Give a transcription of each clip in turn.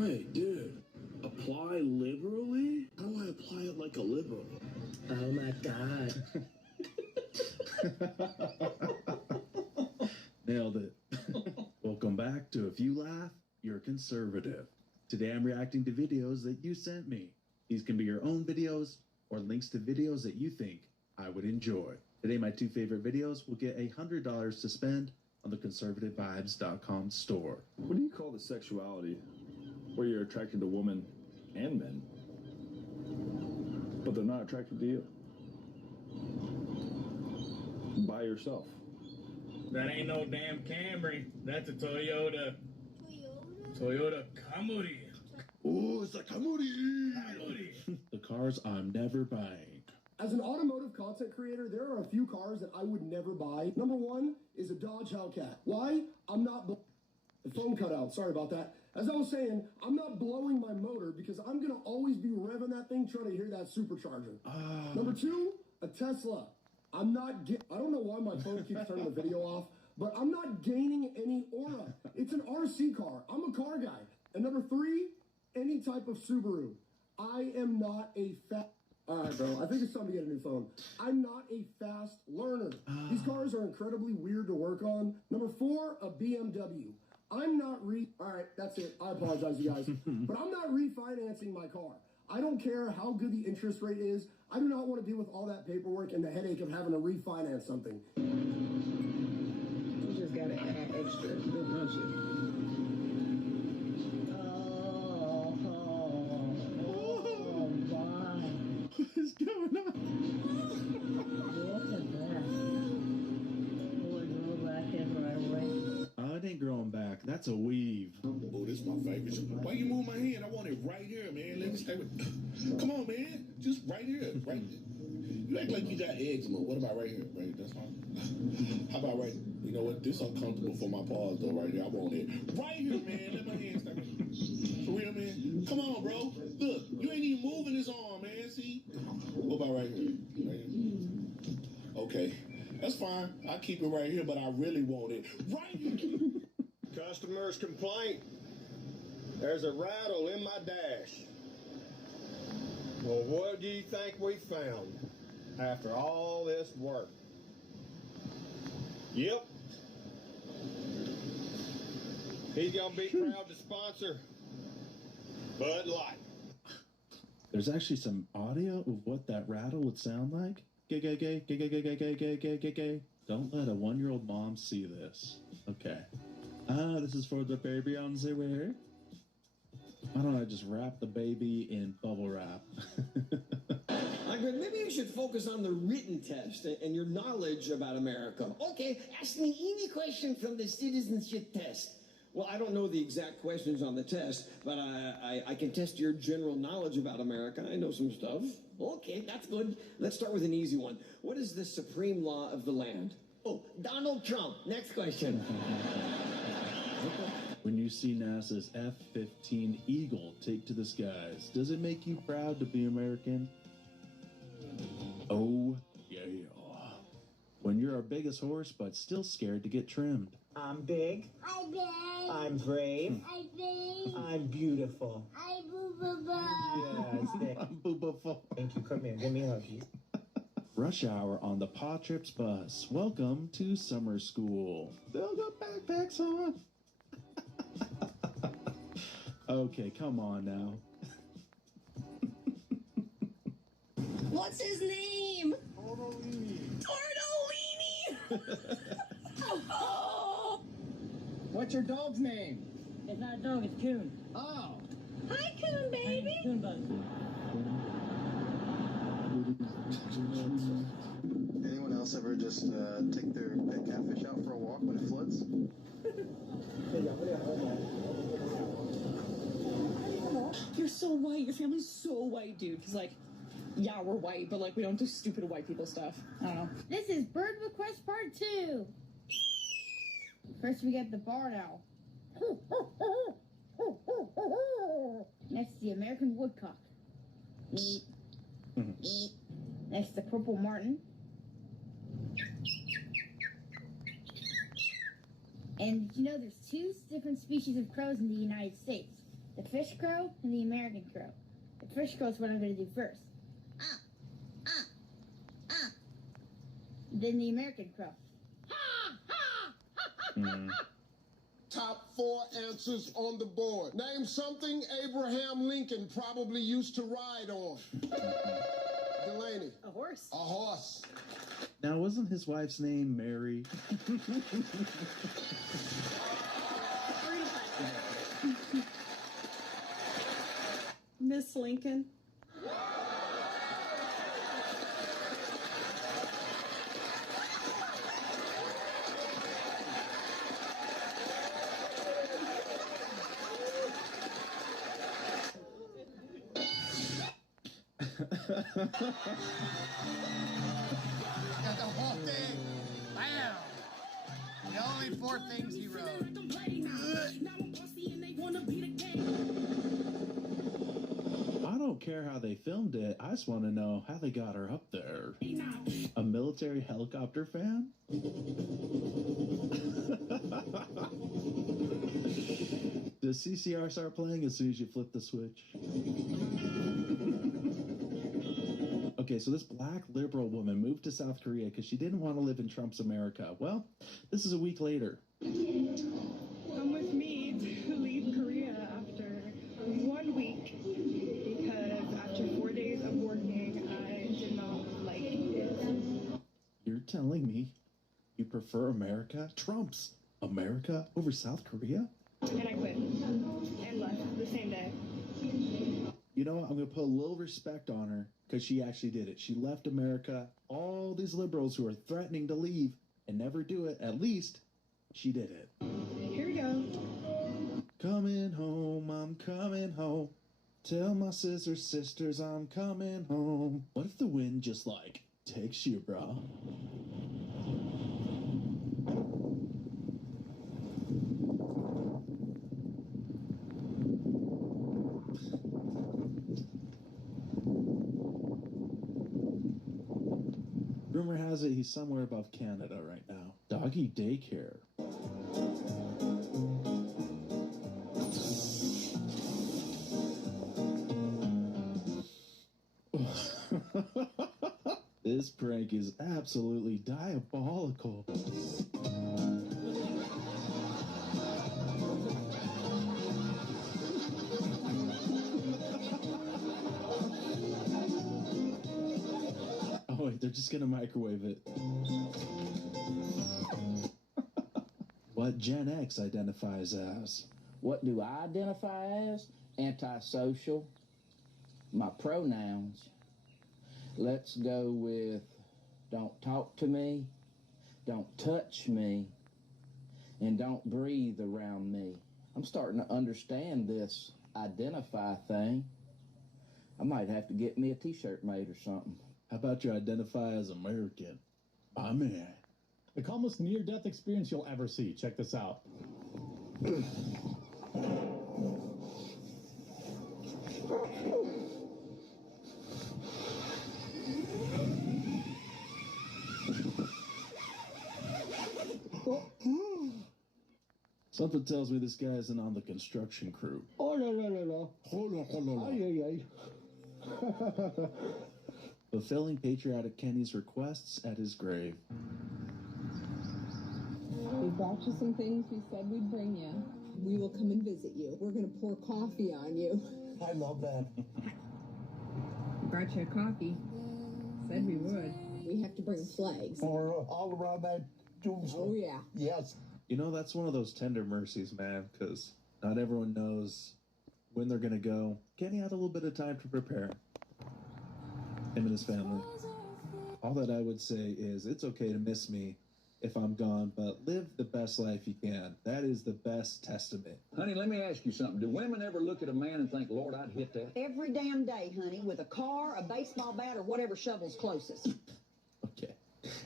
Wait, dude. Apply liberally? How do I apply it like a liberal? Oh my god. Nailed it. Welcome back to If You Laugh, You're Conservative. Today I'm reacting to videos that you sent me. These can be your own videos or links to videos that you think I would enjoy. Today my two favorite videos will get $100 to spend on the conservativevibes.com store. What do you call the sexuality where you're attracted to women and men, but they're not attracted to you? By yourself. That ain't no damn Camry. That's a Toyota. Toyota Camry. Oh, it's a Camry! The cars I'm never buying. As an automotive content creator, there are a few cars that I would never buy. Number one is a Dodge Hellcat. Why? I'm not... The phone cut out. Sorry about that. As I was saying, I'm not blowing my motor because I'm going to always be revving that thing trying to hear that supercharger. Number two, a Tesla. I don't know why my phone keeps turning the video off, but I'm not gaining any aura. It's an RC car. I'm a car guy. And number three, any type of Subaru. I am not a fast... All right, bro. I think it's time to get a new phone. I'm not a fast learner. These cars are incredibly weird to work on. Number four, a BMW. I'm not All right, that's it. I apologize, you guys. But I'm not refinancing my car. I don't care how good the interest rate is. I do not want to deal with all that paperwork and the headache of having to refinance something. You just gotta add extra, don't you? Oh my. What is going on? Look at that. Boy, grow back in right away. Oh, it ain't growing back. That's a weave. Oh, this is my favorite. Why you move my hand? I want it right here, man. Let me stay with... Come on, man. Just right here. Right there. You act like you got eczema. What about right here? Right, that's fine. How about right... You know what? This uncomfortable for my paws, though, right here. I want it right here, man. Let my hand stay. For real, man? Come on, bro. Look, you ain't even moving his arm, man. See? What about right here? Right here? Okay. That's fine. I keep it right here, but I really want it right here. Customer's complaint. There's a rattle in my dash. Well, what do you think we found after all this work? Yep. He's gonna be proud to sponsor Bud Light. There's actually some audio of what that rattle would sound like. Gay, gay, gay, gay, gay, gay, gay, gay, gay, gay, gay, gay. Don't let a 1-year-old mom see this. Okay. This is for the baby on the way. Why don't I just wrap the baby in bubble wrap? Maybe you should focus on the written test and your knowledge about America. Okay, ask me any question from the citizenship test. Well, I don't know the exact questions on the test, but I can test your general knowledge about America. I know some stuff. Okay, that's good. Let's start with an easy one. What is the supreme law of the land? Oh, Donald Trump. Next question. When you see NASA's F-15 Eagle take to the skies, does it make you proud to be American? Oh, yeah. When you're our biggest horse, but still scared to get trimmed. I'm big. I'm big. I'm brave. I'm big. I'm beautiful. I'm boo-boo-boo. Yes, I'm boobaful. thank you. Come here. Give me a hug. Rush hour on the Paw Trips bus. Welcome to summer school. They'll got backpacks on. Okay, come on now. What's his name? Tortellini. Oh. What's your dog's name? It's not a dog, it's Coon. Oh. Hi, Coon baby. Coon Bug. Anyone else ever just take their pet catfish out for a walk when it floods? You're so white. Your family's so white, dude. Because, like, yeah, we're white, but, like, we don't do stupid white people stuff. I don't know. This is Bird Request Part 2. First we get the barn owl. Next the American woodcock. Next the purple martin. And did you know there's 2 different species of crows in the United States? The fish crow and the American crow. The fish crow is what I'm going to do first. Then the American crow. Top 4 answers on the board. Name something Abraham Lincoln probably used to ride on. Delaney. A horse. A horse. Now, wasn't his wife's name Mary? Miss Lincoln. Got the whole thing. Bam! The only 4 things he wrote. I don't care how they filmed it. I just want to know how they got her up there. A military helicopter fan? Does CCR start playing as soon as you flip the switch? Okay, so this black liberal woman moved to South Korea because she didn't want to live in Trump's America. Well, this is a week later. Come with me to leave Korea after 1 week because after 4 days of working, I did not like it. You're telling me you prefer America, Trump's America, over South Korea? And I quit and left the same day. You know what? I'm going to put a little respect on her because she actually did it. She left America. All these liberals who are threatening to leave and never do it, at least she did it. Here we go. Coming home, I'm coming home. Tell my sisters I'm coming home. What if the wind just like takes you, bro? Rumor has it he's somewhere above Canada right now. Doggy daycare. This prank is absolutely diabolical. Oh wait, they're just gonna microwave it. What Gen X identifies as. What do I identify as? Antisocial. My pronouns. Let's go with don't talk to me, don't touch me, and don't breathe around me. I'm starting to understand this identify thing. I might have to get me a t-shirt made or something. How about you identify as American? My man. The calmest near-death experience you'll ever see. Check this out. Something tells me this guy isn't on the construction crew. Oh, no. Hold on. Ay. Fulfilling patriotic Kenny's requests at his grave. We brought you some things we said we'd bring you. We will come and visit you. We're going to pour coffee on you. I love that. Brought you a coffee. Said we would. We have to bring flags. Or all around that tombstone. Oh, yeah. Yes. You know, that's one of those tender mercies, man, because not everyone knows when they're going to go. Kenny had a little bit of time to prepare. Him and his family. All that I would say is it's okay to miss me if I'm gone, but live the best life you can. That is the best testament. Honey, let me ask you something. Do women ever look at a man and think, Lord, I'd hit that? Every damn day, honey, with a car, a baseball bat, or whatever shovel's closest. Okay,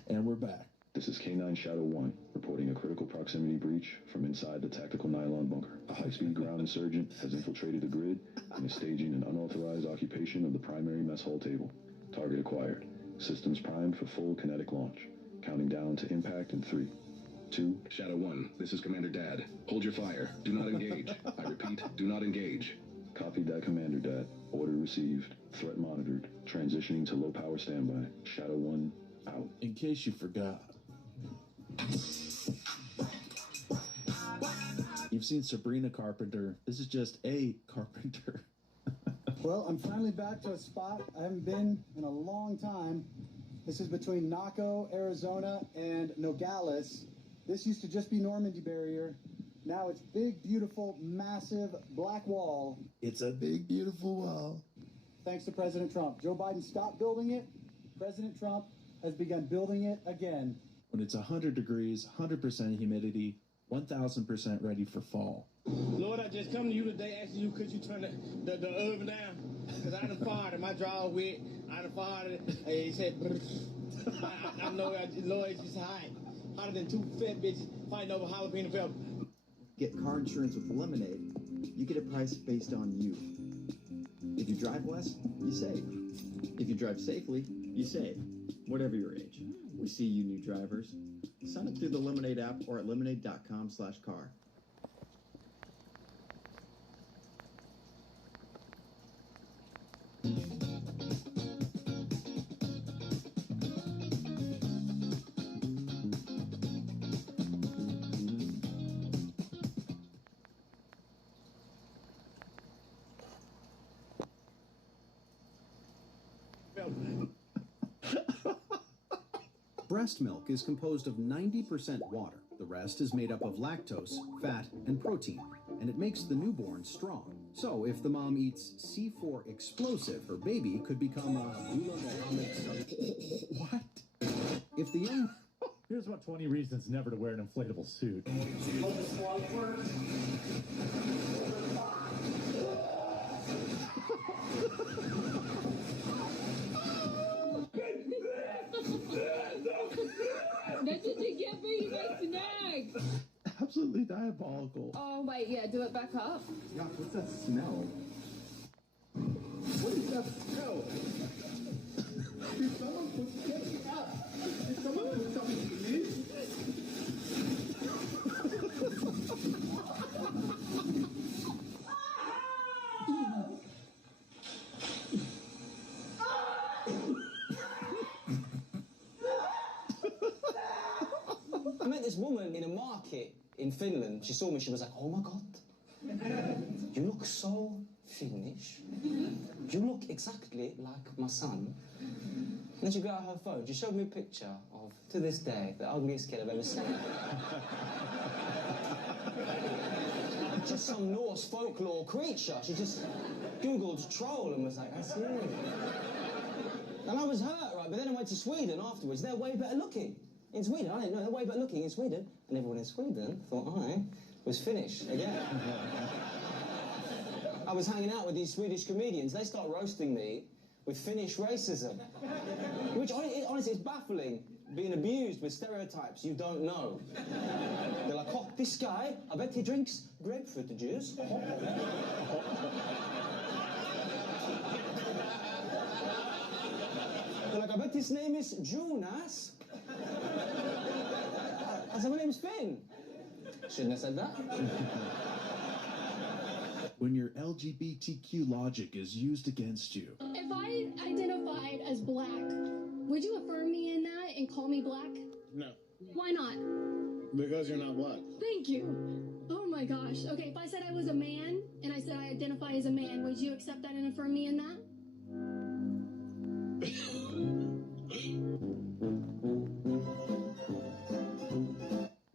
and we're back. This is K9 Shadow 1, reporting a critical proximity breach from inside the tactical nylon bunker. A high-speed ground insurgent has infiltrated the grid and is staging an unauthorized occupation of the primary mess hall table. Target acquired. Systems primed for full kinetic launch. Counting down to impact in 3, 2... Shadow 1, this is Commander Dad. Hold your fire. Do not engage. I repeat, do not engage. Copy that, Commander Dad. Order received. Threat monitored. Transitioning to low power standby. Shadow 1 out. In case you forgot. You've seen Sabrina Carpenter. This is just a Carpenter. Well, I'm finally back to a spot I haven't been in a long time. This is between Naco, Arizona, and Nogales. This used to just be Normandy Barrier. Now it's big, beautiful, massive black wall. It's a big, beautiful wall. Thanks to President Trump. Joe Biden stopped building it. President Trump has begun building it again. When it's 100 degrees, 100% humidity, 1,000% ready for fall. Lord, I just come to you today asking you, could you turn the oven down? Because I done fired it. My drawer wet. I done fired it. And he said, I know, Lord, it's just hot. Hotter than two fat bitches fighting over jalapeno pepper. Get car insurance with Lemonade. You get a price based on you. If you drive less, you save. If you drive safely, you save. Whatever your age. We see you new drivers. Sign up through the Lemonade app or at lemonade.com/car. Breast milk is composed of 90% water. The rest is made up of lactose, fat, and protein, and it makes the newborn strong. So if the mom eats C4 explosive, her baby could become a Gula Mohammed. What? If the young... Here's about 20 reasons never to wear an inflatable suit. That's what you get for eating my snacks. Absolutely diabolical. Oh, wait, yeah, do it back up. Yeah, what's that smell? What is that smell? Did someone put get up? Did someone put something in this? I met this woman in a market in Finland. She saw me, she was like, oh my God, you look so Finnish. You look exactly like my son. And then she got out her phone, she showed me a picture of, to this day, the ugliest kid I've ever seen. Just some Norse folklore creature. She just Googled troll and was like, that's you. And I was hurt, right? But then I went to Sweden afterwards. They're way better looking. In Sweden, I didn't know, they're way better looking in Sweden. And everyone in Sweden thought I was Finnish again. I was hanging out with these Swedish comedians. They start roasting me with Finnish racism. Which, honestly, is baffling. Being abused with stereotypes you don't know. They're like, oh, this guy, I bet he drinks grapefruit juice. They're like, I bet his name is Jonas. I said, my name's Finn. Shouldn't have said that. When your LGBTQ logic is used against you. If I identified as black, would you affirm me in that and call me black? No. Why not? Because you're not black. Thank you. Oh my gosh. Okay, if I said I was a man and I said I identify as a man, would you accept that and affirm me in that?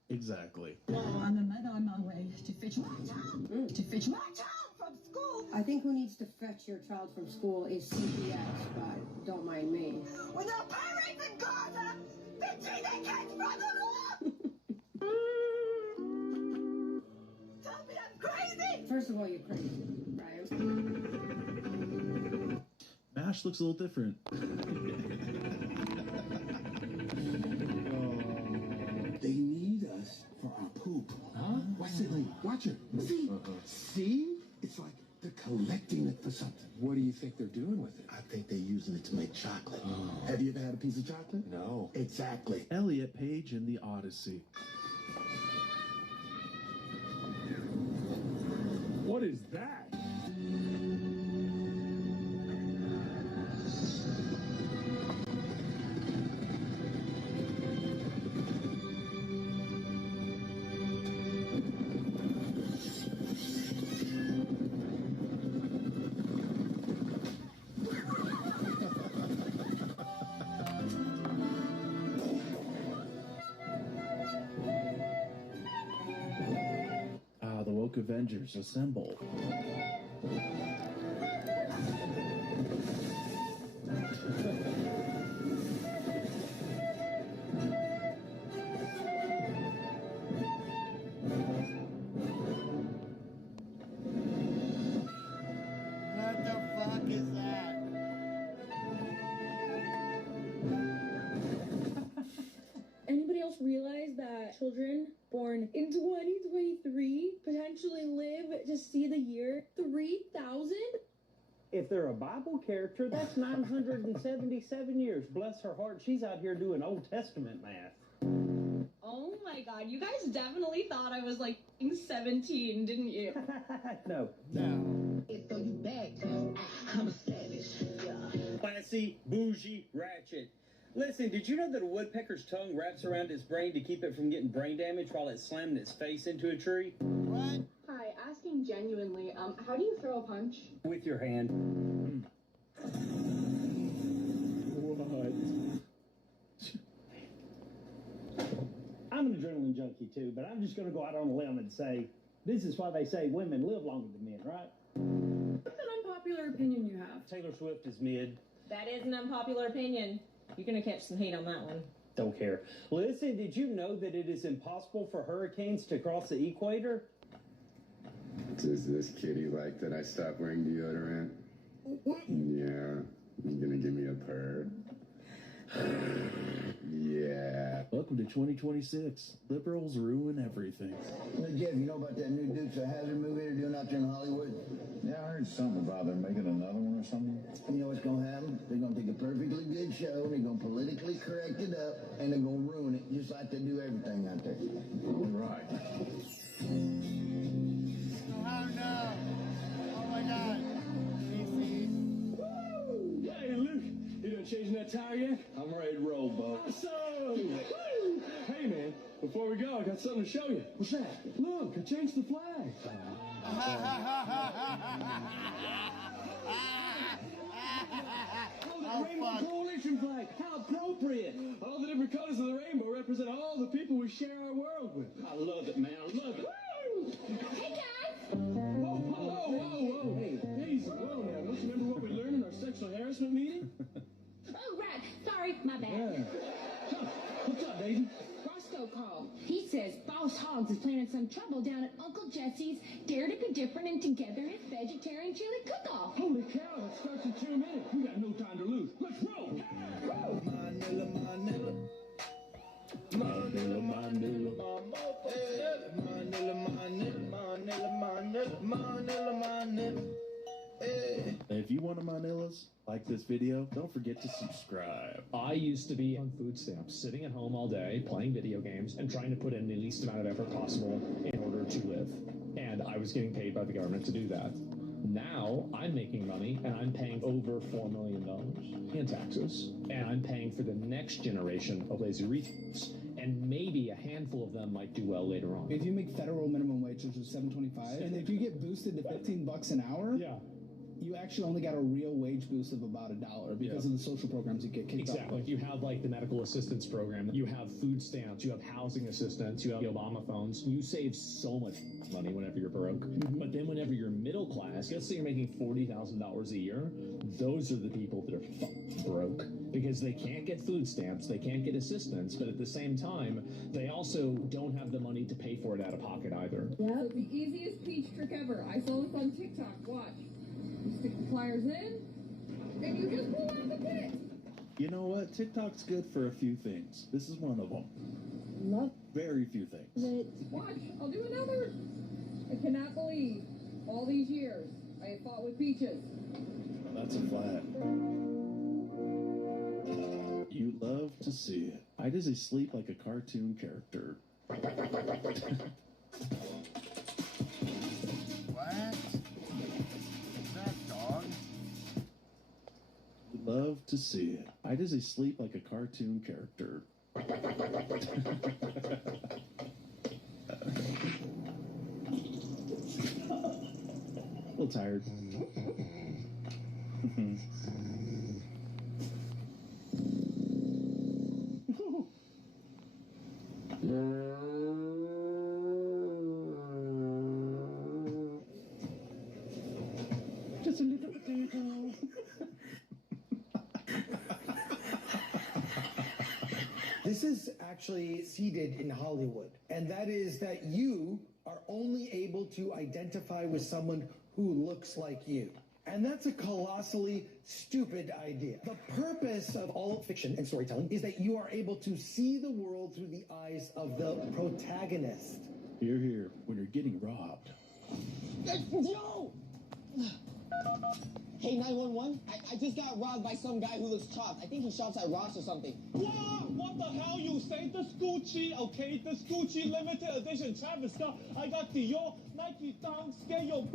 Exactly. I'm a mother on my way to fetch my child. To fetch my child from school. I think who needs to fetch your child from school is CPS, but don't mind me. With the pirates in Gaza, fetching the kids from the war. Tell me I'm crazy. First of all, you're crazy, right? MASH looks a little different. They need us for our poop. Huh? Watch it, lady. Watch it. See? See? It's like they're collecting it for something. What do you think they're doing with it? I think they're using it to make chocolate. Have you ever had a piece of chocolate? No. Exactly. Elliot Page in the Odyssey. What is that? Woke Avengers assemble. What the fuck is that? Anybody else realize that children born in 2023 potentially live to see the year 3000? If they're a Bible character, that's 977 years. Bless her heart, she's out here doing Old Testament math. Oh my god, you guys definitely thought I was like 17, didn't you? No. Throw you back, I'm a savage. Classy, bougie, ratchet. Listen, did you know that a woodpecker's tongue wraps around its brain to keep it from getting brain damage while it's slamming its face into a tree? What? Hi, asking genuinely, how do you throw a punch? With your hand. What? I'm an adrenaline junkie too, but I'm just going to go out on a limb and say, this is why they say women live longer than men, right? What's an unpopular opinion you have? Taylor Swift is mid. That is an unpopular opinion. You're gonna catch some hate on that one. Don't care. Listen, did you know that it is impossible for hurricanes to cross the equator? Does this kitty like that I stopped wearing deodorant? Yeah. You gonna give me a purr? Yeah. Welcome to 2026. Liberals ruin everything. Hey, Jeff, you know about that new Dukes of Hazzard movie they're doing out there in Hollywood? Yeah, I heard something about they're making another one or something. You know what's going to happen? They're going to take a perfectly good show, and they're going to politically correct it up, and they're going to ruin it just like they do everything out there. Right. Oh no. Oh my god. Hey, Luke, you done changing that tire yet? I'm ready to roll, Bo. Awesome! Woo! Hey, man, before we go, I got something to show you. What's that? Look, I changed the flag. Oh, Rainbow fuck. Coalition flag. How appropriate. All the different colors of the rainbow represent all the people we share our world with. I love it, man. I love it. Woo! Hey guys! Whoa. Hey, easy. Whoa now. Don't you remember what we learned in our sexual harassment meeting? Oh right, sorry, my bad. Yeah. Huh. What's up, Daisy? Roscoe called. He says Boss Hogs is planning some trouble down at Uncle Jesse's Dare to Be Different and Togetherness Vegetarian Chili Cook-Off. Holy cow, that starts in 2 minutes. We got no time to lose. Let's roll. Manila, Manila. Manila, Manila. Manila, Manila, Manila, Manila, Manila. If you want a Manilas, like this video, don't forget to subscribe. I used to be on food stamps, sitting at home all day, playing video games, and trying to put in the least amount of effort possible in order to live. And I was getting paid by the government to do that. Now I'm making money and I'm paying over $4 million in taxes. And I'm paying for the next generation of lazy retards. And maybe a handful of them might do well later on. If you make federal minimum wage, which is $7.25, and if you get boosted to $15 an hour, you actually only got a real wage boost of about $1 because of the social programs you get kicked off. Exactly. You have like the medical assistance program, you have food stamps, you have housing assistance, you have the Obama phones. You save so much money whenever you're broke. But then whenever you're middle class, let's say you're making $40,000 a year, those are the people that are broke because they can't get food stamps, they can't get assistance, but at the same time, they also don't have the money to pay for it out of pocket either. Yeah, the easiest peach trick ever. I saw this on TikTok. Watch. You stick the pliers in, and you just pull out the pit. You know what? TikTok's good for a few things. This is one of them. Love Very few things. it. Watch, I'll do another. I cannot believe all these years I have fought with peaches. Oh, that's a flat. You love to see it. Why does he sleep like a cartoon character? What? That dog? You love to see it. Why does he sleep like a cartoon character? A little tired. This is actually seeded in Hollywood, and that is that you are only able to identify with someone who looks like you. And that's a colossally stupid idea. The purpose of all fiction and storytelling is that you are able to see the world through the eyes of the protagonist. Hear, hear, when you're getting robbed. Yo! Hey, 911, I just got robbed by some guy who looks chopped. I think he shops at Ross or something. What the hell you say? This Gucci, okay? This Gucci limited edition Travis Scott. I got Dior, Nike Dunks, get your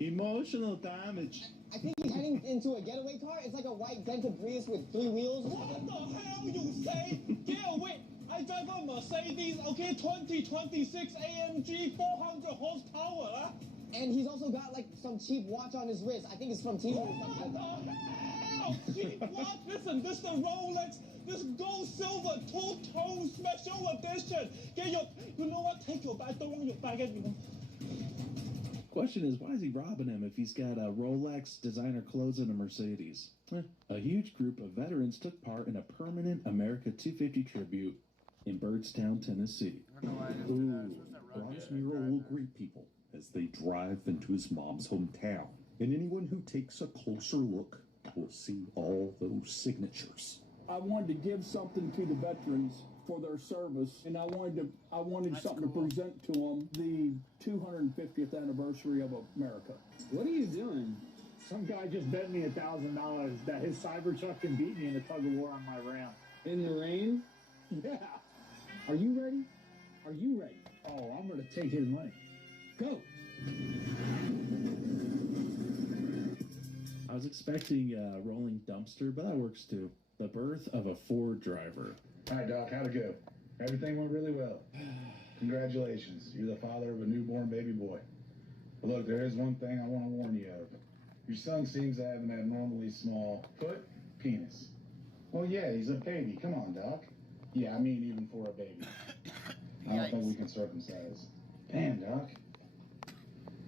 Emotional damage. I think he's heading into a getaway car. It's like a white dented Prius with 3 wheels. What the hell you say? Get away! I drive a Mercedes, okay? 2026 AMG, 400 horsepower. Huh? And he's also got like some cheap watch on his wrist. I think it's from Timo. What the hell? Cheap watch? Listen, this the Rolex. This gold silver two-tone special edition. Get your, you know what? Take your bag. Don't want your baggage. You know. Question is, why is he robbing him if he's got a Rolex, designer clothes, and a Mercedes? A huge group of veterans took part in a permanent America 250 tribute in Byrdstown, Tennessee. Bronze-Mural will greet people as they drive into his mom's hometown. And anyone who takes a closer look will see all those signatures. I wanted to give something to the veterans for their service, and I wanted something to present to them the 250th anniversary of America. What are you doing? Some guy just bet me $1,000 that his Cybertruck can beat me in a tug of war on my ramp. In the rain? Yeah. Are you ready? Are you ready? Oh, I'm gonna take his money. Go. I was expecting a rolling dumpster, but that works too. The birth of a Ford driver. Hi, Doc. How'd it go? Everything went really well. Congratulations. You're the father of a newborn baby boy. But look, there is one thing I want to warn you of. Your son seems to have an abnormally small penis. Well, yeah, he's a baby. Come on, Doc. Yeah, I mean even for a baby. I don't think we can circumcise. Damn, Doc.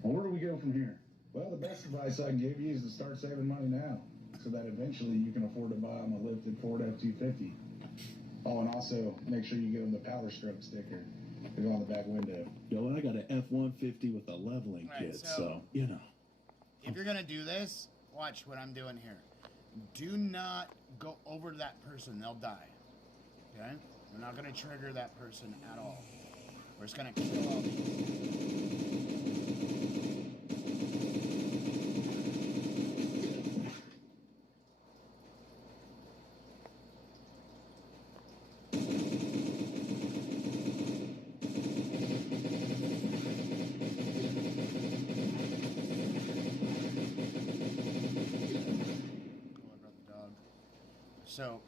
Well, where do we go from here? Well, the best advice I can give you is to start saving money now, so that eventually you can afford to buy him a lifted Ford F-250. Oh, and also make sure you give him the power stroke sticker to go on the back window. Yo, I got an F-150 with a leveling kit, so, you know. If you're gonna do this, watch what I'm doing here. Do not go over to that person, they'll die. Okay? We're not gonna trigger that person at all. We're just gonna kill all these. So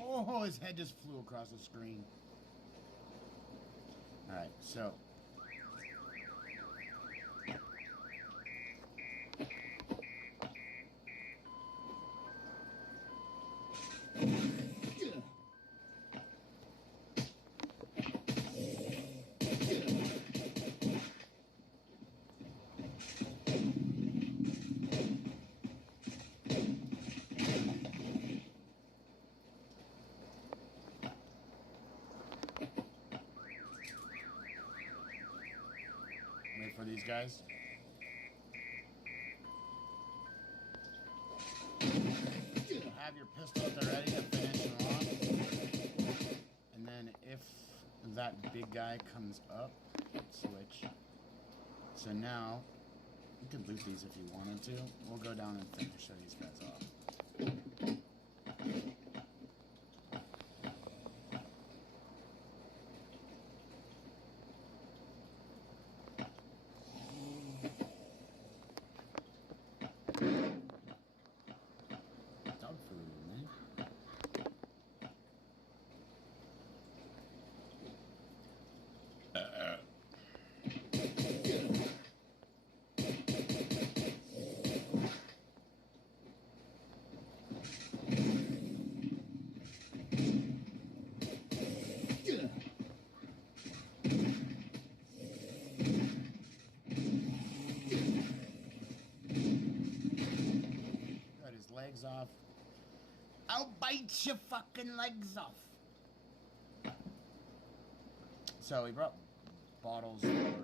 oh, his head just flew across the screen. All right, so for these guys. Have your pistol at the ready to finish him off. And then if that big guy comes up, switch. So now, you can loot these if you wanted to. We'll go down and finish these guys off. bite your fucking legs off. So we brought bottles for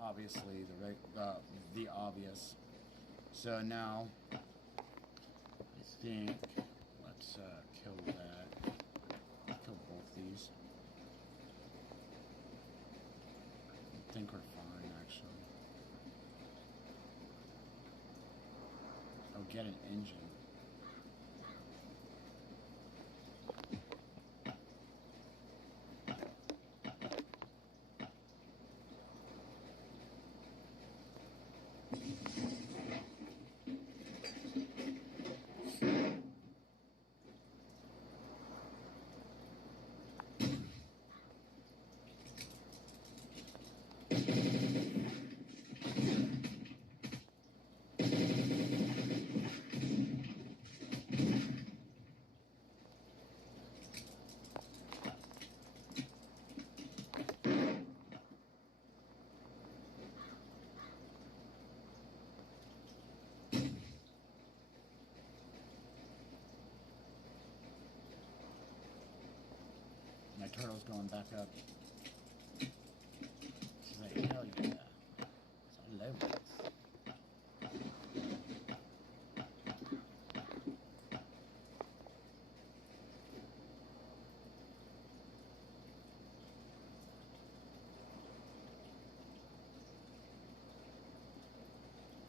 obviously the obvious. So now I think let's kill that. Kill both these. I think we're fine actually. Oh, get an engine. My turtle's going back up. She's like, hell yeah. So I love this.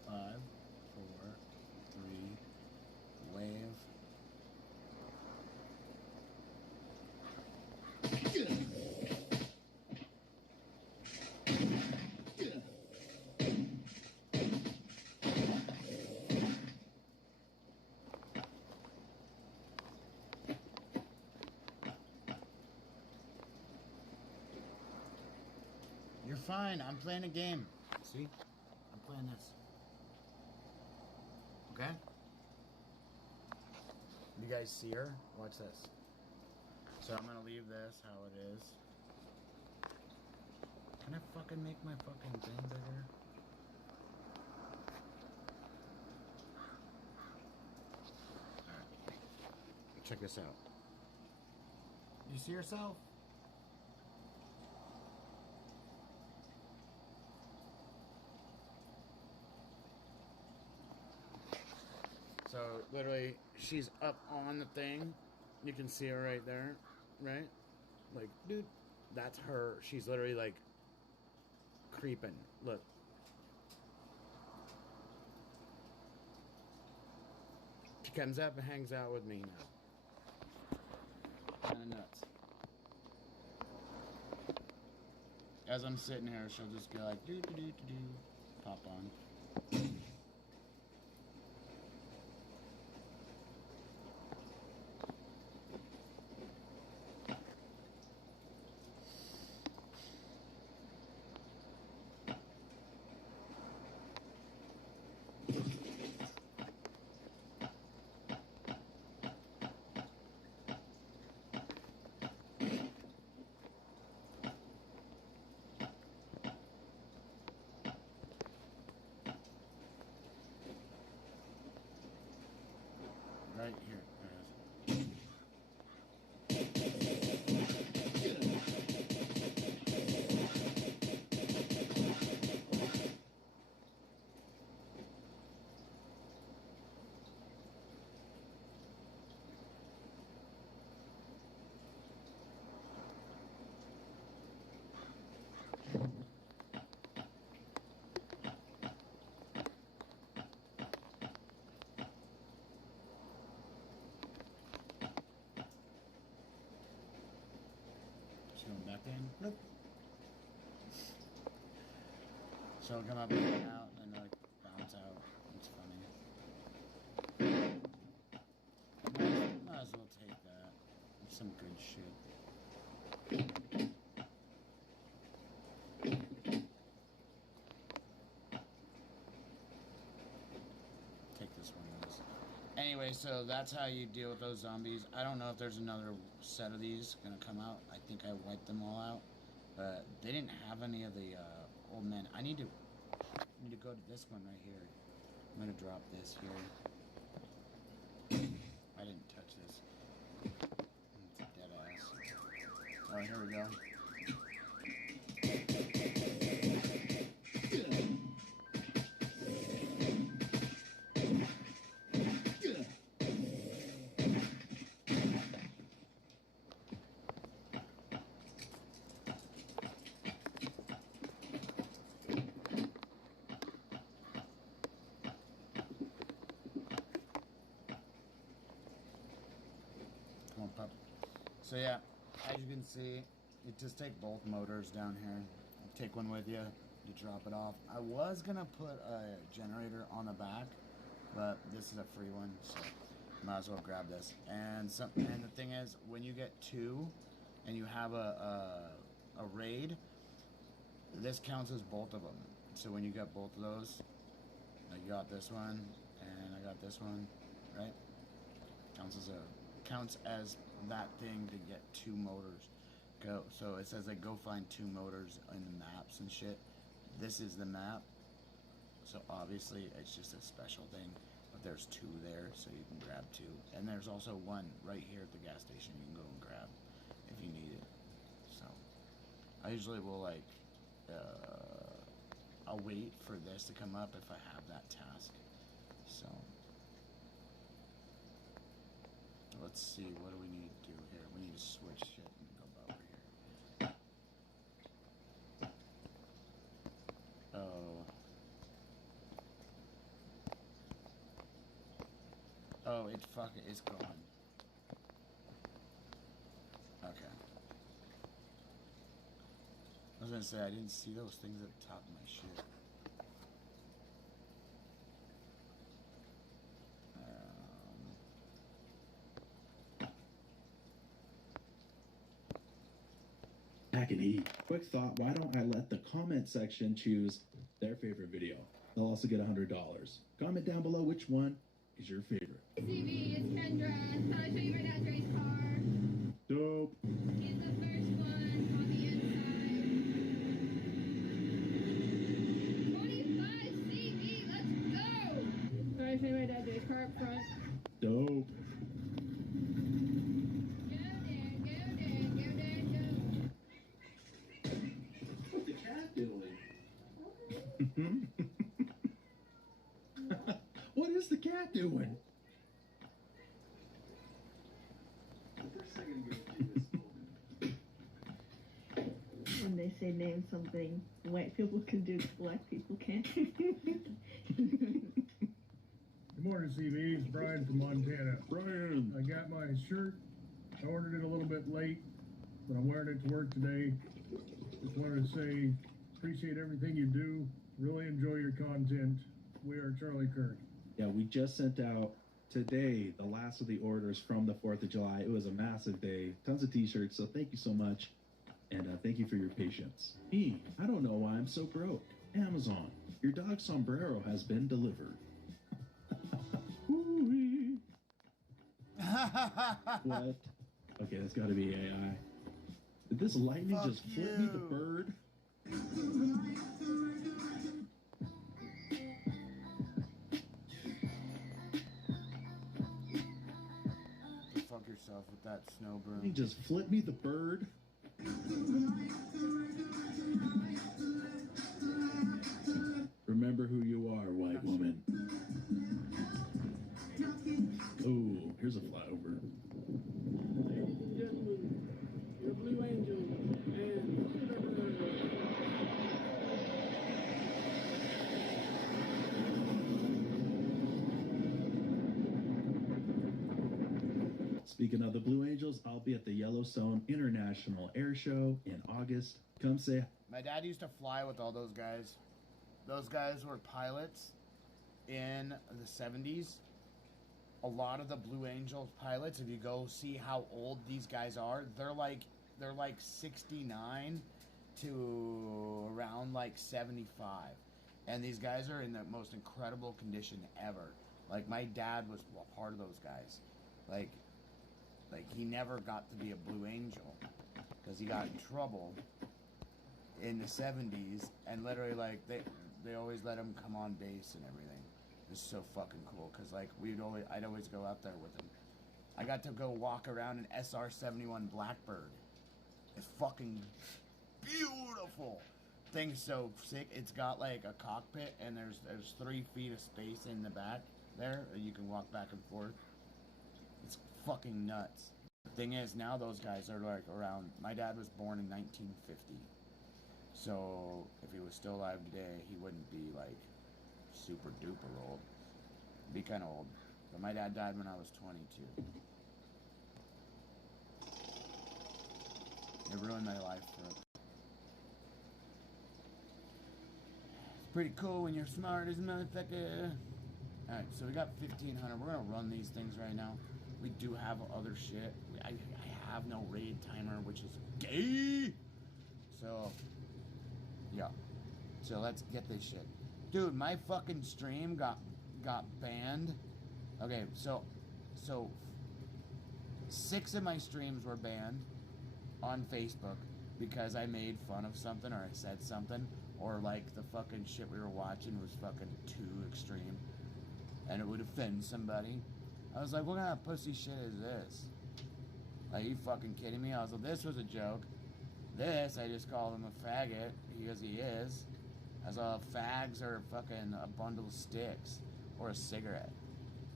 Five, four, three, wave. You're fine. I'm playing a game. See? I'm playing this. Okay? You guys see her? Watch this. So I'm gonna leave this how it is. Can I fucking make my fucking thing bigger? Alright. Check this out. You see yourself? So literally, she's up on the thing. You can see her right there, right? Like, dude, that's her. She's literally like creeping. Look. She comes up and hangs out with me now. Kinda nuts. As I'm sitting here, she'll just go like, doo doo doo doo doo. Pop on. Right here, guys. Going back in? Nope. So it'll come up and out and like bounce out. It's funny. Might as well take that. It's some good shit. Take this one, Liz. Anyway, so that's how you deal with those zombies. I don't know if there's another set of these gonna come out. I think I wiped them all out, but they didn't have any of the old men. I need to go to this one right here. I'm gonna drop this here. I didn't touch this. Oh, here we go. Come on, pup. So yeah, as you can see, you just take both motors down here. Take one with you, you drop it off. I was gonna put a generator on the back, but this is a free one, so might as well grab this. And the thing is, when you get two, and you have a raid, this counts as both of them. So when you get both of those, I got this one, and I got this one, right? Counts as that thing to get two motors. So it says like go find two motors in the maps and shit. This is the map, so obviously it's just a special thing, but there's two there, so you can grab two. And there's also one right here at the gas station you can go and grab if you need it. So I usually will like I'll wait for this to come up if I have that task. So let's see, what do we need to do here? We need to switch shit and go over here. Oh, it's gone. Okay. I was gonna say, I didn't see those things at the top of my shit. Back and eat. Quick thought, why don't I let the comment section choose their favorite video? They'll also get $100. Comment down below which one is your favorite. CV, it's Kendra. Thought I'd show you my dad's race car. Dope. He's the first one on the inside. 25 CV, let's go! Thought I'd show you my dad's race car up front. Dope. What's the cat doing? What is the cat doing? When they say name something white people can do, black people can't. Good morning, CB. It's Brian from Montana. Brian. I got my shirt. I ordered it a little bit late, but I'm wearing it to work today. Just wanted to say, appreciate everything you do. Really enjoy your content. We are Charlie Kirk. Yeah, we just sent out today the last of the orders from the 4th of July. It was a massive day. Tons of t-shirts, so thank you so much. And thank you for your patience. I don't know why I'm so broke. Amazon, your dog sombrero has been delivered. What? Okay, that's got to be AI. Did this lightning just flip me the bird? Fuck yourself with that snow broom. He just flipped me the bird. Remember who you are, white woman. Oh, here's a flyover. Ladies and gentlemen, your Blue Angel Speaking of the Blue Angels, I'll be at the Yellowstone International Air Show in August. Come say. My dad used to fly with all those guys. Those guys were pilots in the 70s. A lot of the Blue Angels pilots, if you go see how old these guys are, they're like 69 to around like 75. And these guys are in the most incredible condition ever. Like my dad was a part of those guys. Like he never got to be a Blue Angel because he got in trouble in the 70s, and literally like they always let him come on base and everything. It was so fucking cool because like I'd always go out there with him. I got to go walk around an SR-71 Blackbird. It's fucking beautiful. Thing's so sick. It's got like a cockpit, and there's 3 feet of space in the back there. You can walk back and forth. It's fucking nuts. The thing is, now those guys are like around. My dad was born in 1950, so if he was still alive today, he wouldn't be like super duper old. Be kind of old. But my dad died when I was 22. It ruined my life for it. It's pretty cool when you're smart as a motherfucker. Alright, so we got 1500. We're gonna run these things right now. We do have other shit. I have no raid timer, which is gay. So, yeah. So let's get this shit. Dude, my fucking stream got banned. Okay, so 6 of my streams were banned on Facebook because I made fun of something or I said something, or like the fucking shit we were watching was fucking too extreme and it would offend somebody. I was like, what kind of pussy shit is this? Are you fucking kidding me? I was like, this was a joke. This, I just called him a faggot because he is. I was like, fags are fucking a bundle of sticks or a cigarette.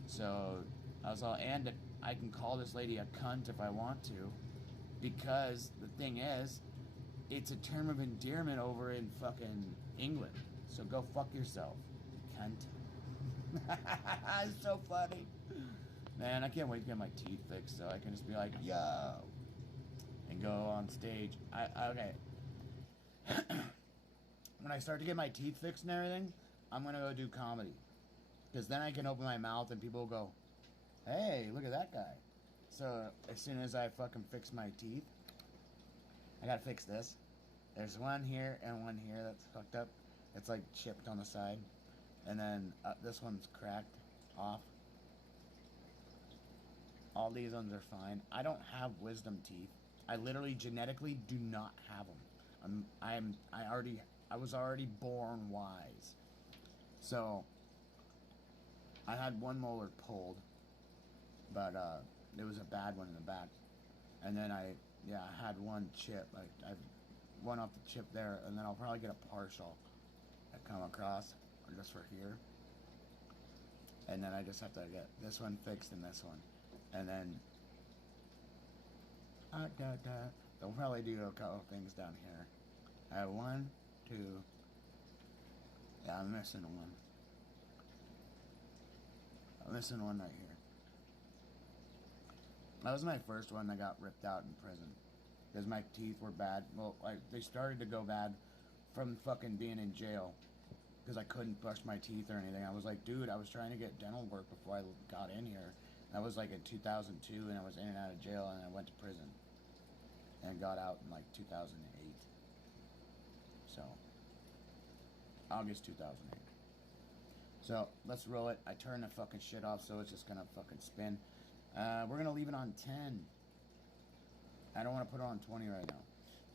So I was like, and I can call this lady a cunt if I want to, because the thing is, it's a term of endearment over in fucking England. So go fuck yourself, cunt. It's so funny. Man, I can't wait to get my teeth fixed so I can just be like, yo, and go on stage. Okay. When I start to get my teeth fixed and everything, I'm gonna go do comedy. Because then I can open my mouth and people will go, hey, look at that guy. So as soon as I fucking fix my teeth, I gotta fix this. There's one here and one here that's fucked up. It's like chipped on the side. And then this one's cracked off. All these ones are fine. I don't have wisdom teeth. I literally genetically do not have them. I was already born wise. So I had one molar pulled, but it was a bad one in the back. And then I had one chip. I one off the chip there, and then I'll probably get a partial that come across, or just for here. And then I just have to get this one fixed and this one. And then they'll probably do a couple things down here. I have 1, 2. Yeah, I'm missing one. I'm missing one right here. That was my first one that got ripped out in prison. Because my teeth were bad. Well, they started to go bad from fucking being in jail. Because I couldn't brush my teeth or anything. I was like, dude, I was trying to get dental work before I got in here. That was like in 2002, and I was in and out of jail, and I went to prison. And got out in like 2008. So, August 2008. So, let's roll it. I turn the fucking shit off, so it's just gonna fucking spin. We're gonna leave it on 10. I don't want to put it on 20 right now.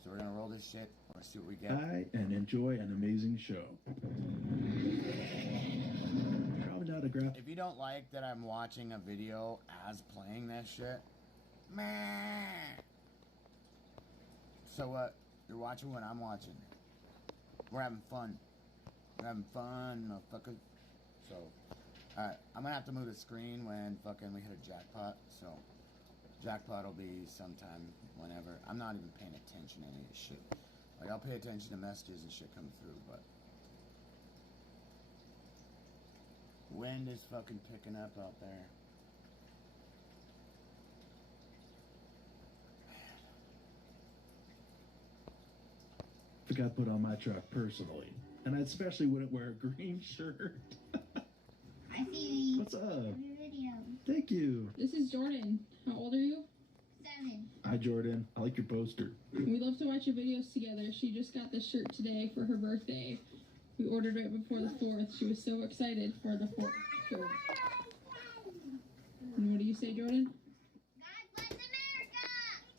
So we're gonna roll this shit. We're gonna see what we get. Hi, and enjoy an amazing show. Probably not a graph. If you don't like that I'm watching a video as playing that shit, meh. So what? You're watching what I'm watching. We're having fun. We're having fun, motherfucker. So, alright, I'm gonna have to move the screen when fucking we hit a jackpot. So, jackpot will be sometime whenever. I'm not even paying attention to any of this shit. Like, I'll pay attention to messages and shit coming through, but wind is fucking picking up out there. Forgot to put on my truck personally, and I especially wouldn't wear a green shirt. Hi, Phoebe. What's up? Love your video. Thank you. This is Jordan. How old are you? 7. Hi, Jordan. I like your poster. We love to watch your videos together. She just got this shirt today for her birthday. We ordered it before the 4th. She was so excited for the 4th shirt. And what do you say, Jordan?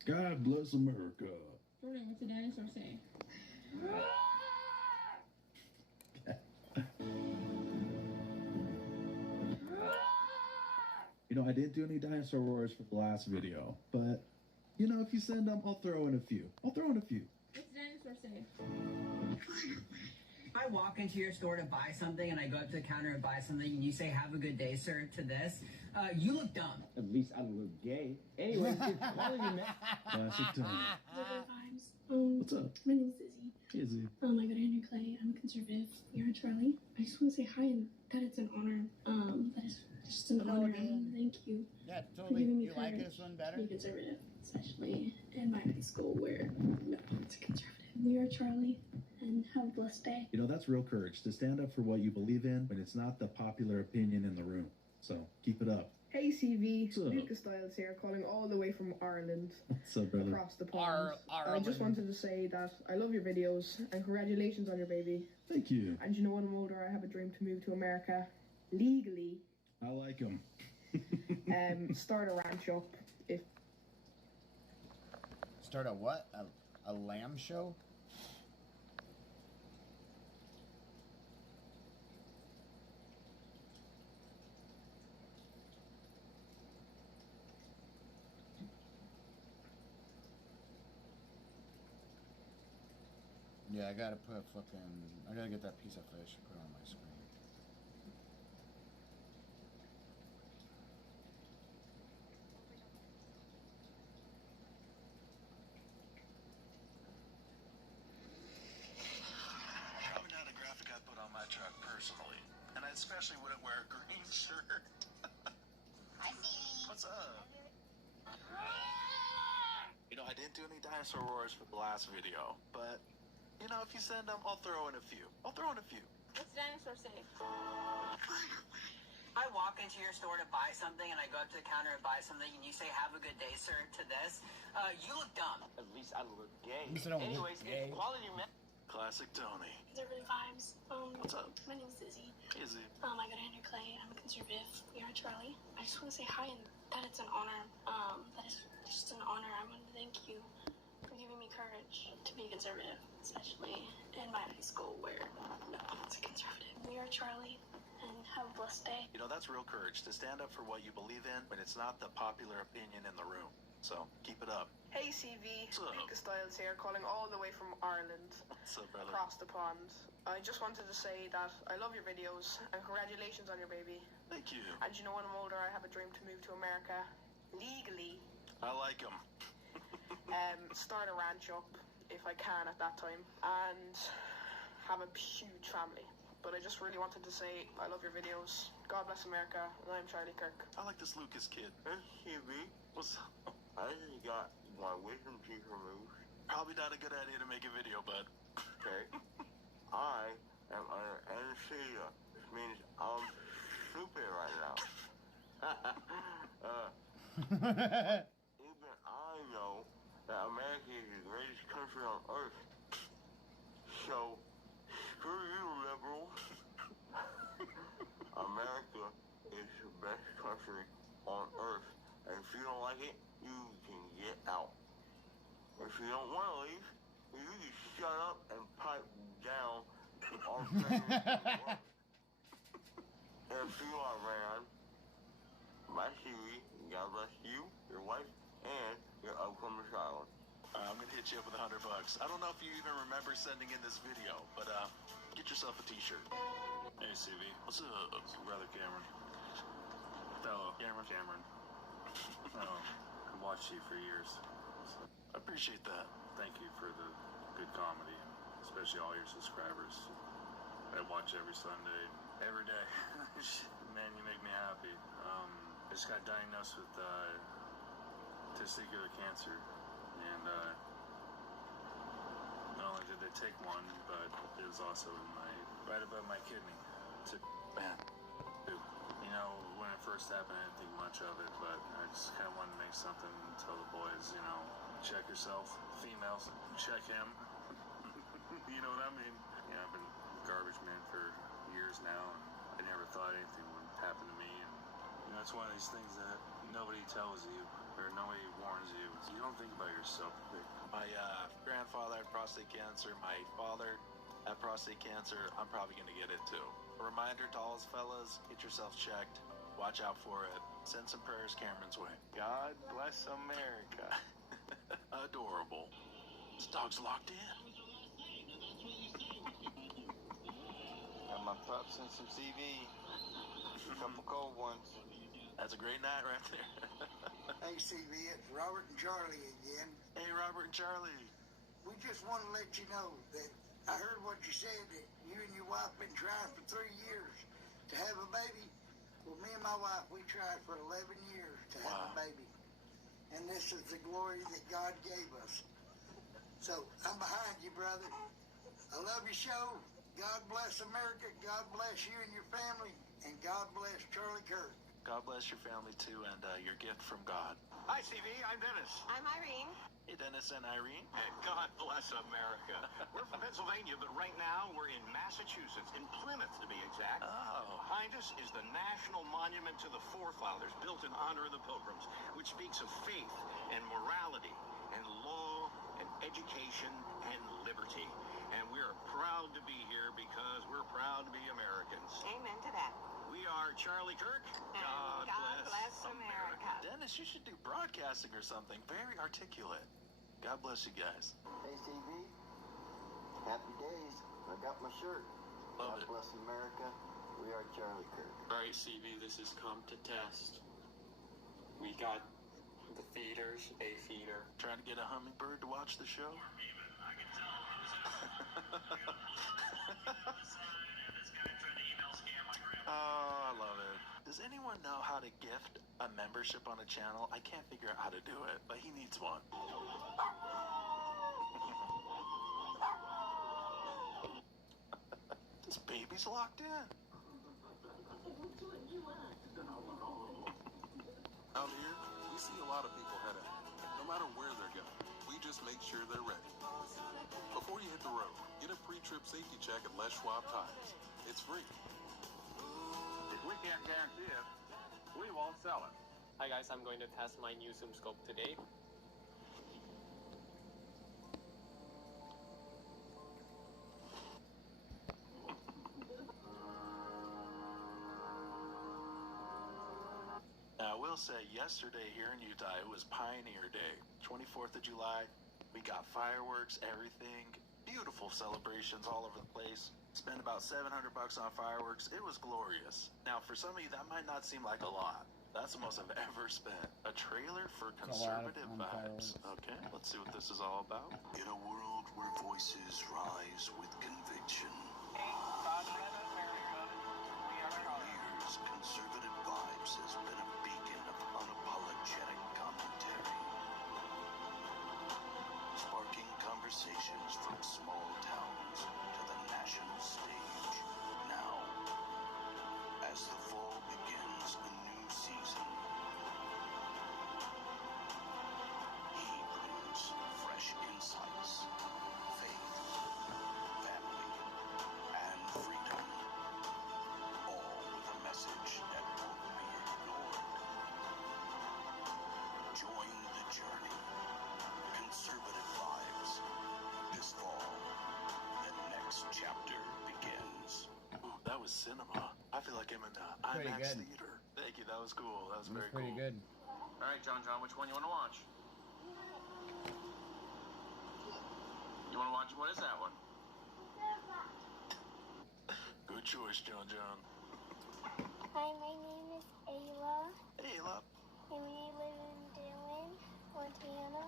God bless America. Jordan, what's a dinosaur say? You know, I didn't do any dinosaur roars for the last video, but You know, if you send them, I'll throw in a few. It's dinosaur safe. I walk into your store to buy something and I go up to the counter and buy something and you say, "Have a good day, sir," to this, you look dumb. At least I don't look gay. Anyways, it's calling you, man. Classic Tony. Vibes. What's up? My name's Izzy. Izzy. I go to Henry Clay. I'm a conservative. You're a Charlie. I just want to say hi and that it's an honor. That is just an honor. I want to thank you. Yeah, for totally. giving me You like courage this one better? to be conservative, especially in my high school where no one's conservative. We are Charlie, and have a blessed day. You know, that's real courage to stand up for what you believe in when it's not the popular opinion in the room. So keep it up. Hey CV, What's up? Lucas Styles here, calling all the way from Ireland, What's up, brother? across the pond. I Ireland. just wanted to say that I love your videos and congratulations on your baby. Thank you. And you know, when I'm older, I have a dream to move to America legally. I like them. Start a ranch up. If Start a what? A lamb show? Yeah, I gotta get that piece of fish and put it on my screen. Probably not a graphic I'd put on my truck personally. And I especially wouldn't wear a green shirt. What's up? You know, I didn't do any dinosaur roars for the last video, but, you know, if you send them, I'll throw in a few. It's dinosaur safe. I walk into your store to buy something and I go up to the counter and buy something and you say, "Have a good day, sir," to this, you look dumb. At least I don't look gay. At least I don't look Anyways, gay. it's calling you, man. Classic Tony. Conservative vibes. What's up? My name's Izzy. Izzy. I go to Henry Clay. I'm a conservative. You're a Charlie. I just want to say hi and that it's an honor. That is just an honor. I want to thank you for giving me courage to be conservative, especially in my high school where no one's conservative. We are Charlie, and have a blessed day. You know, that's real courage to stand up for what you believe in when it's not the popular opinion in the room. So keep it up. Hey CV, What's up? Lucas Styles here, calling all the way from Ireland, What's up, brother? across the pond. I just wanted to say that I love your videos and congratulations on your baby. Thank you. And you know, when I'm older, I have a dream to move to America legally. I like them. Start a ranch up if I can at that time, and have a huge family. But I just really wanted to say I love your videos. God bless America, and I'm Charlie Kirk. I like this Lucas kid. SCV, What's up? I just got my wisdom teeth removed. Probably not a good idea to make a video, bud. Okay. I am under anesthesia, which means I'm stupid right now. Even I know that America is the greatest country on earth. So, screw you, liberals. America is the best country on earth. And if you don't like it, you can get out. If you don't want to leave, you can shut up and pipe down our family. And if you are ran, my TV, God bless you, your wife, and your upcoming child. I'm gonna hit you up with $100. I don't know if you even remember sending in this video, but get yourself a t-shirt. Hey CV, what's up? Brother Cameron. Hello, Cameron. I've watched you for years. I appreciate that. Thank you for the good comedy, especially all your subscribers. I watch every Sunday, every day. Man, you make me happy. I just got diagnosed with testicular cancer, and not only did they take one, but it was also in right above my kidney. Man, you know, when it first happened, I didn't think much of it, but I just kind of wanted to make something and tell the boys, you know, check yourself, females, check him. You know what I mean? You know, I've been garbage man for years now, and I never thought anything would happen to me. And you know, it's one of these things that nobody tells you or nobody warns you. You don't think about yourself. My grandfather had prostate cancer. My father had prostate cancer. I'm probably gonna get it too. A reminder to all us fellas, get yourself checked. Watch out for it. Send some prayers Cameron's way. God bless America. adorable. This dog's locked in. Got my pups and some CV. A couple cold ones. That's a great night right there. Hey, CV, it's Robert and Charlie again. Hey, Robert and Charlie. We just want to let you know that I heard what you said, that you and your wife been trying for 3 years to have a baby. Well, me and my wife, we tried for 11 years to have a baby. And this is the glory that God gave us. So, I'm behind you, brother. I love your show. God bless America. God bless you and your family. And God bless Charlie Kirk. God bless your family too, and your gift from God. Hi, CV. I'm Dennis. I'm Irene. Hey, Dennis and Irene. And God bless America. We're from Pennsylvania, but right now we're in Massachusetts, in Plymouth to be exact. Oh. Behind us is the National Monument to the Forefathers, built in honor of the Pilgrims, which speaks of faith and morality and law and education and liberty. And we're proud to be here because we're proud to be Americans. Amen to that. We are Charlie Kirk. And God bless America. Dennis, you should do broadcasting or something. Very articulate. God bless you guys. Hey, CV. Happy days. I got my shirt. Love God it. bless America. We are Charlie Kirk. Alright, CV, this is come to test. We got the feeders, a feeder. Trying to get a hummingbird to watch the show? Oh, I love it. Does anyone know how to gift a membership on a channel? I can't figure out how to do it, but he needs one. This baby's locked in. Out here, we see a lot of people head out. No matter where they're going, we just make sure they're ready. Before you hit the road, get a pre-trip safety check at Les Schwab Tires. It's free. If we can't guarantee it, we won't sell it. Hi guys, I'm going to test my new zoom scope today. Now, I will say, yesterday here in Utah, it was Pioneer Day. 24th of July, we got fireworks, everything. Beautiful celebrations all over the place. Spent about $700 on fireworks. It was glorious. Now, for some of you, that might not seem like a lot. That's the most I've ever spent. A trailer for conservative vibes. Okay, let's see what this is all about. In a world where voices rise with conviction, years Conservative Vibes has been a beacon of unapologetic commentary, sparking conversations from small towns to the national stage. Now, as the fall begins a new season, he brings fresh insights, faith, family, and freedom, all with a message that won't be ignored. Join the journey. Conservative Vibes. This fall, the next chapter begins. Ooh, that was cinema. I feel like I'm in the Pretty IMAX good. theater. Thank you, that was cool. That was very Pretty cool. good. Alright, John, which one you want to watch? You want to watch, what is that one? Good choice, John. Hi, my name is Ayla. Hey, Ayla. And we live in Dillon, Montana.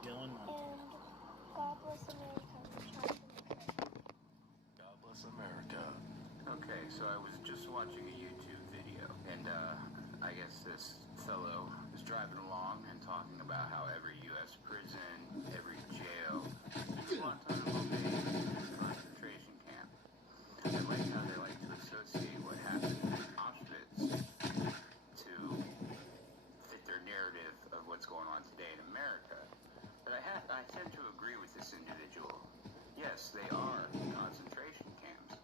Dylan, And God bless America. God bless America. Okay, so I was just watching a YouTube video, and I guess this fellow is driving along and talking about how every U.S. prison, every jail, Guantanamo Bay is a concentration camp. I like how they like to associate what happened in Auschwitz to fit their narrative of what's going on today in America. But I tend to agree with this individual. Yes, they are concentration camps.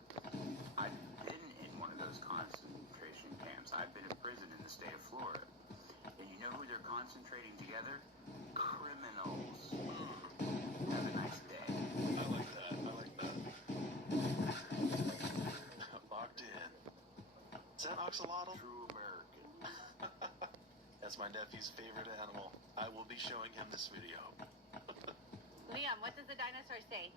I've been in one of those concentration camps. I've been in prison in the state of Florida. And you know who they're concentrating together? Criminals. Have a nice day. I like that. Locked in. Is that oxalotl? True American. That's my nephew's favorite animal. I will be showing him this video. Liam, what does the dinosaur say?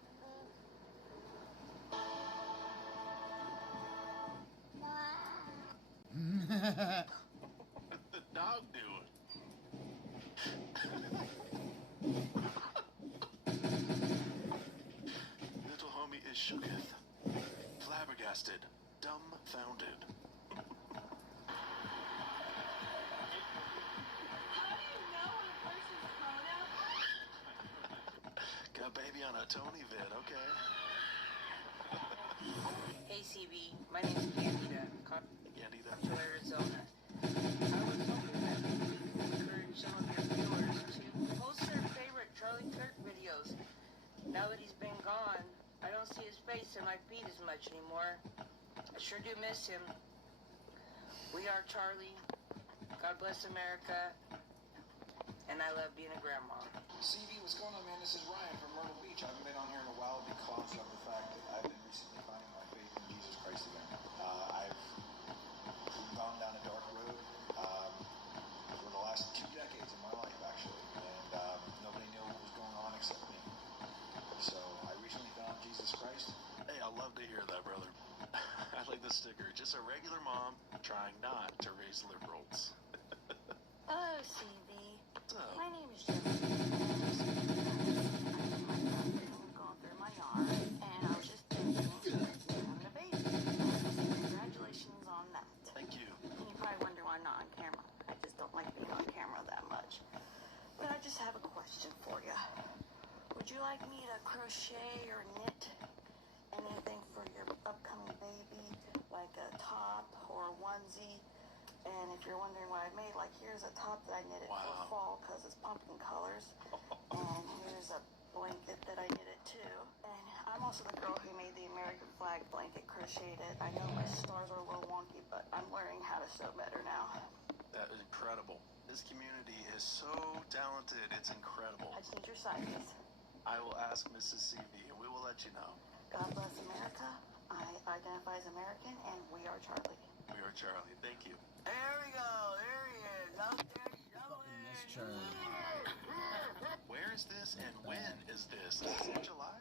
What the dog doing? Little homie is shooketh, flabbergasted, dumbfounded. Got baby on a Tony vid, okay. Hey CB, my name's Candida. Candida. From Arizona. I was hoping that maybe you could encourage some of your viewers to post their favorite Charlie Kirk videos. Now that he's been gone, I don't see his face in my feed as much anymore. I sure do miss him. We are Charlie. God bless America. And I love being a grandma. CB, what's going on, man? This is Ryan from Myrtle Beach. I haven't been on here in a while because of the fact that I've been recently finding my faith in Jesus Christ again. I've gone down a dark road for the last 2 decades of my life, actually, and nobody knew what was going on except me. So I recently found Jesus Christ. Hey, I love to hear that, brother. I like the sticker. Just a regular mom trying not to raise liberals. Oh, CB. So, My name is Jessica. I'm going through my yard, and I was just thinking, having a baby. Congratulations on that. thank you. And you probably wonder why I'm not on camera. I just don't like being on camera that much. But I just have a question for you. Would you like me to crochet or knit anything for your upcoming baby, like a top or a onesie? And if you're wondering what I made, like here's a top that I knitted for fall because it's pumpkin colors. And here's a blanket that I knitted too. And I'm also the girl who made the American flag blanket crocheted. I know my stars are a little wonky, but I'm learning how to sew better now. That is incredible. This community is so talented. It's incredible. I just need your sizes. I will ask Mrs. CV and we will let you know. God bless America. I identify as American, and we are Charlie. We are Charlie. Thank you. There we go. There he is. Out there showing. Miss Charlie. Where is this and when is this? Is this in July?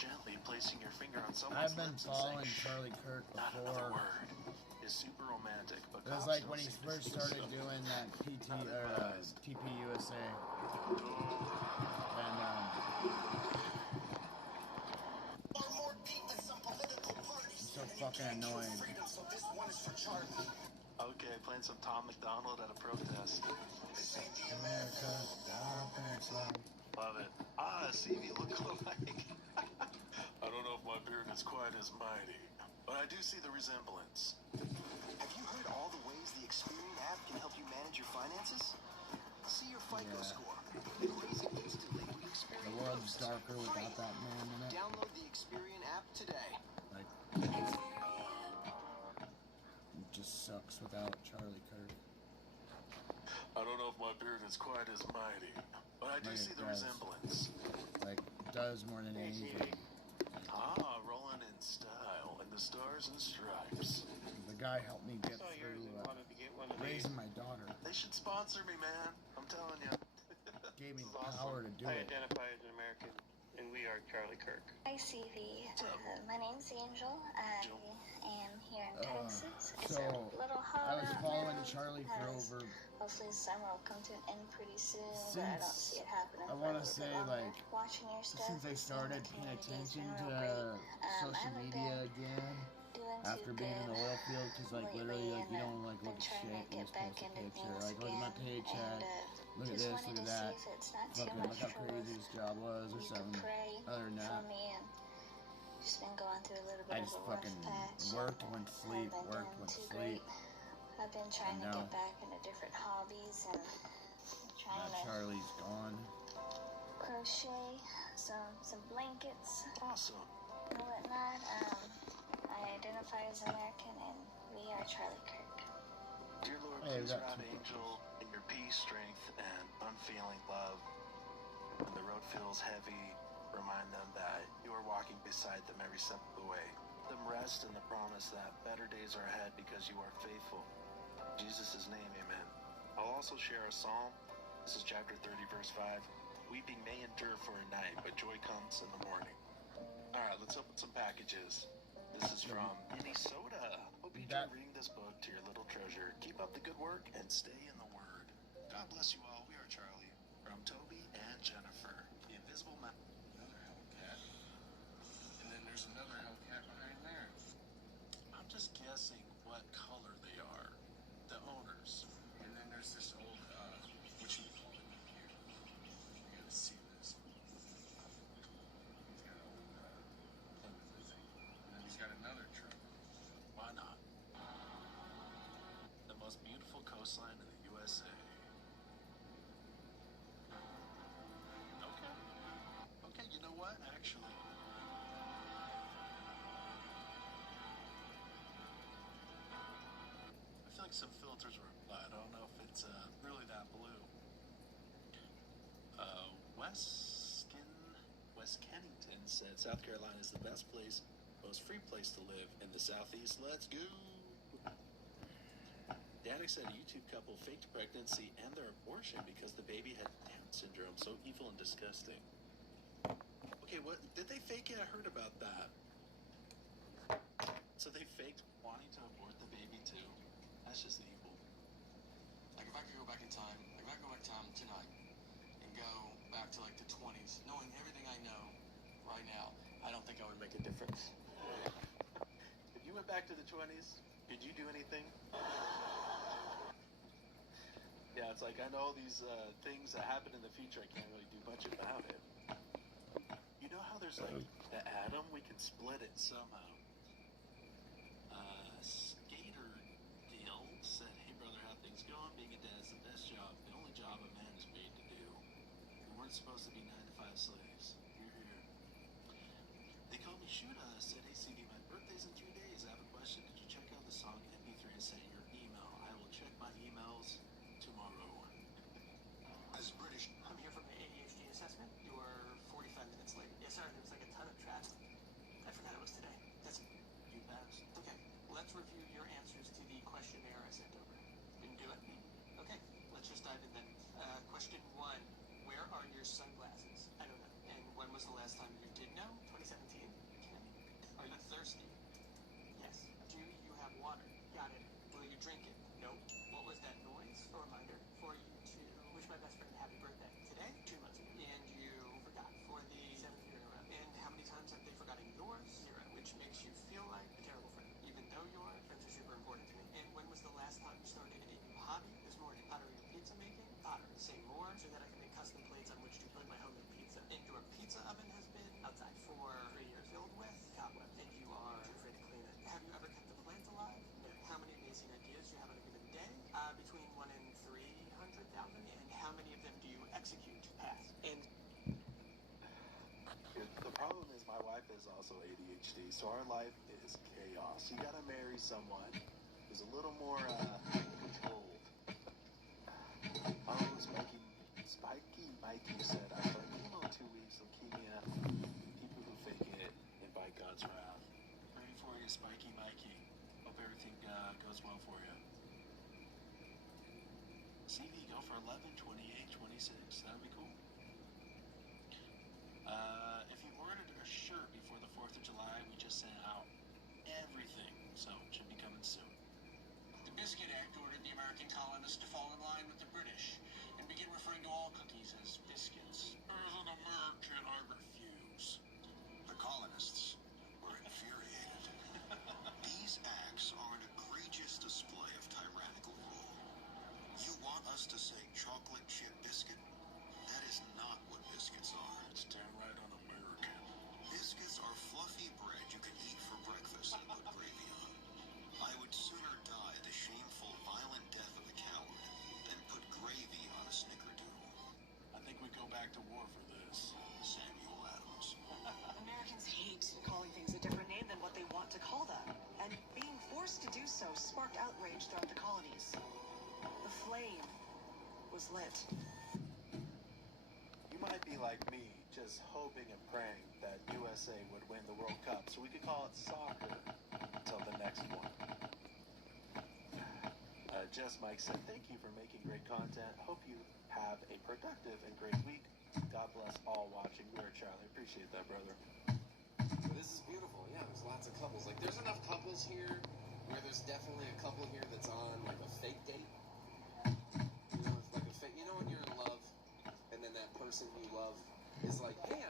Gently placing your finger on someone's I've been lips following and saying, Charlie Kirk not another before. word. Is super romantic, but It was cops like don't when he seem to first think started so. doing that TP USA. And I'm so fucking annoying. Okay, playing some Tom McDonald at a protest. America, Love it. Ah, CV look alike. I don't know if my beard is quite as mighty, but I do see the resemblance. Have you heard all the ways the Experian app can help you manage your finances? See your FICO score and raise it instantly with Experian. The world's darker without that man in it. Download the Experian app today. Like, it just sucks without Charlie Kirk. I don't know if my beard is quite as mighty, but I do Like see it the does. resemblance. Like, does more than anything. Ah, rolling in style, and the stars and stripes. The guy helped me get through raising my daughter. They should sponsor me, man. I'm telling you. Gave me the power to do I it. identify as an American, and we are Charlie Kirk. Hi, CV. My name's Angel. I am here in Texas. It's So, a little hot I was out following now. Charlie for over. Hopefully summer will come to an end pretty soon, but I don't see it happening I for want a to little say, bit longer. like, Watching your stuff, since I started paying attention to social media again, after being in the oil field, because, like, literally, like, you don't, like, look at shit, you just post a picture. Like, look at my paycheck, look at this, look at that. Fucking look how crazy this job was, or something. Other than that, Just been going through a little bit I of just a rough fucking patch. worked, went to sleep, Haven't worked, done went to too sleep. great. I've been trying And to now- get back into different hobbies and trying Now to Charlie's gone. crochet some blankets Awesome. and whatnot. I identify as American, and we are Charlie Kirk. Dear Lord, Hey, we please got wrap two Angel in your peace, strength, and unfailing love. When the road feels heavy, remind them that you are walking beside them every step of the way. Let them rest in the promise that better days are ahead because you are faithful. In Jesus' name, amen. I'll also share a psalm This is chapter 30, verse 5. Weeping may endure for a night, but joy comes in the morning. All right, let's open some packages. This is from Minnesota. Hope you enjoy reading this book to your little treasure. Keep up the good work and stay in the Word. God bless you all. We are Charlie from Toby and Jennifer, the Invisible Man. Another Hellcat. And then there's another Hellcat behind there. I'm just guessing what color they are. The owners. And then there's this old, what you call it up here. You gotta see this. He's got an old, Plymouth, I think. And then he's got another truck. Why not? The most beautiful coastline in the USA. Okay. Okay, you know what? Actually. I feel like some filters were applied. I don't know if it's really that blue. West Kennington said South Carolina is the best place, most free place to live in the Southeast. Let's go. Danik said a YouTube couple faked pregnancy and their abortion because the baby had Down syndrome. So evil and disgusting. Okay, what did they fake it? I heard about that. So they faked wanting to abort the baby too. That's just evil. Like if I could go back in time, tonight and go back to like the 20s, knowing everything I know right now, I don't think I would make a difference. If you went back to the 20s, could you do anything? Yeah, it's like I know these things that happen in the future. I can't really do much about it. You know how there's like the atom? We can split it somehow. Skater Deal said, "Hey brother, how things going? Being a dad is the best job. The only job a man is made to do. We weren't supposed to be 9 to 5 slaves. You're here." They call me Shuda. Said, "Hey CD, my birthday's in 3 days. I have a question. Did you check out the song MP3 and send your email? I will check my emails tomorrow." As British, I'm here from the ADHD assessment. You were 45 minutes late. Yes, sir. There was like a ton of traffic. I forgot it was today. That's You passed. okay. Let's review your answers to the questionnaire I sent over. Didn't do it? Okay. Let's just dive in then. Question 1. Where are your sunglasses? I don't know. And when was the last time you did know? 2017. Okay. Are you thirsty? Yes. Do you have water? Got it. Will you drink it? Nope. What was that noise? A reminder for you to wish my best friend a happy birthday. Today? 2 months ago. And you forgot for the 7th year in a row. And how many times have they forgotten yours? 0. Which makes you feel like a terrible friend, even though your friends are super important to me. And when was the last time you started a new hobby? This morning. Pottery or pizza making? Pottery. Say more so that I can make custom plates on which to put my homemade pizza. And your pizza oven has been outside for 3 years, filled with cobwebs, and you are too afraid to clean it. Have you ever kept the plants alive? No. How many amazing ideas do you have on a given day? Between 1 and 300,000. And how many of them do you execute? Pass. And The problem is my wife is also ADHD, so our life is chaos. You gotta marry someone who's a little more controlled. Oh, Spiky Mikey said, "I start chemo in 2 weeks. Leukemia. People who fake it invite God's wrath." Praying for you, Spiky Mikey. Hope everything goes well for you. CV, go for 11, 28, 26. That'd be cool. If you ordered a shirt before the 4th of July, we just sent out everything, so it should be coming soon. The Biscuit Act ordered the American colonists to fall in line with the British and begin referring to all cookies as biscuits. As an American, I refuse. The colonists were infuriated. These acts are an egregious display of tyrannical rule. You want us to say chocolate chip biscuit? That is not what biscuits are. It's downright un-American. Biscuits are fluffy bread you can eat for breakfast and put gravy on. I would sooner die the shameful, violent death of a coward than put gravy on a snickerdoodle. I think we go back to war for this. Samuel Adams. Americans hate calling things a different name than what they want to call them, and being forced to do so sparked outrage throughout the colonies. The flame was lit. You might be like me, just hoping and praying that USA would win the World Cup so we could call it soccer until the next one. I Just Mike said, thank you for making great content. Hope you have a productive and great week. God bless all watching. We're Charlie. Appreciate that, brother. This is beautiful. Yeah, there's lots of couples. Like, there's enough couples here where there's definitely a couple here that's on, like, a fake date. You know, it's like a fake... You know when you're in love, and then that person you love is like, hey,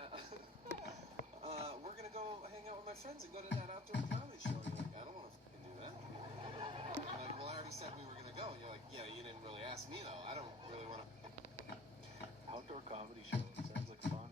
we're gonna go hang out with my friends and go to that outdoor comedy show. You're like, I don't want to fucking do that. I'm like, well, I already said we were gonna go. And you're like, yeah, you didn't really ask me, though. I don't really want to... Outdoor comedy show. Sounds like fun.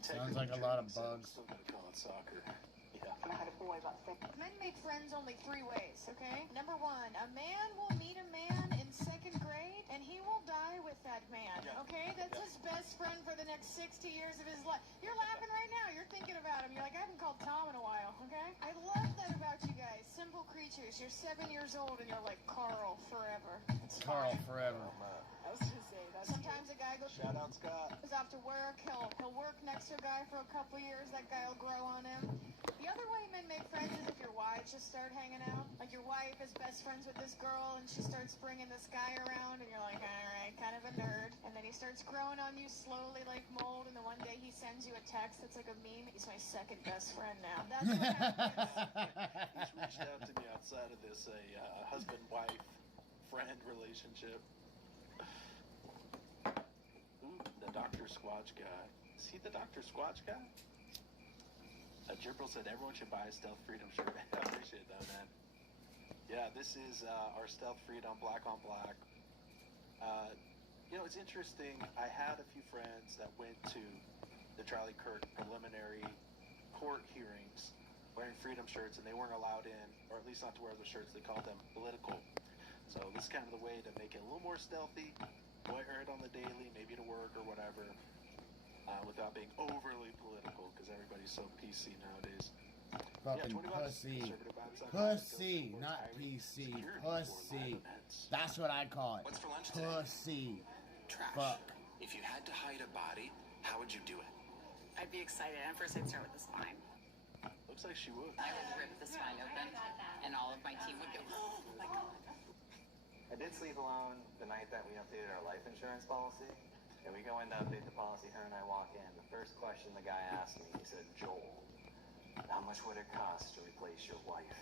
Sounds like a lot of bugs. Still gonna call it soccer. Yeah. I had a boy about 6. Men make friends only 3 ways, okay? Number 1, a man will meet a man in 2nd grade, and he will die with that man, okay? That's his best friend for the next 60 years of his life. You're laughing right now. You're thinking about him. You're like, I haven't called Tom in a while, okay? I love that about you guys. Simple creatures. You're 7 years old, and you're like, Carl forever. It's Carl fine. forever. I was gonna say that. Sometimes a guy goes Shout out Scott. Goes off to work. He'll work next to a guy for a couple years. That guy will grow on him. The other way men make friends is if your wives just start hanging out. Like your wife is best friends with this girl, and she starts bringing this guy around, and you're like, all right, kind of a nerd. And then he starts growing on you slowly like mold, and then one day he sends you a text that's like a meme. He's my 2nd best friend now. That's what happens. He's reached out to me outside of this, a husband-wife friend relationship. Ooh, the Dr. Squatch guy. Is he the Dr. Squatch guy? Gerbil said everyone should buy a Stealth Freedom shirt. I appreciate that, man. Yeah, this is our Stealth Freedom Black on Black. You know, it's interesting. I had a few friends that went to the Charlie Kirk preliminary court hearings wearing Freedom shirts, and they weren't allowed in, or at least not to wear the shirts. They called them political. So this is kind of the way to make it a little more stealthy. Wear it on the daily, maybe to work or whatever, without being overly political, because everybody's so PC nowadays. Fucking pussy. Pussy, not PC. Pussy. That's what I call it. What's for lunch today? Pussy. Trash. Fuck. If you had to hide a body, how would you do it? I'd be excited. And first I'd start with the spine. Looks like she would. I would rip the spine open, and all of my team would go, oh my god. I did sleep alone the night that we updated our life insurance policy. And we go in to update the policy, her and I walk in. The first question the guy asked me, he said, Joel, how much would it cost to replace your wife?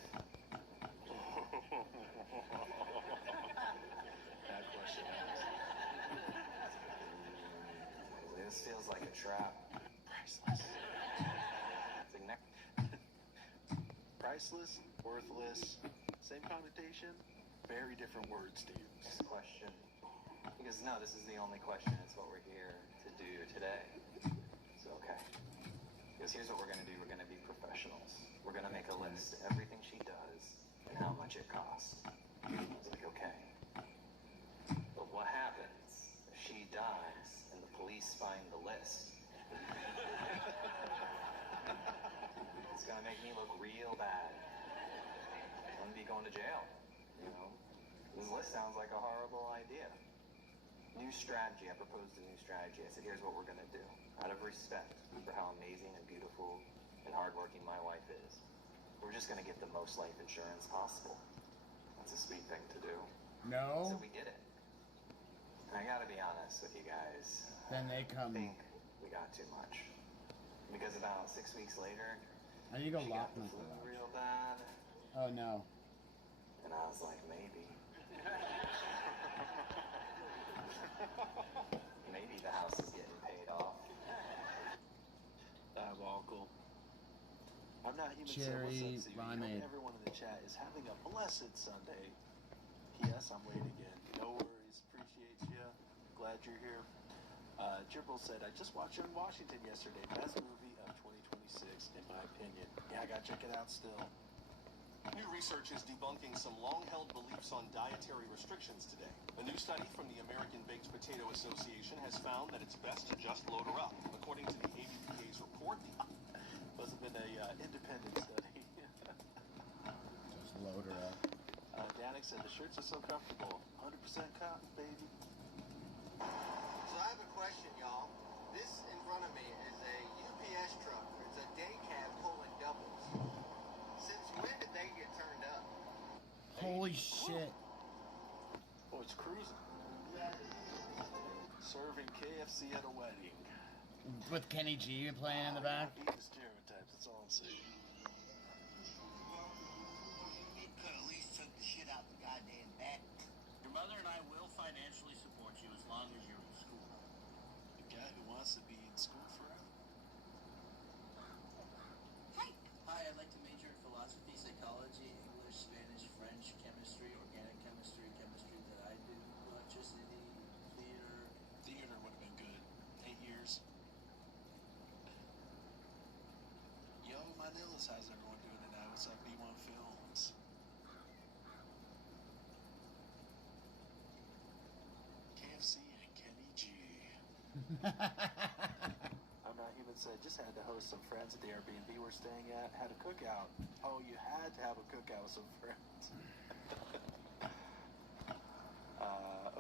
Bad question. This feels like a trap. Priceless. Priceless, worthless, same connotation, very different words to use. Next question. Because no, this is the only question. It's what we're here to do today. So, okay. Because here's what we're going to do. We're going to be professionals. We're going to make a list of everything she does and how much it costs. I was like, okay. But what happens if she dies and the police find the list? It's going to make me look real bad. I'm going to be going to jail. You know? This list sounds like a horrible idea. New strategy. I proposed a new strategy. I said, here's what we're going to do. Out of respect for how amazing and beautiful and hardworking my wife is, we're just going to get the most life insurance possible. That's a sweet thing to do. No. So we did it. And I got to be honest with you guys. Then they come. I think we got too much. Because about 6 weeks later, and you go she got the flu real bad. Oh, no. And I was like, maybe. Maybe the house is getting paid off. Diabolical. I'm not human. Cherry limeade. Everyone in the chat is having a blessed Sunday. P.S. I'm late again. No worries. Appreciate you. Glad you're here. Gerbil said, I just watched it in Washington yesterday. Best movie of 2026, in my opinion. Yeah, I gotta check it out still. New research is debunking some long-held beliefs on dietary restrictions today. A new study from the American Baked Potato Association has found that it's best to just load her up. According to the ABPA's report, must have been a independent study. Just load her up. Danik said the shirts are so comfortable. 100% cotton, baby. So I have a question, y'all. This in front of me is a UPS truck. It's a day cab pulling doubles. Since when did they get turned up? Holy shit. serving KFC at a wedding. With Kenny G playing in the back. Eating stereotypes, that's all I'm saying. You could at least took the shit out the goddamn bed. Your mother and I will financially support you as long as you're in school. The guy who wants to be in school forever. Hi, I'd like to major in philosophy, psychology, English, Spanish, French, chemistry, organic chemistry, chemistry that I do, electricity, theater. Theater would have been good. 8 years. Yo, Manila's how's everyone doing tonight? What's up, B1 Films? KFC and Kenny G. I'm Not Human said, just had to host some friends at the Airbnb we're staying at. Had a cookout. Oh, you had to have a cookout with some friends.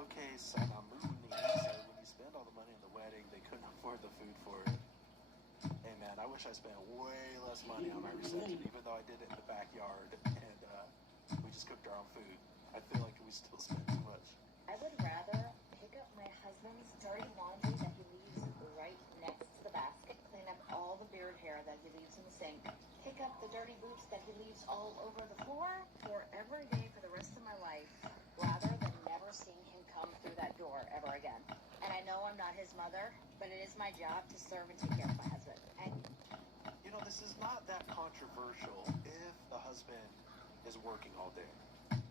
Okay, son, I'm moving the so when you spend all the money on the wedding, they couldn't afford the food for it. Hey man, I wish I spent way less money on my reception, even though I did it in the backyard and we just cooked our own food. I feel like we still spent too much. I would rather pick up my husband's dirty laundry that he leaves right next to the basket, clean up all the beard hair that he leaves in the sink, pick up the dirty boots that he leaves all over the floor for every day for the rest of my life, rather than never seeing him come through that door ever again. And I know I'm not his mother, but it is my job to serve and take care of my husband. And You know, this is not that controversial if the husband is working all day,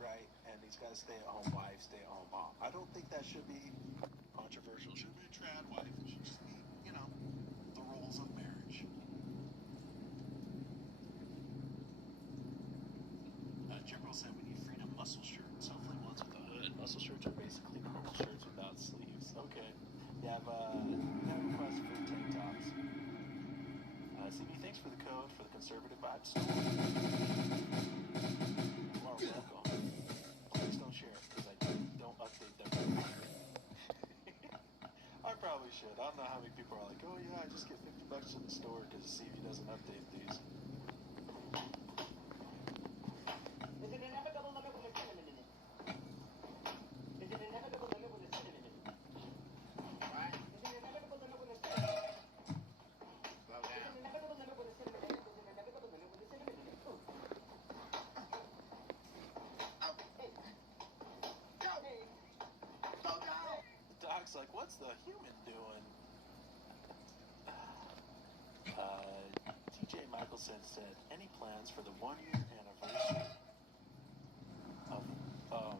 right? And he's got a stay-at-home wife, stay-at-home mom. I don't think that should be controversial. Should be a trad wife. It should just be, you know, the roles of marriage. Jimbo said we need freedom muscle shirts. Hopefully ones with a hood. Muscle shirts are basically normal shirts without sleeves. Okay. You have a request for tank tops. CB, thanks for the code for the conservative vibes. You are welcome. Please don't share it because I don't update them. I probably should. I don't know how many people are like, oh yeah, I just get $50 in the store because CB doesn't update these. Like, what's the human doing? TJ Michelson said, any plans for the 1-year anniversary of,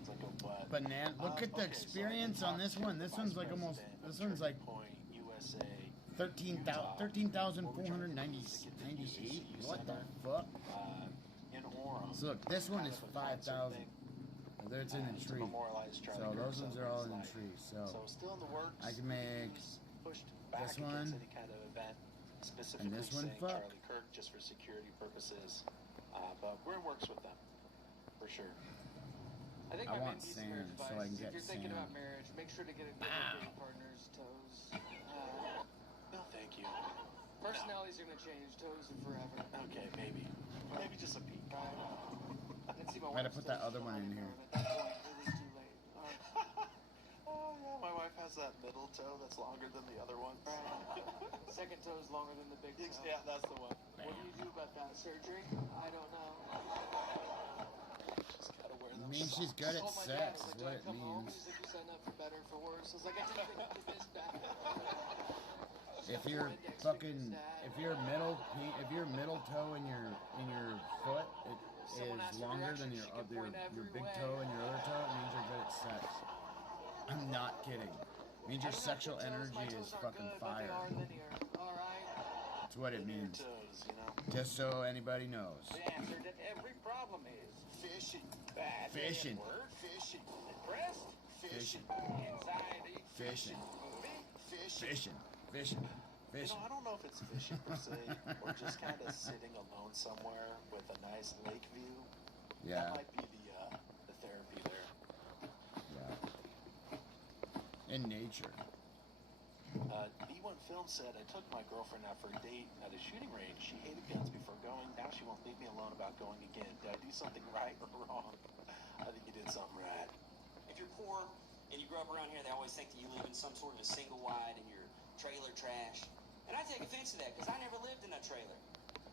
it's like a what? Banana. Look at the experience on this one. This one's like almost, this one's like USA 13,498. What the fuck? In Orem. So look, this one is 5,000. It's in the tree. So those ones are all in the tree. So still in the works. I can make this one any kind of event, and this one. Fuck. Charlie Kirk just for security purposes, but we're in works with them for sure. I think I my want main piece of marriage sand so I advice can is get if you're thinking sand. about marriage, make sure to get a good dating partner's toes. No, thank you. Personalities are gonna change. Toes are forever. Okay, maybe just a peek. Let's see my I gotta put that other one in here. At that point, it was too late. Oh yeah, my wife has that middle toe that's longer than the other one. Second toe is longer than the big toe. Yeah, that's the one. What do you do about that? Surgery? I don't know. Just gotta wear them. It means she's good at sex, is what it means. He's like, you signed up for better or for worse. I was like, I didn't think you did this bad. If your fucking, if your middle toe in your foot, it is longer than your big toe and your other toe, it means you're good at sex. I'm not kidding. It means your sexual energy is fucking fire. That's what it means. Just so anybody knows. The answer to every problem is fishing. Bad Fishing. word. Fishing. Depressed. Fishing. Anxiety. Fishing. Fishing. Fishing. You Fishing. know, I don't know if it's fishing per se, or just kind of sitting alone somewhere with a nice lake view. Yeah. That might be the therapy there. Yeah. In nature. B1 Film said, I took my girlfriend out for a date at a shooting range. She hated guns before going. Now she won't leave me alone about going again. Did I do something right or wrong? I think you did something right. If you're poor, and you grow up around here, they always think that you live in some sort of a single wide and you're trailer trash. And I take offense to that because I never lived in a trailer.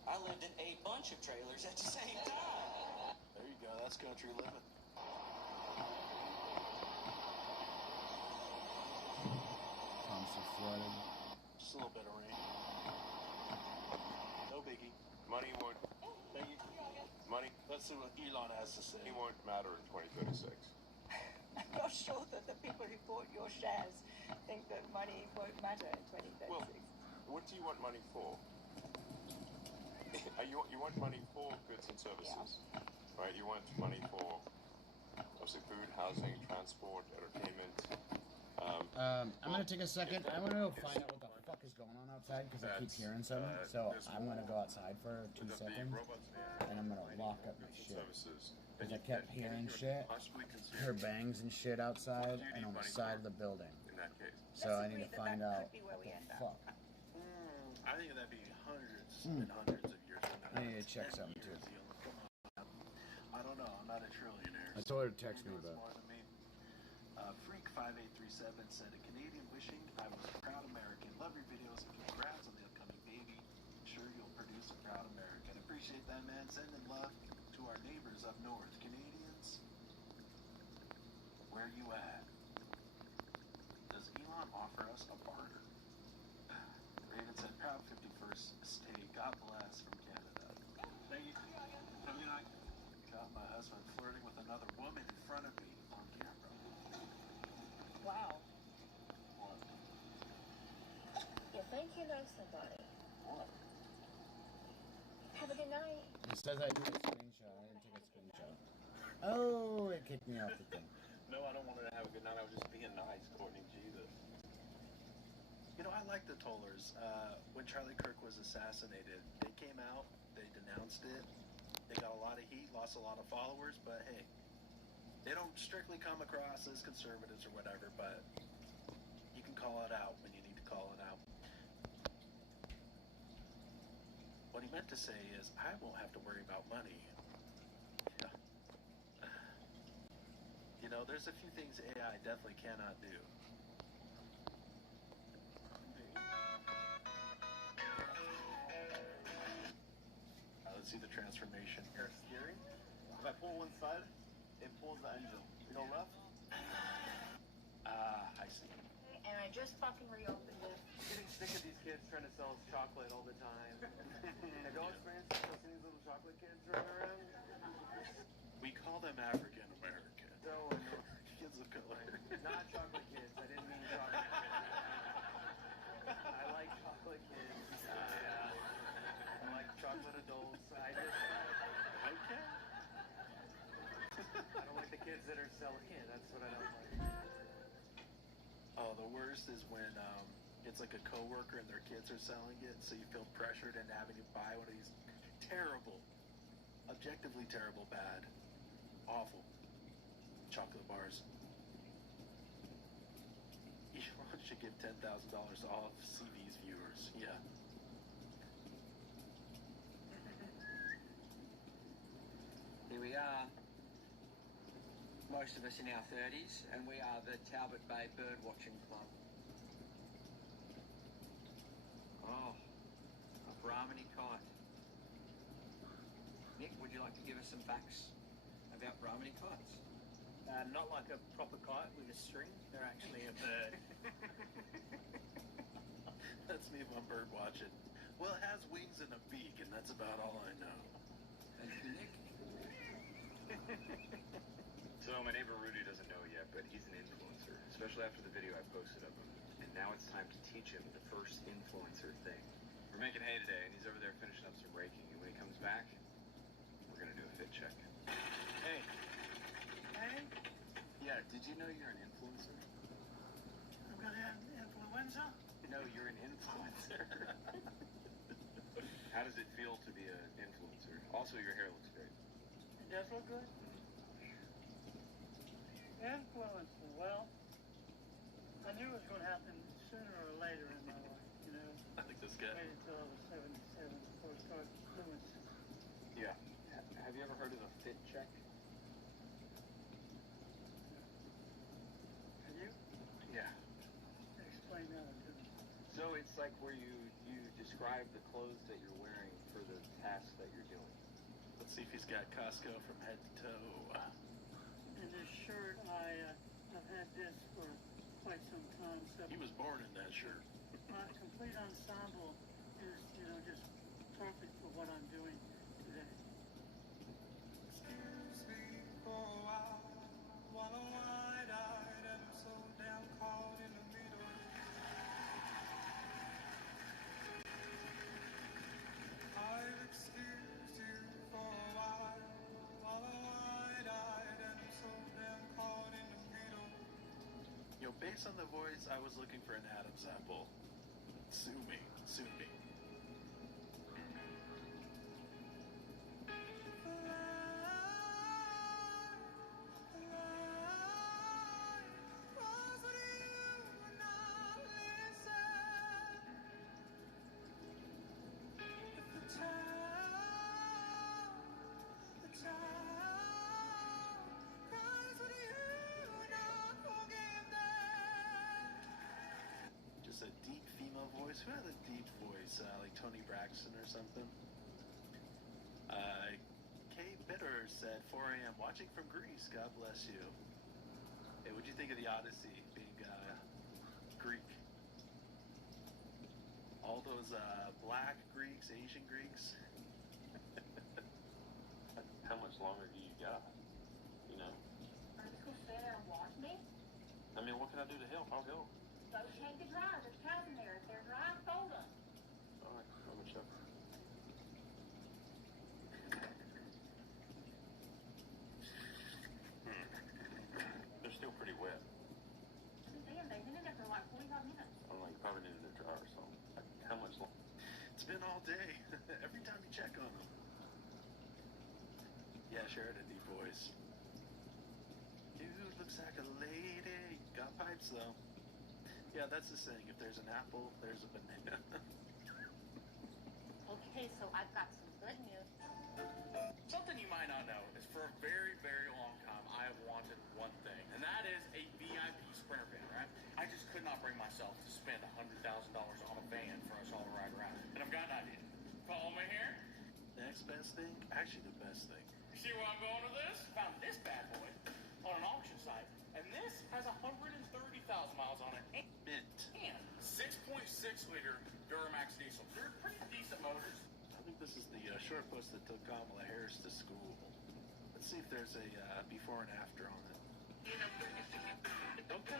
I lived in a bunch of trailers at the same time. There you go. That's country living. Pumps are flooded. Just a little bit of rain. No biggie. Money won't. Thank you. Money. Let's see what Elon has to say. It won't matter in 2036. I'm not sure that the people who bought your shares think that money won't matter in 2036. Well, what do you want money for? You want money for goods and services, right? You want money for obviously food, housing, transport, entertainment. I'm gonna take a second. I want to go find out what the fuck is going on outside because I keep hearing something. So I'm gonna go outside for 2 seconds, and I'm gonna lock up my shit because I kept hearing shit, hear bangs and shit outside and on the side of the building. So I need to find out what the fuck. I think that'd be hundreds and hundreds of years from now. I need to check something too. I don't know. I'm not a trillionaire. I told her to text me, but. Freak5837 said, a Canadian wishing I was a proud American. Love your videos and congrats on the upcoming baby. I'm sure you'll produce a proud American. Appreciate that, man. Sending love to our neighbors up north. Canadians, where you at? Does Elon offer us a barter? Raven said, proud 51st state. God bless from Canada. Thank you. Have a good night. Got my husband flirting with another woman in front of me on camera. Wow. What? You think you know somebody. What? Have a good night. It says I do a screenshot. I didn't take a screenshot. Oh, it kicked me off the thing. No, I don't want her to have a good night. I was just being nice, Courtney. Jesus. You know, I like the Tollers. When Charlie Kirk was assassinated, they came out, they denounced it. They got a lot of heat, lost a lot of followers, but hey, they don't strictly come across as conservatives or whatever, but you can call it out when you need to call it out. What he meant to say is, I won't have to worry about money. Yeah. You know, there's a few things AI definitely cannot do. Let's see the transformation. Air steering. If I pull one side, it pulls the engine. You go left? I see. And I just fucking reopened it. I'm getting sick of these kids trying to sell us chocolate all the time. Have y'all experienced seeing these little chocolate kids running around? We call them African American. So annoying. Kids of color. Not chocolate kids. I didn't mean chocolate kids. I like chocolate kids. I like chocolate adults. I just... Okay. I don't like the kids that are selling it. That's what I don't like. Oh, the worst is when it's like a coworker and their kids are selling it, so you feel pressured into having to buy one of these terrible, objectively terrible, bad, awful chocolate bars. Elon should give $10,000 to all of CV's viewers. Yeah. Here we are. Most of us in our 30s, and we are the Talbot Bay Bird Watching Club. Oh, a Brahminy kite. Nick, would you like to give us some facts about Brahminy kites? Not like a proper kite with a string. They're actually a bird. That's me if I'm bird watching. Well, it has wings and a beak, and that's about all I know. Thank you, Nick. So my neighbor Rudy doesn't know yet, but he's an influencer, especially after the video I posted of him. And now it's time to teach him the first influencer thing. We're making hay today, and he's over there finishing up some raking. And when he comes back, we're gonna do a fit check. Hey. Hey? Yeah, did you know you're an influencer? I'm gonna have an influenza? No, you're an influencer. How does it feel to be an influencer? Also, your hair looks great. It does look good? Influencer, well, I knew it was going to happen sooner or later in my life, you know. I think this guy. Waited until I was 77 before I started influencing. Yeah. Have you ever heard of a fit check? Have you So it's like where you describe the clothes that you're wearing for the task that you're doing. Let's see if he's got Costco from head to toe. And this shirt, I've had this for quite some time. So He was born in that shirt. my complete ensemble is, just perfect for what I'm doing today. Excuse me for a while I'm wide-eyed and I'm so damn caught in the middle. I've excused you for a while I'm wide-eyed and I'm so damn caught in the middle. Based on the voice, I was looking for an Adam's apple. Sue me. Sue me. Just a deep female voice. Who had a deep voice? Like Tony Braxton or something? Kay Bitter said 4 a.m. watching from Greece. God bless you. Hey, what'd you think of the Odyssey being Greek? All those black Greeks, Asian Greeks. How much longer do you got? You know? Are you going to stay there and watch me? I mean, what can I do to help? I'll go. Those can't be dry. There's cows in there. If they're dry, fold them. All right, I'm gonna check. They're still pretty wet. Damn, they've been in there for like 45 minutes. I'm like, probably needed a dryer or something. How much longer? It's been all day. Every time you check on them. Yeah, sure, a deep voice. Dude looks like a lady. Got pipes though. Yeah, that's the saying. If there's an apple, there's a banana. Okay, so I've got some good news. Something you might not know is for a very, very long time, I have wanted one thing, and that is a VIP Sprinter van, right? I just could not bring myself to spend $100,000 on a van for us all to ride around. And I've got an idea. Follow me here. Next best thing? Actually, the best thing. You see where I'm going with this? Found this bad boy on an auction site, and this has 130,000 miles on it. Mint. And 6.6-liter Duramax diesel. They're pretty decent motors. I think this is the short post that took Kamala Harris to school. Let's see if there's a before and after on it. Okay.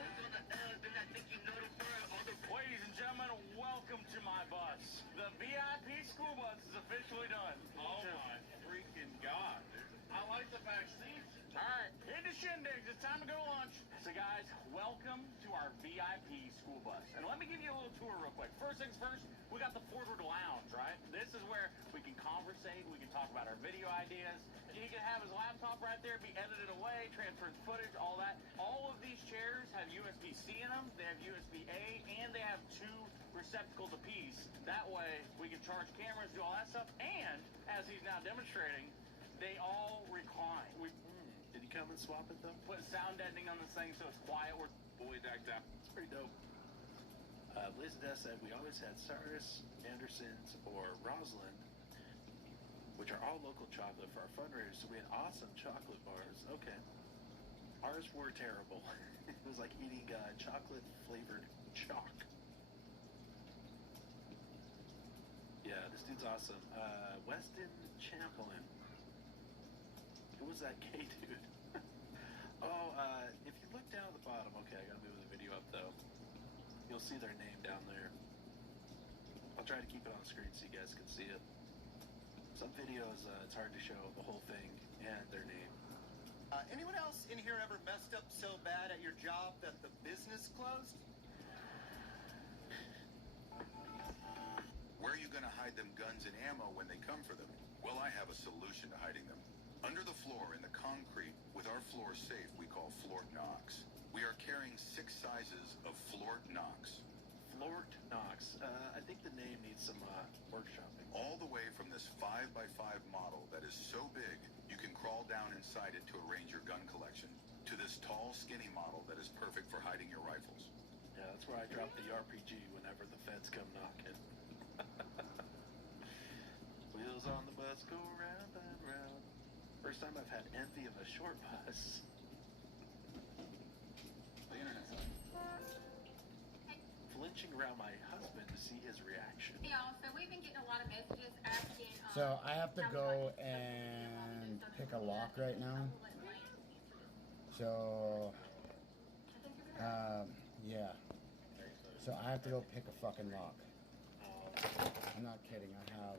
Ladies and gentlemen, welcome to my bus. The VIP school bus is officially done. Oh my freaking God, dude. I like the back seats. All right, hit the shindigs. It's time to go to lunch. So guys, welcome to our VIP school bus. And let me give you a little tour real quick. First things first, we got the forward lounge, right? This is where we can conversate, we can talk about our video ideas. He can have his laptop right there, be edited away, transferring footage, all that. All of these chairs have USB-C in them, they have USB-A, and they have 2 receptacles apiece. That way, we can charge cameras, do all that stuff, and, as he's now demonstrating, they all recline. Did he come and swap it, though? Put sound deadening on this thing so it's quiet. We're fully decked out. It's pretty dope. Liz Des said we always had Cyrus, Anderson's, or Roslyn, which are all local chocolate for our fundraisers, so we had awesome chocolate bars. Okay. Ours were terrible. It was like eating chocolate-flavored chalk. Yeah, this dude's awesome. Weston Chamberlain. Who was that K dude? If you look down at the bottom, okay, I gotta move the video up though. You'll see their name down there. I'll try to keep it on the screen so you guys can see it. Some videos, it's hard to show the whole thing and their name. Anyone else in here ever messed up so bad at your job that the business closed? Where are you going to hide them guns and ammo when they come for them? Well, I have a solution to hiding them. Under the floor in the concrete with our floor safe we call Floort Knox. We are carrying 6 sizes of Floort Knox. Floort Knox. I think the name needs some workshopping. All the way from this 5x5 model that is so big you can crawl down inside it to arrange your gun collection, to this tall, skinny model that is perfect for hiding your rifles. Yeah, that's where I drop the RPG whenever the feds come knocking. Wheels on the bus go round and round. First time I've had envy of a short bus. The internet. Flinching around my husband to see his reaction. Yeah, so we've been getting a lot of messages asking. So I have to go and pick a lock right now. So, yeah. So I have to go pick a fucking lock. I'm not kidding. I have.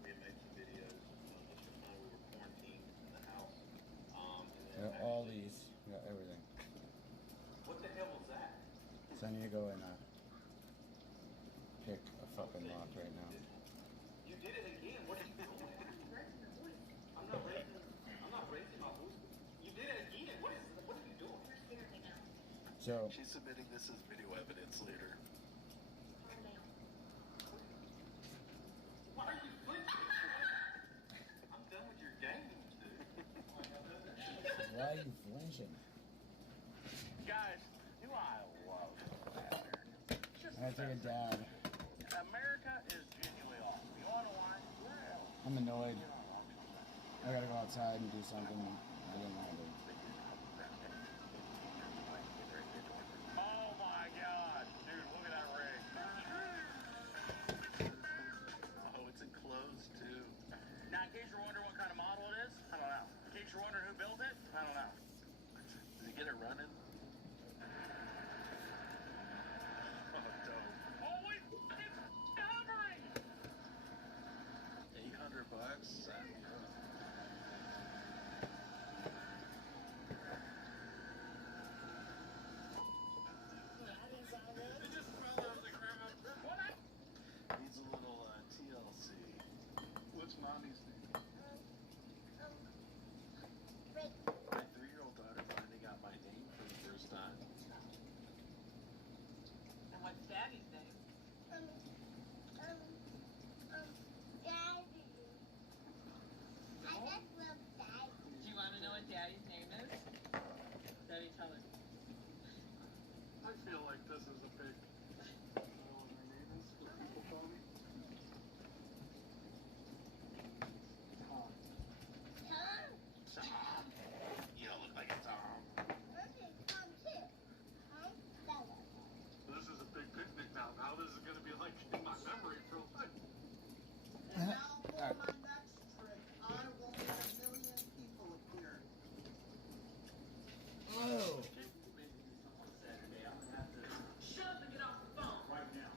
We had made some videos just for fun. We were quarantined in the house. All these, got everything. What the hell was that? So I need to go and pick a fucking lock right now. You did it again. What are you doing? I'm not raising my voice. You did it again. What are you doing? So She's submitting this as video evidence later. Why are you flinching? I'm done with your games, dude. why are you flinching? Guys, do I love America? Just I take a dab. America is genuinely awesome. You want to why? I'm annoyed. I gotta go outside and do something I didn't want to do. Oh my god. Dude, look at that rig. Oh, it's enclosed too. Now, in case you're wondering what kind of model it is, I don't know. In case you're wondering who built it, I don't know. Did he get it running? Oh, dope. Holy it's hovering! $800. Needs a little TLC. What's mommy's name? My 3-year-old daughter finding out my name for the first time. And what's Daddy's name? Do you want to know what Daddy's name is? Daddy, tell her. I feel like this is a big. I don't know what my name is. What people call me. Tom. You don't look like a Tom. This is a big picnic now. Now this is going to be like in my memory for life. And now for my next trick, I will get 1 million people appear. Oh. Shut up and get off the phone right now.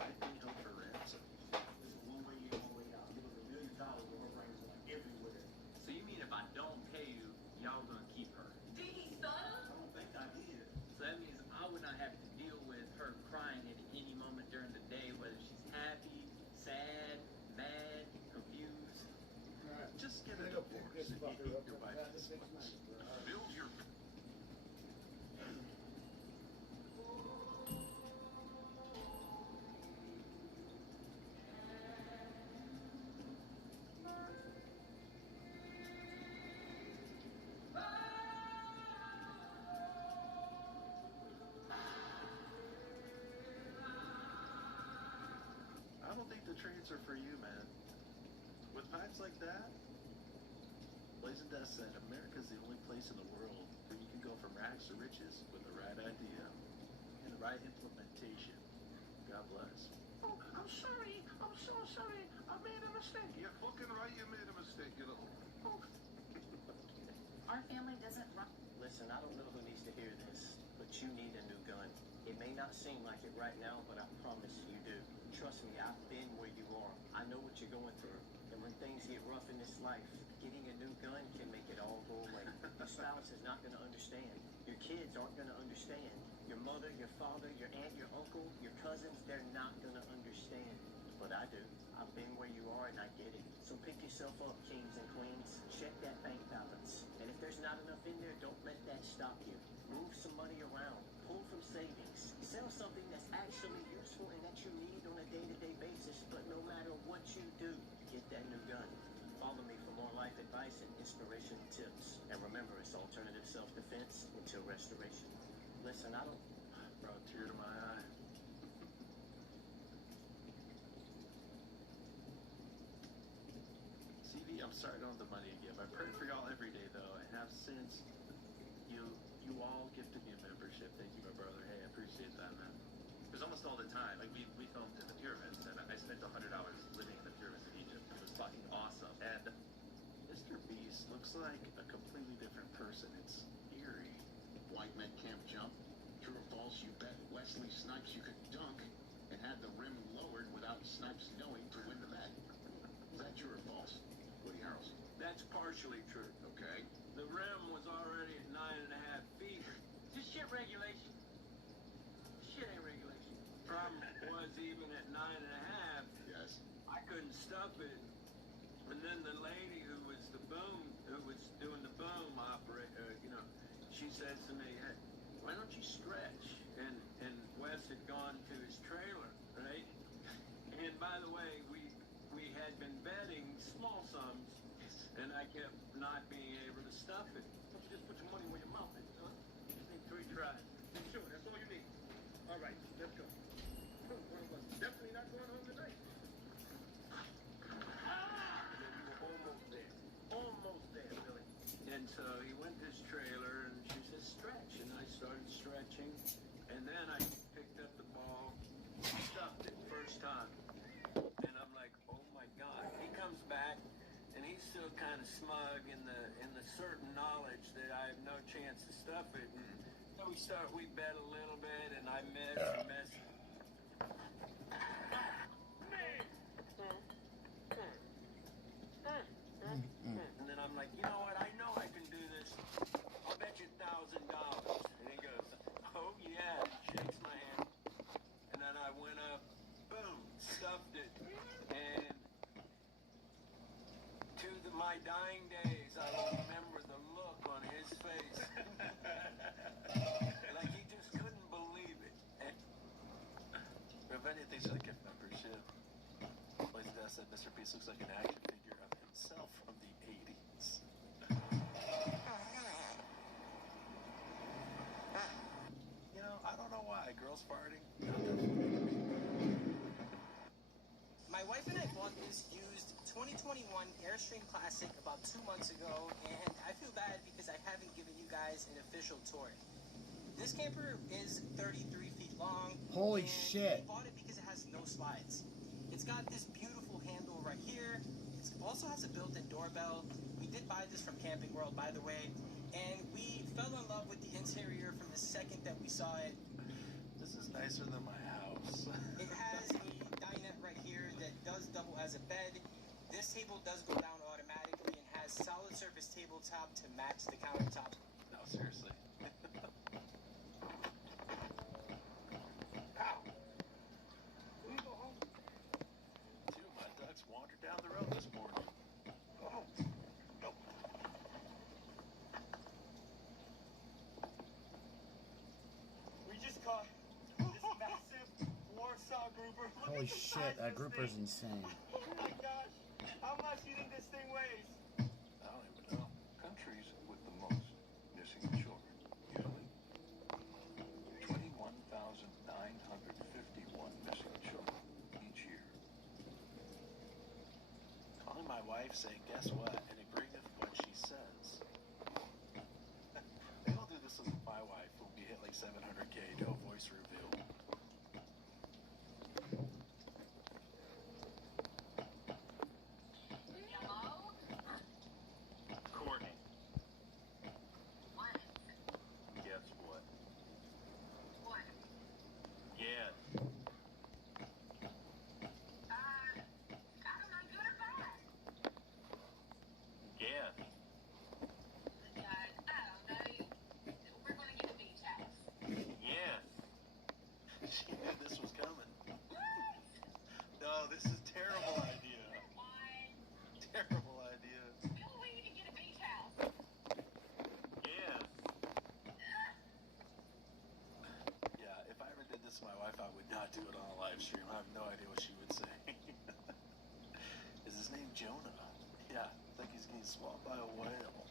I've been held for ransom. There's one way in, one way out. Give us $1 million, we'll bring her everywhere. So you mean if I don't pay you, y'all gonna keep her? Did he son I don't think I did. So that means I would not have to deal with her crying at any moment during the day, whether she's happy, sad, mad, confused. Just get a divorce if you hate your wife this much. Build your. I don't think the trades are for you, man. With facts like that, Blazing Death said America's the only place in the world where you can go from rags to riches with the right idea and the right implementation. God bless. Oh, I'm sorry. I'm so sorry. I made a mistake. You're fucking right. You made a mistake, you know. Oh. Our family doesn't run. Listen, I don't know who needs to hear this, but you need a new gun. It may not seem like it right now, but I promise you do. Trust me, I've been where you are. I know what you're going through. And when things get rough in this life, getting a new gun can make it all go away. Your spouse is not going to understand. Your kids aren't going to understand. Your mother, your father, your aunt, your uncle, your cousins, they're not going to understand. But I do. I've been where you are and I get it. So pick yourself up, kings and queens. Check that bank balance. And if there's not enough in there, don't let that stop you. Move some money around. Pull from savings. Sell something that's actually useful and that you need on a day-to-day basis. But no matter what you do, get that new gun. Follow me for more life advice and inspiration tips. And remember, it's alternative self-defense until restoration. Listen, I don't... Brought a tear to my eye. CV, I'm sorry I don't have the money to give. I pray for y'all every day, though. I have since you all gifted me a membership. Thank you, my brother. Hey, I appreciate that, man. It was almost all the time. Like, we filmed in the pyramids, and I spent $100 living in the pyramids of Egypt. It was fucking awesome. And Mr. Beast looks like a completely different person. It's eerie. White men can't jump. True or false, you bet Wesley Snipes you could dunk and had the rim lowered without Snipes knowing to win the bet. Is that true or false, Woody Harrelson? That's partially true. Okay. The rim was already at 9.5 feet. Just shit regulation. Shit ain't regulation. Problem was even at 9.5. Yes. I couldn't stuff it. And then the lady who was doing the boom she says to me, hey, why don't you stretch? And Wes had gone to his trailer, right? And by the way, we had been betting small sums, and I kept not being able to stuff it. Why don't you just put your money where your mouth is, huh? You just need 3 tries. Sure, that's all you need. All right, let's go. Definitely not going home tonight. Almost there. Almost there, Billy. And so he went to his trailer, and she said, stretch. And I started stretching. And then I picked up the ball, stuffed it first time. And I'm like, oh my God. He comes back, and he's still kind of smug in the certain knowledge that I have no chance to stuff it. And so we bet a little bit, and I missed. And then I'm like, you know what? I know I can do this. I'll bet you $1,000. And he goes, oh yeah. He shakes my hand. And then I went up, boom, stuffed it. And to my dying days, I will remember the look on his face. Like he just couldn't believe it. And If anything, should a gift membership. Plays that said Mr. Beast looks like an action figure of himself from the 80s. You know, I don't know why. Girls farting. My wife and I bought this used 2021 Airstream Classic about 2 months ago, and I feel bad because I haven't given you guys an official tour. This camper is 33 feet long. Holy and shit. We bought it because it has no slides. It's got this beautiful handle right here. It also has a built-in doorbell. We did buy this from Camping World, by the way, and we fell in love with the interior from the second that we saw it. This is nicer than my house. It has a dinette right here that does double as a bed. This table does go down automatically and has solid surface tabletop to match the countertop. No, seriously. Two of my ducks wandered down the road this morning. Oh, no. We just caught this massive Warsaw grouper. Look Holy at the size shit, of that this grouper's thing. insane. Oh my gosh. How much do you think this thing weighs? I don't even know. Countries with the most missing children yearly. 21,951 missing children each year. Calling my wife saying, guess what? And agreeing with what she says. Maybe I'll do this with my wife when we hit like 700K, do a voice reveal. Courtney. What? Guess what? What? Yeah. I don't know, good or bad? Yeah. God, I don't know. We're gonna get a beach house. Yeah. She knew this was coming. No, this is a terrible idea. Terrible idea. Bill, we need to get a beach house. Yeah. Yeah, if I ever did this to my wife, I would not do it on a live stream. I have no idea what she would say. Is his name Jonah? Yeah, I think he's getting swallowed by a whale.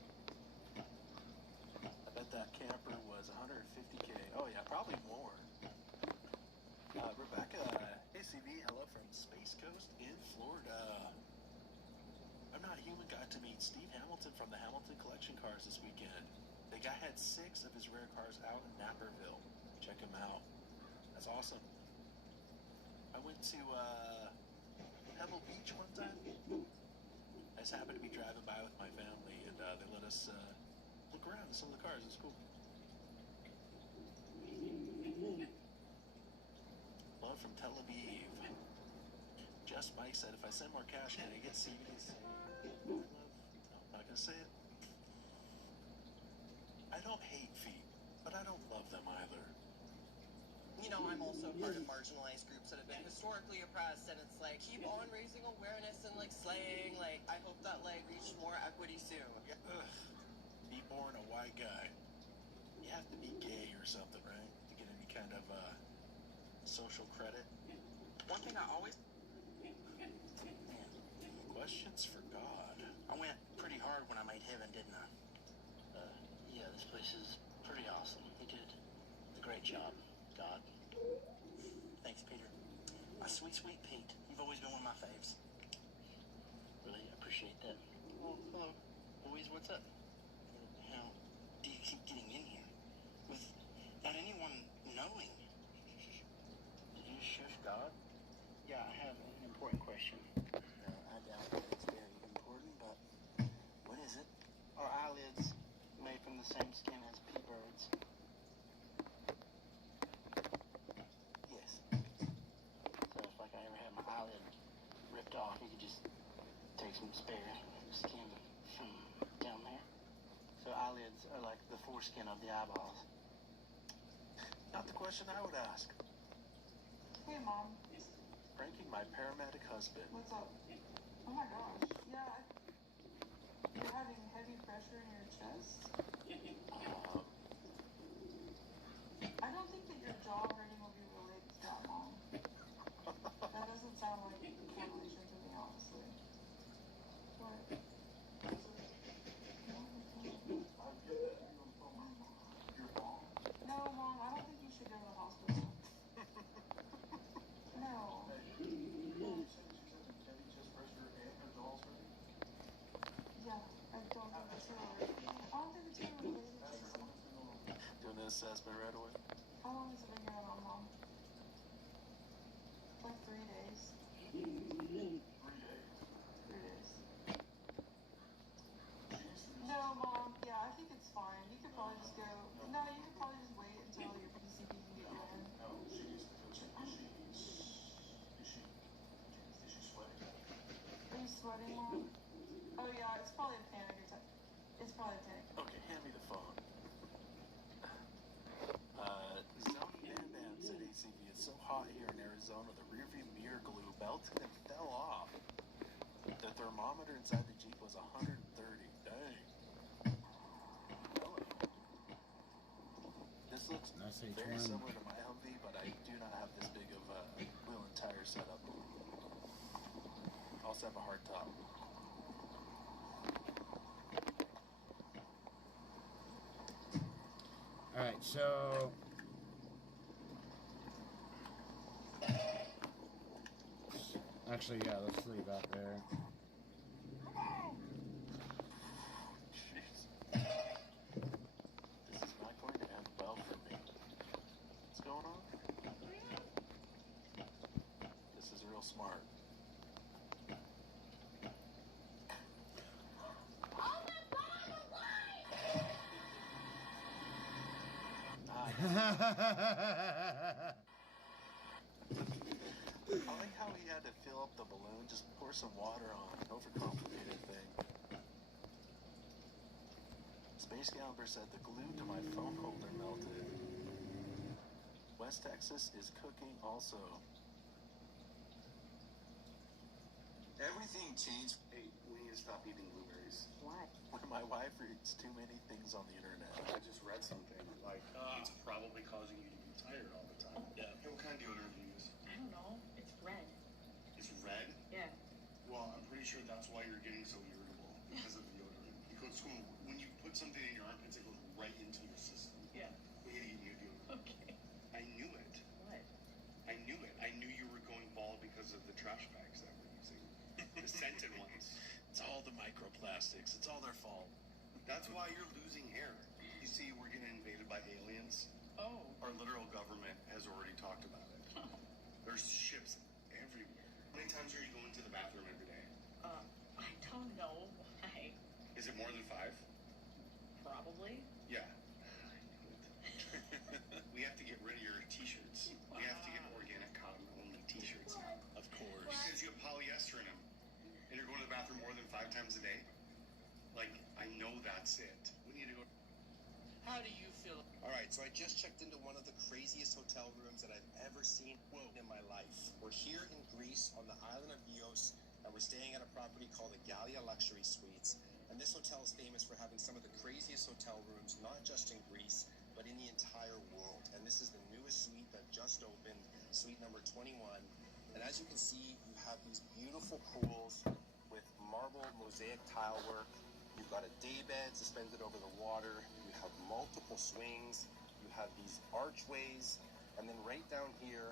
I Bet that camper was 150K. Oh yeah, probably more. Rebecca, hey CV, hello from Space Coast in Florida. I'm Not Human got to meet Steve Hamilton from the Hamilton Collection Cars this weekend. The guy had 6 of his rare cars out in Naperville. Check him out. That's awesome. I went to Pebble Beach one time. I just happened to be driving by with my family, and they let us look around at some of the cars. It's cool. Love from Tel Aviv. Just Mike said, if I send more cash, can I get CDs? No, I'm not gonna say it. I don't hate feet, but I don't love them either. You know, I'm also part of marginalized groups that have been historically oppressed, and it's like, keep on raising awareness and like slaying. Like, I hope that like reach more equity soon. Ugh. Be born a white guy. You have to be gay or something, right? To get any kind of social credit. One thing I always... Questions for God. I went pretty hard when I made heaven, didn't I? Yeah, this place is pretty awesome. You did a great job, God. Thanks, Peter. My sweet, sweet Pete. You've always been one of my faves. Really appreciate that. Well, hello, boys. What's up? How do you keep getting in here without anyone knowing? Did you shush God? Yeah, I have an important question. No, I doubt that it's very important, but what is it? Are eyelids made from the same skin as pea birds? Yes. So if like I ever had my eyelid ripped off, you could just take some spare skin from down there. So eyelids are like the foreskin of the eyeballs. Not the question I would ask. Hey, Mom. Pranking my paramedic husband. What's up? Oh my gosh. Yeah, you're having heavy pressure in your chest? I don't think that your jaw hurting will be related to that, Mom. That doesn't sound like a correlation to me, honestly. What? No, Mom, I don't think you should go to the hospital. No. Yeah, I don't think it's related. I don't think it's related to something. Doing an assessment right away. How long has it been going on, Mom? Like 3 days. 3 days. No, Mom. Yeah, I think it's fine. You could probably just go. No, you could probably just wait until your PCP can get going. No, she needs to go check. Is she sweating? Are you sweating, Mom? Oh yeah, it's probably a panic attack. It's probably a panic. Okay, hand me the phone. Zoni Bam Bam said ACV, it's so hot here in Arizona, the rearview mirror glue melted and fell off. The thermometer inside the Jeep was 130. Dang. Hello. This looks very similar to my Humvee, but I do not have this big of a wheel and tire setup. Also have a hard top. Alright, so actually, yeah, let's leave out there. This is not going to end well for me. What's going on? This is real smart. I like how he had to fill up the balloon, just pour some water on, overcomplicated thing. Space Gambler said the glue to my phone holder melted. West Texas is cooking also. Everything changed. Hey, we need to stop eating blueberries. Why? When my wife reads too many things on the internet. I just read something like it's probably causing you to be tired all the time. Yeah. Hey, what kind of deodorant do you use? I don't know. It's red. It's red? Yeah. Well, I'm pretty sure that's why you're getting so irritable because of the deodorant. Because when you put something in your armpits, it goes right into your system. Yeah. Idiot you do. Okay. I knew it. What? I knew it. I knew you were going bald because of the trash bags that we're using. The scented ones. It's all the microplastics. It's all their fault. That's why you're losing hair. You see, we're getting invaded by aliens. Oh. Our literal government has already talked about it. There's ships everywhere. How many times are you going to the bathroom every day? I don't know. Why? Is it more than 5? Probably. Yeah. We have to get rid of your t-shirts. We have to get organic cotton only t-shirts now. Of course. Because you have polyester in them. And you're going to the bathroom more than 5 times a day? Like, I know that's it. We need to go. How do you feel? All right, so I just checked into one of the craziest hotel rooms that I've ever seen in my life. We're here in Greece on the island of Ios, and we're staying at a property called the Gallia Luxury Suites. And this hotel is famous for having some of the craziest hotel rooms, not just in Greece, but in the entire world. And this is the newest suite that just opened, suite number 21. And as you can see, you have these beautiful pools with marble mosaic tile work. You've got a daybed suspended over the water. You have multiple swings. You have these archways. And then right down here,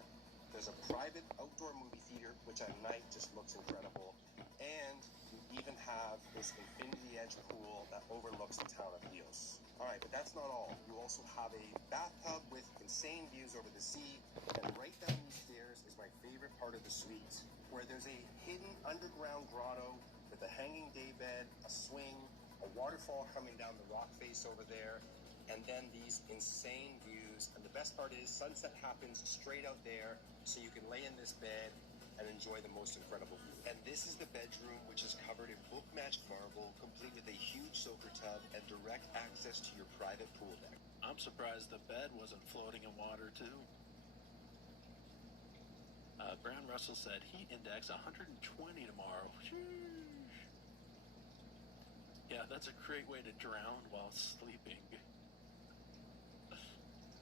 there's a private outdoor movie theater, which at night just looks incredible. And you even have this infinity edge pool that overlooks the town of Ios. All right, but that's not all. You also have a bathtub with insane views over the sea. And right down these stairs is my favorite part of the suite, where there's a hidden underground grotto with a hanging daybed, a swing, a waterfall coming down the rock face over there, and then these insane views. And the best part is sunset happens straight out there, so you can lay in this bed and enjoy the most incredible view. And this is the bedroom, which is covered in book-matched marble, complete with a huge soaker tub and direct access to your private pool deck. I'm surprised the bed wasn't floating in water, too. Graham Russell said heat index 120 tomorrow. Sheesh. Yeah, that's a great way to drown while sleeping.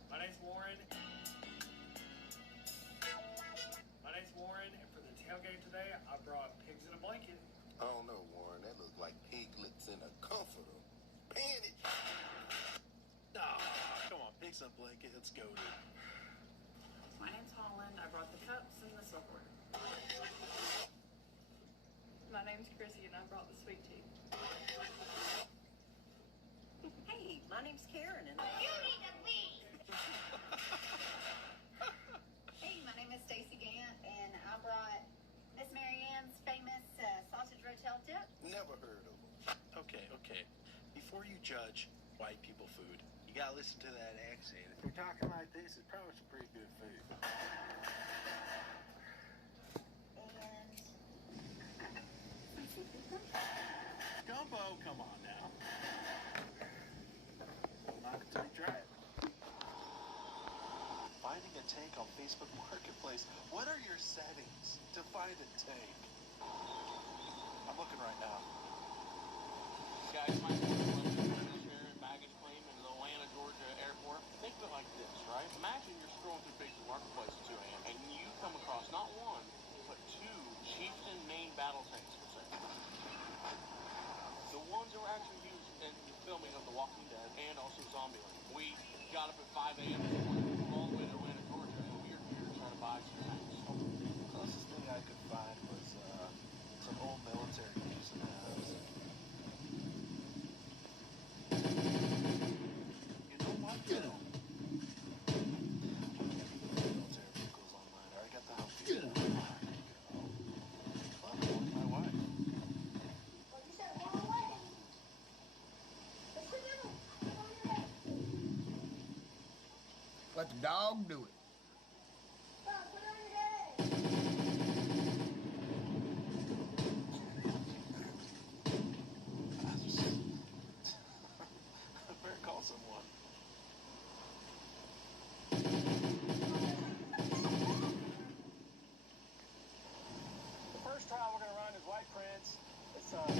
My name's Warren. And for the tailgate today, I brought pigs in a blanket. I don't know, Warren. That looks like piglets in a comforter. Pan it! Nah, come on, pigs in a blanket. Let's go, dude. My name's Holland. I brought the cups and the silverware. My name's Chrissy, and I brought the sweet tea. Hey, my name's Karen, and You need to leave! hey, my name is Stacy Gant, and I brought Miss Marianne's famous sausage rotel dip. Never heard of them. Okay. Before you judge white people food, you gotta listen to that accent. If they're talking like this, it's probably some pretty good food. Gumbo, come on now. Not until you try it. Finding a tank on Facebook Marketplace. What are your settings to find a tank? I'm looking right now. Guys, my name is here in baggage claim in the Atlanta, Georgia airport. Think of it like this, right? Imagine you're scrolling through Facebook Marketplace at 2 a.m. and you come across not one, but 2 Chieftain main battle tanks for sale. The ones that were actually used in the filming of The Walking Dead and also Zombieland. We got up at 5 a.m. this morning, all the way to Atlanta, Georgia, and we are here trying to buy some tanks. The closest thing I could find was some old military use in the house. You know what, though? Military vehicles online. I already got the house. My wife. Let the dog do it. I better call someone. The first trial we're going to run is White Prince. It's 12 tires,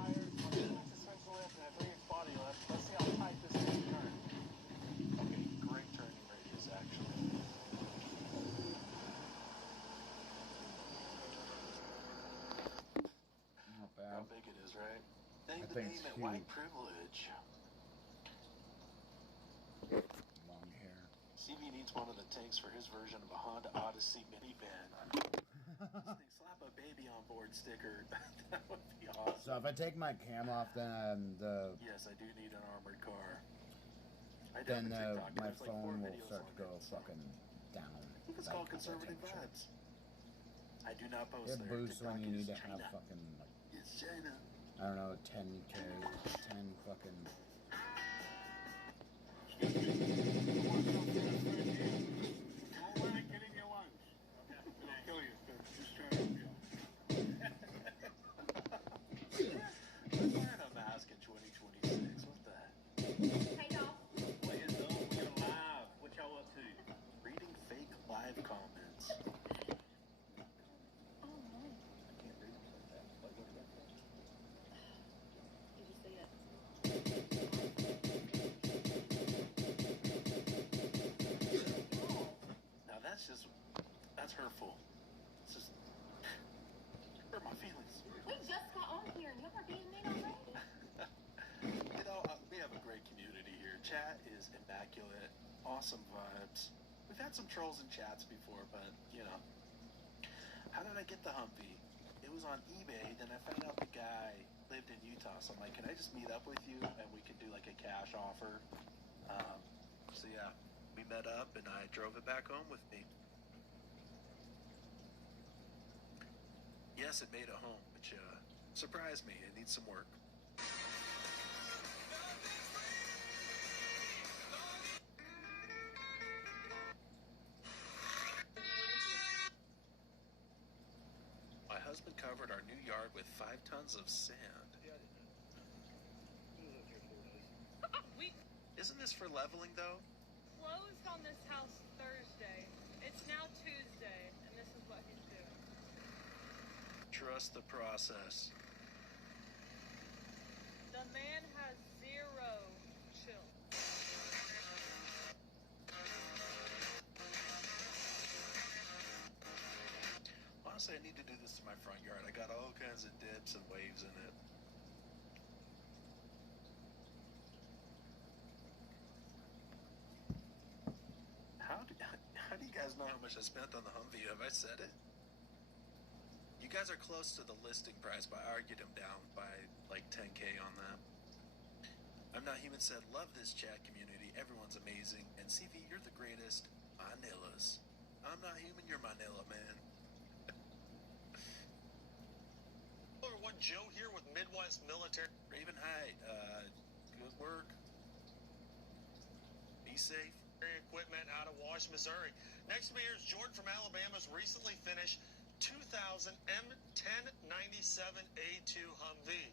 1 suspension lift, and a 3-inch body lift. Let's see how tight this thing can turn. Okay, great turning radius, actually. Not bad. How big it is, right? I Name the think name it's at White huge. Privilege. CV needs one of the tanks for his version of a Honda Odyssey minivan. Slap a baby on board sticker. That would be awesome. So if I take my cam off, then Yes, I do need an armored car. my phone will start to go fucking down. I think it's called conservative vibes. I do not post It there. boosts when you need to have China. fucking, like, It's China. I don't know, 10K, 10 fucking... Wearing a mask in 2026. What the? Hey, y'all. What is up? We're live. What y'all up to? Reading fake live comments. Oh, no. Did you see it? Now that's hurtful. It's just hurt my feelings. We just got on here and y'all are being mean already. You know, we have a great community here. Chat is immaculate. Awesome vibes. We've had some trolls in chats before, but, you know. How did I get the Humvee? It was on eBay, then I found out the guy lived in Utah, so I'm like, can I just meet up with you and we can do like a cash offer? So yeah, we met up and I drove it back home with me. Yes, it made it home, which surprised me. It needs some work. My husband covered our new yard with 5 tons of sand. Isn't this for leveling, though? Closed on this house Thursday. It's now Tuesday, and this is what he's doing. Trust the process. The man has zero chill. Honestly, I need to do this to my front yard. I got all kinds of dips and waves in it. How do you guys know how much I spent on the Humvee? Have I said it? You guys are close to the listing price, but I argued him down by like 10K on that. I'm Not Human said, love this chat community. Everyone's amazing. And CV, you're the greatest. Manilas. I'm Not Human, you're Manila, man. One Joe here with Midwest Military. Raven Height, good work. Be safe. Equipment out of Wash, Missouri. Next to me here is Jordan from Alabama's recently finished 2000 M1097A2 Humvee.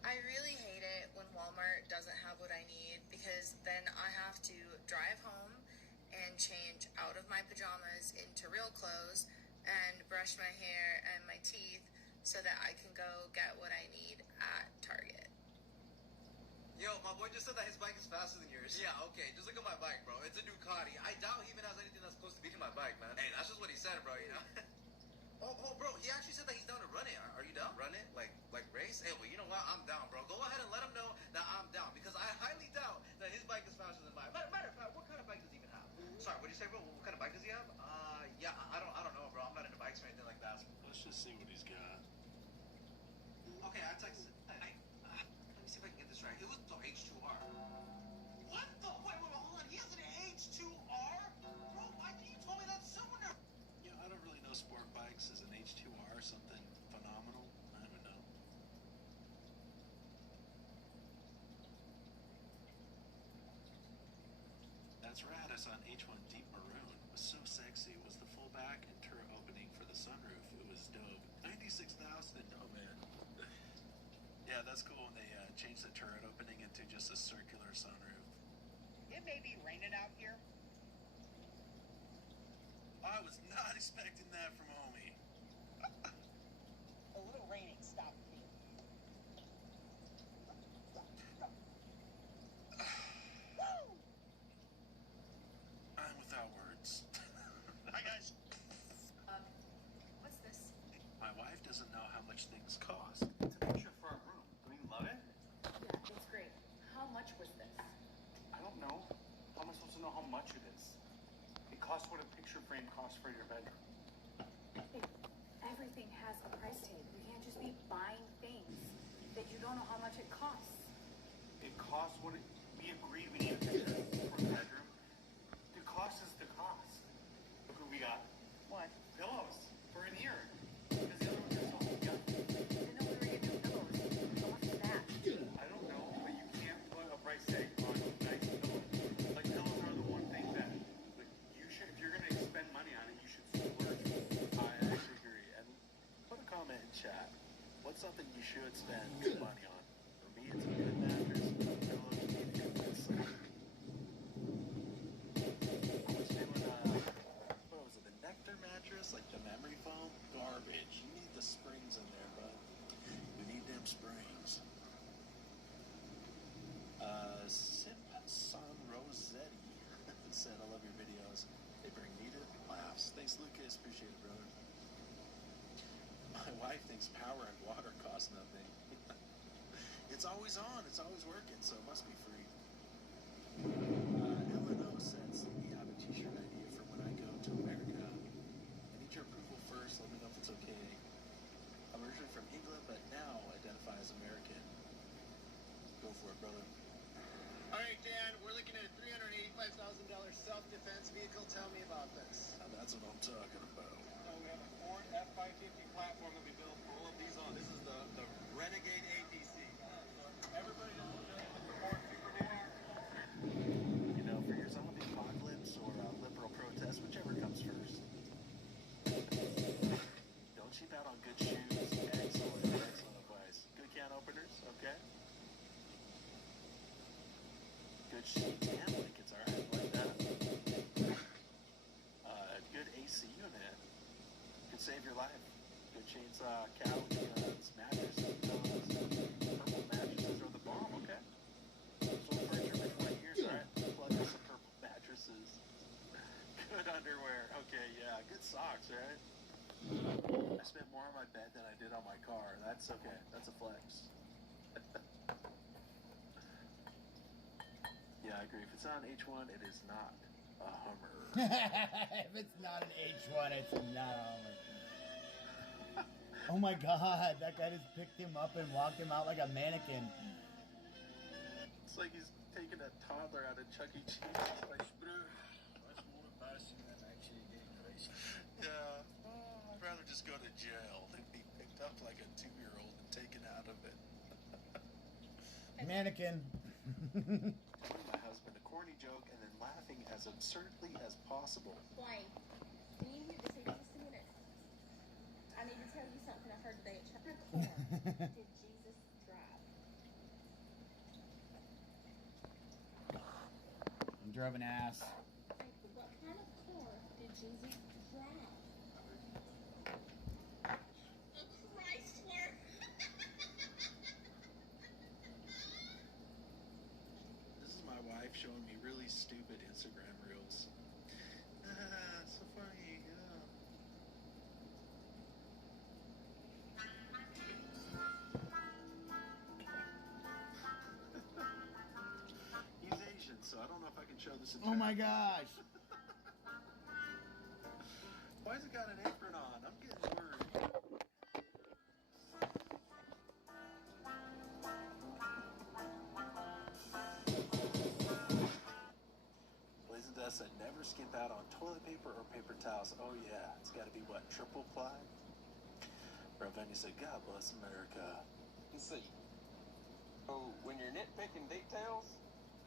I really hate it when Walmart doesn't have what I need because then I have to drive home and change out of my pajamas into real clothes and brush my hair and my teeth so that I can go get what I need at Target. Yo, my boy just said that his bike is faster than yours. Yeah, okay, just look at my bike, bro. It's a Ducati. I doubt he even has anything that's close to beating my bike, man. Hey, that's just what he said, bro, you know? oh, bro, he actually said that he's down to run it. Are you down? Run it? Like race? Hey, well, you know what? I'm down, bro. Go ahead and let him know that I'm down, because I highly doubt that his bike is faster than mine. Matter of fact, what kind of bike does he even have? Sorry, what did you say, bro? What kind of bike does he have? Yeah, I don't know, bro. I'm not into bikes or anything like that. Let's just see what he's got. Okay, I texted. Let me see if I can get this right. It was the H2R. What the? Wait, hold on. He has an H2R? Bro, I think you told me that sooner. Yeah, I don't really know sport bikes. Is an H2R something phenomenal? I don't know. That's rad. I saw an H1 Deep Maroon. It was so sexy. It was the full back and turret opening for the sunroof. It was dope. 96,000. Oh, man. Yeah, that's cool when they changed the turret opening into just a circular sunroof. It may be raining out here. I was not expecting that from homie. A little raining stopped me. I'm without words. Hi, guys. What's this? My wife doesn't know how much things cost. It's a picture for our room. Do we love it? Yeah, it's great. How much was this? don't know. How am I supposed to know how much it is? It costs what a picture frame costs for your bedroom. Everything has a price tag. You can't just be buying things that you don't know how much it costs. It costs what we agreed we need a picture for the bedroom. The cost is the cost. Look what we got. What? Pillows for in here. Because the other ones are so yuck. I know we were getting pillows. How much is that? I don't know, but you can't put a price tag on nice pillows. Like pillows are the one thing that like you should, if you're gonna expend money on it, you should splurge. I actually agree. And put a comment in chat. What's something you should spend good money on? For me, it's a good mattress, pillows, and a good sleep. I was doing, what was it, the Nectar mattress? Like the memory foam? Garbage. You need the springs in there, bud. You need them springs. Simson Rossetti said, I love your videos. They bring needed laughs. Thanks, Lucas. Appreciate it, brother. My wife thinks power and water cost nothing. It's always on. It's always working, so it must be free. LNO says, we have a t-shirt idea for when I go to America. I need your approval first. Let me know if it's okay. I'm originally from England, but now identify as American. Go for it, brother. All right, Dan, we're looking at a $385,000 self-defense vehicle. Tell me about this. Now that's what I'm talking about. We have a Ford F-550 platform that we built all of these on. This is the Renegade APC. Everybody knows the Ford Super Duty. You know, for your zombie apocalypse or liberal protest, whichever comes first. Don't cheap out on good shoes. Excellent advice. Good can openers, okay? Good sheets and blankets, alright, like that. Good AC unit. Could save your life. Good chainsaw, couch, guns, mattresses, pillows. Purple mattresses are the bomb, okay? Sold furniture for 20 years, alright? Plug in some purple mattresses. Good underwear, okay, yeah. Good socks, right? I spent more on my bed than I did on my car. That's okay. That's a flex. Yeah, I agree. If it's not an H1, it is not a Hummer. If it's not an H1, it's not a Hummer. Oh my god, that guy just picked him up and walked him out like a mannequin. It's like he's taking a toddler out of Chuck E. Cheese. Like, That's more embarrassing than actually getting crazy. yeah. I'd rather just go to jail than be picked up like a 2-year-old and taken out of it. Mannequin. Telling my husband a corny joke and then laughing as absurdly as possible. Why? Can you hear this? Just a minute. I need to tell you something I heard today at church. Did Jesus drive? I'm driving ass. What kind of car did Jesus drive? A Chrysler. This is my wife showing me really stupid Instagram reels. It's so funny, yeah. He's Asian, so I don't know if I can show this. Oh my gosh. Why has it got an apron on? I'm getting worried. Blazing Dust said never skimp out on toilet paper or paper towels. Oh yeah, it's got to be what, triple ply? Ravenia said, God bless America. Let's see. So when you're nitpicking details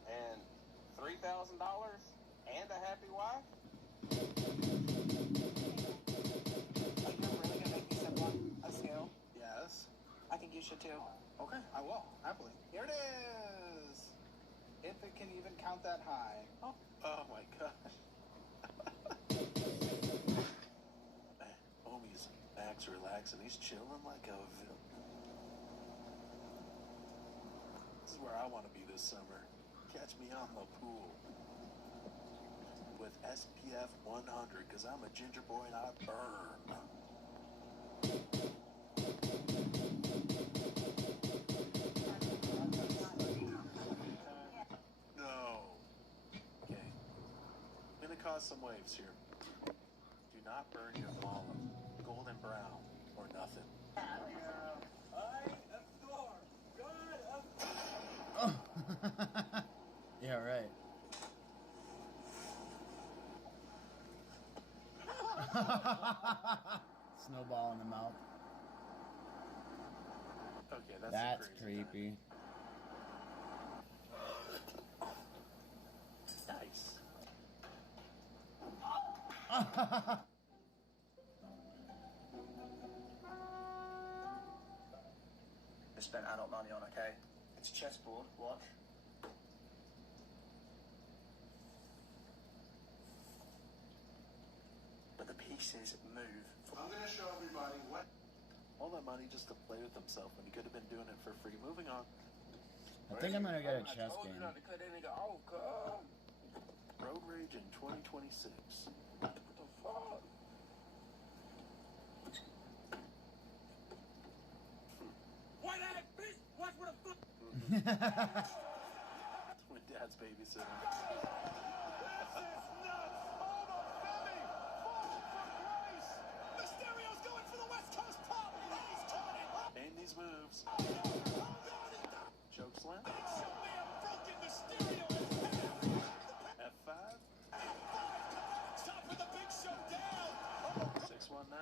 and $3,000 and a happy wife. Are you really gonna make me send one? A scale? Yes. I think you should too. Okay, I will, happily. Here it is. If it can even count that high. Oh, oh my gosh. Man, homie's Max relaxing. He's chilling like a villain. This is where I want to be this summer. Catch me on the pool. With SPF 100, because I'm a ginger boy and I burn. No. cause some waves here. Do not burn your malum. Golden brown or nothing. Oh. Yeah, right. Snowball in the mouth. Okay, that's creepy. Nice. I spent adult money on, okay? It's a chessboard, watch. But the pieces move. I'm gonna show everybody what. All that money just to play with himself when he could have been doing it for free. Moving on. I think I'm gonna get a chess game. Road Rage in 2026. What the fuck? White ass bitch! Watch what a fuck! When Dad's babysitting. Mysterio's going for the West Coast pop! And he's caught it! Aim these moves. Choke slam. F5. Stop with the big showdown! 619.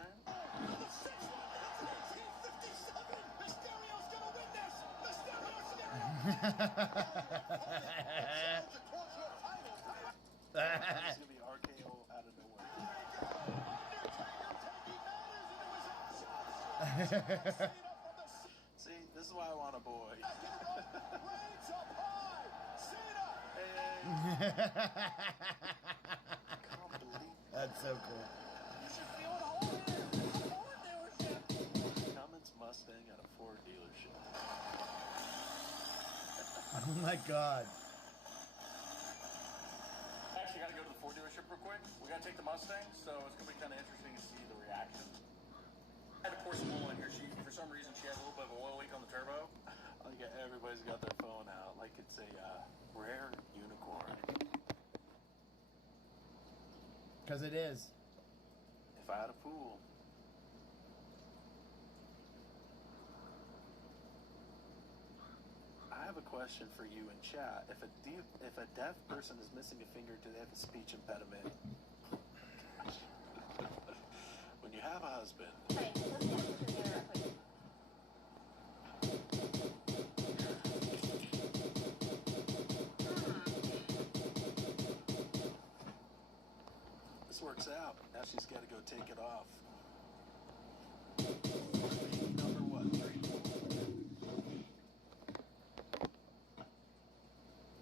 Mysterio's gonna win this! Mysterio! This is gonna be RKO out of nowhere. See, this is why I want a boy. That's so cool. Cummins Mustang at a Ford dealership. Oh my god. Actually, gotta go to the Ford dealership real quick. We gotta take the Mustang, so it's gonna be kind of interesting to see the reaction. I had to pour some oil in here. For some reason, she has a little bit of an oil leak on the turbo. Like everybody's got their phone out, like it's a rare unicorn. Because it is. If I had a pool. I have a question for you in chat. If a deaf person is missing a finger, do they have a speech impediment? When you have a husband. This works out. Now she's got to go take it off. Number what? 3.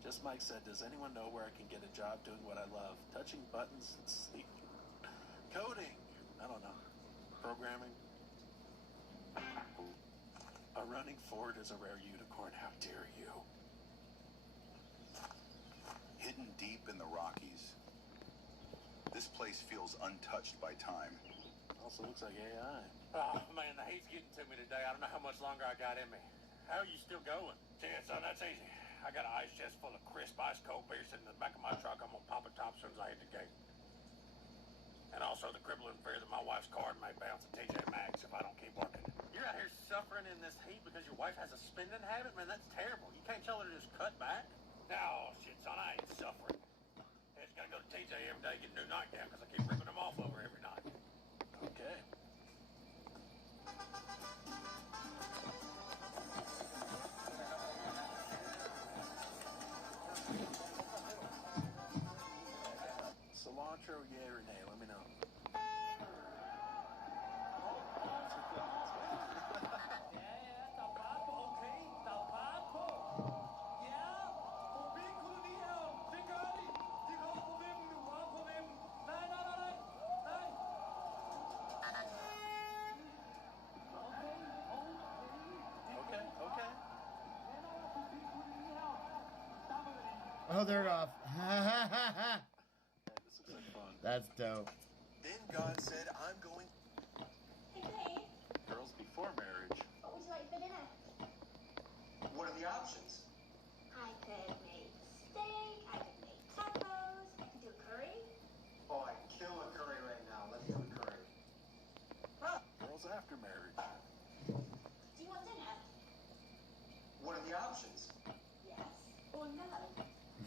Just Mike said, does anyone know where I can get a job doing what I love? Touching buttons and sleeping. Coding. I don't know. Programming. A running Ford is a rare unicorn. How dare you? Hidden deep in the Rockies, this place feels untouched by time. Also looks like AI. Oh, man, the heat's getting to me today. I don't know how much longer I got in me. How are you still going? Yeah, son, that's easy. I got an ice chest full of crisp ice cold beer sitting in the back of my truck. I'm gonna pop a top as soon as I hit the gate. And also the crippling fear that my wife's card may bounce at TJ Maxx if I don't keep working. You're out here suffering in this heat because your wife has a spending habit? Man, that's terrible. You can't tell her to just cut back? No, shit, son, I ain't suffering. I just gotta go to TJ every day, get a new nightgown because I keep ripping them off over every night. Okay. Cilantro, yay or nay? Let me know. Oh, they're off. This looks like fun. That's dope. Then God said, I'm going. Hey, babe. Girls before marriage. What would you like for dinner? What are the options? I could make steak, I could make tacos, I could do curry.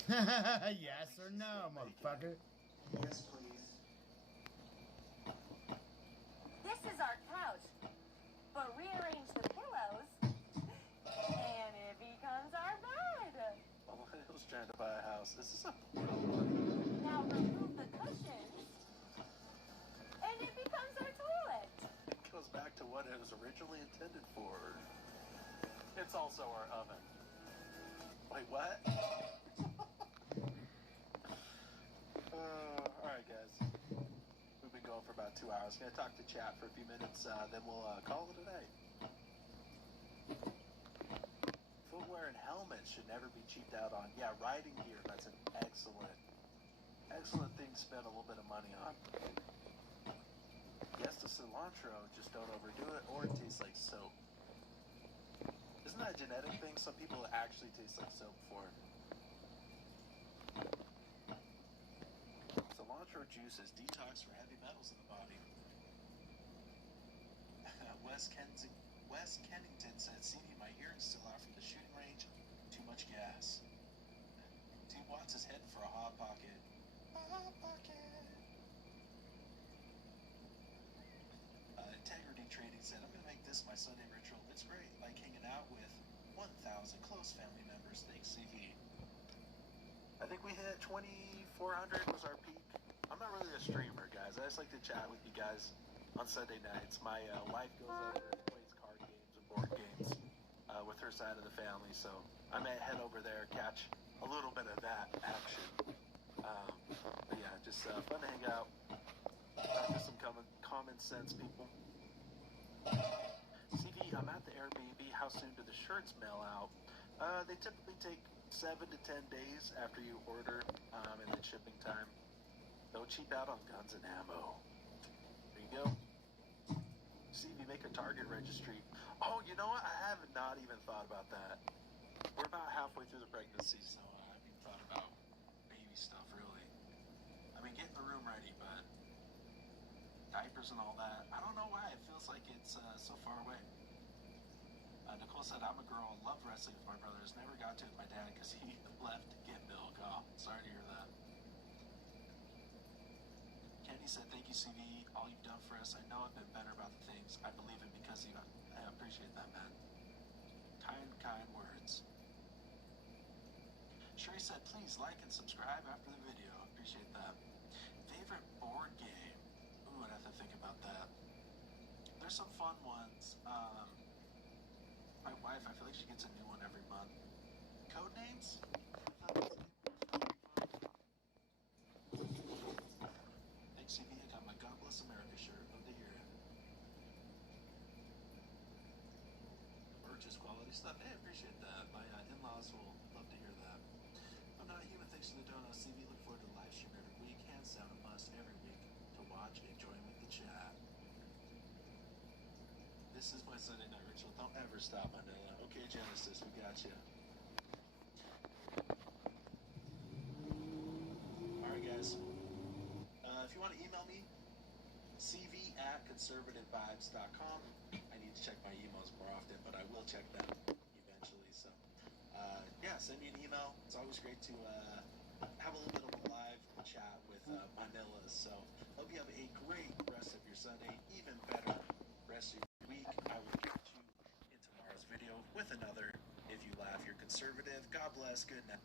Yes or no, motherfucker? Yes, please. This is our couch, but rearrange the pillows, and it becomes our bed. Well, I was trying to buy a house. Is this a porno? Now remove the cushions, and it becomes our toilet. It goes back to what it was originally intended for. It's also our oven. Wait, what? Alright, guys. We've been going for about 2 hours. Gonna talk to chat for a few minutes, then we'll call it a day. Footwear and helmets should never be cheaped out on. Yeah, riding gear, that's an excellent thing to spend a little bit of money on. Yes, the cilantro, just don't overdo it, or it tastes like soap. Isn't that a genetic thing? Some people actually taste like soap for it. Cilantro juice is detox for heavy metals in the body. Wes Kennington said, "CV, my hearing's still out from the shooting range. Too much gas." T. Watts is heading for a hot pocket. A hot pocket. Integrity Trading said, "I'm going to make this my Sunday ritual. It's great, like hanging out with 1,000 close family members. Thanks, CV." I think we hit 2,400 was our peak. I'm not really a streamer, guys. I just like to chat with you guys on Sunday nights. My wife goes over and plays card games and board games with her side of the family, so I may head over there, catch a little bit of that action. But yeah, just fun to hang out. Talk to some common sense people. CV, I'm at the Airbnb. How soon do the shirts mail out? They typically take 7 to 10 days after you order, and then shipping time. Don't cheap out on guns and ammo. There you go. CV, make a Target registry. Oh, you know what? I have not even thought about that. We're about halfway through the pregnancy, so I haven't even thought about baby stuff, really. I mean, getting the room ready, but diapers and all that. I don't know why. It feels like it's so far away. Nicole said, "I'm a girl, love wrestling with my brothers. Never got to it with my dad because he left to get milk." Oh, sorry to hear that. Kenny said, "Thank you, CV. All you've done for us. I know I've been better about the things. I believe it because of you." I appreciate that, man. Kind words. Sherry said, "Please like and subscribe after the video." Appreciate that. Favorite board game? Ooh, I'd have to think about that. There's some fun ones. My wife, I feel like she gets a new one every month. Codenames? Thanks, CV. I got my God Bless America shirt. Love to hear it. Purchase quality stuff. Hey, I appreciate that. My in-laws will love to hear that. I'm not a human. Thanks for the donut, CV. Look forward to the live stream every week. Hands down, a must every week to watch and join with the chat. This is my Sunday night ritual. Don't ever stop, Mandela. Okay, Genesis, we got you. Alright, guys. If you want to email me, cv@conservativevibes.com. I need to check my emails more often, but I will check them eventually. So, yeah, send me an email. It's always great to have a little bit of a live chat with Mandela. So, hope you have a great rest of your Sunday, even better rest of your week. I will catch you in tomorrow's video with another If You Laugh, You're Conservative. God bless. Good night.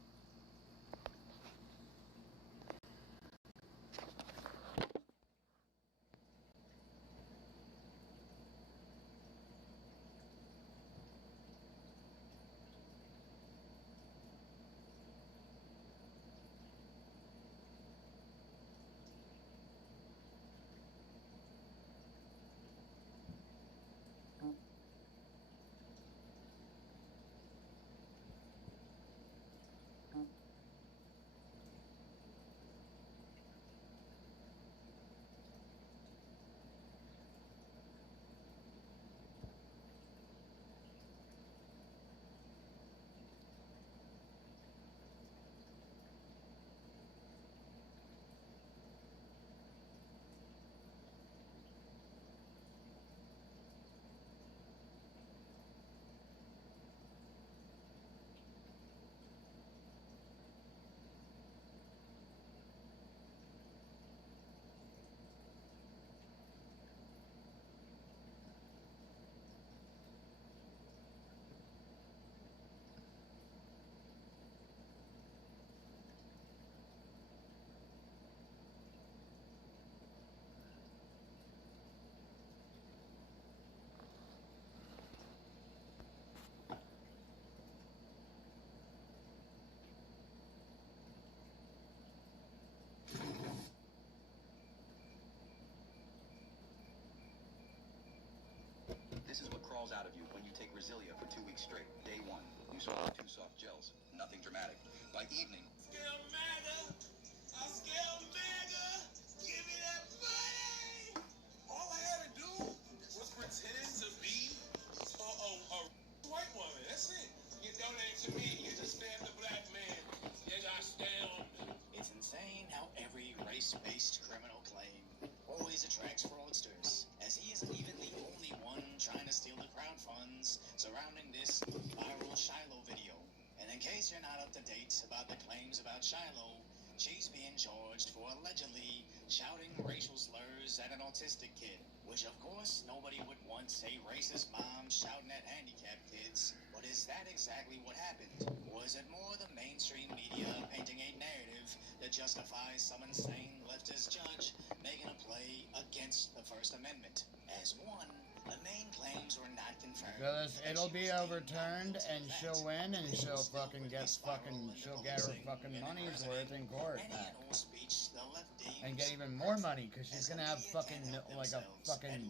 crawls out of you when you take Resilia for 2 weeks straight. Day 1, you swallow 2 soft gels. Nothing dramatic. By evening, Scale MAGA! I scale MAGA! Give me that money! All I had to do was pretend to be a white woman. That's it. You donate to me, you just stand the black man. You got stand. It's insane how every race-based criminal claim always attracts fraudsters, as he isn't even the only one trying to steal the crowd funds surrounding this viral Shiloh video. And in case you're not up to date about the claims about Shiloh, she's being charged for allegedly shouting racial slurs at an autistic kid, which of course nobody would want a racist mom shouting at handicapped kids. But is that exactly what happened? Or is it more the mainstream media painting a narrative that justifies some insane leftist judge making a play against the First Amendment? As one, the main claims were not confirmed. Because it'll be overturned and she'll win and she'll fucking get she'll get her fucking money's worth in court back. And get even more money because she's gonna have fucking like a fucking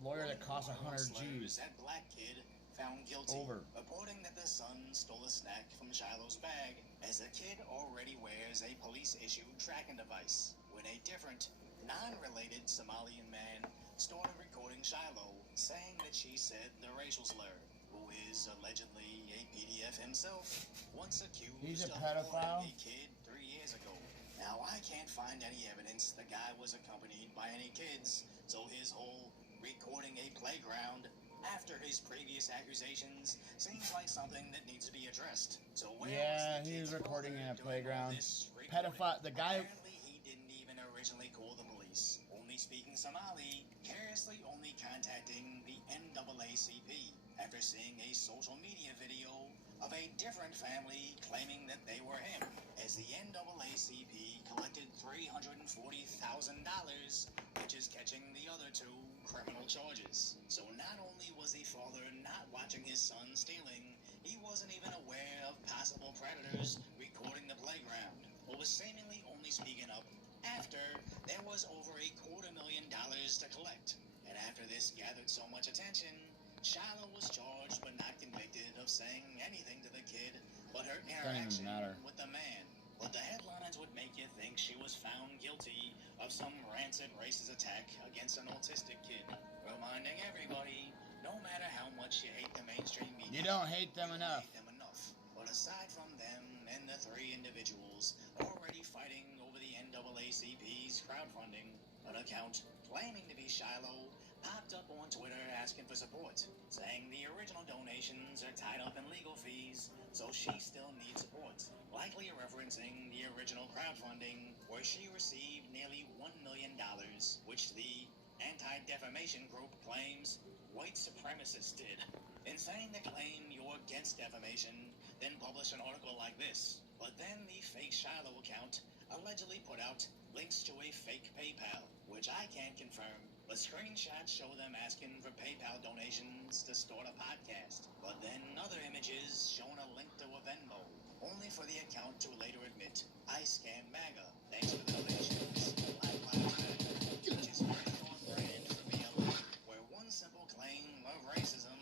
lawyer that costs 100 G's. That black kid found guilty, reporting that the son stole a snack from Shiloh's bag, as the kid already wears a police-issued tracking device. When a different, non-related Somalian man started recording Shiloh, saying that she said the racial slur, who is allegedly a PDF himself, once accused of pedophile? a kid 3 years ago. Now, I can't find any evidence the guy was accompanied by any kids, so his whole recording a playground after his previous accusations seems like something that needs to be addressed. So yeah, he was recording in a playground. Pedophile, the guy... Apparently he didn't even originally call the police, only speaking Somali, carelessly only contacting the NAACP after seeing a social media video of a different family claiming that they were him, as the NAACP collected $340,000, which is catching the other two criminal charges. So not only was the father not watching his son stealing, he wasn't even aware of possible predators recording the playground, or was seemingly only speaking up after there was over $250,000 to collect. And after this gathered so much attention, Shiloh was charged but not convicted of saying anything to the kid but her interaction with the man. But the headlines would make you think she was found guilty of some rancid racist attack against an autistic kid, reminding everybody, no matter how much you hate the mainstream media, you don't hate them enough. But aside from them and the three individuals already fighting over the NAACP's crowdfunding, an account claiming to be Shiloh popped up on Twitter asking for support, saying the original donations are tied up in legal fees, so she still needs support, likely referencing the original crowdfunding where she received nearly $1 million, which the anti-defamation group claims white supremacists did. In saying they claim you're against defamation, then publish an article like this, but then the fake Shiloh account allegedly put out links to a fake PayPal, which I can't confirm, but screenshots show them asking for PayPal donations to start a podcast. But then other images showing a link to a Venmo, only for the account to later admit, I scam MAGA, thanks for the donations, Black Lives Matter, which is very on brand for BLM, where one simple claim of racism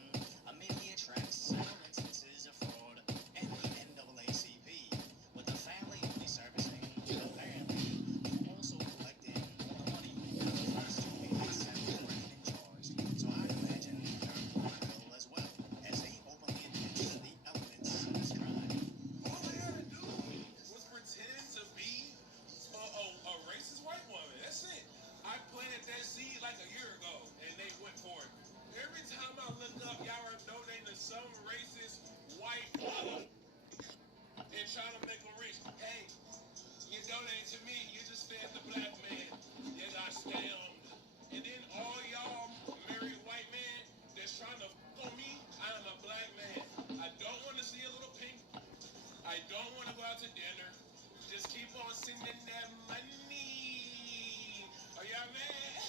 immediately attracts several instances of fraud and the NAACP, with the family only servicing, apparently, also collecting more money than the first two payments that were already been charged. So I'd imagine they're criminal as well, as they openly admit the elements of this crime. All I had to do was pretend to be a racist white woman. That's it. I planted that seed like a year ago, and they went for it. Every time I look up, y'all are donating to some racist white mother and trying to make them rich. Hey, you donate to me, you just fed the black man. You got scammed. And then all y'all married white men that's trying to f on me, I am a black man. I don't want to see a little pink. I don't want to go out to dinner. Just keep on sending that money. Are y'all mad?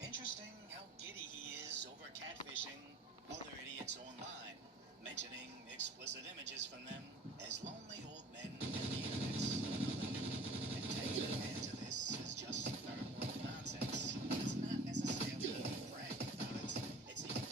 Interesting how giddy he is over catfishing other idiots online, mentioning explicit images from them as lonely old men in the internet's another new. And taking advantage of this is just third world nonsense. It's not necessarily bragging about it. It's even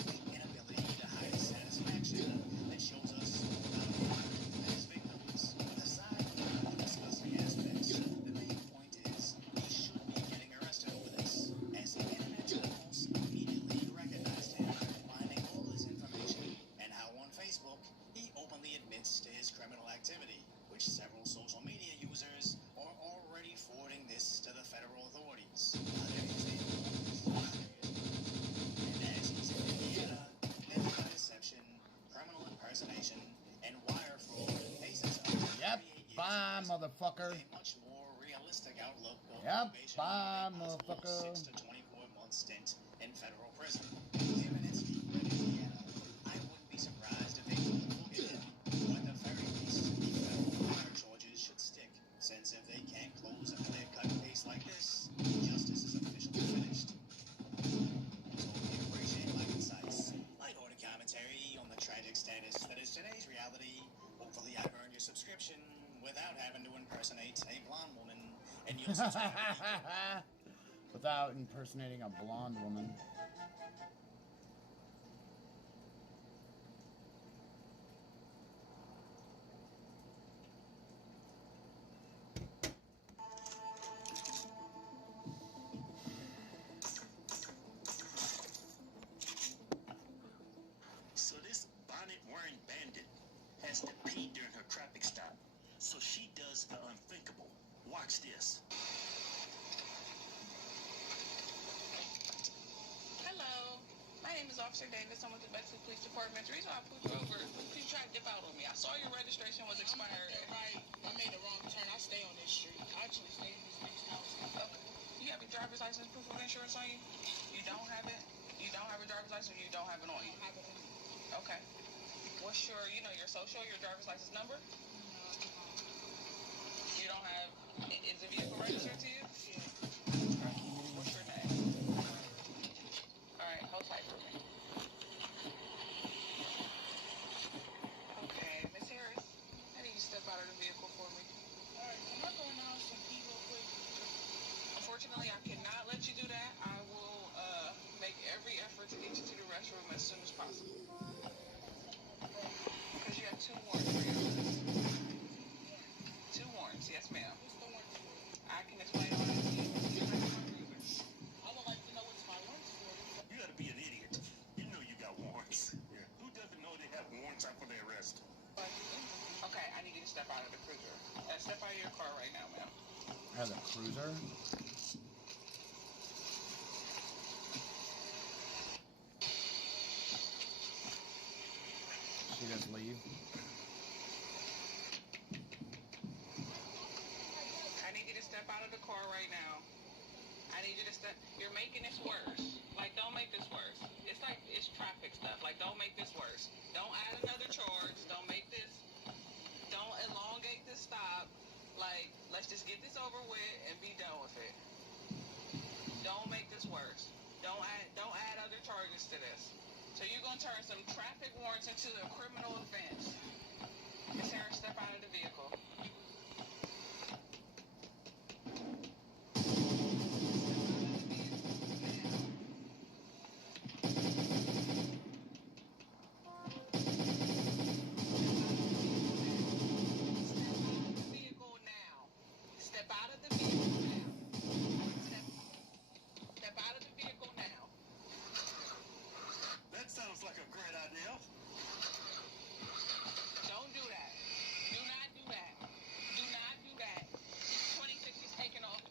States. And as he's in Indiana, identity deception, criminal impersonation, and wire fraud faces up to 38 years Bye, motherfucker. with a much more realistic outlook of Yep, probation bye, with a possible motherfucker. 6 to 24 month stint in federal prison. Given its deep red Indiana, I wouldn't be surprised if they will get him. But at the very least, the federal wire charges should stick, since if they can't close a clear-cut case like this, justice is officially finished. So if you appreciate my concise, lighthearted commentary on the tragic status that is today's reality, hopefully I've earned your subscription without having to impersonate a blonde woman, and you'll subscribe to me. Without impersonating a blonde woman. So this bonnet-wearing bandit has to pee during her traffic stop. So she does the unthinkable. Watch this. Hello, my name is Officer Davis. I'm with the Bexley Police Department. The reason I pulled you over is because you tried to dip out on me. I saw your registration was expired. Right, I made a wrong turn. I stay on this street. I actually stay in this bitch house. Okay. You have your driver's license, proof of insurance on you? You don't have it? You don't have a driver's license, or you don't have it on you? I have it on me. Okay. What's your, your social, your driver's license number? You don't have, is the vehicle registered to you? Yeah. What's your name? Alright, hold tight for me. Okay, Miss Harris, I need you to step out of the vehicle for me. Alright, can I go now some pee real quick? Unfortunately, I cannot let you do that. I will make every effort to get you to the restroom as soon as possible. Because you have 2 warrants for your arrest. 2 warrants, yes ma'am. What's the warrant for? I can explain all that to you. I would like to know what's my warrants for. You gotta be an idiot. You know you got warrants. Yeah. Who doesn't know they have warrants out for their arrest? Okay, I need you to step out of the cruiser. Step out of your car right now, ma'am. As a cruiser? She just leave. I need you to step out of the car right now. I need you to step. You're making this worse. Like, don't make this worse. It's like, it's traffic stuff. Like, don't make this worse. Don't add another charge. Don't make this. Don't elongate this stop. Like, let's just get this over with and be done with it. Don't make this worse. Don't add other charges to this. So you're gonna turn some traffic warrants into a criminal offense. Miss Harris, step out of the vehicle. Step out of the vehicle now. Step out of the vehicle now. That sounds like a great idea. Don't do that. Do not do that. Do not do that. 26 is taken off.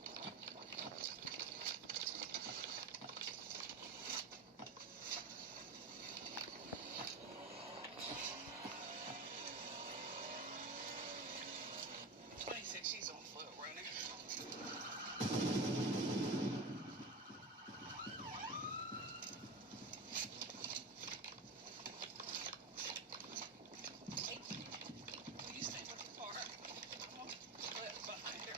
She's on foot, Ronan. Hey, will you stay with the car? I'm behind her.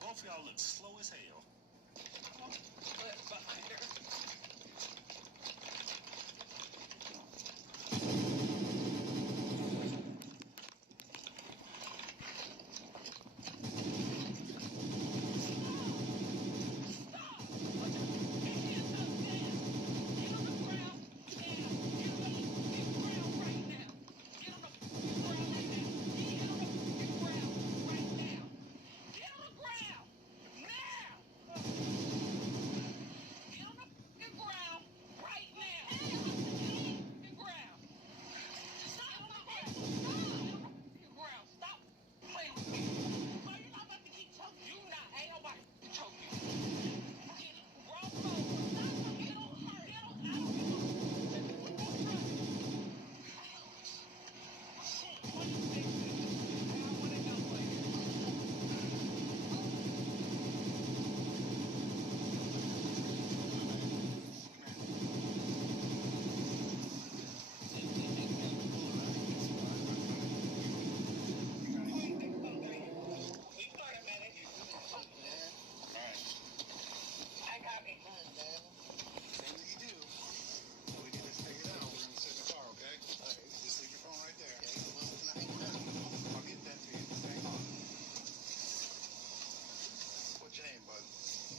Both of y'all look slow as hell. I'm behind her. Get on the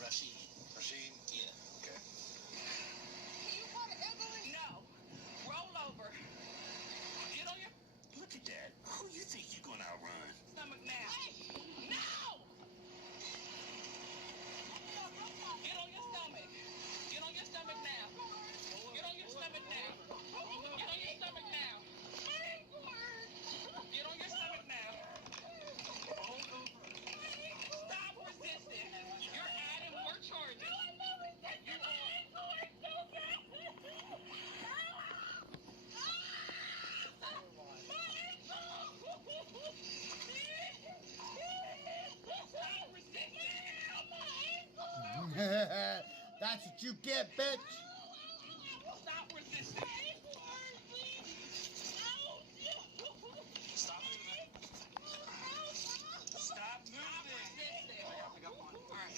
Rashid. Rashid? Yeah. Okay. Can you call the ambulance? No. Roll over. Get on your Look at that. Who you think you're gonna outrun? stomach now. No! Get on your stomach. Get on your stomach now. Get on your stomach now. Get on your stomach now. Get on your stomach now. Stop resisting. You're adding more charges. You That's what you get, bitch. Stop resisting. Stop moving. Stop moving. I got one. All right.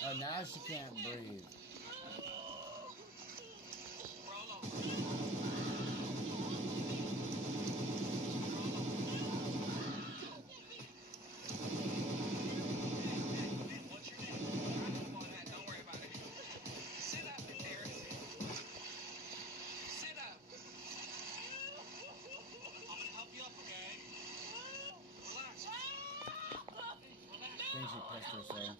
Oh, now she can't breathe. I think she pissed herself.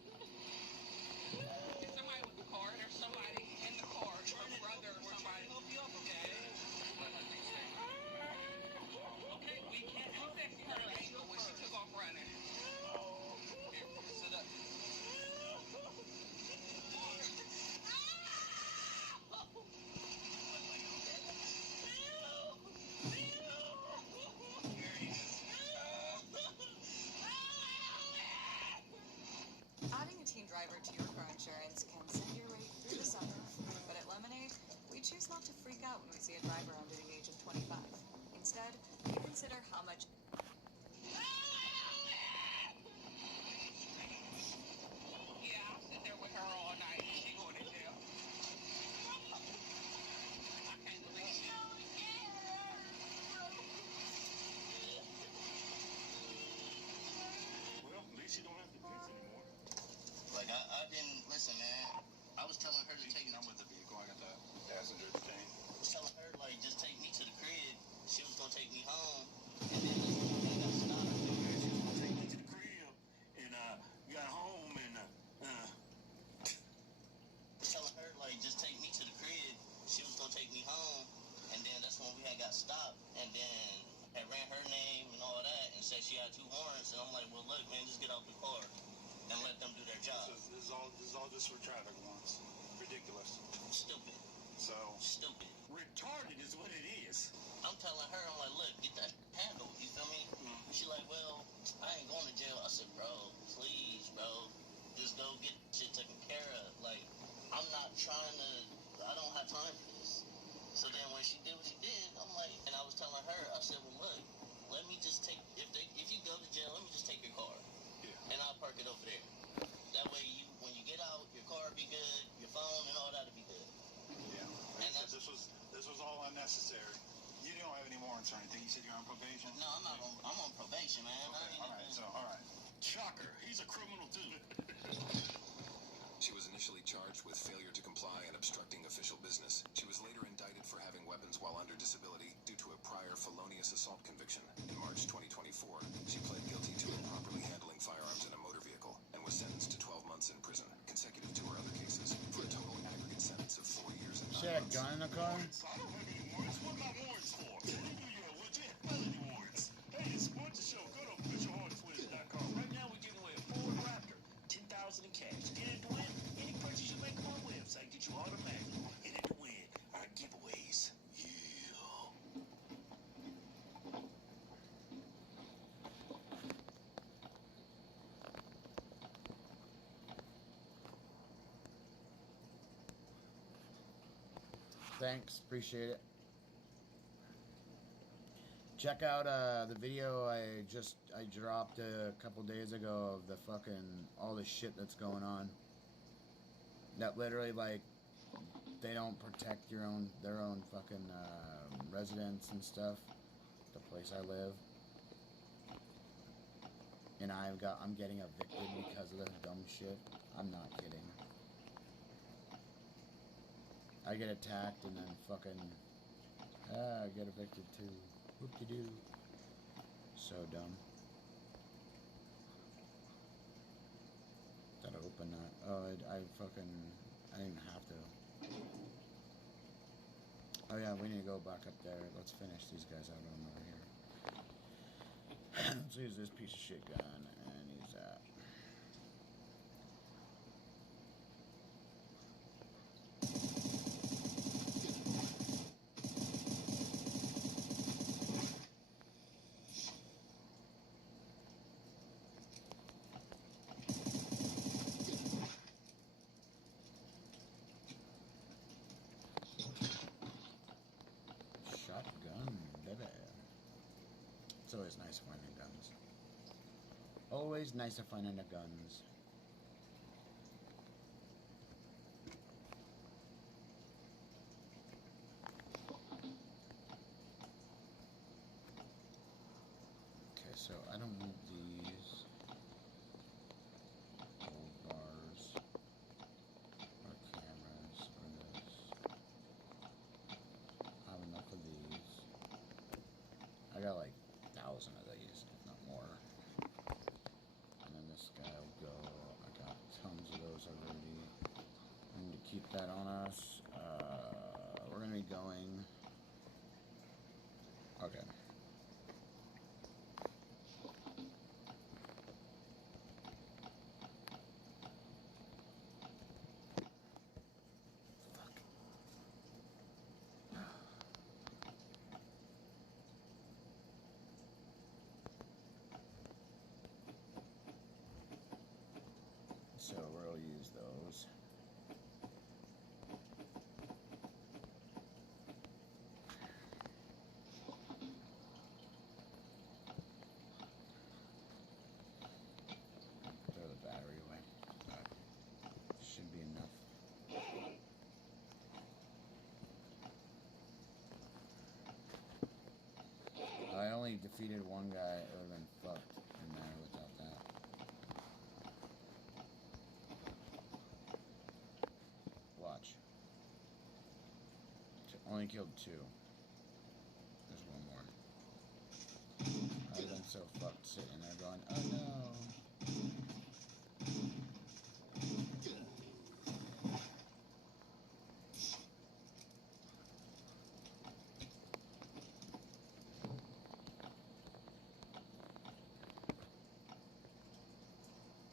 Somebody with the car. There's somebody in the car. Her brother or somebody. Help you up, okay? Okay, we can't access her ankle when she took off running. Here, sit up. Adding a teen driver to your car insurance can send your rate through the summer, but at Lemonade, we choose not to freak out when we see a driver under the age of 25. Instead, we consider how much... Yeah, I'll sit there with her all night. She going to jail. I can't believe it. Well, at least you don't have to fix anymore. Like, I didn't listen, man. I was telling her to take me. I'm with the vehicle. I got the passenger thing. I was telling her, like, just take me to the crib. She was gonna take me home, and then I got stopped. She was gonna take me to the crib, and got home, and I was telling her, like, just take me to the crib. She was gonna take me home, and then that's when we had got stopped, and then I ran her name and all that, and said she had 2 warrants, and I'm like, well, look, man, just get out the car and let them do their job. This is all just for traffic warrants. Ridiculous. Stupid. So Stupid. retarded is what it is. I'm telling her, I'm like, look, get that handled, you feel me? She like, well, I ain't going to jail. I said, bro, please, bro, just go get shit taken care of. Like, I'm not trying to, I don't have time for this. So then when she did what she did, I'm like, and I was telling her, I said, well, look, let me just take, if you go to jail, let me just take your car. Yeah. And I'll park it over there. That way, when you get out, your car be good, your phone and all that'll be good. Yeah. And that's, This was all unnecessary. You don't have any warrants or anything. You said you're on probation. no, I'm on probation, man. Okay. All right. Shocker, he's a criminal too. She was initially charged with failure to comply and obstructing official business. She was later indicted for having weapons while under disability due to a prior felonious assault conviction. In March 2024, she pled guilty to improperly handling firearms in a motor vehicle and was sentenced to 12 months in prison, consecutive to her other cases, for a total aggregate sentence of 4 years and 9 She had a months. gun in the car? I don't have any warrants. What am I warrants for? You know what? You have any warrants. Hey, to support the show, go to officialhardtwiz.com. Right now, we're giving away a Ford Raptor, 10,000 in cash. Get in to win. Any purchase you make on our website get you automatically in it to win our giveaways. Yeah. Thanks, appreciate it. Check out the video I dropped a couple days ago of the fucking all the shit that's going on. That literally, like, they don't protect their own fucking residents and stuff. The place I live, and I'm getting evicted because of this dumb shit. I'm not kidding. I get attacked and then fucking I get evicted too. Whoop-de-doo. So dumb. Gotta open that. Oh, I didn't have to. Oh yeah, we need to go back up there. Let's finish these guys out on over here. Let's use this piece of shit gun and use that. It's always nice finding guns. Always nice to find the guns. Okay, so I don't want these gold bars or cameras or this. I have enough of these. I got like 1,000 of these, if not more. And then this guy will go. I got tons of those already. I need to keep that on us. We're gonna be going. Okay. So we'll use those. Throw the battery away. Should be enough. I only defeated one guy. It would have been fucked in there without that. Watch. Only killed 2. There's one more. I've been so fucked sitting there going, oh no.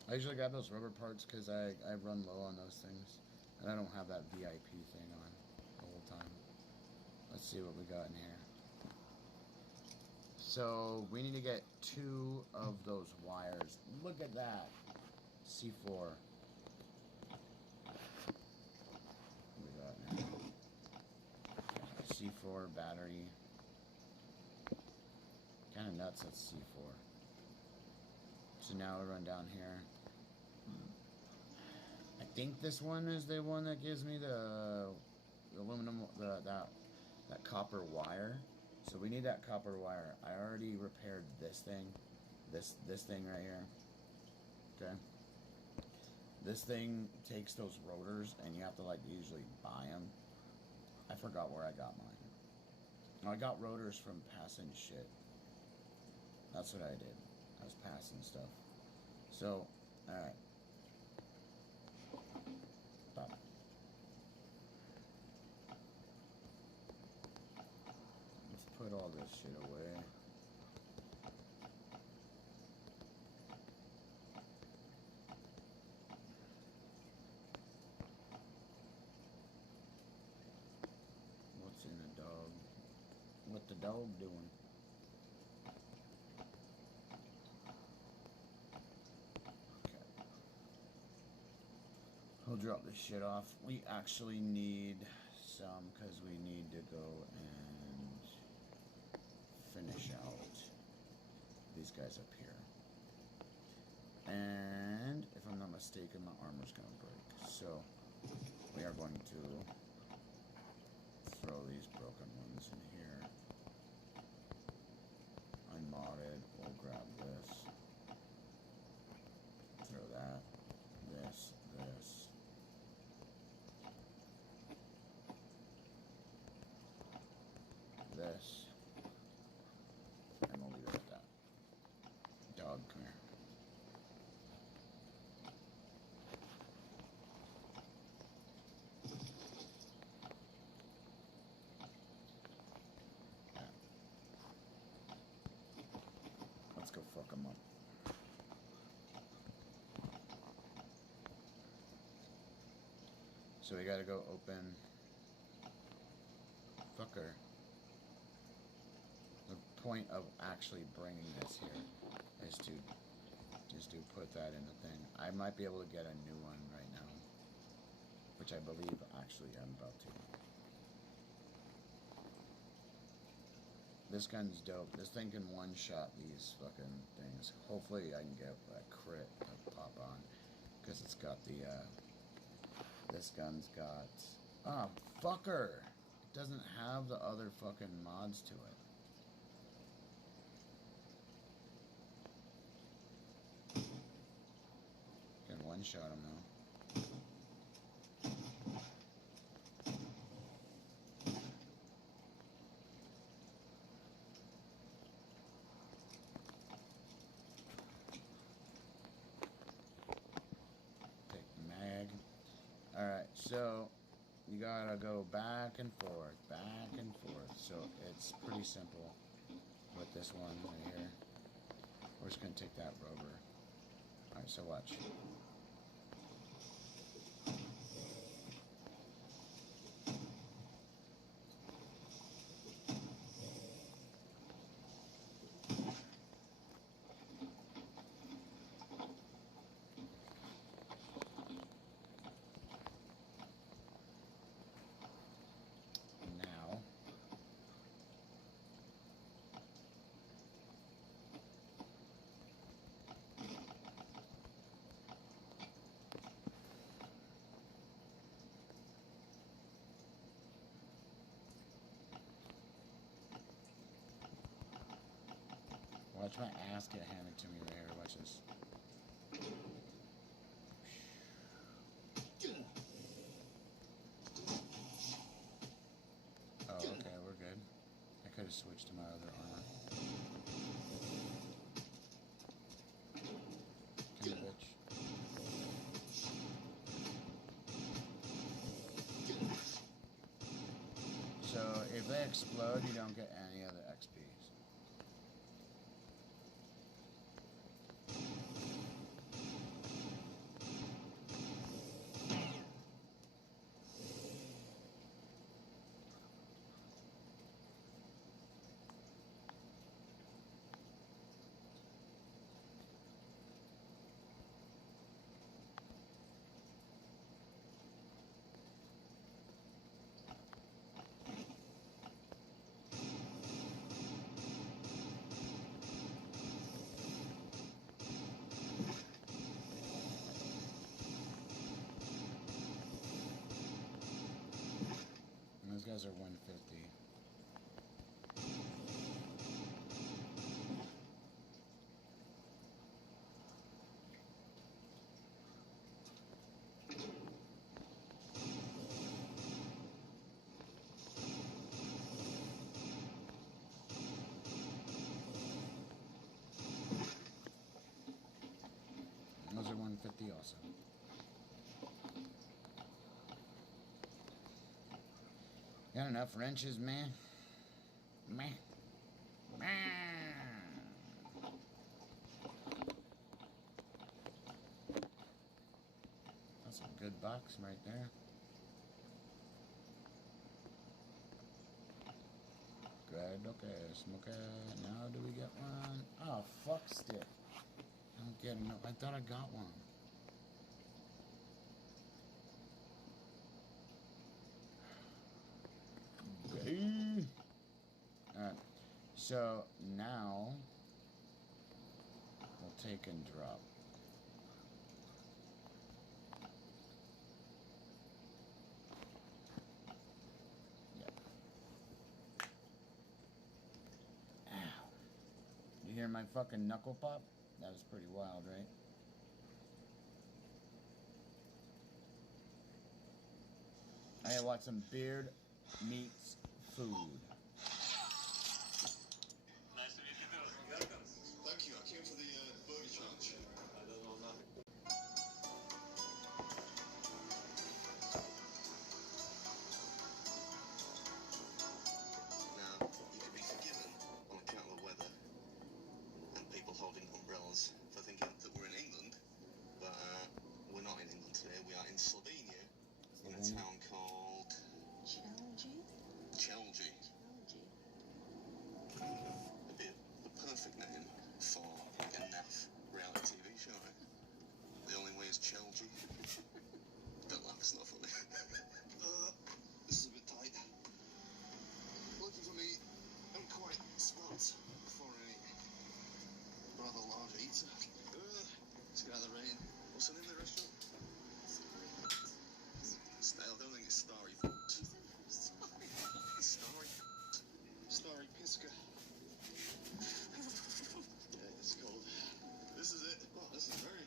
I usually grab those rubber parts because I run low on those things. And I don't have that VIP thing on the whole time. Let's see what we got in here. So we need to get 2 of those wires. Look at that. C4. What we got in here? C4 battery. Kind of nuts that's C4. So now we run down here. I think this one is the one that gives me the aluminum, that copper wire. So we need that copper wire. I already repaired this thing. This thing right here. Okay. This thing takes those rotors and you have to like usually buy them. I forgot where I got mine. I got rotors from passing shit. That's what I did. I was passing stuff. So, alright. Stop. Let's put all this shit away. What's in the dog? What the dog doing? We'll drop this shit off. We actually need some because we need to go and finish out these guys up here. And if I'm not mistaken, my armor's going to break. So we are going to throw these broken ones in here. Unmodded, we'll grab this. Throw that. This. This. And we'll leave it at that. Dog, come here. Let's go fuck them up. So we gotta go open fucker. The point of actually bringing this here is to put that in the thing. I might be able to get a new one right now, which I believe actually I'm about to. This gun's dope. This thing can one-shot these fucking things. Hopefully I can get a crit to pop on, because it's got the, this gun's got... Ah, fucker! It doesn't have the other fucking mods to it. Can one-shot him, though. Alright, so you gotta go back and forth. So it's pretty simple with this one right here. We're just gonna take that rover. Alright, so watch. Watch my ass get handed to me right here. Watch this. Oh, okay, we're good. I could have switched to my other armor. Come here, bitch. So, if they explode, you don't get any other XPs. Those guys are 150. And those are 150 also. Got enough wrenches, man? Meh. That's a good box right there. Good, okay, smoke it. Now do we get one? Oh, fuck stick. I don't get no. I thought I got one. Alright, So now we'll take and drop. Yep. Ow. You hear my fucking knuckle pop? That was pretty wild, right? I want some beard meets food. Nice to meet you too. Welcome. Thank you. I came for the burger challenge. I don't know nothing. Now, you can be forgiven on account of the weather and people holding umbrellas for thinking that we're in England, but we're not in England today. We are in Slovenia, in a town called Chelgi. It'd be the perfect name for like a naff reality TV show. Right? The only way is Chelgi. Don't laugh, it's not funny. This is a bit tight. Lucky for me, I'm quite smart for a rather large eater. Let's get out of the rain. What's the name of the restaurant? I don't think it's Starry. Starry Pisca. Yeah, it's cold. This is it. Oh, this is very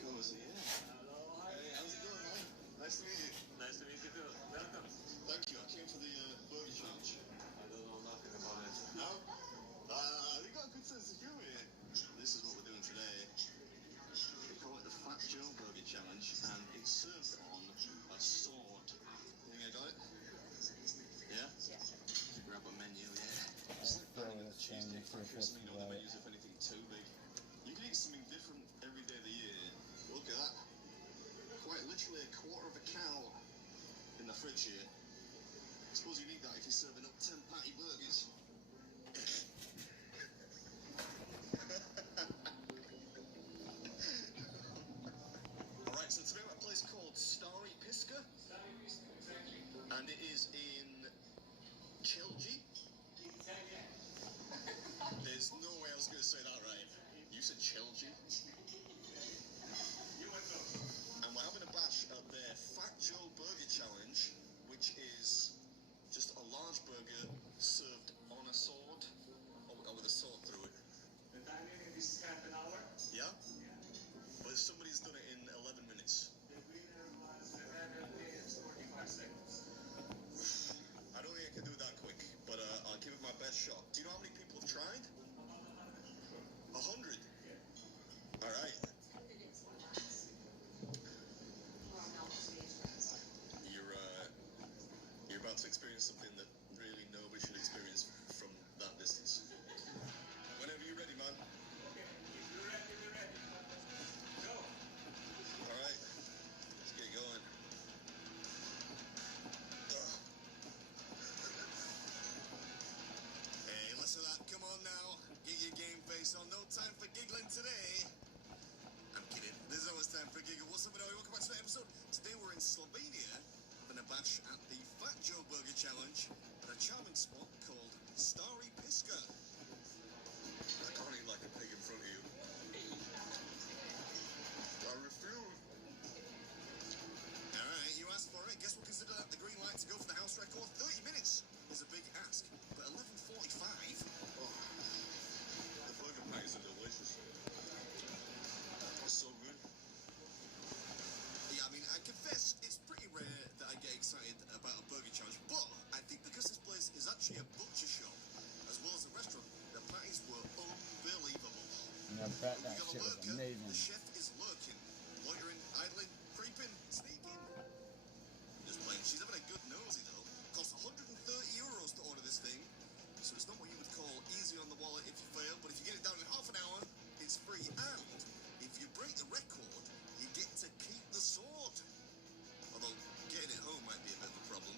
cozy. Yeah. Hello, hi. Hey, how's it going, man? Nice to meet you. Nice to meet you too. Welcome. Thank you. I came for the burger challenge. I don't know nothing about it. No? You got a good sense of humor here. This is what we're doing today. We call it the Fat Joe Burger Challenge, and it's served on a sword. You think I got it? Yeah? Yeah. Grab a menu, yeah. It's like planning a cheesecake factory or something, you know, the menus if anything too big. You can eat something different every day of the year. Look at that. Quite literally a quarter of a cow in the fridge here. I suppose you need that if you're serving up 10 patty burgers. Alright, so today we're at a place called Starry Pisca. Starry Pisca, exactly. And it is in Chelgi. Exactly. There's no way I was going to say that right. You said Chelgi. You went through. And we're having a bash at their Fat Joe Burger Challenge, which is just a large burger served on a sword, or with a sword through it. The timing is half an hour. Yeah? But somebody's done it in 11 minutes. The winner was 11 minutes 45 seconds. I don't think I can do it that quick, but I'll give it my best shot. Do you know how many people have tried? 100? Yeah. Alright. You're about to experience something that really nobody should experience from that distance. Whenever you're ready, man. Okay, if you're ready, we're ready. Go. Alright. Let's get going. Hey, listen to that. Come on now. Get your game face on. No time for giggling today. I'm kidding. There's always time for giggling. What's up, everybody? Welcome back to the episode. Today we're in Slovenia, having a bash at the Fat Joe Burger Challenge at a charming spot called Starry Pisca. I can't eat like a pig in front of you. I refuse. Alright, you asked for it. Guess we'll consider that the green light to go for the house record. 30 minutes is a big ask, but 11:45. Oh, the burger patties are delicious. It's so good. Yeah, I mean, I confess it's pretty rare that I get excited about a burger challenge, but I think because this place is actually a butcher shop as well as a restaurant, the patties were unbelievable. And I bet that We got a shit was lurker. amazing. The chef is lurking, loitering, idling, creeping, sneaking. Just playing. She's having a good nosy though. Costs 130 euros to order this thing, so it's not what you would call easy on the wallet if you fail, but if you get it down in half an hour, it's free. And if you break the record, you get to keep the sword. Although getting it home might be a bit of a problem.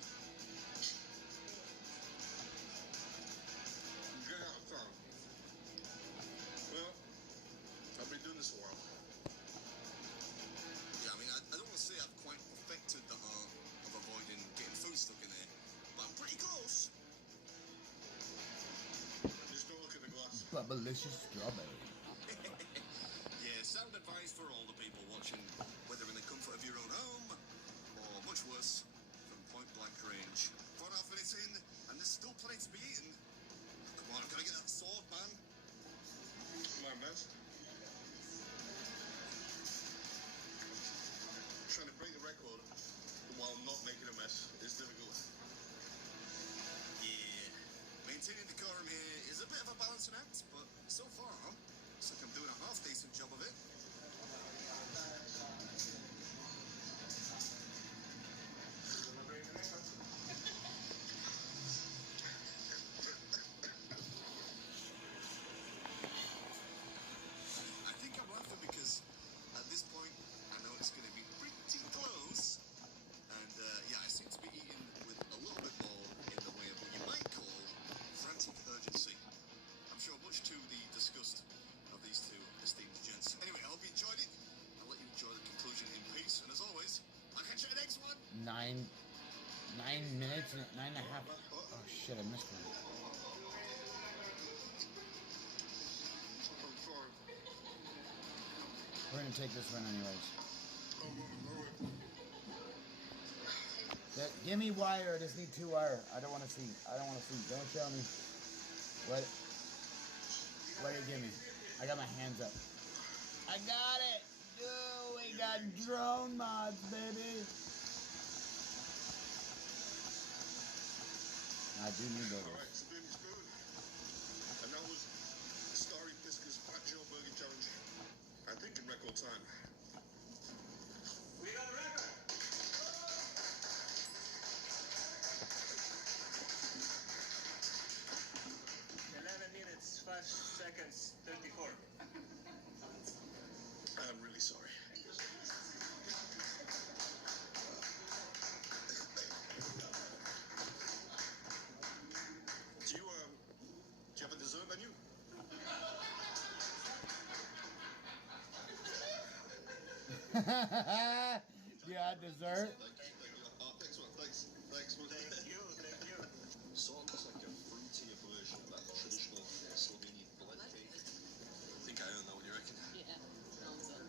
Get out of town. Well, I've been doing this a while. Yeah, I mean, I don't want to say I've quite perfected the art of avoiding getting food stuck in there, but I'm pretty close. Bubblicious strawberry. Yeah, sound advice for all the people watching, whether in the comfort of your own home, or much worse, from point-blank range. 4.5 minutes in, and there's still plenty to be eaten. Come on, I've got to get that sword, man. My mess. Trying to break the record while not making a mess is difficult. Yeah, maintaining decorum here is a bit of a balancing act, but so far, looks like I'm doing a half-decent job of it. I think I'm laughing because at this point, I know it's going to be pretty close. And yeah, I seem to be eating with a little bit more in the way of what you might call frantic urgency. I'm sure much to the disgust of these two esteemed gents. Anyway, I hope you enjoyed it. I'll let you enjoy the conclusion in peace. And as always, I'll catch you in the next one. 9 minutes and 9.5. Oh shit, I missed one. We're gonna take this one anyways. Give me wire. I just need 2 wire. I don't want to see. I don't want to see. Don't show me. What do you give me? I got my hands up. I got it. Dude, we got drone mods, baby. I do need those. Alright, spoon to spoon. And that was the Starry Biscuits Fat Joe Burger Challenge. I think in record time. We got a record. 11 minutes, 5 seconds, 34. I'm really sorry. Do you have a dessert menu? Yeah, dessert. Thanks. Thank you. Sort of looks like a fruitier version of that traditional Slovenian blood cake. I think I own that. What do you reckon? Yeah, sounds good.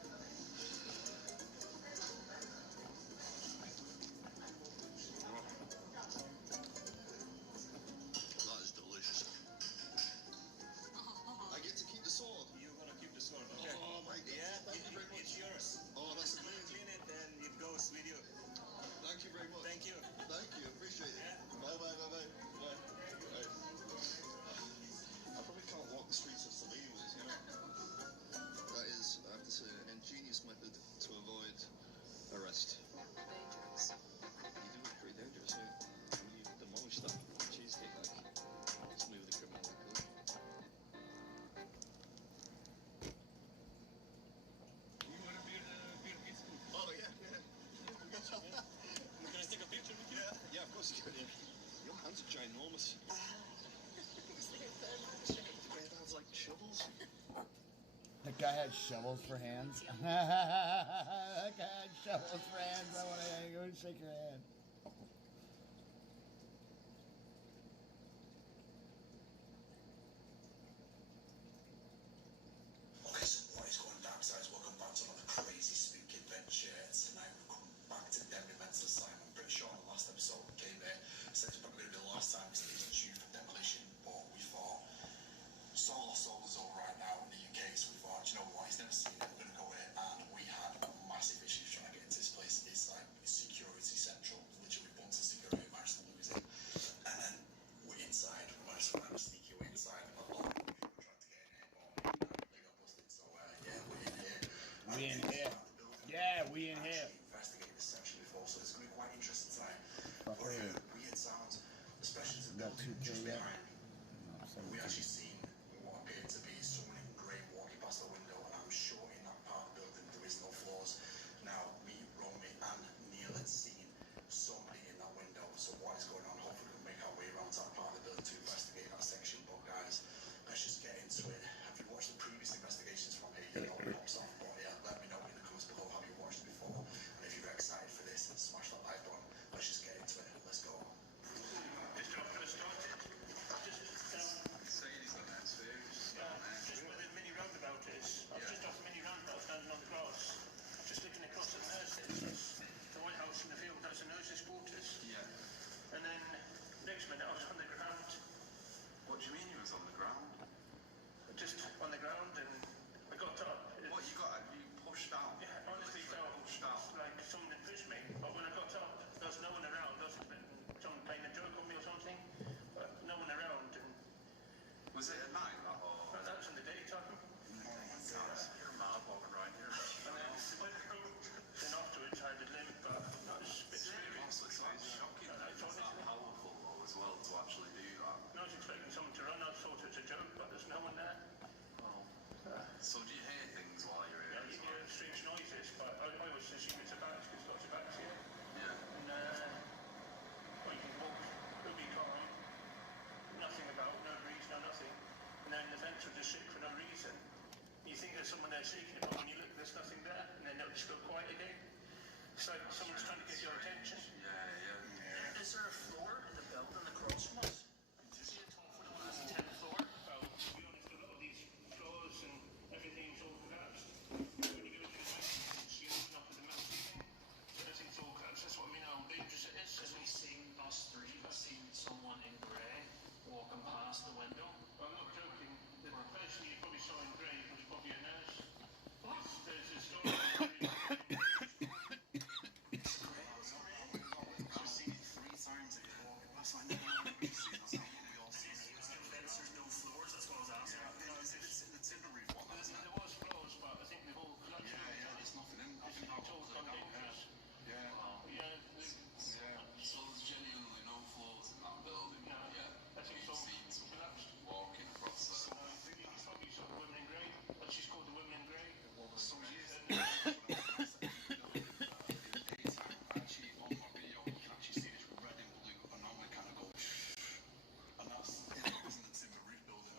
That is delicious. I get to keep the sword. You're gonna keep the sword, okay? Oh my God! Yeah, Thank you very much. it's yours. Oh, that's Just amazing. clean it and it goes with you. Thank you very much. Thank you. Thank you. Appreciate it. Yeah. Bye. Bye. I probably can't walk the streets of Slovenia with this, you know. That is, I have to say, an ingenious method to avoid arrest. Dangerous. You do look pretty dangerous, yeah. When you demolish that cheesecake, like, it's maybe the criminal record. You want to be a beer school? Oh, yeah. Can I take a picture with you? Yeah, of course you can. Your hands are ginormous. Red hands like shovels. That guy had shovels for hands. That guy had shovels for hands. I want to go and shake your hand. Okay, so what is going down, guys? Welcome back to another crazy spooky adventure. Tonight we've come back to Denver Mental Asylum. I'm pretty sure on the last episode we came here, said it's probably going to be the last time because it is due for demolition, but we thought Soul's over right now in the UK, so we thought, you know what, he's never seen it, we're going to go here, and we had massive issues trying to get into this place. It's like security central, literally bunch of security, we managed to lose it, and then we're inside, we managed to find a sneaky way inside, a lot of people tried to get in here, but they got busted, so yeah, we're in here. We in here. Yeah, we in here. Investigated this section before, so it's going to be quite interesting tonight. Fuck yeah. Weird sounds, especially to the Got building 2K just yet? behind. No, We 17. actually seen what appeared to be someone in grey walking past the window, and I'm sure in that part of the building there is no floors. Now, me, Romy, and Neil had seen somebody in that window, so what is going on? Hopefully we can make our way around to that part of the building to investigate that section, but guys, let's just get into it. Have you watched the previous investigations from here? You know what pops off, but yeah, let me know in the comments below, have you watched it before? And if you're excited for this, smash that like button. Let's just get into it. Let's go. This job gonna start it. Just Saying he's especially when you look, there's nothing there, and then it'll just go quiet again. It's like someone's trying to get your attention. Yeah. Is there a floor in the building across from us? Is it top for the last 10th floor? Well, to be honest, a lot of these floors and everything's all collapsed. When you go to the main, you open up at the main ceiling, everything's all collapsed. That's what I mean, how dangerous it is. Because we've seen us three, we've seen someone in grey walking past the window. I'm not joking. The person you probably saw in grey was probably a nurse. What? There's a story. I've seen it 3 times if you're walking past. I never know what you see. That's not what we all see. There's no floors, that's what I was asking. It's the timber roof one, isn't it? There was floors, but I think they've all collapsed. Yeah, there's nothing in. I think It's all come down. Yeah. So there's genuinely no floors in that building. No, Yeah. I think You've so. seen someone walking across there. You probably saw the women in grey, but she's called the women in grey. So daytime, actually on my video, you can actually see this red and blue, and I'm gonna kind of go, and that was in the timber roof building.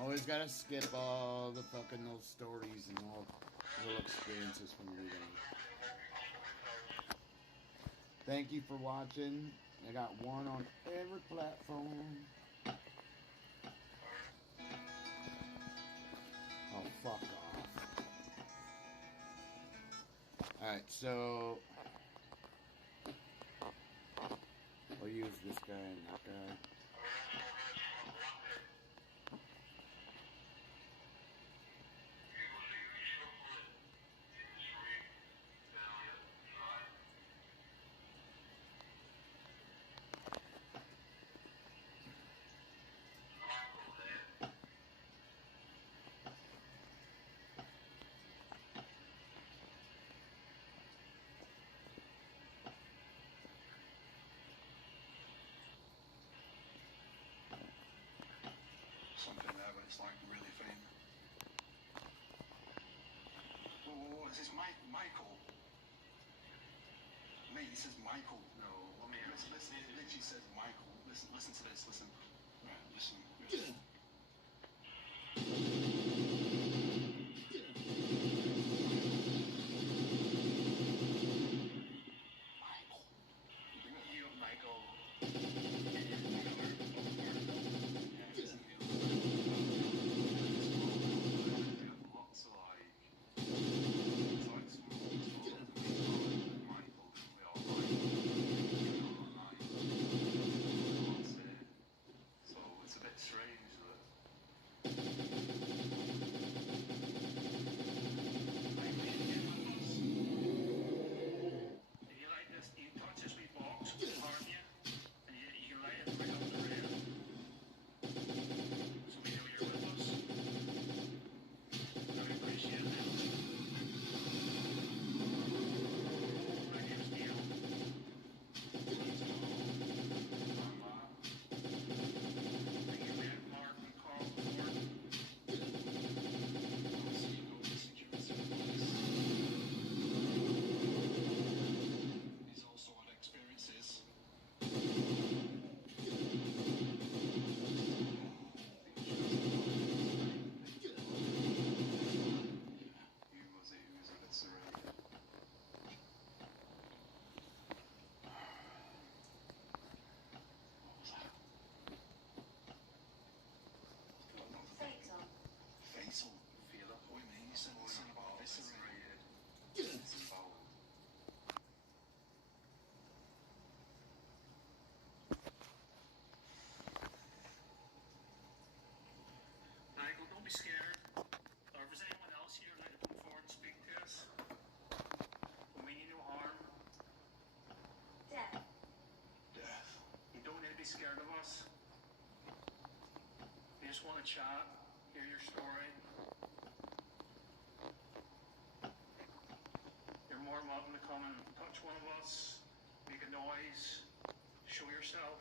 Always gotta skip all the fucking those stories and all little experiences from reading. Thank you for watching. I got one on every platform. Oh, fuck off. Alright, so we'll use this guy and that guy. Something there, but it's like really faint. Whoa, is this Michael? Mate, it says Michael. No, I mean, listen, it literally says Michael. Listen to this, listen. Right, listen. You, Michael. Lots of like, it's like some Michael, we all like, so it's a bit strange that. If you like this, you touch this wee box, aren't you? And you can light it right up the rail. So we know you're with us. I appreciate it. My name's Neil. I'm you met Mark and Carl before. He's also had experiences. Who was it? Who was a bit surreal? Faisal. Feel it? What do you mean? You said something about viscera. It's foul. Michael, don't be scared. Or if there's anyone else here who'd like to come forward and speak to us, we'll mean you no harm. Death. Death. You don't need to be scared of us. You just want to chat, hear your story. You're more than welcome to come and touch one of us, make a noise, show yourself.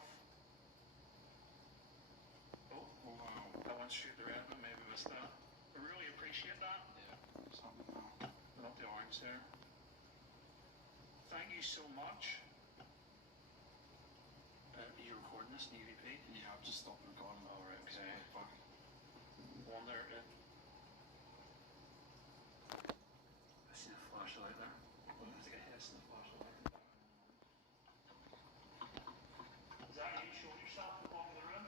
Oh, Wow. I went straight to red, but maybe missed that. I really appreciate that. What's happening now? Not the orange there. Thank you so much. Are you recording this? press the EVP? Yeah, I've just stopped recording. Alright, okay. Back. One there, yeah. I see a flashlight there. I think I see the flashlight. Is that you showing yourself at the bottom of the room?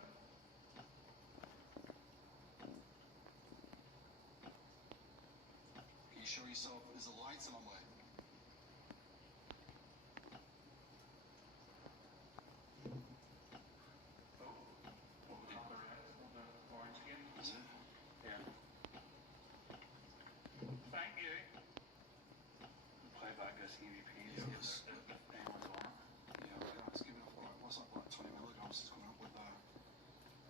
Can you show yourself? Is the lights on way? What would you call it? The orange again? Is it? Yeah. Thank you. Play back this EVP. Yeah, let's- If anyone's on it. Yeah, we're gonna give it up. What's that? Like 20 milligrams is coming up with there.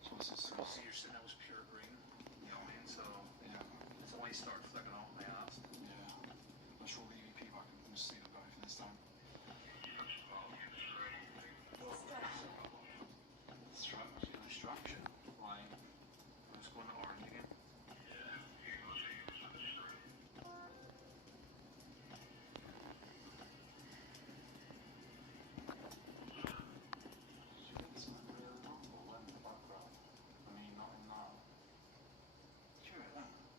So this is. So you're saying that was pure green? You know what I mean? So Yeah. it's only start flicking off my ass. Yeah. Let's roll the EVP back and just see the guy for this time. Instruction. Why? Let's go into orange again.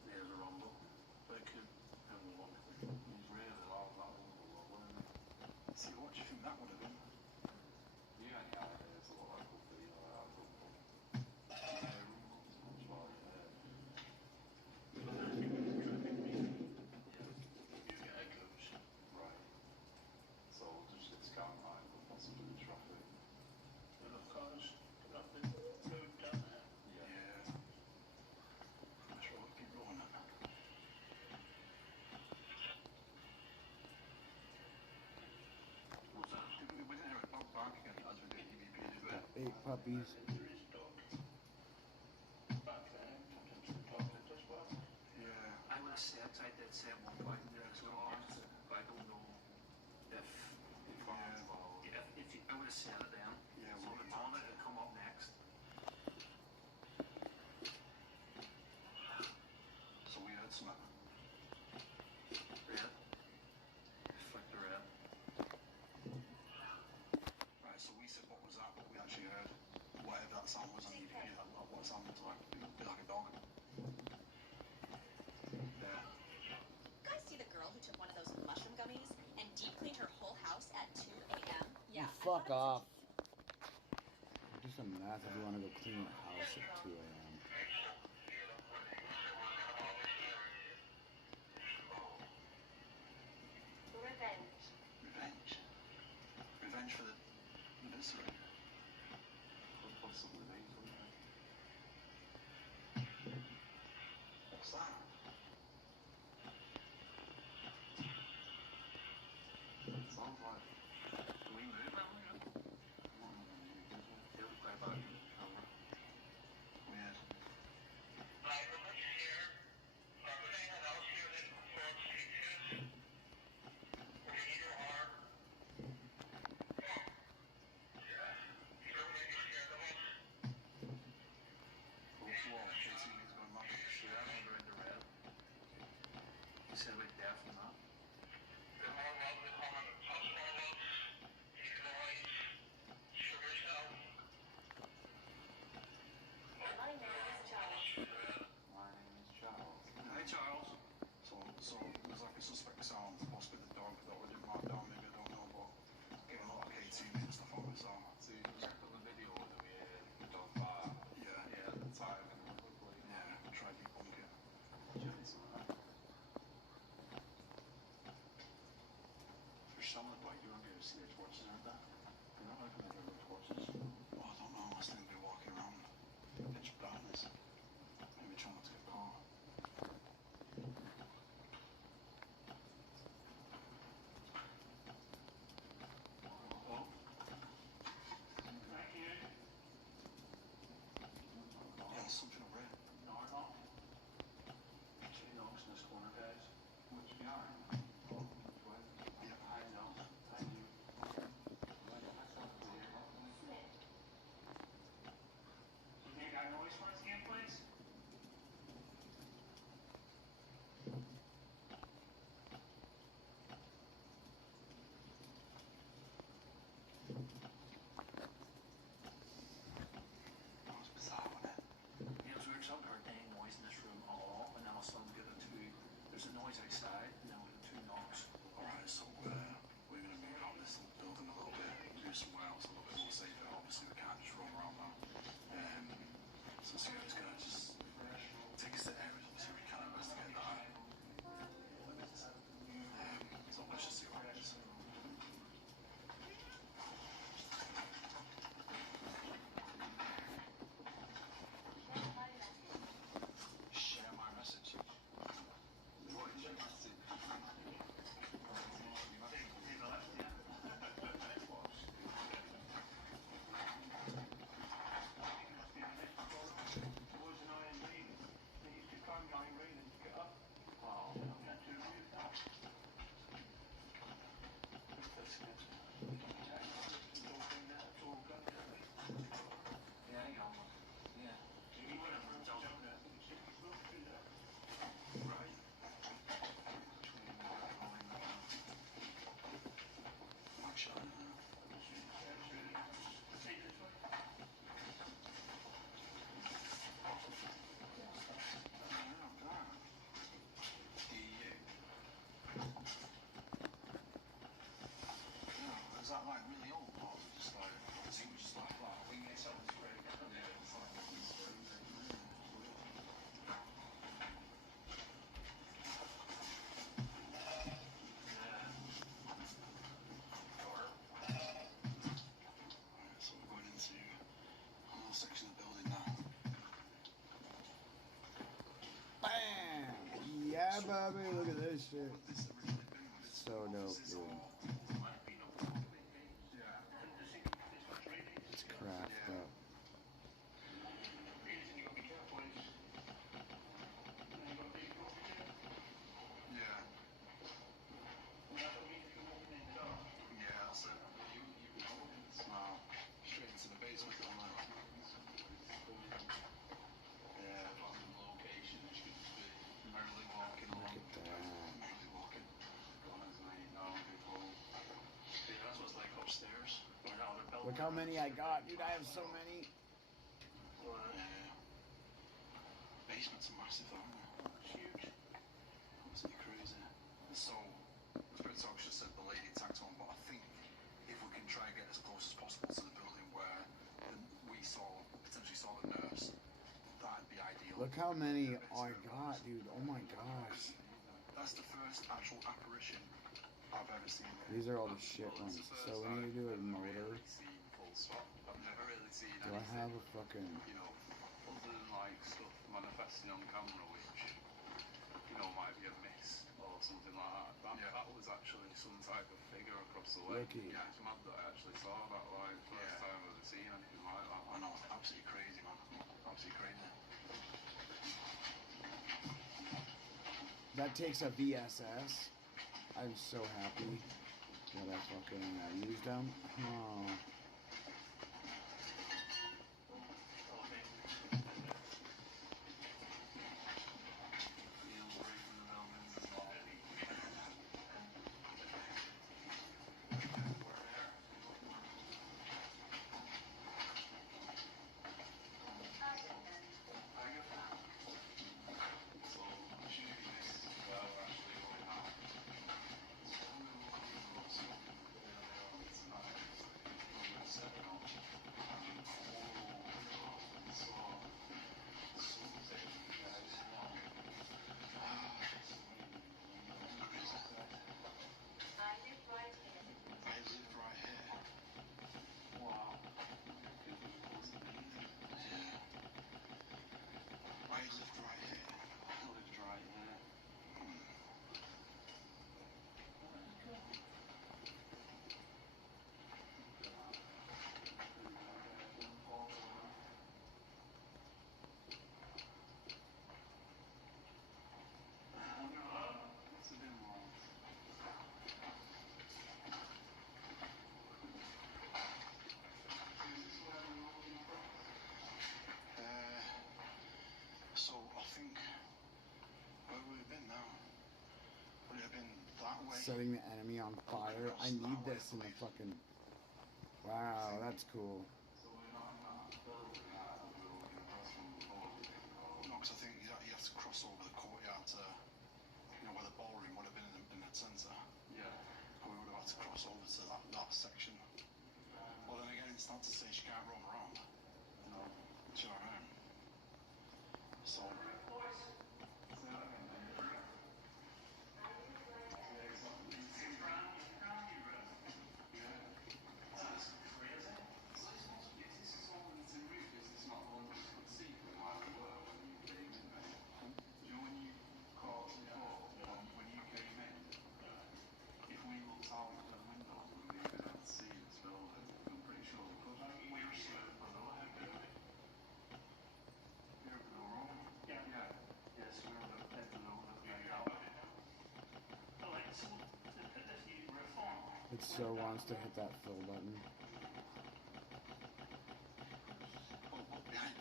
There's a rumble. But it could have a lot. He's really loud, that rumble, isn't it? See, what do you think that would have been? Yeah, it's a lot of cool, you know, right. So just it's kind of like possibly traffic. Enough cars, nothing, food down there. Yeah. Let's roll, keep rolling it. What's that? We didn't hear it pop back again as we did EVP, did we? 8 puppies. There is a dog. Back there, jumped into the dog that does well. Yeah. I would have said, I did say at one point, there's no answer, but I don't know if I would have said it then. Yeah, So well, the one that would come up next. So we heard something. Red. Flick the red. Right, so we said what was that, but we actually heard whatever that sound was on EVP, what it sounded like. It would be like a dog. Yeah. You guys see the girl who took one of those mushroom gummies and deep cleaned her whole house at 2 a.m.? Yeah. Fuck off. Do some math if you want to go clean your house at 2 a.m. Revenge. Revenge. Revenge for the viscera. Possibly these, wouldn't it? What's that? Sounds like Can we move that one? Yeah, we play back in the camera. Weird. Whoa, KTV's going mad. Should I remember in the red? You said we're deaf and that? My name is Charles. my name is Charles. Hi, Charles. So there's like a suspect sound, possibly the dog that we didn't mark down, maybe, I don't know, but getting a lot of KTV and stuff on it, so. So you can check on the video that we done that. Yeah. Yeah, the time and quickly. Yeah, try to debunk it. Jensen. For some of the bike, you won't be able to see the torches, aren't they? You're not looking at the torches. Oh, I don't know, I must be walking around pitch darkness. Maybe trying not to get caught. Oh. Thank you. Yeah, there's something over here. No, I'm not. Two knocks in this corner, guys. Which guy? Yeah, I know. I do. Smith. noise outside, and then with the 2 knocks. Alright, so we're going to move out this building a little bit, do somewhere else a little bit more safer. Obviously, we can't just roam around now. So Sierra's going to just take us to areas, obviously, we can investigate that. So let's just see what happens. Share my message. What is your message? Is that like really old, or was it just like, I think it was just like that? We made something great. Yeah, it's like so we're going into another section of the building now. Bam! Yeah, baby, look at this shit. So dope, dude. It's cracked up. Yeah. Yeah, that's it. Now, straight into the basement, don't I? Yeah, but location, it should be merrily walking along. Merrily walking. Yeah, that's what's like upstairs. Look how many I got, dude. I have so many. Yeah. Basements are massive, aren't they? Huge. Absolutely crazy. So, Spirit Talks just said the lady attacked on, but I think if we can try and get as close as possible to the building where we potentially saw the nurse, that'd be ideal. Look how many I got, dude. Oh my gosh. That's the first actual apparition I've ever seen. These are all the shit ones. So we need to do a motor. I've never really seen Do I have a fucking... you know, other than like stuff manifesting on camera, which, you know, might be a miss or something like that. That was actually some type of figure across the way. Lucky. Yeah, it's mad that I actually saw that, like, first time I've ever seen anything like that. I know, absolutely crazy, man. Absolutely crazy. That takes a VSS. I'm so happy that I fucking used them. Oh. So I think where would it have been now? Would it have been that way? Setting the enemy on fire. I need this in the fucking... Wow, that's cool. No, because I think you have to cross over the courtyard to, you know, where the It so wants to hit that fill button. Oh, look, behind.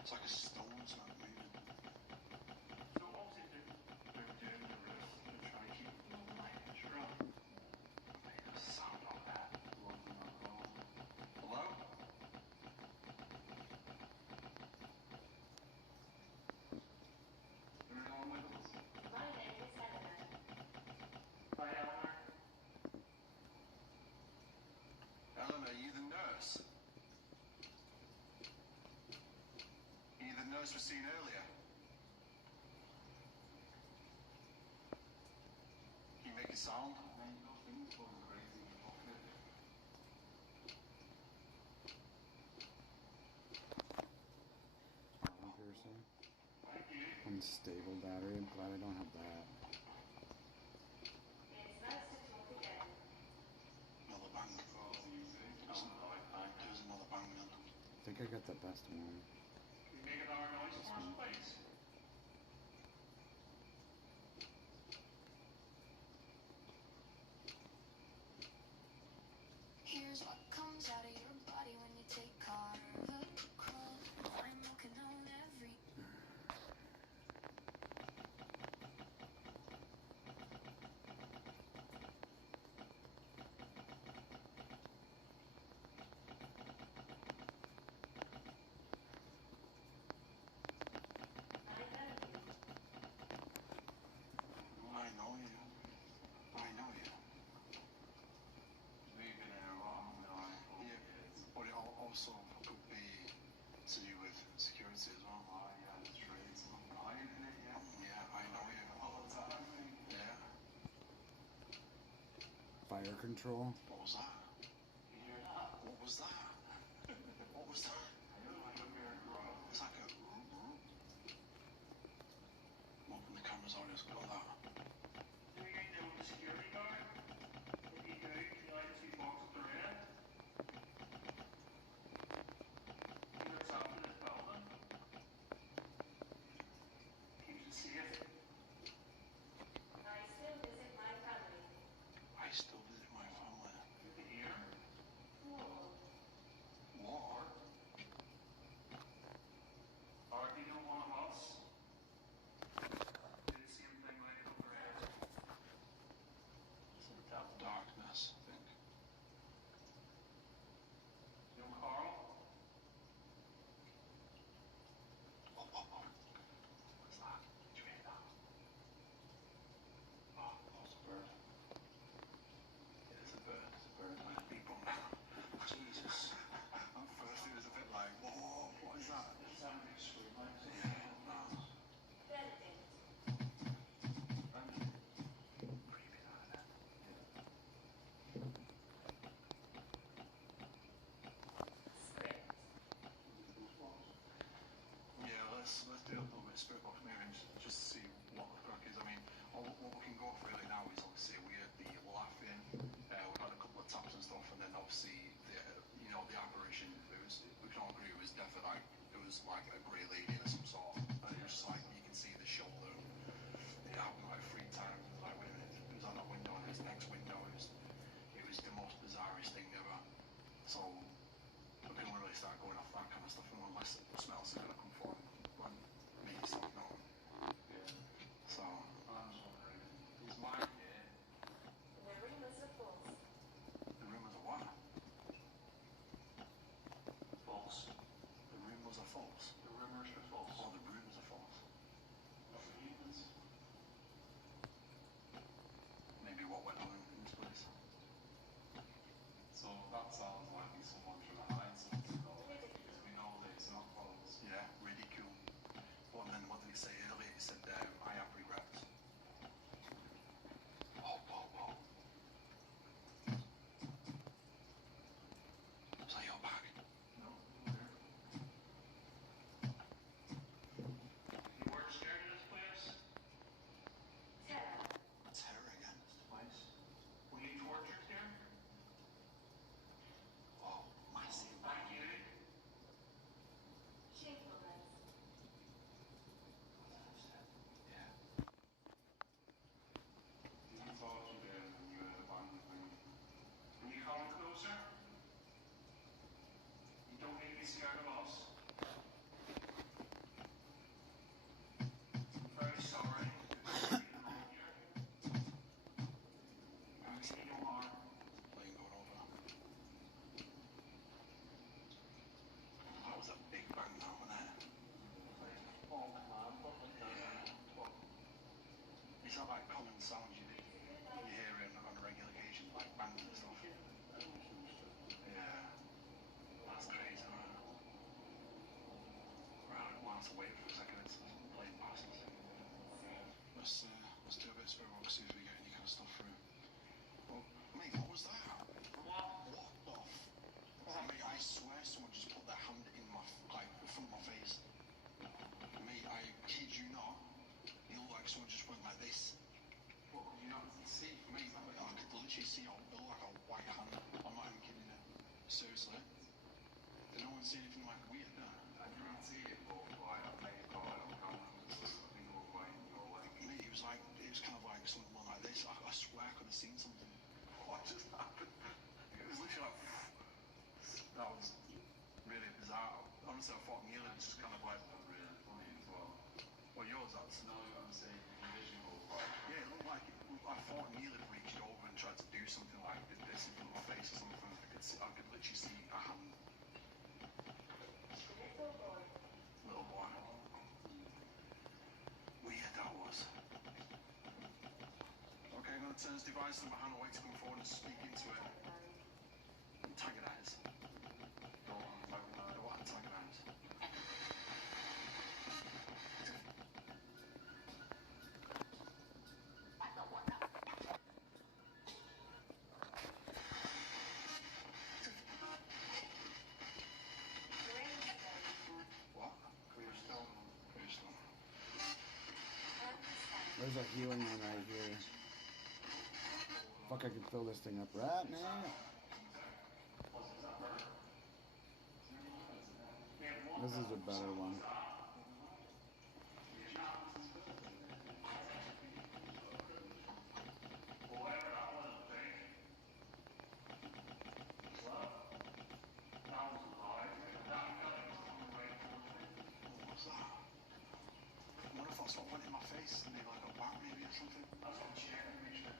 It's like a stone's not moving. So obviously they're doing the roof to try to keep the light control. There's a sound on that. Hello? Eleanor, are you the nurse? Are you the nurse we seen earlier? Can you make a sound? Piercing. Unstable battery. I'm glad I don't have that. Another bang. There's another bang then. I think I got the best one. Can you make another noise for us, please? Here's what comes out of your body when you take Carvacrol. I'm looking on every. I know you. Yeah, but it also could be to do with security as well. Yeah, I know you. Yeah. Fire control. What was that? What was that? What was that? It's like a open the cameras on us, got that. Do you know the security guard? If you do, can you light the two boxes they're in? See what's up in this building? Keeps it safe. I still visit my family. I still visit my family. You can hear? War? Or do you know one of us? Do the same thing like up their heads. Darkness, I think. You know Carl? Oh. What's that? Did you hear that? Oh, that's a bird. Yeah, it's a bird. Like a big one. Jesus. At first it was a bit like, whoa, what is that? It's having a big scream like this. Yeah, no. Yeah, let's do a little bit of spirit box moving just to see what the crack is. I mean, what we can go off really now is obviously we had the laughing, we had a couple of taps and stuff, and then obviously the apparition. We can all agree it was definitely like a grey lady of some sort, and it was just like you can see the shoulder. It happened like 3 times. It was like, wait a minute, it was on that window, and his next window it was the most bizarrest thing ever. So we couldn't really start going off that kind of stuff unless the smells are going to come from when me stuff, no. So I'm just wondering, is mine here? The rumors are false. the rumours are what? False. The rumours are false. The rumors are false. Oh, the rumours are false. What do you mean? Maybe what went on in this place. So that sounds like someone trying to hide something, though, because we know that it's not false. Yeah, ridicule. But then what did he say earlier? He said, I have regrets. Whoa. Is that your bag? No, face. What, you not see for me? I could literally see like a white hand. I'm not even kidding you. Seriously. Did no one see anything like weird, no? I didn't see it, but like, I made a call on camera. I think it was like, mate, it was kind of like something like this. I swear I could have seen something. What just happened? It was literally like, that was really bizarre. Honestly, I thought Neil was just kind of like, really funny as well. Well, yours, that's. No, I'm saying visual. Yeah, it looked like I thought Neil had reached over and tried to do something like this in front of my face or something. I could literally see a hand. Little boy. Weird that was. Okay, I'm going to turn this device in my hand away to come forward and speak into it. Antagonize. Go on, antagonize. What? Crystal. There's a healing one right here. Fuck, I can fill this thing up right now. This is a better one. What's that? I wonder if that's what went in my face and maybe like a whack maybe or something. I was going to check and make sure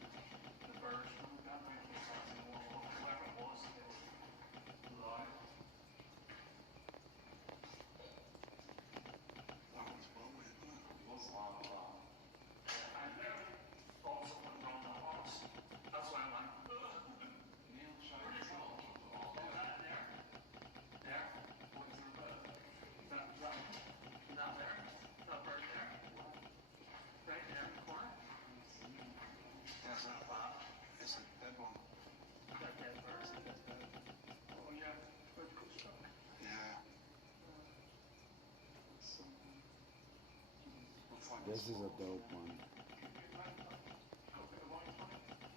the bird that way was something more whoever it was live. That was well weird, wasn't it? It was loud. I never thought someone wrong the horse. That's why I'm like, Neil, where is it all? Oh, that there. There? What is the bird? That right? Not there? That bird there? Right there in the corner? Yes, it's a dead one. That dead bird? Oh, yeah. Bird goes back. Yeah. This is a dope one.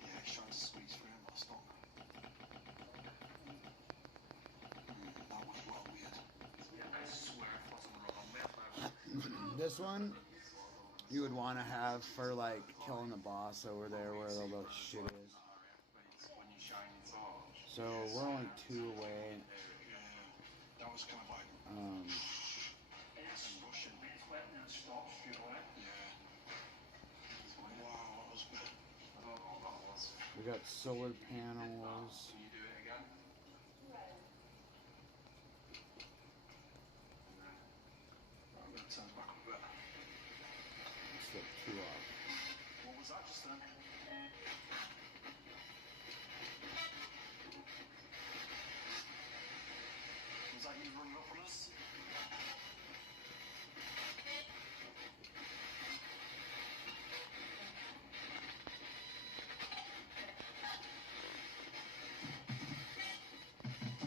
Yeah, he's trying to squeeze through him, but stop. That was well weird. Yeah, I swear I thought someone wrote on This one you would want to have for like killing the boss over there where all the shit is. So we're only 2 away. That was kind of like Russian. Yeah. Wow, that was good. I don't know what that was. We got solar panels. Can you do it again? I'm going to turn it back up a bit. Flip 2 off. What was that just then? Was that you running up on us?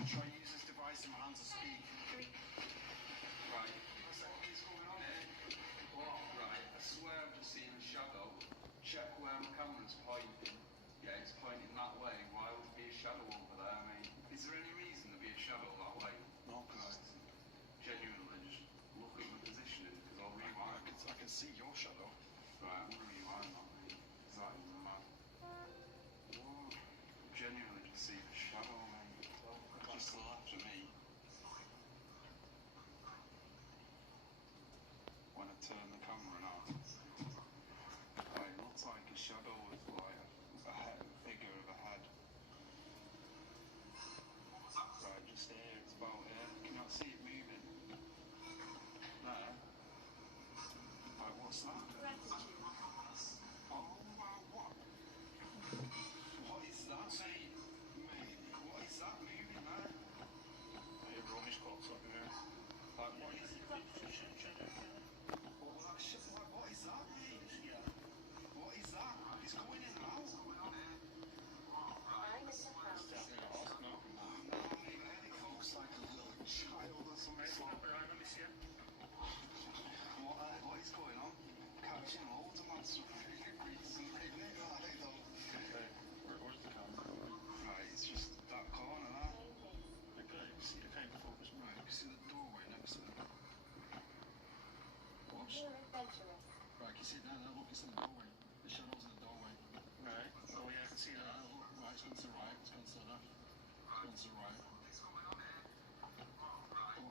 Try and use this device in my hand to speak. Right. What is going on here? Well, right, I swear I've just seen a shadow. Check where my camera's pointing. Yeah, it's pointing that way. Why would there be a shadow over there? I mean, is there any reason there'd be a shadow that way? No, because genuinely just look at the positioning, because I'll rewind. I can see your shadow. Right, I'm going to rewind that, mate. Is that in the map? Whoa. Genuinely just see the shadow, mate. Just left of me. When I turn the camera on, it looks like a shadow with like a head, a figure of a head. Right, just here, it's about here. Can you not see it moving? There. Right, what's that? Oh wow, what? What is that, mate? Mate, what is that moving there? Hey, Romish clocks up here. Like, what is it? What is that, mate? What is that? It's going in and out. It looks like a little child or something. What is going on? Catching loads of mad stuff. see the kind of focus, right? You see the doorway next to it. Watch. You're adventurous. Right, you see that? Look, it's in the doorway. The shadow's in the doorway. Right. Oh yeah, I can see that. Look, right, it's going to the right. It's going to the left. It's going to the right. Oh,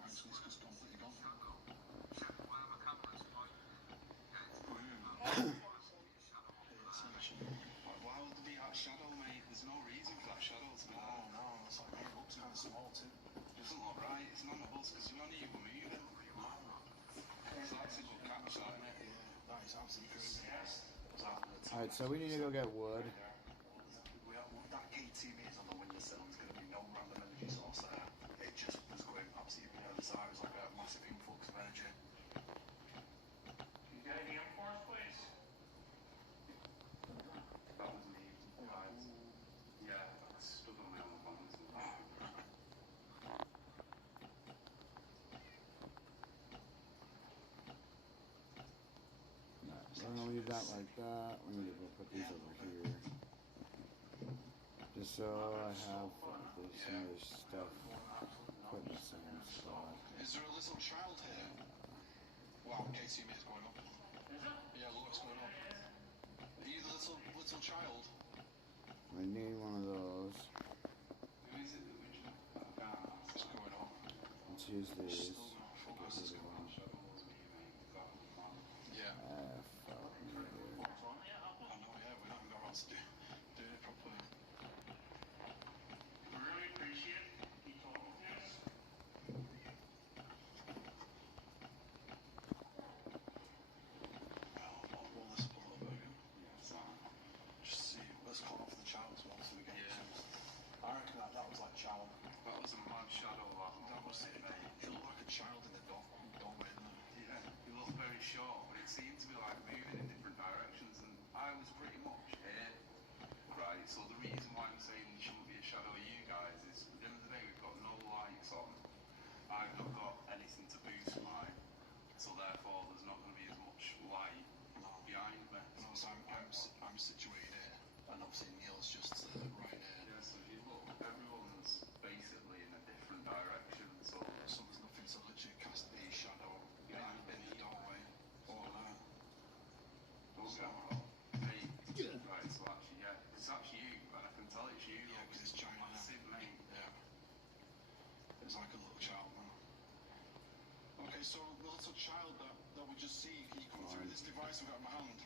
actually, it's just completely gone. Why would there be that shadow, mate? There's no reason for that shadow to be there. Oh, no, it's like, it looks kind of small too. It doesn't look right. It's none of us, because none of you were moving. So that's a good catch, that, isn't it? Yeah, that is absolutely crazy. Alright, so we need to go get wood. That key 2 meters on the windowsill, there's going to be no random energy source there. It just was going absolutely bizarre. It was like a massive influx of energy. You got any for us, please? That was me. Right. Yeah, I stood on my own bones. We're gonna leave that like that. We need to go put these over here. Just so I have some of this stuff put in the same spot. Is there a little child here? Wow, K2 meters going up. Yeah, look what's going on. Are you the little child? I need one of those. Who is it that we should... What's going on? Let's use these. Get rid of one. Yeah. Fuck me, dude. I know, yeah, we haven't got around to doing it properly. We really appreciate you talking to us. Well, I'll roll this up a little bit. Just see, let's call off the child as well so we get I reckon that was like child. That was a mad shadow, that was it, mate. It looked like a child in the doorway, didn't it? Yeah, he looked very short, but it seemed to be like moving in different directions, and I was pretty much here. Right, so the reason why I'm saying there shouldn't be a shadow of you guys is at the end of the day we've got no lights on. I've not got anything to boost mine, so therefore there's not going to be as much light behind me. No, so I'm situated here, and obviously Neil's just right here. Yeah, so if you look, everyone's basically in a different direction, so there's nothing to literally cast a shadow in the doorway or there. Okay. Right, so actually, yeah, it's actually you, and I can tell it's you. Yeah, because it's giant. Massive, mate. Yeah. It's like a little child, man. Okay, so the little child that we just see, can you come through this device I've got in my hand?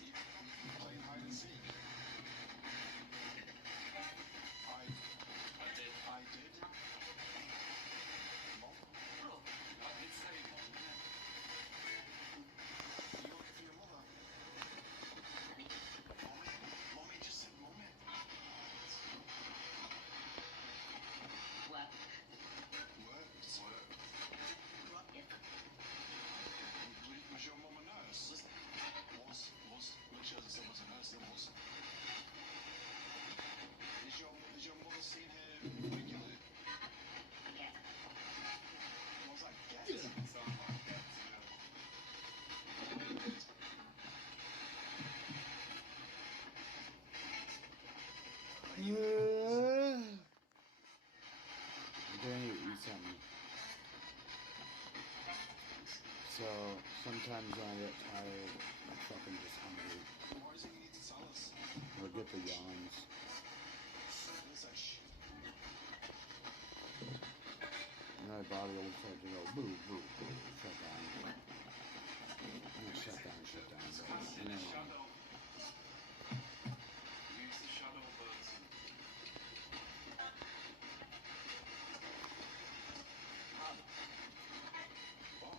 You playing hide and seek? I did. Mom? I did say mom, didn't I? Are you looking for your mother? Mommy just said mommy. What? Worked. Was your mum a nurse? Was. Literally, as I said, was a nurse. It was. Is your mother seen her regularly? Yeah. What was that? Get? Sound like get. I'm going to eat something. So sometimes when I get tired, I'm fucking just hungry. Why does he need to tell us? Or get the yawns. It's like shit. And my body will start to go boo, boo, boo, shut down. And then shut down. And then Use the shadow person. What?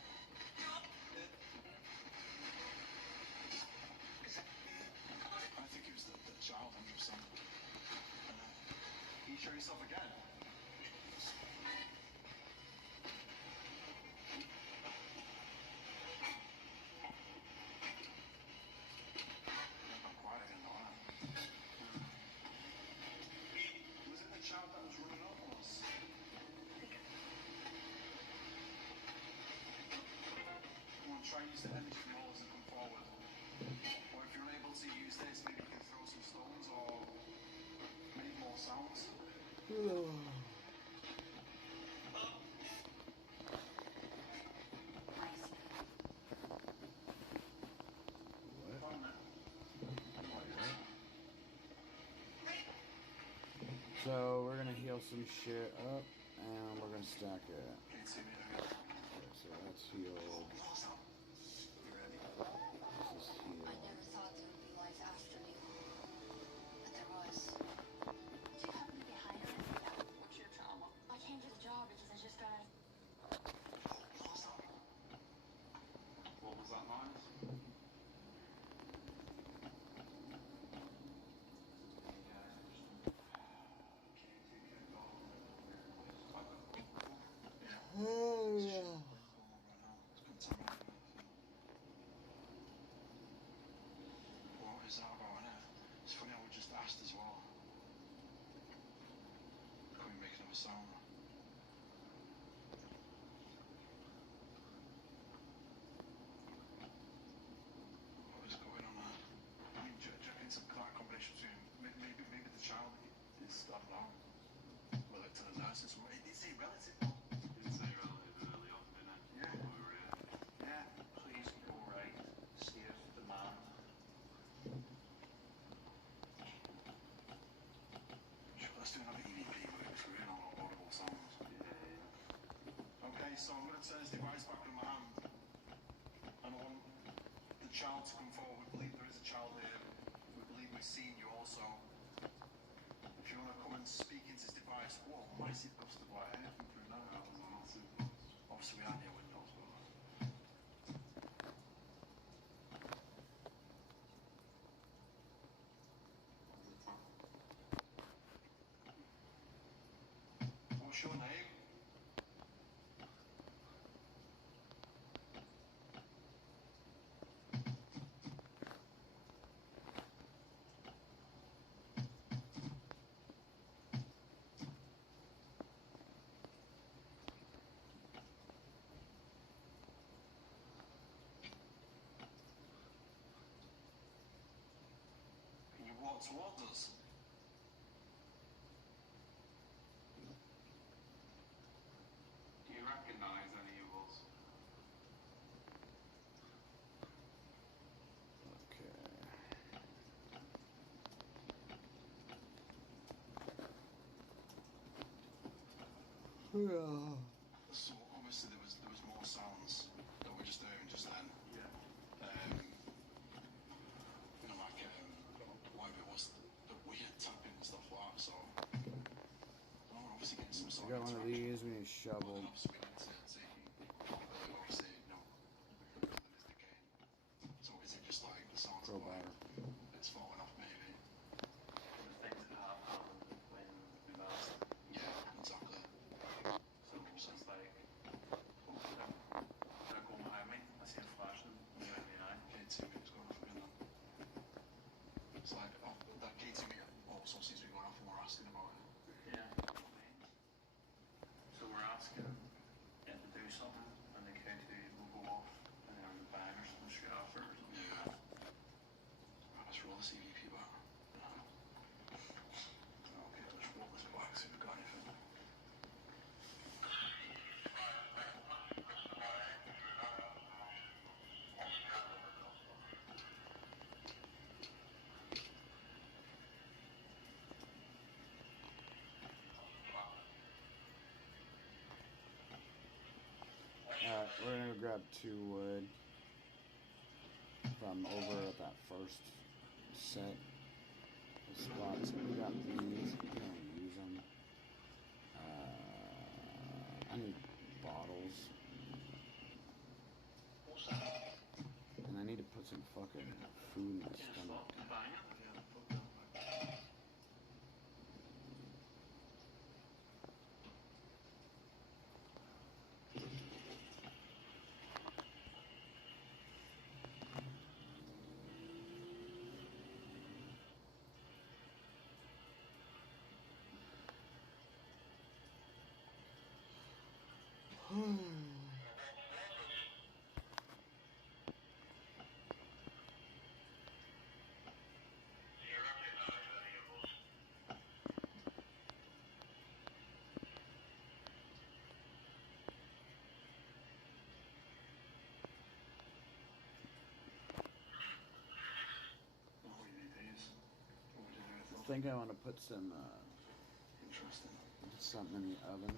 I think it was the child, 100%. Can you show yourself again? Not quite again, though, huh? Was it the child that was running up on us? Come on, try and use the energy from yours and come forward. Or if you're unable to use this, maybe you can throw some stones. So we're gonna heal some shit up, and we're gonna stack it. Okay, so that's healed. This is healed. I never thought there would be life after me, but there was. Do you happen to be hiring? What's your trauma? I can't get a job because I just got. What was that noise? Oh yeah. What is that about, innit? It's funny how we just asked as well. Can we make another sound? What is going on there? I mean, do you reckon it's a combination between maybe the child is, I don't know, related to the nurses? It's a relative. It's a relative early on, isn't it? Yeah. Yeah. Please go right. Save the man. Sure, let's do another EVP move if we're in on audible sounds. Yeah. Okay, so I'm going to turn this device back in my hand. And I want the child to come forward. We believe there is a child here. We believe we've seen you also. If you want to come and speak into this device, what a massive gust of light air from through that. That was a massive gust. Obviously, we aren't near windows, but. What's your name? Can you walk towards us? Do you recognize any of us? Yeah. So obviously there was more sounds that we're just hearing just then. Yeah. You know, like whatever it was, the weird tapping and stuff like that. So I'm obviously getting some We sort got of one of interaction. these. We need a shovel. Obviously, we need to see, obviously, you know, the building is decaying. So is it just like the sounds of like it's falling off maybe? The things that have happened when we last. Yeah, exactly. So it's like, oh, they're going behind me. I see a flashing in the eye. K2 meter's going off again then. It's like, oh, that K2 meter also seems to be going off and we're asking about it. Yeah. So we're asking it to do something, and the K2 will go off, and then the bangers will straight after or something. Yeah. Right, let's roll the CVP back. Okay, let's roll this back, see if we've got anything. Alright, we're gonna grab 2 wood from over at that first set of spots. We got these. We're gonna use them. I need bottles. And I need to put some fucking food in my stomach. think I want to put some Interesting. something in the oven.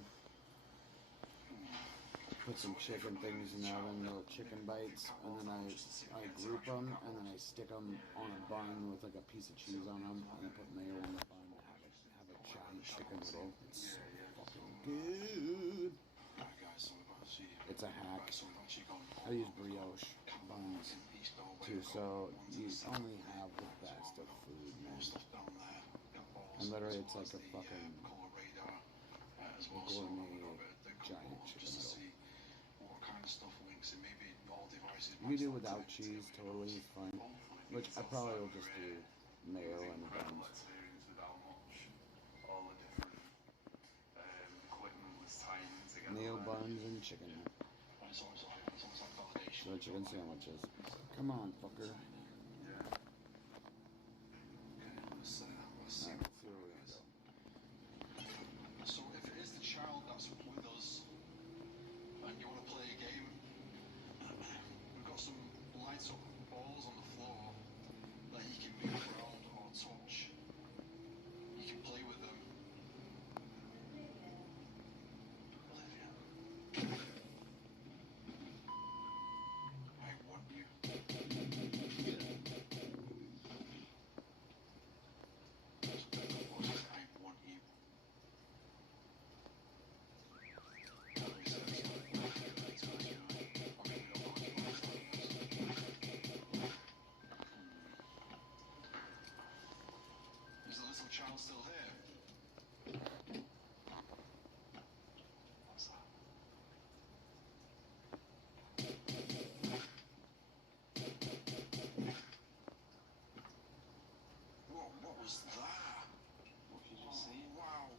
Put some chicken things in the oven, little chicken bites, and then I group them, and then I stick them on a bun with like a piece of cheese on them, and I put mayo on the bun. Have a giant chicken noodle. It's so fucking good. It's a hack. I use brioche buns too, so you only have the best of food, man. And literally, it's like a fucking gourmet giant chicken noodle. You do without cheese, totally fine. Which I probably will just do mayo and buns. Mayo buns and chicken. So chicken sandwiches. Come on, fucker. Alright, let's see where we're gonna go. So if it is the child that's with us and you want to play a game, we've got some light up balls on the floor that you can move around or touch. You can play with them. Olivia. I want you. Is the little child still here? What's that? What was that? What did you see? Wow.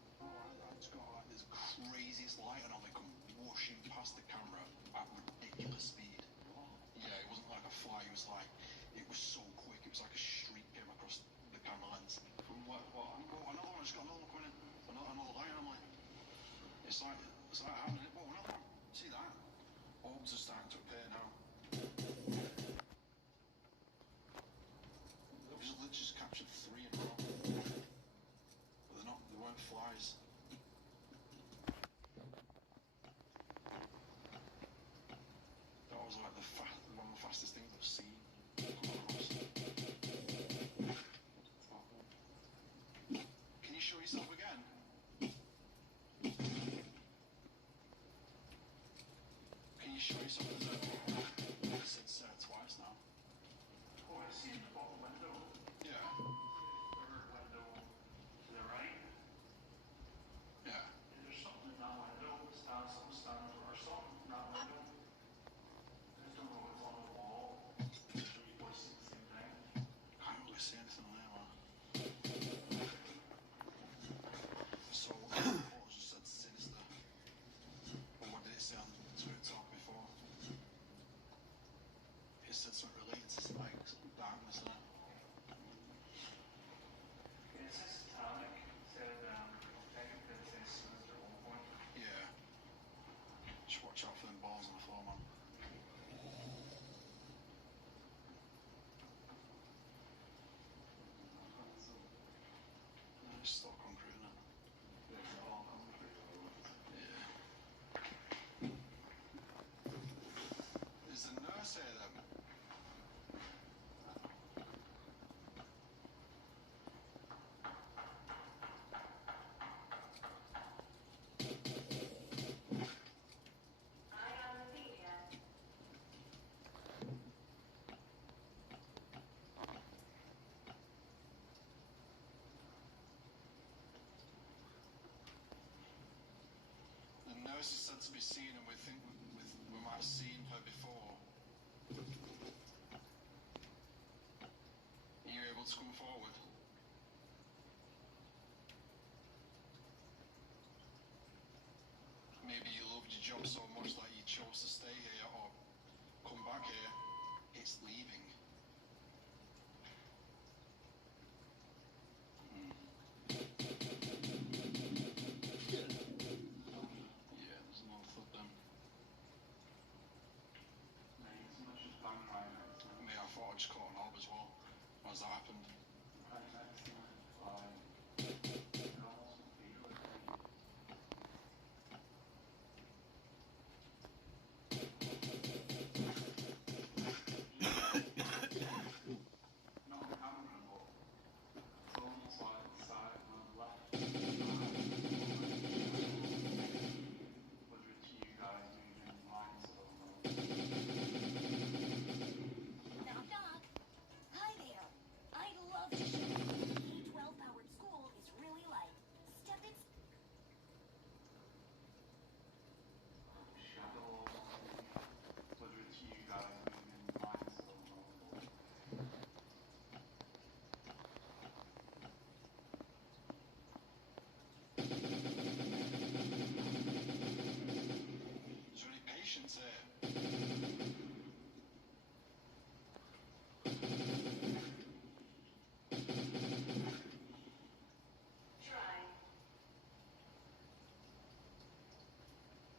It's got like this craziest light and it come whooshing past the camera at ridiculous speed. Yeah, it wasn't like a fly, it was so quick, it was like a streak came across the camera lens. From what angle? Another one, it's got another one coming in. Another light, I'm like, it's like happening. Whoa, another one. See that? Orbs are starting to appear now. We just captured 3 in a row. But they weren't flies. That was like one of the fastest things I've seen. Can you show yourself again? Can you show yourself again? I've said twice now. Oh, I see in the bottom window. Yeah. Third window to the right. Yeah. There's something in that window. Something stands or something in that window. I just don't know what's on the wall. Are you boys see the same thing? Can't really see anything on there, man. So, what just said sinister. But what did it say on Twitter before? It said something related to like darkness, isn't it? It's satanic. It said, I think it says sinister at one point. Yeah. Just watch out for them balls on the floor, man. It's still concrete, isn't it? It's all concrete. Yeah. Is the nurse here then? The nurse is said to be seen, and we think we might have seen her before. Are you able to come forward? Maybe you loved your job so much that you chose to stay here or come back here. It's leaving. Yeah, there's another thud then. Me, I thought I just caught an orb as well as that happened.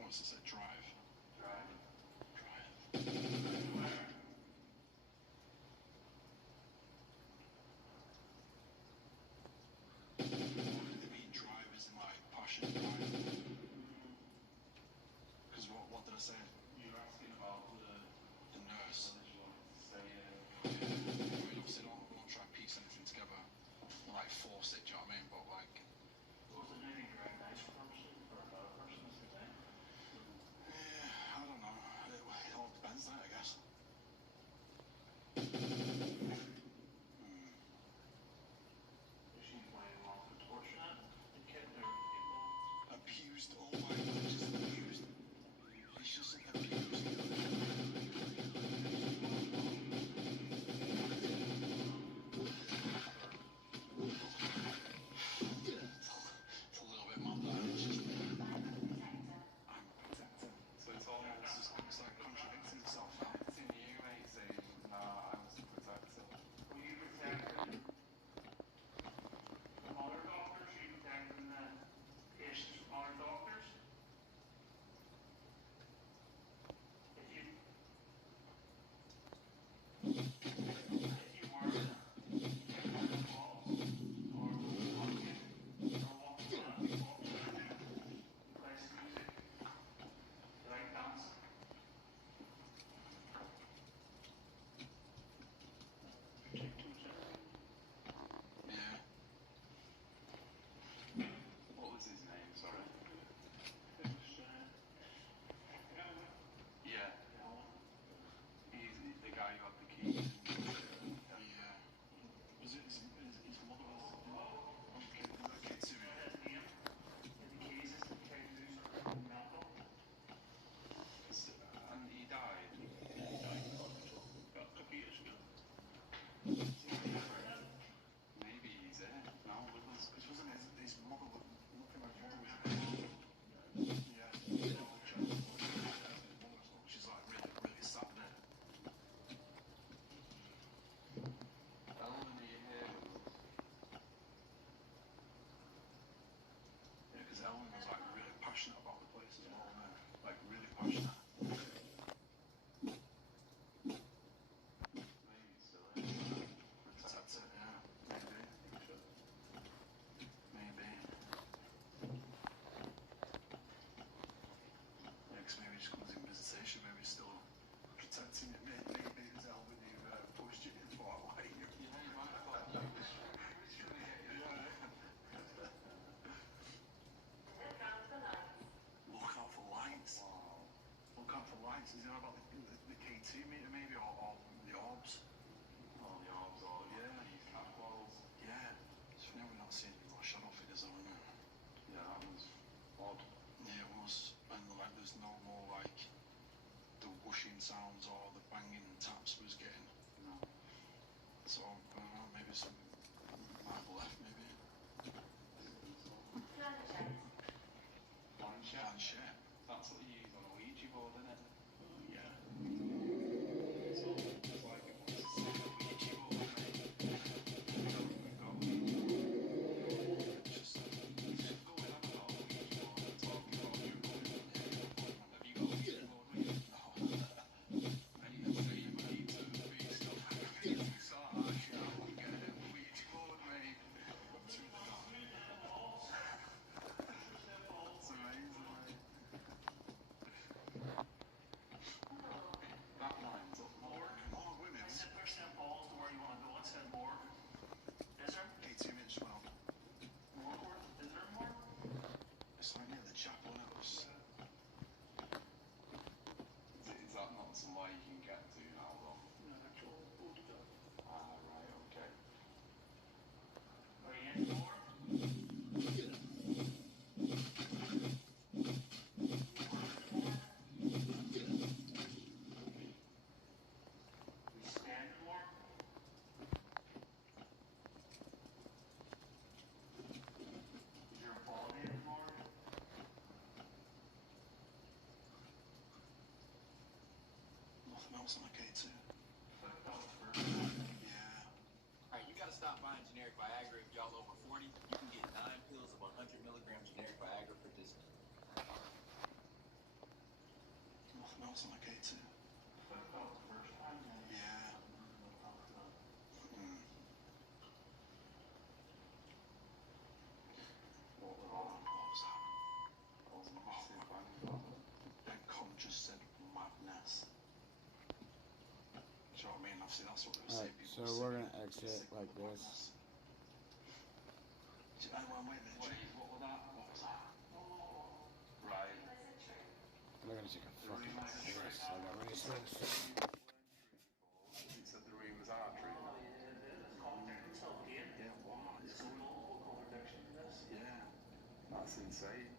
what's it say? Drive. Drive. They mean drive is in like passion drive. Because what did I say? You're asking about The nurse. what you wanted to say. I mean, obviously don't try and piece anything together and like force it, do you know what I mean? But like, Wasn't any direct nice person for a better person is the thing. yeah, I don't know. It all depends, I guess. Is she playing off unfortunate? The kid or people? Abused, oh my god, just abused. It's just like abused. It's a little bit mad that it's just I'm protected. So it's almost It's like contradicting itself now. it's in you, mate, saying, nah, I was protected. Were you protecting from other doctors? Were you protecting the patients from other doctors? If you were, Yeah. what was his name, sorry? Yeah. He's the guy who had the keys. Yeah. Was it his mother was that kid too? Yeah. And he died. About a couple of years ago. Maybe he's there now with us. Because wasn't his mother looking like mother was yeah. Which is like really, really sad, isn't it? Ellen, are you here with us? Yeah, because Ellen was like really passionate about the place as well, man. Like really passionate. Maybe still is. Protect it, yeah. Maybe. Maybe. Yeah, 'cause maybe it just comes in visitation, maybe it's still protecting it. Maybe it's Elvin who pushed it in for a while. Yeah, you might have thought you was trying to get you. Look out for lights. Wow. Look out for lights. Is it about the K2 meter maybe or the orbs? Oh, the arms are Yeah. these cat balls. Yeah. It's funny we're not seeing any more shadow figures though, isn't it? Yeah, that was odd. Yeah, it was. And like there's no more like the whooshing sounds or the banging taps we was getting. No. So I don't know, maybe some might have left maybe. Planchette. That's what you use on a Ouija board, isn't it? Yeah. So it's like it wants to say a Ouija board, mate. We've got Just go and have a lot of Ouija board and talk about you. Have you got a Ouija board with you? mate, you need to be still. We start actually out and get a Ouija obviously that's what they were Alright, saying. so we're gonna exit like this. Wait a minute, what was that? What was that? Right. We're gonna take a fucking piss. I got really close. It said the room was artery. Yeah, wow. Yeah, that's insane.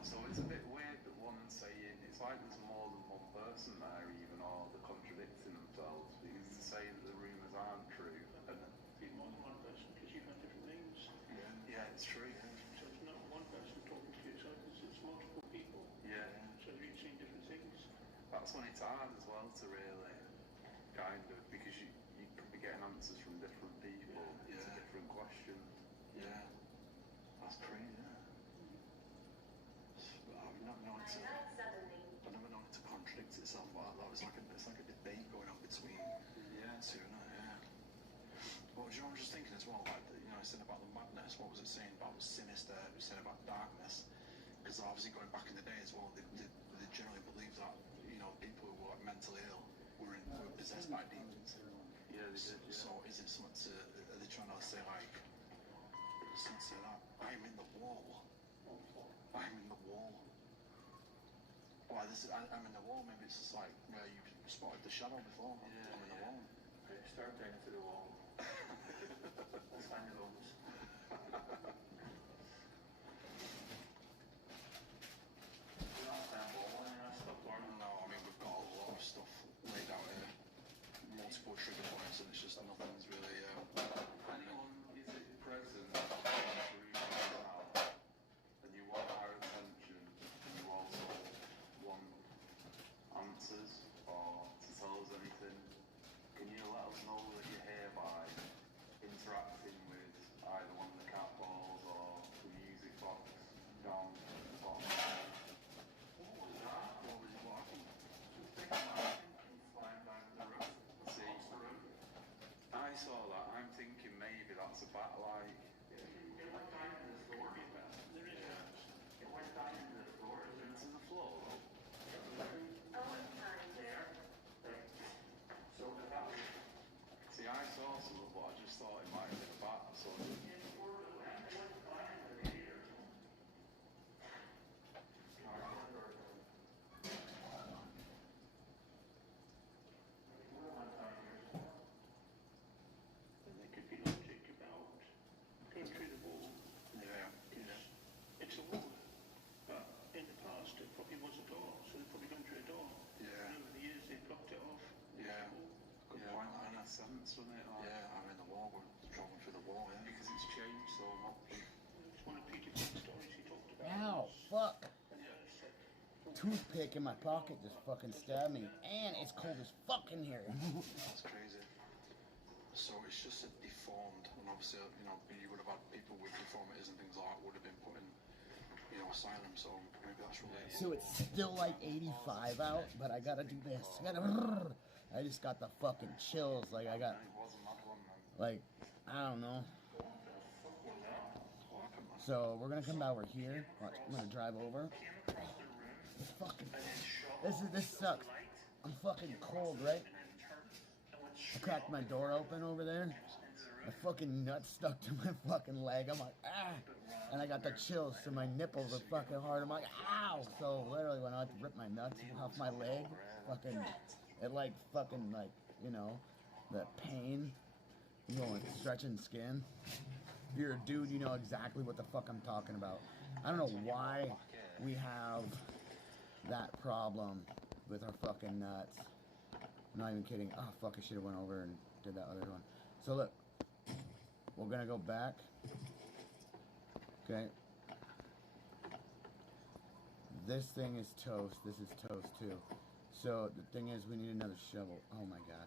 So it's a bit weird that one's saying, it's like there's more than one person there even, or they're contradicting themselves, because to say that the rumours aren't true, and Be more than one person because you've had different names. yeah, it's true. So it's not one person talking to yourself, it's multiple people. Yeah, So you're saying different things. that's when it's hard as well to really kind of, because you could be getting answers from different people to different questions. Yeah, that's crazy. I've never known it to contradict itself, but that was it's like a debate going on between two, yeah. What was I was just thinking as well, like, you know, I said about the madness, what was it saying about sinister, it was saying about darkness, because obviously going back in the day as well, they generally believed that, you know, people who were like, mentally ill were possessed by demons. Yeah, they did, yeah. So is it something to, are they trying to say like, something to say that, I'm in the wall. I'm in the wall. Why, I'm in the wall, maybe it's just like, you know, you've spotted the shadow before. Yeah, I'm in the wall. Okay, start down to the wall. Let's find the bones. No, I mean, we've got a lot of stuff laid out here. Multiple trigger points, and it's just nothing's really, anyone is it present in this room right now, and you want our attention, and you also want answers, or to tell us anything, can you let us know that you're here by interacting with either one of the cat balls or the music box down at the bottom of the What was that? What was it walking? Flying down the roof. See? I saw that. I'm thinking maybe that's a bat like. It went down into the floor. There is It went down into the floor. Is it into the floor though? There. So that was. See, I saw something, but I just thought it might have been a bat. So. There could be logic about going through the wall. Yeah. It's a wall. But in the past, it probably was a door, so they've probably gone through a door. Yeah. And over the years, they've blocked it off. Yeah. Good point. That makes sense, doesn't it? Like, yeah, I'm in the wall. We're driving through the wall, yeah. Because it's changed so much. It's one of Peter King's stories he talked about. Ow, fuck. Toothpick in my pocket just fucking stabbed me, and it's cold as fuck in here. That's crazy. So it's just a deformed, and obviously, you know, you would have had people with deformities and things like that would have been put in, you know, asylum, so maybe that's related. So it's still like 85 out, but I gotta do this. I just got the fucking chills. Like, I got, like, I don't know. So we're gonna come over here. Watch, I'm gonna drive over. Fucking, this sucks. I'm fucking cold, right? I cracked my door open over there. My fucking nuts stuck to my fucking leg. I'm like, ah! And I got the chills, so my nipples are fucking hard. I'm like, ow! So literally when I had to rip my nuts off my leg, fucking, it like fucking like, you know, the pain, you know, like stretching skin. If you're a dude, you know exactly what the fuck I'm talking about. I don't know why we have that problem with our fucking nuts. I'm not even kidding. Oh, fuck, I should have went over and did that other one. So look, we're gonna go back. Okay. This thing is toast. This is toast too. So the thing is, we need another shovel. Oh my god.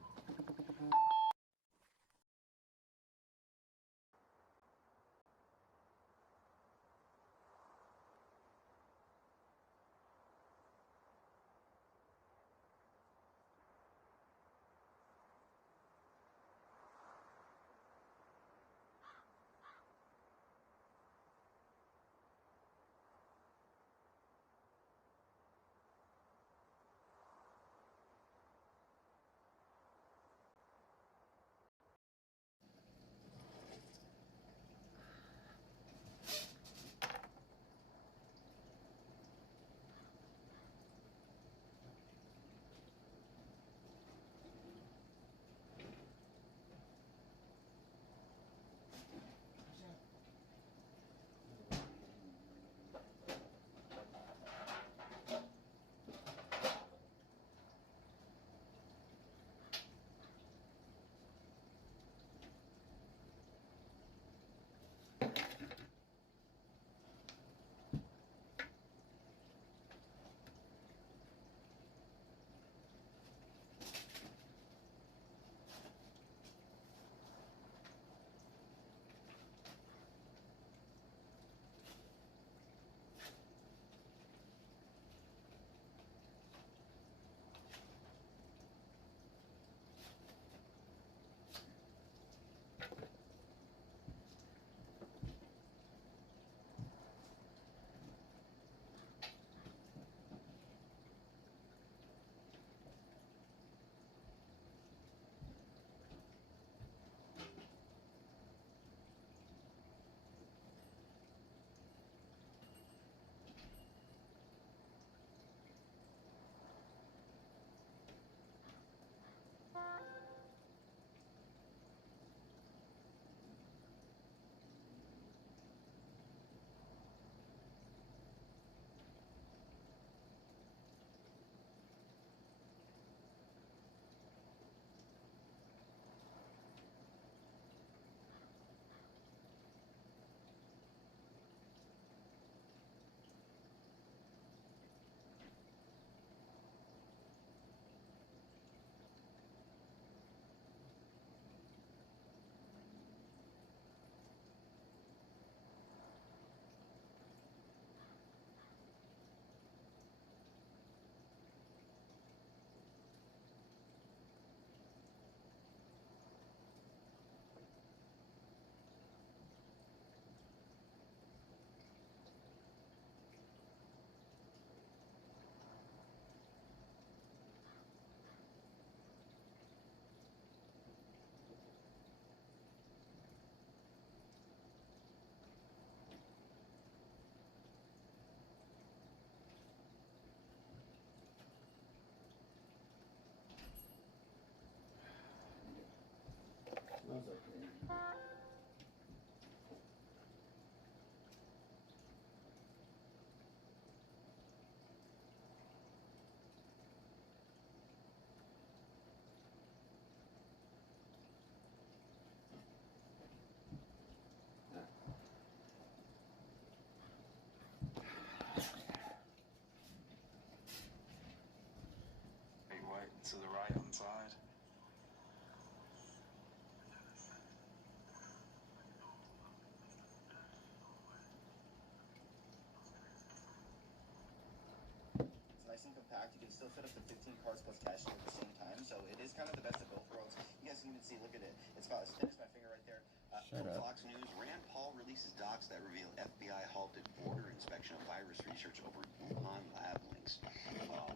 You can still fit up to 15 cars plus cash at the same time, so it is kind of the best of both worlds. You guys can even see, look at it. It's about as thin as my finger right there. Shut up. Fox News, Rand Paul releases docs that reveal FBI halted border inspection of virus research over Wuhan lab links.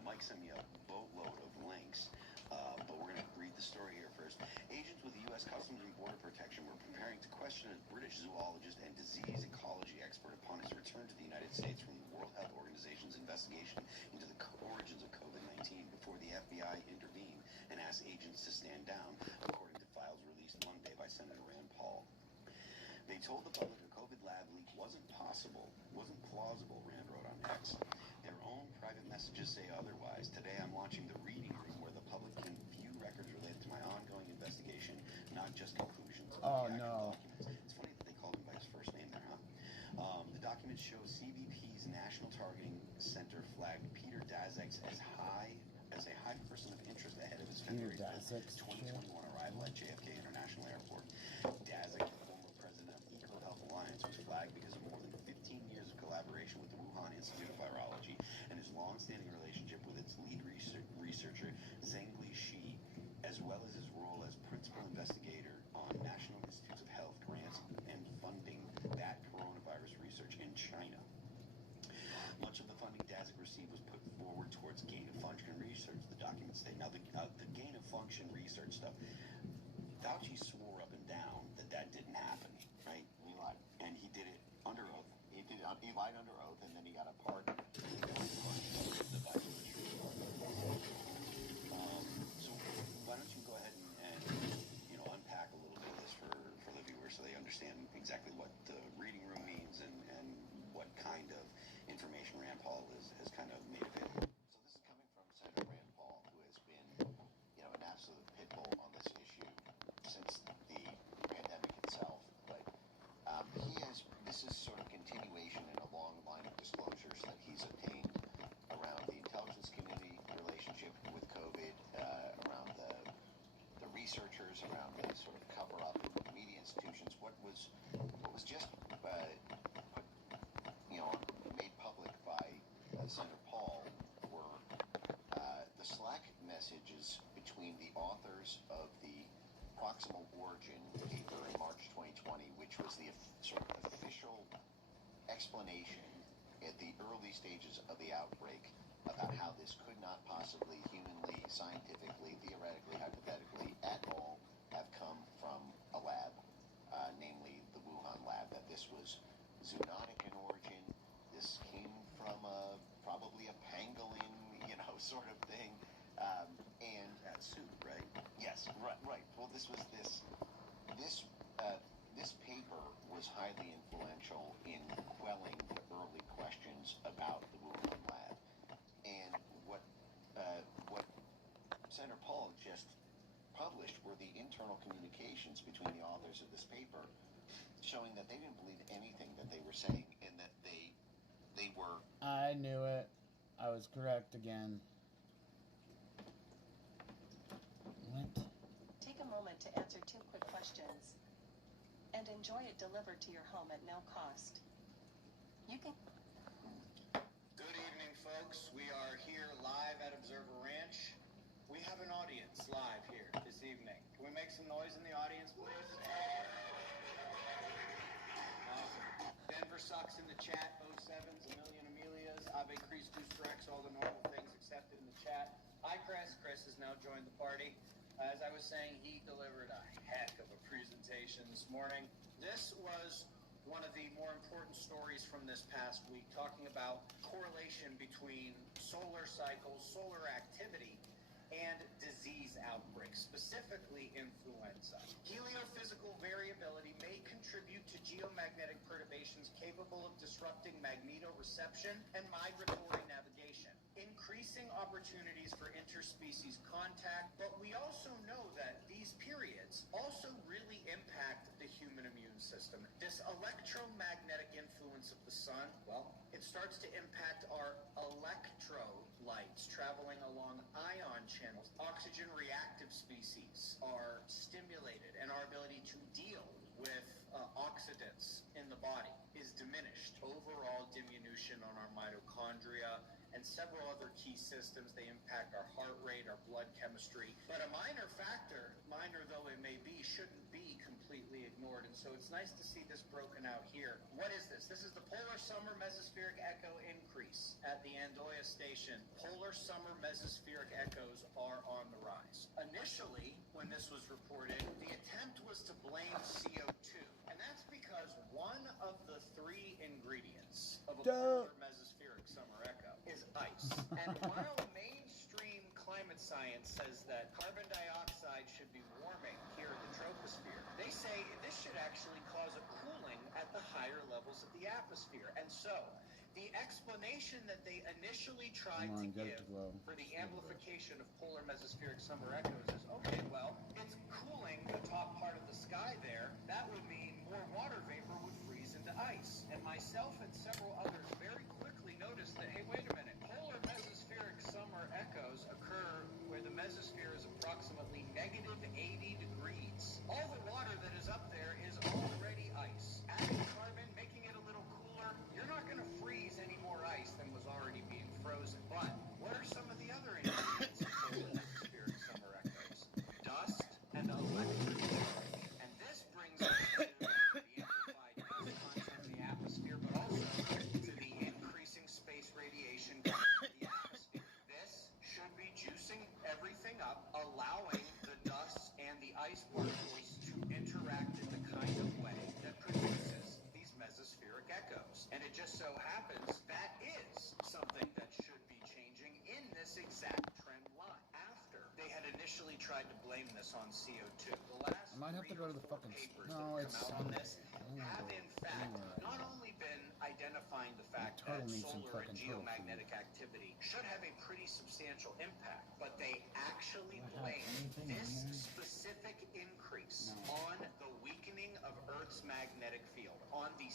Mike sent me a boatload of links, but we're going to read the story here first. Agents with the U.S. Customs and Border Protection were preparing to question a British zoologist and disease ecology expert upon his return to the United States from the World Health Organization's investigation into the origins of COVID-19 before the FBI intervened and asked agents to stand down, according to files released Monday by Senator Rand Paul. They told the public a COVID lab leak wasn't plausible, Rand wrote on X. Their own private messages say otherwise. Today I'm launching the reading room where the public can view records related to my ongoing investigation, not just conclusions of the actual documents. It's funny that they called him by his first name there, huh? The documents show CBP's National Targeting Center flagged Peter Daszak as a high person of interest ahead of his February 5th, 2021 arrival at JFK International Airport. Daszak, the former president of EcoHealth Alliance, was flagged because of more than 15 years of collaboration with the Wuhan Institute of Virology and his long-standing relationship with its lead researcher, Zhengli Shi, as well as his role as principal investigator on National Institutes of Health grants and funding that coronavirus research in China. Much of the funding Daszak received was put forward towards gain-of-function research, the documents say. Now, the gain-of-function research stuff, Fauci swore up and down that didn't happen, right? He lied. And he did it under oath. He lied under oath, and then he got a pardon. So why don't you go ahead and unpack a little bit of this for the viewers so they understand exactly what the reading room means and what kind of information Rand Paul has kind of made available. So this is coming from Senator Rand Paul, who has been, an absolute pit bull on this issue since the pandemic itself. But this is sort of continuation in a long line of disclosures that he's obtained around the intelligence community relationship with COVID, around the researchers, around the sort of cover-up media institutions. What was just made public by Senator Paul were the Slack messages between the authors of the Proximal Origin paper in March 2020, which was the sort of official explanation at the early stages of the outbreak about how this could not possibly humanly, scientifically, theoretically, hypothetically, at all have come from a lab, namely the Wuhan lab, that this was zoonotic in origin. This came from probably a pangolin, sort of thing. And that soup, right? Yes, right. Well, this paper was highly influential in quelling the early questions about the Wuhan lab. And what Senator Paul just published were the internal communications between the authors of this paper, showing that they didn't believe anything that they were saying, and that they were... I knew it. I was correct again. What? Take a moment to answer 2 quick questions and enjoy it delivered to your home at no cost. You can... Good evening, folks. We are here live at Observer Ranch. We have an audience live here this evening. Can we make some noise in the audience, please? Awesome. Denver sucks in the chat. 07s, a million Amelias, Ave Crease, Deuce Rex, all the normal things accepted in the chat. Hi, Chris. Chris has now joined the party. As I was saying, he delivered a heck of a presentation this morning. This was one of the more important stories from this past week, talking about correlation between solar cycles, solar activity, and disease outbreaks, specifically influenza. Heliophysical variability may contribute to geomagnetic perturbations capable of disrupting magnetoreception and migratory navigation, increasing opportunities for interspecies contact, but we also know that these periods also really impact the human immune system. This electromagnetic influence of the sun, well, it starts to impact our electrolytes traveling along ion channels. Oxygen reactive species are stimulated, and our ability to deal with oxidants in the body is diminished. Overall diminution on our mitochondria and several other key systems. They impact our heart rate, our blood chemistry. But a minor factor, minor though it may be, shouldn't be completely ignored. And so it's nice to see this broken out here. What is this? This is the polar summer mesospheric echo increase at the Andoya station. Polar summer mesospheric echoes are on the rise. Initially, when this was reported, the attempt was to blame CO2. And that's because one of the three ingredients of a polar mesospheric summer echo is ice. And while mainstream climate science says that carbon dioxide should be warming here in the troposphere, they say this should actually cause a cooling at the higher levels of the atmosphere. And so, the explanation that they initially tried to give for the amplification of polar mesospheric summer echoes is, okay, well, it's cooling the top part of the sky there. That would mean more water vapor would freeze into ice. And myself and several others very quickly noticed that, hey, wait a minute, polar mesospheric summer echoes occur where the mesosphere is approximately negative 80 degrees. All the water that is up there is already ice. Adding carbon, making it a little cooler, you're not going to freeze any more ice than was already being frozen. But what are some of the other ingredients of polar mesospheric summer echoes? Dust and electric charge. And this brings us to the amplified dust content in the atmosphere, but also to the increasing space radiation coming from the atmosphere. This should be juicing everything up, allowing the dust and the ice particles to interact in the kind of way that produces these mesospheric echoes. And it just so happens that is something that should be changing in this exact trend line. After they had initially tried to blame this on CO2, the last I might have to go to the fucking. No, it's. out on this have in fact not only been identifying the fact that solar and geomagnetic activity should have a pretty substantial impact, but they actually blame this specific increase on the weakening of Earth's magnetic field, on the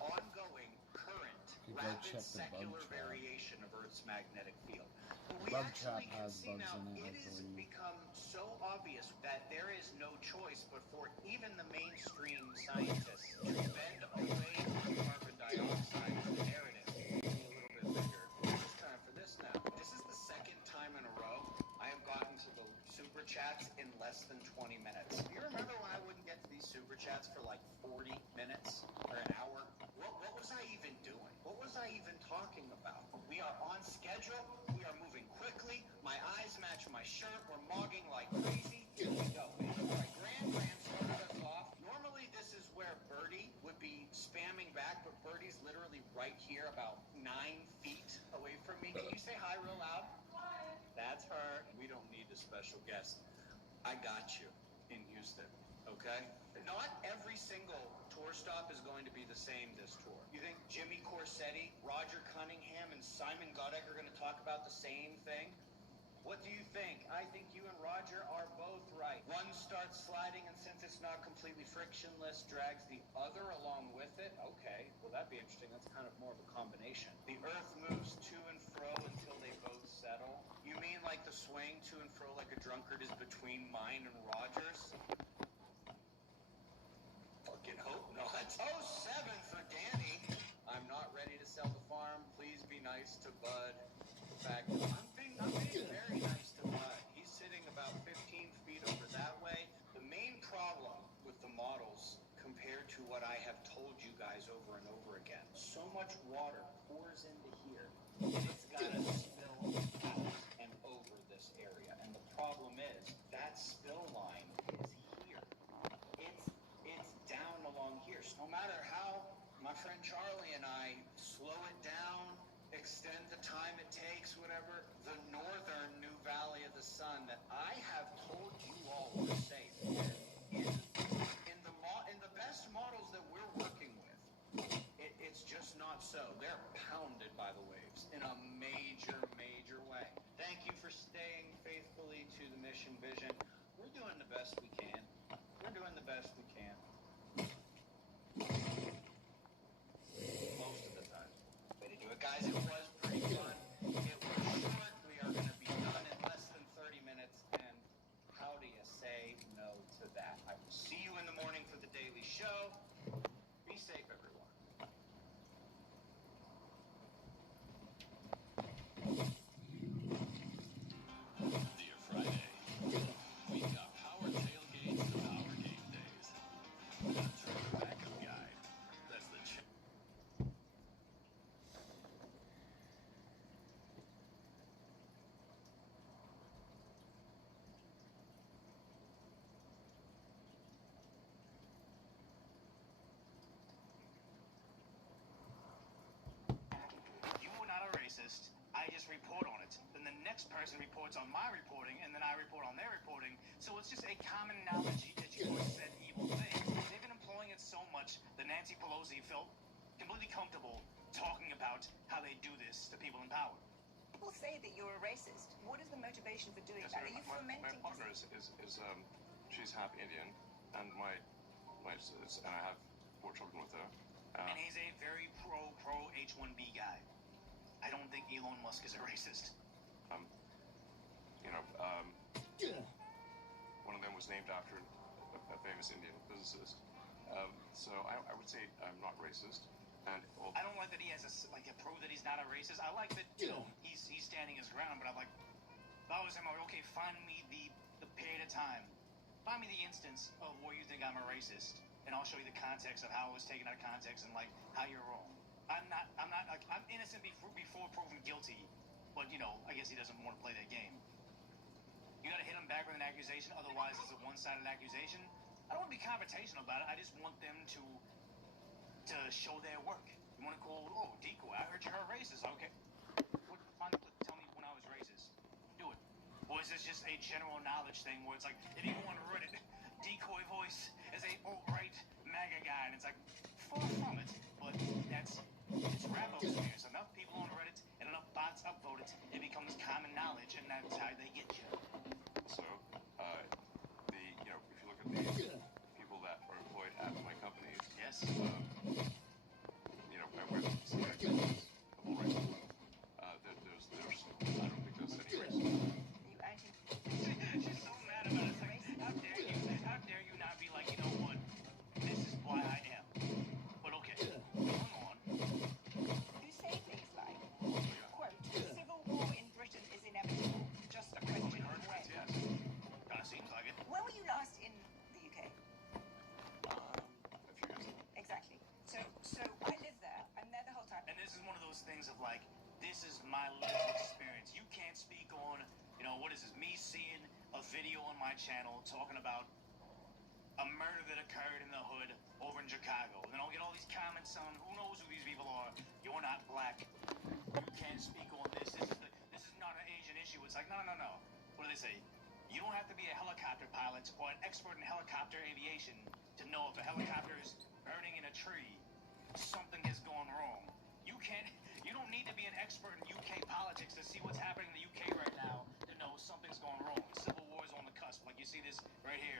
ongoing current rapid secular variation of Earth's magnetic field. But we actually can see now it has become so obvious that there is no choice but for even the mainstream scientists to bend away from carbon dioxide from the narrative. A little bit bigger. It's time for this now. This is the second time in a row I have gotten to the super chats in less than 20 minutes. Do you remember when I wouldn't get to these super chats for like 40 minutes or an hour? What was I even doing? What was I even talking about? We are on schedule. We are moving quickly. My eyes match my shirt. We're mogging like crazy. Here we go. All right, Grand started us off. Normally this is where Birdie would be spamming back, but Birdie's literally right here about 9 feet away from me. Can you say hi real loud? Hi. That's her. We don't need a special guest. I got you in Houston, okay? Not every single tour stop is going to be the same this tour. You think Jimmy Corsetti, Roger Cunningham, and Simon Godek are going to talk about the same thing? What do you think? I think you and Roger are both right. One starts sliding, and since it's not completely frictionless, drags the other along with it. Okay, well, that'd be interesting. That's kind of more of a combination. The Earth moves to and fro until they both settle. You mean like the swaying to and fro like a drunkard is between mine and Roger's? Fucking hope not. 07 for Danny. I'm not ready to sell the farm. Please be nice to Bud. The fact I'm being very nice to Bud. He's sitting about 15 feet over that way. The main problem with the models compared to what I have told you guys over and over again, so much water pours into here, it's got to spill out and over this area. And the problem is that spill line is here. It's down along here. So no matter how my friend Charlie and I slow it down, extend the time it takes, whatever, the northern New Valley of the Sun that I have told you all were safe in the best models that we're working with, it's just not so. They're pounded by the waves in a major, major way. Thank you for staying faithfully to the mission vision. We're doing the best we can. We're doing the best we can. Most of the time. Way to do it, guys. It was pretty fun. It was short. We are going to be done in less than 30 minutes. And how do you say no to that? I will see you in the morning for the daily show. Be safe, everyone. next person reports on my reporting, and then I report on their reporting. So it's just a common knowledge that you always said evil thing. They've been employing it so much that Nancy Pelosi felt completely comfortable talking about how they do this to people in power. People say that you're a racist. What is the motivation for doing that? Are you my fomenting? partner is she's half Indian, and and I have 4 children with her. And he's a very pro H-1B guy. I don't think Elon Musk is a racist. One of them was named after a famous Indian physicist. So I would say I'm not racist. And I don't like that he has a prove that he's not a racist. I like that he's standing his ground, but I'm like, if I was him, I would, okay, find me the period of time. Find me the instance of where you think I'm a racist, and I'll show you the context of how it was taken out of context and like how you're wrong. I'm innocent before proven guilty, but I guess he doesn't want to play that game. You gotta hit him back with an accusation, otherwise it's a one-sided accusation. I don't want to be confrontational about it. I just want them to show their work. You want to call, Decoy, I heard you're a racist. Okay. Find a clip. Tell me when I was racist. Do it. Or is this just a general knowledge thing where it's like, if you go on Reddit, Decoy Voice is a alt-right MAGA guy, and it's like, far from it, but it's Raposphere. Enough people on Reddit and enough bots upvote it, it becomes common knowledge, and that's how they get you. So, if you look at the people that are employed at my company, yes, I wear the CIQ, double right. There's, I don't think there's any racism. She's so mad about it. It's like, how dare you not be like, you know what? This is why I am. But okay, going on. You say things like, quote, civil war in Britain is inevitable. Just a question of when. Yes. Kind of seems like it. When were you last in the UK? A few years ago. Exactly. So I live there. I'm there the whole time. And this is one of those things of like, this is my lived experience. You can't speak on, what is this? Me seeing a video on my channel talking about a murder that occurred in the hood over in Chicago. And then I'll get all these comments on who knows who these people are. You're not black. You can't speak on this. This is not an Asian issue. It's like, no. What do they say? You don't have to be a helicopter pilot or an expert in helicopter aviation to know if a helicopter is burning in a tree, something has gone wrong. You don't need to be an expert in UK politics to see what's happening in the UK right now to know something's going wrong. Civil war is on the cusp. Like you see this right here.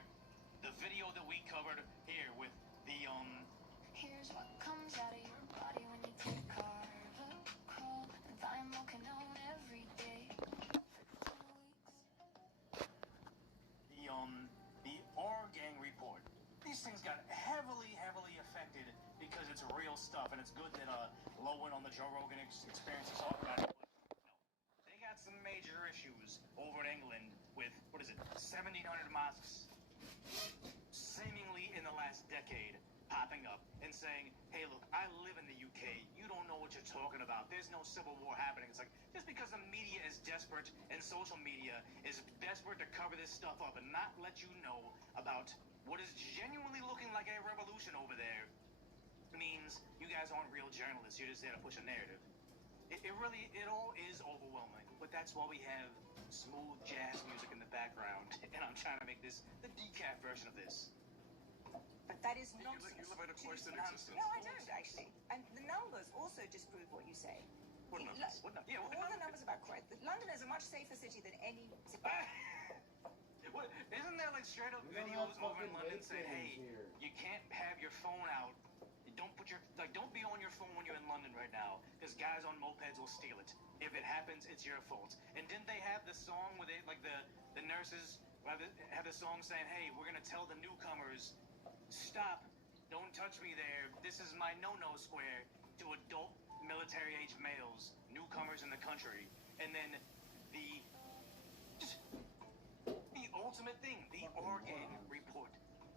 The video that we covered here with the Here's what comes out of your body when you take carve crawl and I'm walking on every day for 2 weeks. The R Gang report. These things got heavily affected because it's real stuff, and it's good that Lowen on the Joe Rogan Experience is talking about it. But they got some major issues over in England with 1,700 mosques seemingly in the last decade popping up and saying, hey, look, I live in the UK. You don't know what you're talking about. There's no civil war happening. It's like, just because the media is desperate and social media is desperate to cover this stuff up and not let you know about what is genuinely looking like a revolution over there means you guys aren't real journalists. You're just there to push a narrative. It all is overwhelming, but that's why we have smooth jazz music in the background, and I'm trying to make this the decaf version of this. But that is nonsense. You live in a cloistered existence. No, I don't actually. And the numbers also disprove what you say. What numbers? All the numbers about crime. London is a much safer city than any city. Isn't there like straight up videos over in London saying, hey, you can't have your phone out. Don't be on your phone when you're in London right now, because guys on mopeds will steal it. If it happens, it's your fault. And didn't they have the song where the nurses have the song saying, hey, we're gonna tell the newcomers, stop, don't touch me there. This is my no-no square to adult military-age males, newcomers in the country. And then the ultimate thing, the R Gang report.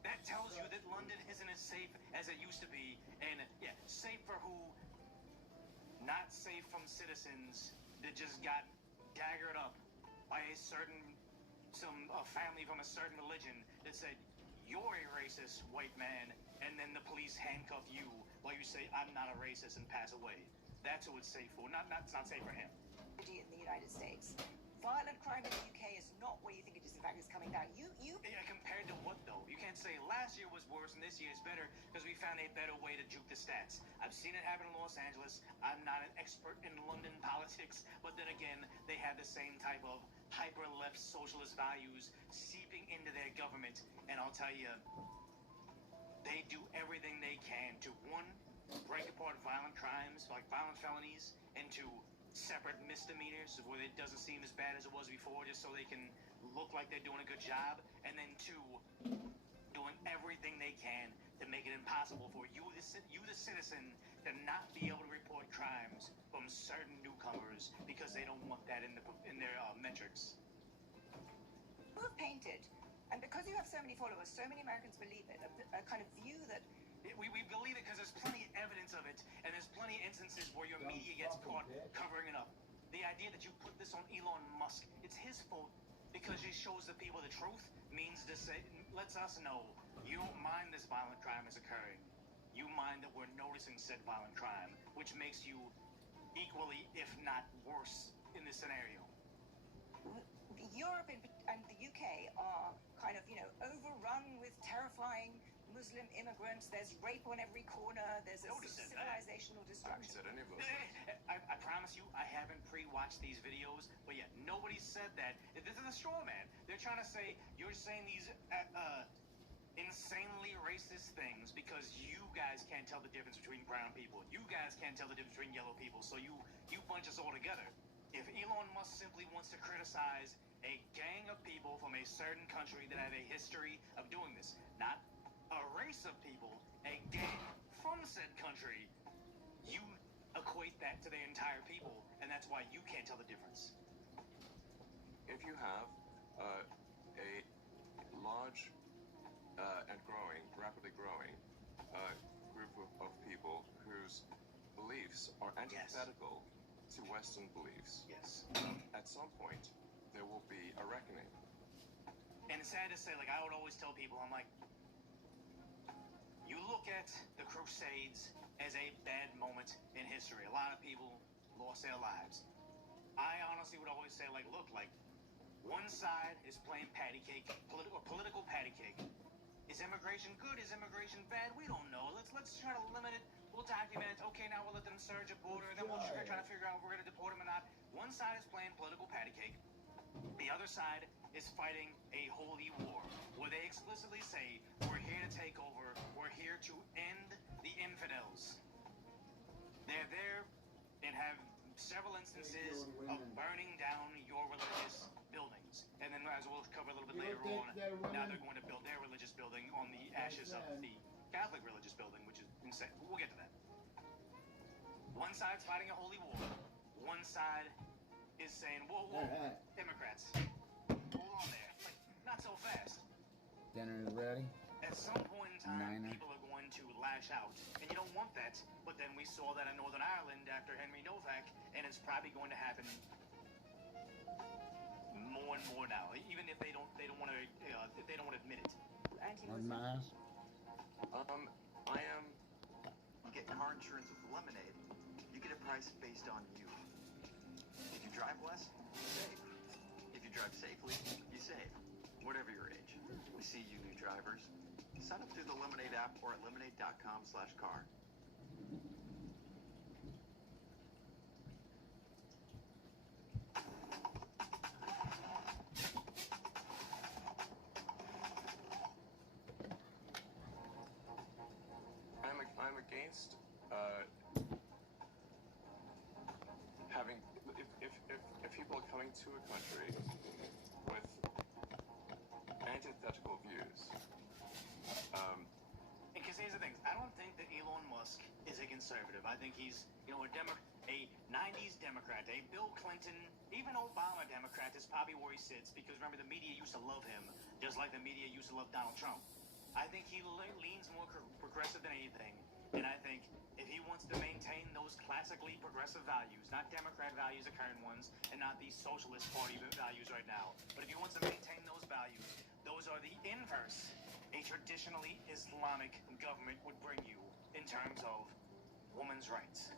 That tells you that London isn't as safe as it used to be. And, yeah, safe for who? Not safe from citizens that just got daggered up by a family from a certain religion that said, you're a racist white man, and then the police handcuff you while you say, I'm not a racist, and pass away. That's who it's safe for. It's not safe for him. In the United States. violent crime in the UK is not where you think it is. In fact, it's coming down. Yeah, compared to what though? You can't say last year was worse and this year is better because we found a better way to juke the stats. I've seen it happen in Los Angeles. I'm not an expert in London politics, but then again, they have the same type of hyper-left socialist values seeping into their government. And I'll tell you, they do everything they can to, one, break apart violent crimes, like violent felonies, into separate misdemeanors where it doesn't seem as bad as it was before, just so they can look like they're doing a good job. And then two, doing everything they can to make it impossible for you, the citizen, to not be able to report crimes from certain newcomers because they don't want that in their metrics. You have painted, and because you have so many followers, so many Americans believe it, a kind of view that we believe it because there's plenty of evidence of it, and there's plenty of instances where your media gets caught covering it up. The idea that you put this on Elon Musk, it's his fault because he shows the people the truth, means to say, lets us know you don't mind this violent crime is occurring. You mind that we're noticing said violent crime, which makes you equally, if not worse, in this scenario. Europe and the UK are kind of, overrun with terrifying Muslim immigrants. There's rape on every corner. There's a civilizational destruction. I haven't said any of those. I promise you, I haven't pre-watched these videos, but yet nobody said that. This is a straw man. They're trying to say you're saying these insanely racist things because you guys can't tell the difference between brown people. You guys can't tell the difference between yellow people. So you bunch us all together. If Elon Musk simply wants to criticize a gang of people from a certain country that have a history of doing this, not a race of people, a gang from said country, you equate that to the entire people, and that's why you can't tell the difference. If you have a large and rapidly growing group of people whose beliefs are antithetical to Western beliefs, at some point there will be a reckoning. And it's sad to say, like I would always tell people, I'm like, you look at the Crusades as a bad moment in history. A lot of people lost their lives. I honestly would always say, like, look, like, one side is playing patty cake, political patty cake. Is immigration good? Is immigration bad? We don't know. Let's try to limit it. We'll document it. Okay, now we'll let them surge a border, and then we'll try to figure out if we're going to deport them or not. One side is playing political patty cake. The other side is fighting a holy war, where they explicitly say, we're here to take over, we're here to end the infidels. They're there and have several instances of burning down your religious buildings. And then, as we'll cover a little bit later on, now they're going to build their religious building on the ashes of the Catholic religious building, which is insane. We'll get to that. One side's fighting a holy war. One side is saying, whoa, Democrats, hold on there. Like, not so fast. Dinner is ready. At some point in time, people are going to lash out. And you don't want that. But then we saw that in Northern Ireland after Henry Novak, and it's probably going to happen more and more now. Even if they don't want to, if they don't want to admit it. You get car insurance with Lemonade. You get a price based on you. If you drive less, you save. If you drive safely, you save. Whatever your age. We see you new drivers. Sign up through the Lemonade app or at lemonade.com/car. I'm against having if people are coming to a country with antithetical views. Because here's the thing, I don't think that Elon Musk is a conservative. I think he's, a 90s Democrat, a Bill Clinton, even Obama Democrat is probably where he sits, because remember, the media used to love him, just like the media used to love Donald Trump. I think he leans more progressive than anything, and I think if he wants to maintain those classically progressive values, not Democrat values, the current ones, and not the Socialist Party values right now, but if he wants to maintain those values, those are the inverse a traditionally Islamic government would bring you in terms of women's rights.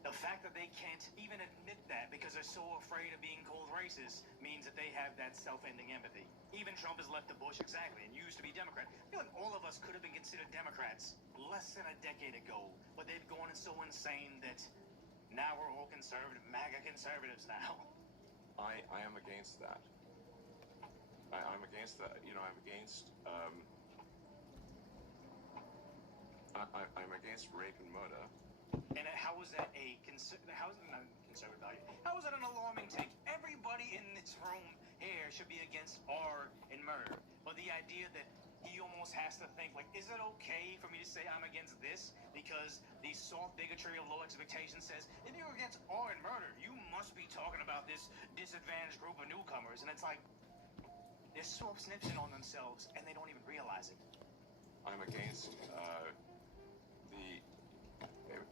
The fact that they can't even admit that because they're so afraid of being called racist means that they have that self-ending empathy. Even Trump has left the bush, exactly, and used to be Democrat. I feel like all of us could have been considered Democrats less than a decade ago, but they've gone so insane that now we're all conservative, MAGA conservatives now. I am against that. I'm against that. You know, I'm against. I'm against rape and murder. And how is that how is it not conservative value? How is that an alarming take? Everybody in this room here should be against R and murder. But the idea that he almost has to think, like, is it okay for me to say I'm against this? Because the soft bigotry of low expectations says, if you're against R and murder, you must be talking about this disadvantaged group of newcomers. And it's like, they're snitching on themselves, and they don't even realize it. I'm against the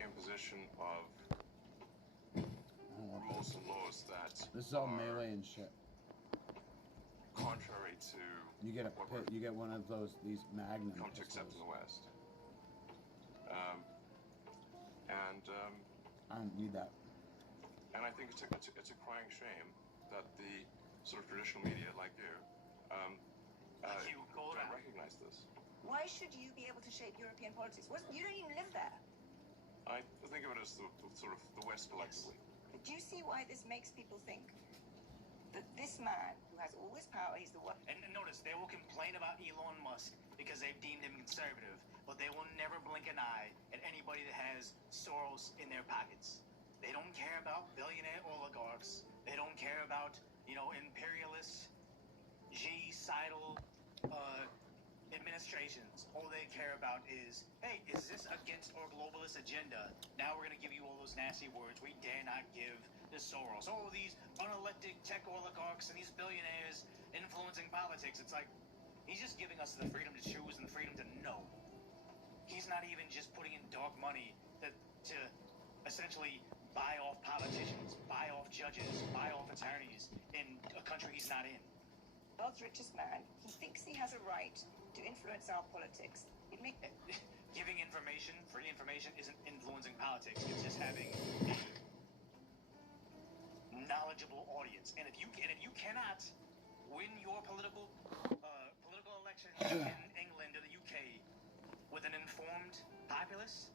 imposition of rules and laws that This is all are melee and shit. contrary to You get you get one of these Magnum come to accept in the West. I don't need that. And I think it's a crying shame that the sort of traditional media, like you, don't recognize this. Why should you be able to shape European politics? You don't even live there. I think of it as the sort of the West collectively. But do you see why this makes people think that this man, who has all this power, he's the one... And notice, they will complain about Elon Musk because they've deemed him conservative, but they will never blink an eye at anybody that has Soros in their pockets. They don't care about billionaire oligarchs. They don't care about, imperialist, genocidal administrations. All they care about is, hey, is this against our globalist agenda? Now we're going to give you all those nasty words we dare not give to Soros. All these unelected tech oligarchs and these billionaires influencing politics. It's like, he's just giving us the freedom to choose and the freedom to know. He's not even just putting in dark money to essentially buy off politicians, buy off judges, buy off attorneys in a country he's not in. The world's richest man, he thinks he has a right to influence our politics. Giving information, free information, isn't influencing politics. It's just having a knowledgeable audience. And if you cannot win your political elections in England or the UK with an informed populace,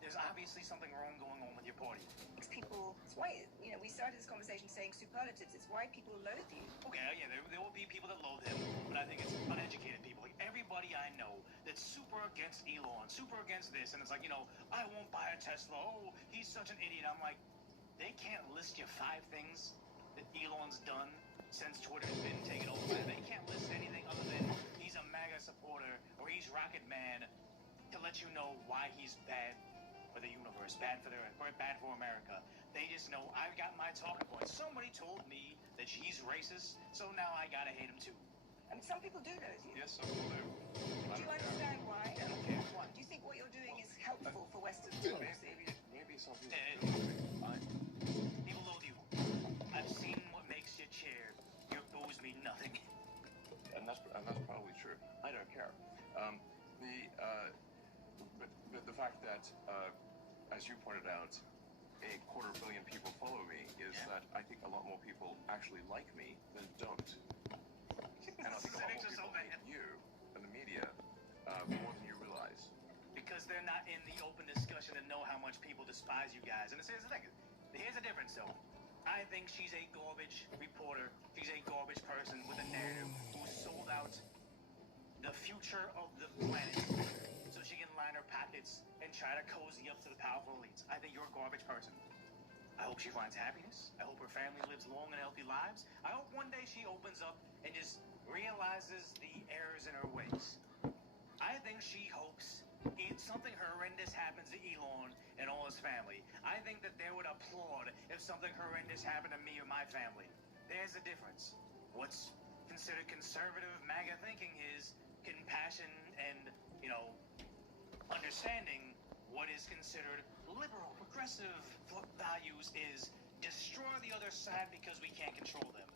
there's obviously something wrong going on with your party. It's why, we started this conversation saying superlatives. It's why people loathe you. Okay, yeah, there will be people that loathe him, but I think it's uneducated people. Like, everybody I know that's super against Elon, super against this, and it's like, I won't buy a Tesla. Oh, he's such an idiot. I'm like, they can't list you 5 things that Elon's done since Twitter's been taken over. They can't list anything other than he's a MAGA supporter or he's Rocket Man to let you know why he's bad for the universe, bad for America. They just know I've got my talking points. Somebody told me that he's racist, so now I gotta hate him too. I mean, some people do loathe you. Yes, some people do. Do you understand why? I don't care. Why? Do you think what you're doing is helpful for Western Maybe some people people loathe you. I've seen what makes you cheer. Your boos mean nothing. And that's probably true. I don't care. But the fact that, as you pointed out, 250 million people follow me is that I think a lot more people actually like me than don't. And I think a lot more people hate you and the media more than you realize. Because they're not in the open discussion and know how much people despise you guys. And here's the thing. Here's the difference, though. I think she's a garbage reporter. She's a garbage person with a narrative who sold out the future of the planet so she can line her pockets and try to cozy up to the powerful elites. I think you're a garbage person. I hope she finds happiness. I hope her family lives long and healthy lives. I hope one day she opens up and just realizes the errors in her ways. I think she hopes something horrendous happens to Elon and all his family. I think that they would applaud if something horrendous happened to me or my family. There's a difference. What's considered conservative MAGA thinking is compassion and, understanding. What is considered liberal, progressive values is destroy the other side because we can't control them.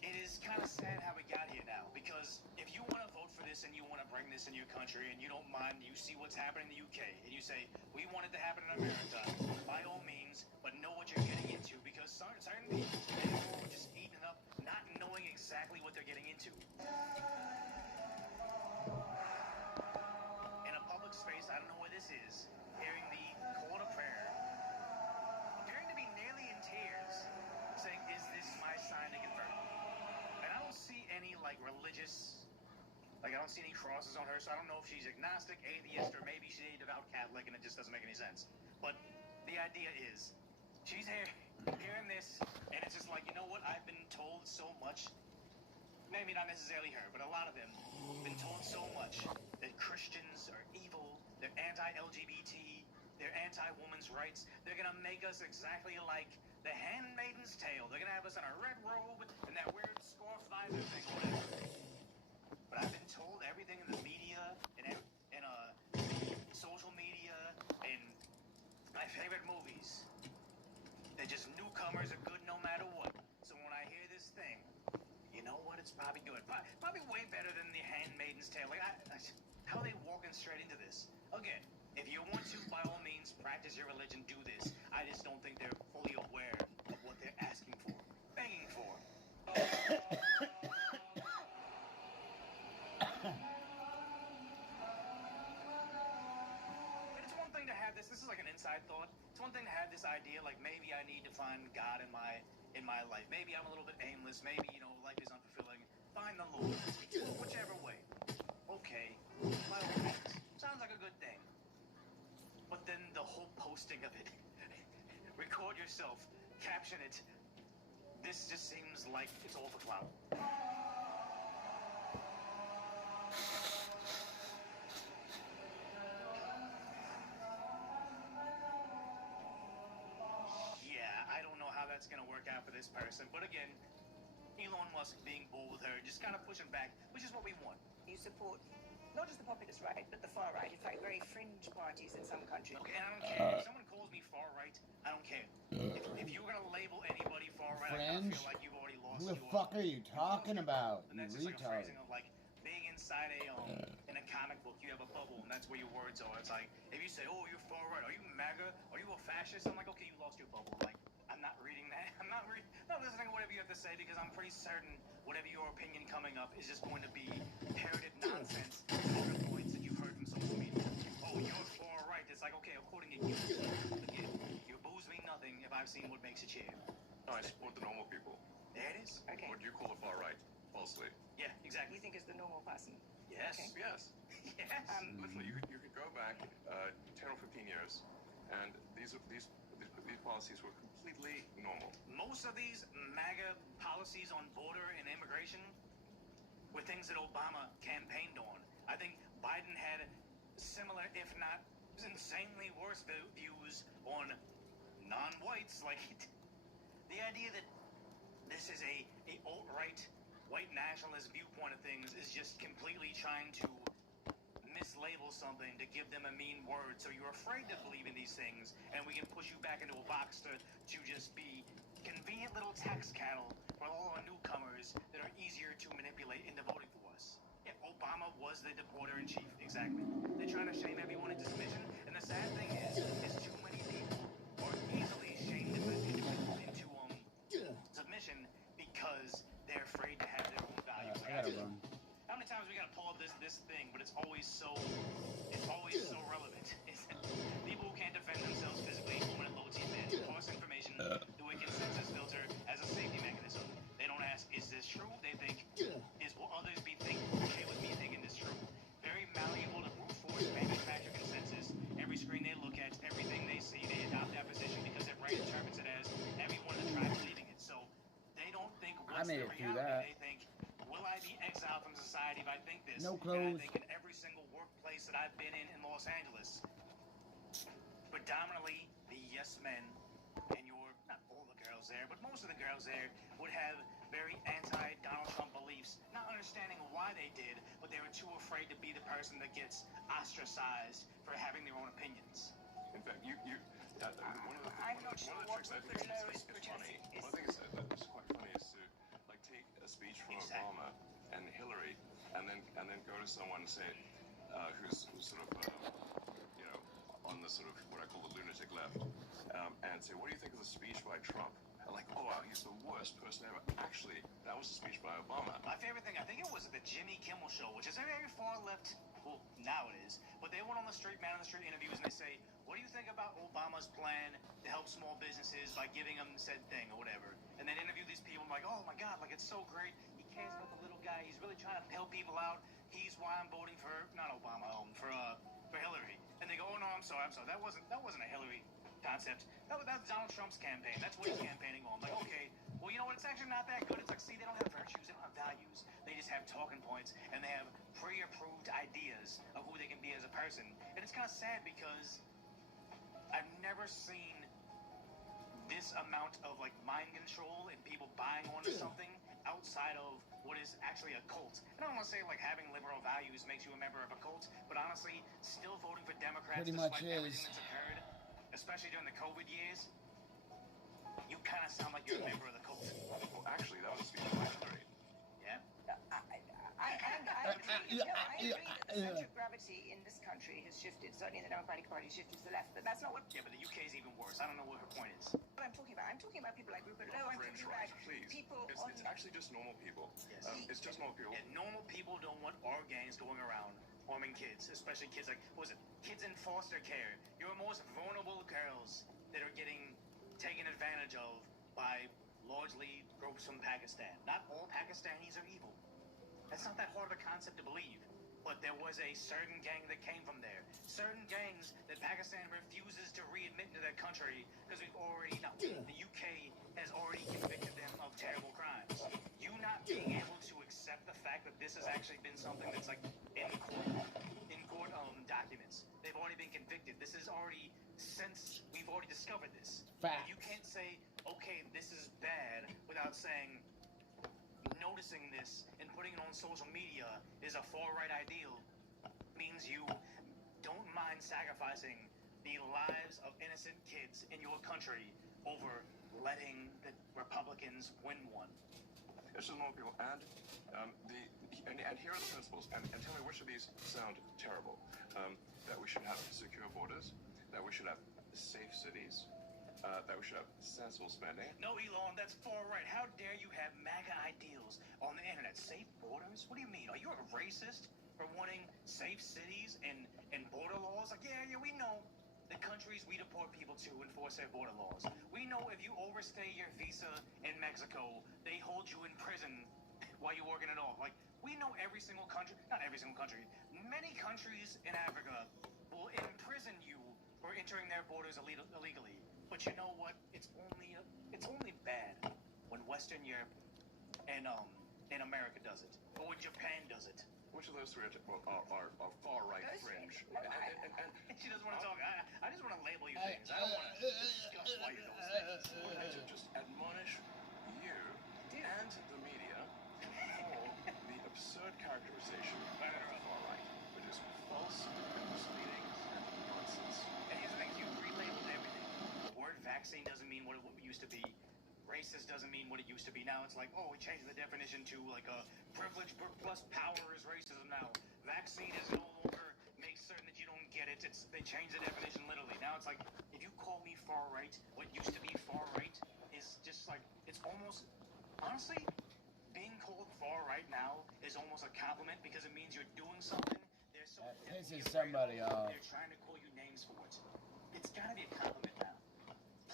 it is kind of sad how we got here now, because if you want to vote for this and you want to bring this in your country and you don't mind, you see what's happening in the UK and you say, we want it to happen in America, by all means, but know what you're getting into, because certain people are just eating it up, not knowing exactly what they're getting into. In a public space, I don't know where this is, hearing the call to prayer, appearing to be nearly in tears, saying, is this my sign to convert? And I don't see any, like, religious, like, I don't see any crosses on her, so I don't know if she's agnostic, atheist, or maybe she's a devout Catholic, and it just doesn't make any sense. But the idea is, she's here, hearing this, and it's just like, you know what, I've been told so much, maybe not necessarily her, but a lot of them, been told so much that Christians are evil, they're anti-LGBT, they're anti-women's rights, they're gonna make us exactly like the Handmaid's Tale. They're gonna have us in a red robe and that weird scarf visor thing or whatever. But I've been told everything in the media and social media and my favorite movies, that just newcomers are good no matter what. So when I hear this thing, you know what? It's probably good. Probably way better than the Handmaid's Tale. Like, how are they walking straight into this? Again, if you want to, by all means, practice your religion, do this. I just don't think they're fully aware of what they're asking for, begging for. It's one thing to have this. This is like an inside thought. It's one thing to have this idea, like maybe I need to find God in my life. Maybe I'm a little bit aimless. Maybe, life is unfulfilling. Find the Lord. Whichever way. Okay. By all means. Sounds like a good thing. But then the whole posting of it. Record yourself. Caption it. This just seems like it's all for clout. I don't know how that's going to work out for this person. But again, Elon Musk being bold with her, just kind of pushing back, which is what we want. You support not just the populist right, but the far right. In fact, very fringe parties in some countries. Okay, and I don't care. If someone calls me far right, I don't care. If you're going to label anybody far right, I kind of feel like you've already lost Who the fuck are you talking about, and that's you just like a retard? phrasing of like being inside in a comic book, you have a bubble, and that's where your words are. It's like, if you say, oh, you're far right, are you MAGA? Are you a fascist? I'm like, okay, you lost your bubble. Like, I'm not reading that. I'm not listening to whatever you have to say, because I'm pretty certain whatever your opinion coming up is just going to be parroted nonsense and points that you've heard from social media. Oh, you're far right. It's like, okay, according to you, again, your booze mean nothing if I've seen what makes you cheer. No, I support the normal people. There it is. Okay. What do you call the far right? Falsely. Yeah, exactly. You think it's the normal person? Yes. Okay. Yes. Yes. Literally, you could go back 10 or 15 years, and these policies were completely normal. Most of these MAGA policies on border and immigration were things that Obama campaigned on. I think Biden had similar, if not insanely worse views on non-whites. Like, the idea that this is a alt-right, white nationalist viewpoint of things is just completely trying to mislabel something to give them a mean word, so you're afraid to believe in these things, and we can push you back into a box to just be convenient little tax cattle for all our newcomers that are easier to manipulate into voting for us. Yeah, Obama was the deporter-in-chief, exactly. They're trying to shame everyone into submission, and the sad thing is too many people are easily shamed into submission because they're afraid to have their own values. I gotta run. How many times we gotta pull up this thing, but it's always so relevant. People who can't defend themselves physically, women and low-T men, parse information through a consensus filter as a safety mechanism. They don't ask, is this true? They think, will others be okay with me thinking this true? Very malleable to brute force manufacture consensus. Every screen they look at, everything they see, they adopt that position because their brain interprets it as everyone in the tribe believing it. So they don't think what's the reality. They think, will I be exiled from society if I think this? No clothes. And I think in every single workplace that I've been in Los Angeles, predominantly the yes men, and not all the girls there, but most of the girls there would have very anti-Donald Trump beliefs, not understanding why they did, but they were too afraid to be the person that gets ostracized for having their own opinions. In fact, one of the I'm not sure what tricks I think is funny. One of the things that is quite funny is to take a say, who's sort of, on the sort of what I call the lunatic left, and say, what do you think of the speech by Trump? And like, oh wow, he's the worst person ever. Actually, that was a speech by Obama. My favorite thing, I think it was the Jimmy Kimmel Show, which is a very far left, well, now it is, but they went on the street, man on the street interviews, and they say, what do you think about Obama's plan to help small businesses by giving them said thing or whatever? And then interview these people, I'm like, oh my God, like it's so great. He cares about the little guy. He's really trying to help people out. He's why I'm voting for, not Obama, for Hillary. And they go, oh no, I'm sorry. That wasn't a Hillary concept. That's Donald Trump's campaign. That's what he's campaigning on. Like, okay, well, you know what? It's actually not that good. It's like, see, they don't have virtues. They don't have values. They just have talking points, and they have pre-approved ideas of who they can be as a person. And it's kind of sad because I've never seen this amount of like mind control and people buying onto something outside of what is actually a cult. And I don't want to say like having liberal values makes you a member of a cult, but honestly, still voting for Democrats despite everything that's occurred, especially during the COVID years, you kind of sound like you're a member of the cult. Well, actually, that was a speech by Hillary. Yeah? I agree that the center of gravity in this country has shifted, certainly in the Democratic Party, shifted to the left, but that's not what... Yeah, but the UK is even worse. I don't know what her point is. What I'm talking about. I'm talking about people like Rupert Lowe. I'm talking about people It's actually just normal people. Yes. It's just normal people. Yeah, normal people don't want our gangs going around harming kids, especially kids like, what was it, kids in foster care. Your most vulnerable girls that are getting taken advantage of by largely groups from Pakistan. Not all Pakistanis are evil. That's not that hard of a concept to believe. But there was a certain gang that came from there. Certain gangs that Pakistan refuses to readmit into their country because we've already, the UK has already convicted them of terrible crimes. You not being able to accept the fact that this has actually been something that's like in court documents. They've already been convicted. This is already, since we've already discovered this. Facts. You can't say, okay, this is bad without saying, noticing this and putting it on social media is a far-right ideal means you don't mind sacrificing the lives of innocent kids in your country over letting the Republicans win one. It's just more people, and here are the principles, and tell me which of these sound terrible. That we should have secure borders, that we should have safe cities, that we should have sensible spending. No, Elon, that's far right. How dare you have MAGA ideals on the internet? Safe borders? What do you mean? Are you a racist for wanting safe cities and border laws? Like, yeah, we know the countries we deport people to enforce their border laws. We know if you overstay your visa in Mexico, they hold you in prison while you're working it off. Like, we know every single country, not every single country, many countries in Africa will imprison you for entering their borders illegally. But you know what? It's only bad when Western Europe and America does it, or when Japan does it. Which of those three are far right fringe? And she doesn't want to talk. I just want to label you things. I don't want to discuss why you're those things. I want to just admonish you and the media for the absurd characterization of the far right, which is false and misleading and nonsense. And here's the thing: you relabeled everything. The word vaccine doesn't mean what it used to be. Racist doesn't mean what it used to be. Now it's like, oh, we changed the definition to like a privilege plus power is racism now. Vaccine is no longer make certain that you don't get it. They changed the definition literally. Now it's like, if you call me far right, what used to be far right is just like, it's almost, honestly, being called far right now is almost a compliment because it means you're doing something. They're so pisses somebody off. They're trying to call you names for it. It's gotta be a compliment now.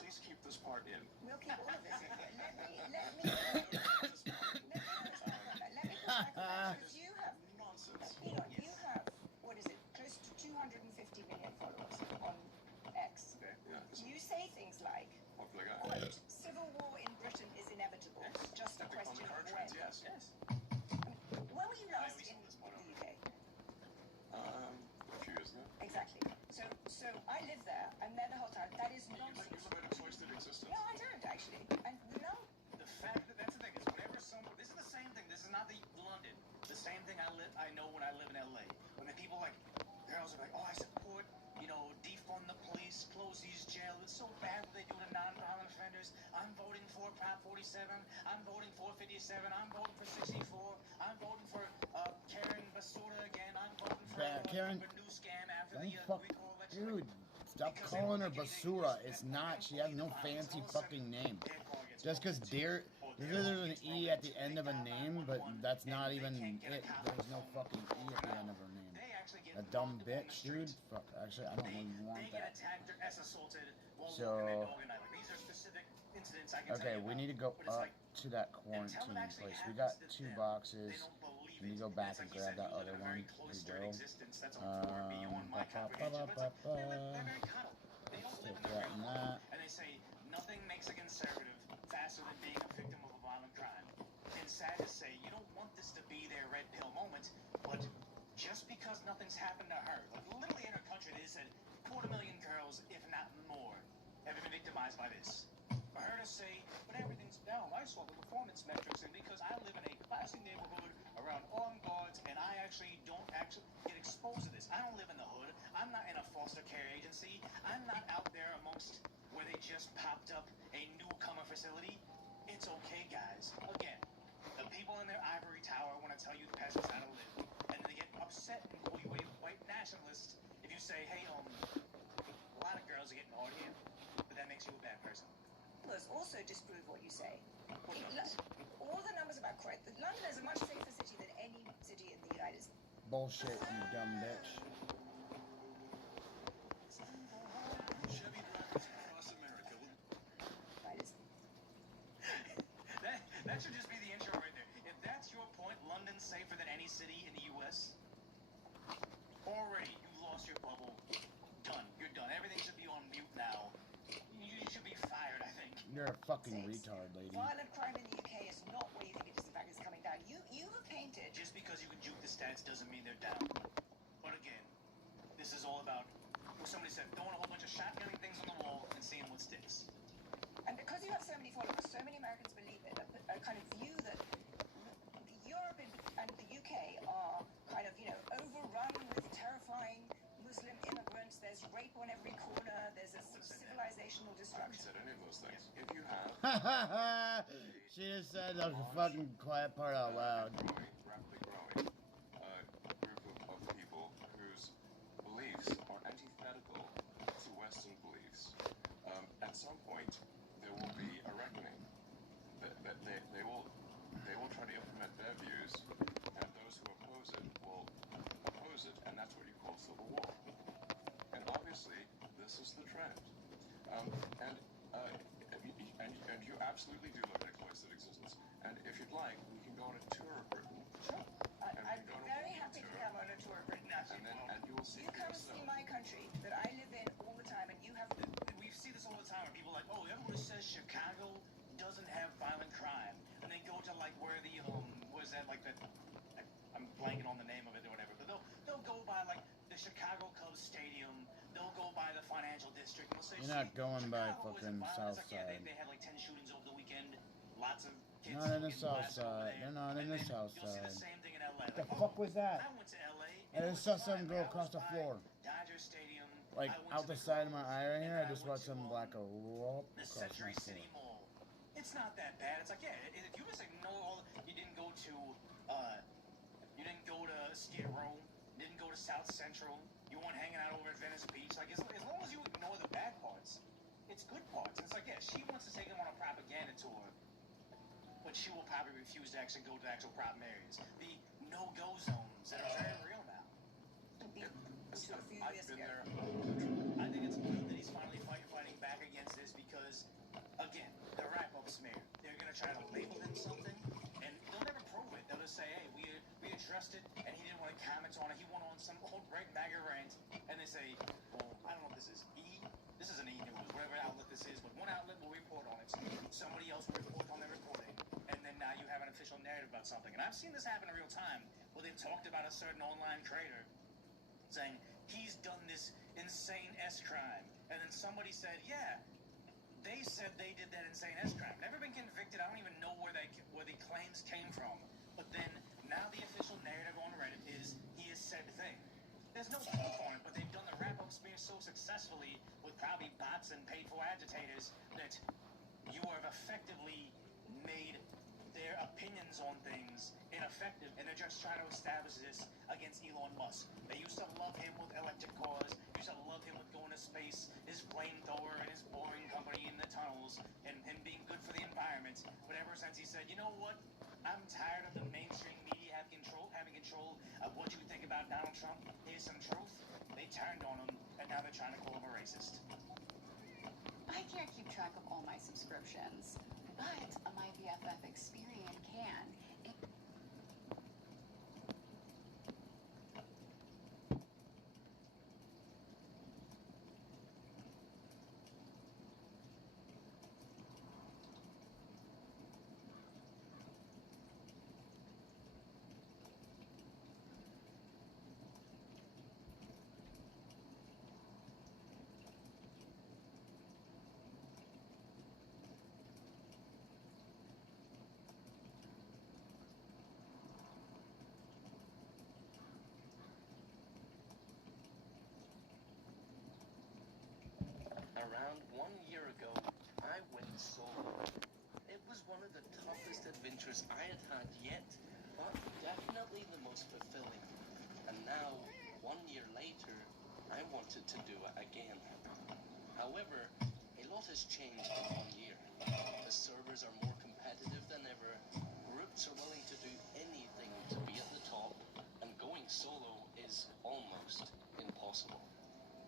Please keep this part in. We'll keep all of this in. Let me because you have nonsense. Elon, you have, what is it, close to 250 million followers on X. Okay, yeah. You say things like, Popular guy. quote, civil war in Britain is inevitable. It's just a question of when. Yes. When were you last in the UK? A few years ago. Exactly. So I live there. I'm there the whole time. That is nonsense. You live in a cloistered existence. No, I don't actually. And no. The fact that's the thing is whenever someone, this is the same thing. This is not the London. The same thing I know when I live in LA. When the people like girls are like, oh, I support, defund the police, close these jails. It's so bad what they do to non-violent offenders. I'm voting for for Prop 47. I'm voting for 57. I'm voting for 64. I'm voting for Karen Basura again. I'm voting for Karen, a new scam after don't the fuck, recall election. dude. Stop calling her Basura. It's not. She has no fancy fucking name. Just because there's an E at the end of a name, but that's not even it. There's no fucking E at the end of her name. A dumb bitch, dude. Fuck. Actually, I don't really want that. So, okay, we need to go up to that quarantine place. We got 2 boxes. We need to go back and grab that other one. We will. Let's take that and that. And they say nothing makes a conservative faster than being a victim of a violent crime. And sad to say, you don't want this to be their red pill moment, but just because nothing's happened to her, like literally in her country, they said 250,000 girls, if not more, have been victimized by this. For her to say, but everything's down, I saw the performance metrics, and because I live in a classy neighborhood around armed guards, and I don't get exposed to this. I don't live in the hood. I'm not in a foster care agency. I'm not out there amongst where they just popped up a newcomer facility. It's okay, guys. Again, the people in their ivory tower want to tell you the peasants how to live, and they get upset and call you a white nationalist if you say, hey, a lot of girls are getting hard here, but that makes you a bad person. Also disprove what you say. All the numbers about crime. London is a much safer city than any city in the United States. Bullshit, you dumb bitch. Chevy drivers across America will... That should just be the intro right there. If that's your point, London's safer than any city in the U.S., already you've lost your bubble. Done. You're done. Everything should be on mute now. You should be fired, I think. You're a fucking retard, lady. Violent crime in the UK is not where you think it is. In fact, it's coming down. You have painted. Just because you can juke the stats doesn't mean they're down. But again, this is all about what somebody said, throwing a whole bunch of shotgunning things on the wall and seeing what sticks. And because you have so many followers, so many Americans believe it, a kind of view that Europe and the UK are kind of, overrun with terrifying Muslim immigrants. There's rape on every corner. There's a civilizational destruction. I haven't said any of those things. If you have... She just said the fucking quiet part out loud. Rapidly growing group of people whose beliefs are antithetical to Western beliefs. At some point, there will be a reckoning. They will try to implement their views, and those who oppose it will oppose it, and that's what you call civil war. And obviously, this is the trend. And you absolutely do look at cloistered existence. And if you'd like, we can go on a tour of Britain. Sure. I'd be very happy to come on a tour of Britain. And you will see. You come see my country that I live in all the time, and you have. We see this all the time. Where people are like, oh, everyone says Chicago doesn't have violent crime, and they go to like where the what is that like that? I'm blanking on the name of it or whatever. But they'll go by like the Chicago Cubs Stadium. They'll go by the financial district. And they'll say, you're not going by fucking South like, Side. yeah, they had like 10 shootings over the weekend. Lots of kids. Not in the South Side. They're not in the South You'll see Side. the same thing in LA. What the fuck was that? I went to LA. I just saw something go across the floor. Dodger Stadium. Like out the side of my eye right here, I just watched something black go whoop The across my Century floor. City Mall. It's not that bad. It's like, yeah, if you just ignore all, you didn't go to Skid Row, didn't go to South Central, you weren't hanging out over at Venice Beach. Like, as long as you ignore the bad parts, it's good parts. It's like, yeah, she wants to take them on a propaganda tour, but she will probably refuse to actually go to the actual problem areas. The no-go zones that are very real now. I've been there. I think it's good that he's finally fighting back against this because, again, the wrap-up smear. They're going to try to label him something, and they'll never prove it. They'll just say, hey, we addressed it, and he didn't want to comment on it. He went on some old Greg MAGA rant, and they say, well, I don't know what this is. This is an E-News, whatever outlet this is, but one outlet will report on it. Somebody else will report on their reporting, and then now you have an official narrative about something. And I've seen this happen in real time, where they've talked about a certain online creator, saying he's done this insane S crime, and then somebody said, yeah, they said they did that insane S crime. Never been convicted. I don't even know where the claims came from. But then now the official narrative on Reddit is he has said thing. There's no proof on it, but they've done the wrap-up smear so successfully with probably bots and paid-for agitators that you have effectively basically made their opinions on things ineffective, and they're just trying to establish this against Elon Musk. They used to love him with electric cars, used to love him with going to space, his flamethrower and his boring company in the tunnels, and him being good for the environment. But ever since he said, you know what, I'm tired of the mainstream media having control of what you think about Donald Trump. Here's some truth. They turned on him, and now they're trying to call him a racist. I can't keep track of all my subscriptions, but my BFF Experian can. Around 1 year ago, I went solo. It was one of the toughest adventures I had had yet, but definitely the most fulfilling. And now, 1 year later, I wanted to do it again. However, a lot has changed in 1 year. The servers are more competitive than ever, groups are willing to do anything to be at the top, and going solo is almost impossible.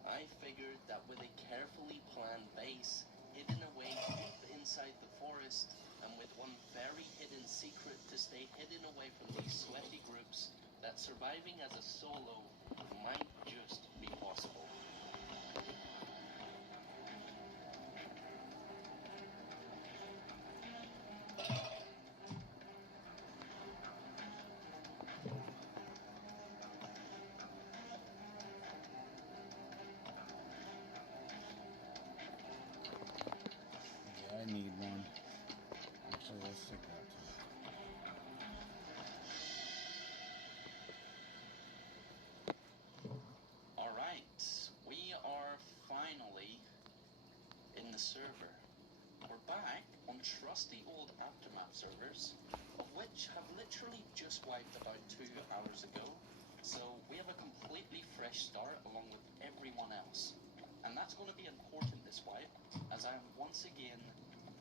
I figured that with a carefully planned base hidden away deep inside the forest, and with one very hidden secret to stay hidden away from these sweaty groups, that surviving as a solo might just be possible. I need one. Actually, let's stick that to it. Alright, we are finally in the server. We're back on trusty old Aftermath servers, of which have literally just wiped about 2 hours ago. So we have a completely fresh start along with everyone else. And that's going to be important this wipe, as I am once again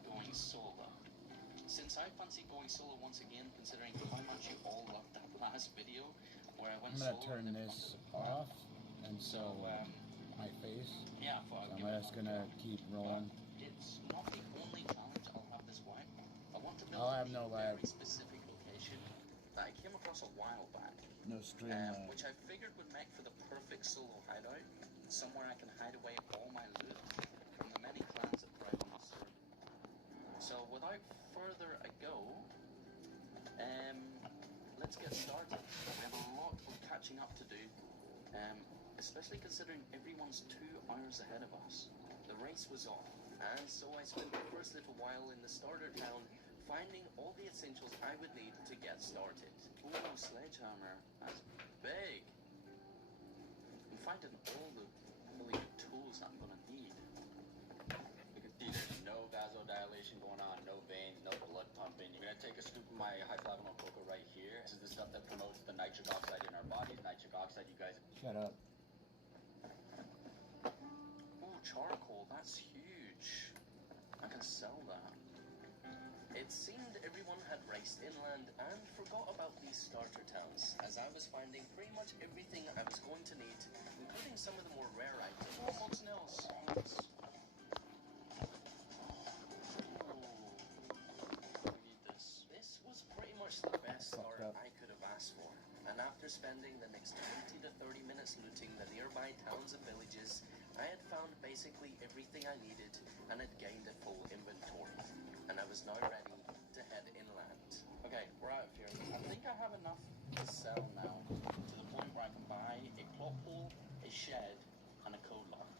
going solo. Since I fancy going solo once again, considering how much you all loved that last video where I went I'm solo. gonna turn this off, and so my face. Yeah, So I'm just gonna keep rolling. It's not the only challenge I'll have this wipe. I want to build I'll have a no very lag. specific location that I came across a while back, No stream lag. which I figured would make for the perfect solo hideout, somewhere I can hide away all my loot from the many clans that thrive on the server. So without further ado, let's get started. We have a lot of catching up to do, especially considering everyone's 2 hours ahead of us. The race was on, and so I spent the first little while in the starter town finding all the essentials I would need to get started. Oh, sledgehammer, that's big. I'm finding all the really good tools I'm gonna need. You can see there's no vasodilation going on, no veins, no blood pumping. You're gonna take a scoop of my high-flavin cocoa right here. This is the stuff that promotes the nitric oxide in our bodies. Nitric oxide, you guys. Shut up. Oh, charcoal, that's huge. I can sell that. It seemed everyone had raced inland and forgot about these starter towns, as I was finding pretty much everything I was going to need, including some of the more rare items. Oh, what's nails? This was pretty much the best start I could have asked for. And after spending the next 20 to 30 minutes looting the nearby towns and villages, I had found basically everything I needed and had gained a full inventory. And I was now ready to head inland. Okay, we're out of here. I think I have enough to sell now, to the point where I can buy a plot hole, a shed, and a code lock.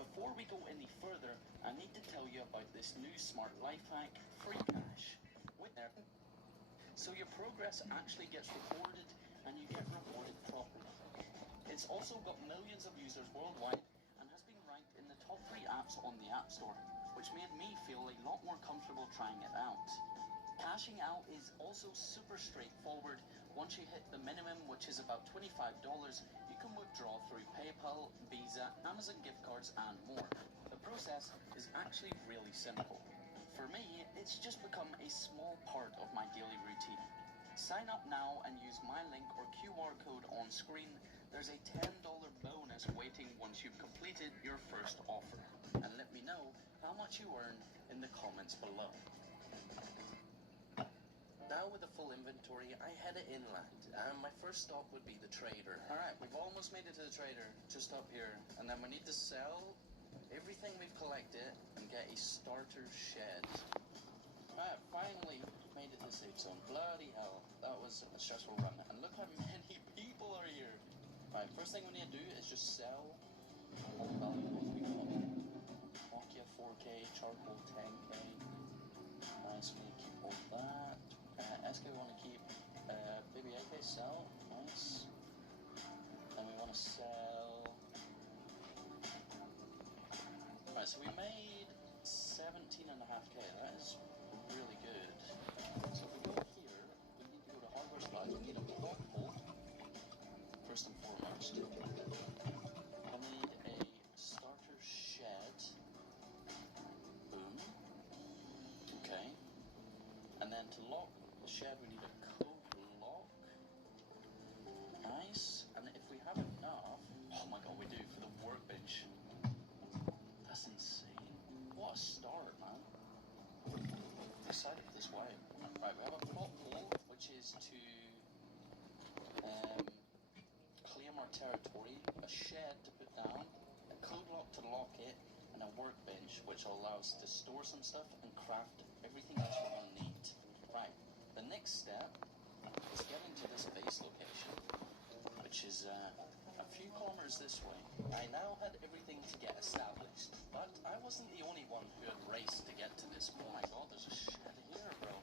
Before we go any further, I need to tell you about this new smart life hack, Free Cash. So your progress actually gets recorded and you get rewarded properly. It's also got millions of users worldwide and has been ranked in the top 3 apps on the App Store. which made me feel a lot more comfortable trying it out. Cashing out is also super straightforward. Once you hit the minimum, which is about $25, you can withdraw through PayPal, Visa, Amazon gift cards, and more. The process is actually really simple. For me, it's just become a small part of my daily routine. Sign up now and use my link or QR code on screen. There's a $10 bonus waiting once you've completed your first offer. And let me know how much you earn in the comments below. Now with a full inventory, I headed inland, and my first stop would be the trader. Alright, we've almost made it to the trader, just up here. And then we need to sell everything we've collected and get a starter shed. Alright, finally made it to the safe zone. Bloody hell, that was a stressful run. And look how many people are here. Alright, first thing we need to do is just sell all the valuables we got. Nokia 4K, charcoal 10K. Nice, we need to keep all that. SK we want to keep. Baby AK sell. Nice. Then we want to sell. Alright, so we made 17.5K. That is really good. So if we go here, we need to go to hardware supplies. We need a plot hole, first and foremost. I need a starter shed. Boom. Okay. And then to lock the shed, we need a code lock. Nice. And if we have enough, oh my god, we do for the workbench. That's insane. What a start, man. Decided this way. Right, we have a plot hole, which is to claim our territory, a shed to put down, a code lock to lock it, and a workbench, which will allow us to store some stuff and craft everything else we're going to need. Right, the next step is getting to this base location, which is a few kilometers this way. I now had everything to get established, but I wasn't the only one who had raced to get to this. Oh my god, there's a shed here, bro.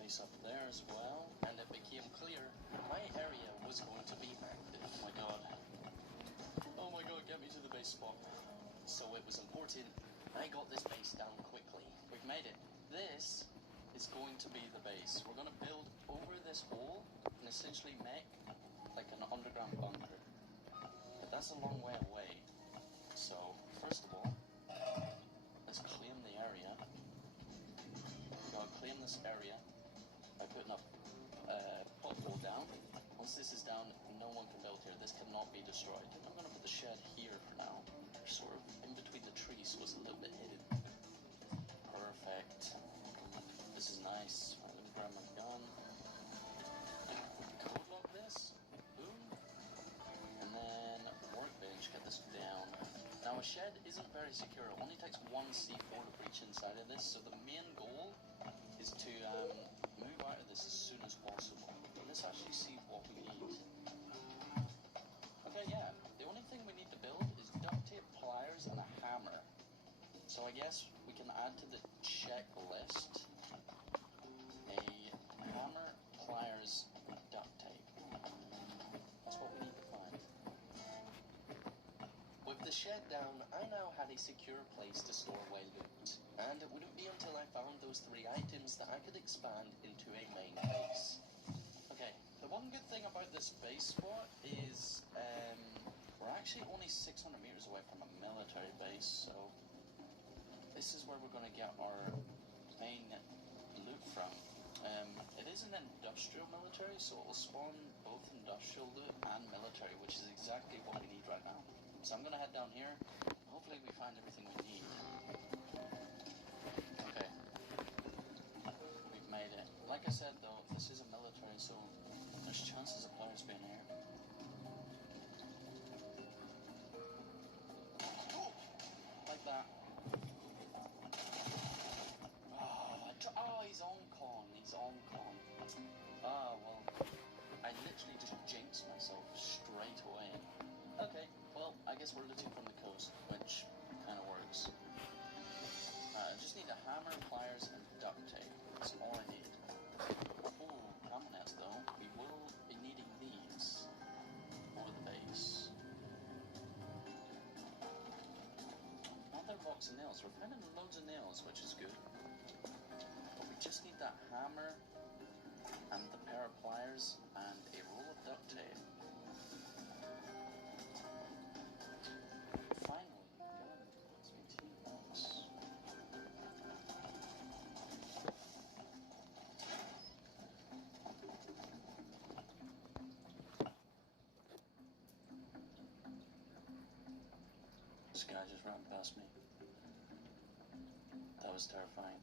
Base up there as well, and it became clear my area was going to be active. Oh my god. Oh my god, get me to the base spot. So it was important I got this base down quickly. We've made it. This is going to be the base. We're going to build over this hole and essentially make like an underground bunker. But that's a long way away. So, first of all, let's claim the area. We're going to claim this area by putting a plot hole down. Once this is down, no one can build here. This cannot be destroyed. I'm going to put the shed here for now. Sort of in between the trees, so it's a little bit hidden. Perfect. This is nice. Right, let me grab my gun. Code lock this. Boom. And then workbench, get this down. Now a shed isn't very secure. It only takes one C4 to breach inside of this, so the main goal is to move out of this as soon as possible. But let's actually see what we need. Okay, yeah. The only thing we need to build is duct tape, pliers, and a hammer. So I guess we can add to the checklist a hammer, pliers, and duct tape. That's what we need to find. With the shed down, I now had a secure place to store away loot, and it wouldn't be until I found those 3 items that I could expand into a main base. Okay, the one good thing about this base spot is we're actually only 600 meters away from a military base, so this is where we're going to get our main loot from. It is an industrial military, so it will spawn both industrial loot and military, which is exactly what we need right now. So I'm going to head down here. Hopefully we find everything we need. Okay. We've made it. Like I said, though, this is a military, so there's chances of players being here. Like that. Oh, he's on con. He's on con. Ah, well, I literally just jinxed myself straight away. Okay, well, I guess we're looting from the coast, which kind of works. I just need a hammer, pliers, and duct tape. That's all I need. Ooh, caminets, though. We will be needing these over the base. Not the toolbox of nails. We're finding loads of nails, which is good. But we just need that hammer and the pair of pliers and a roll of duct tape. Finally, done. It's been 2 months. This guy just ran past me. That was terrifying.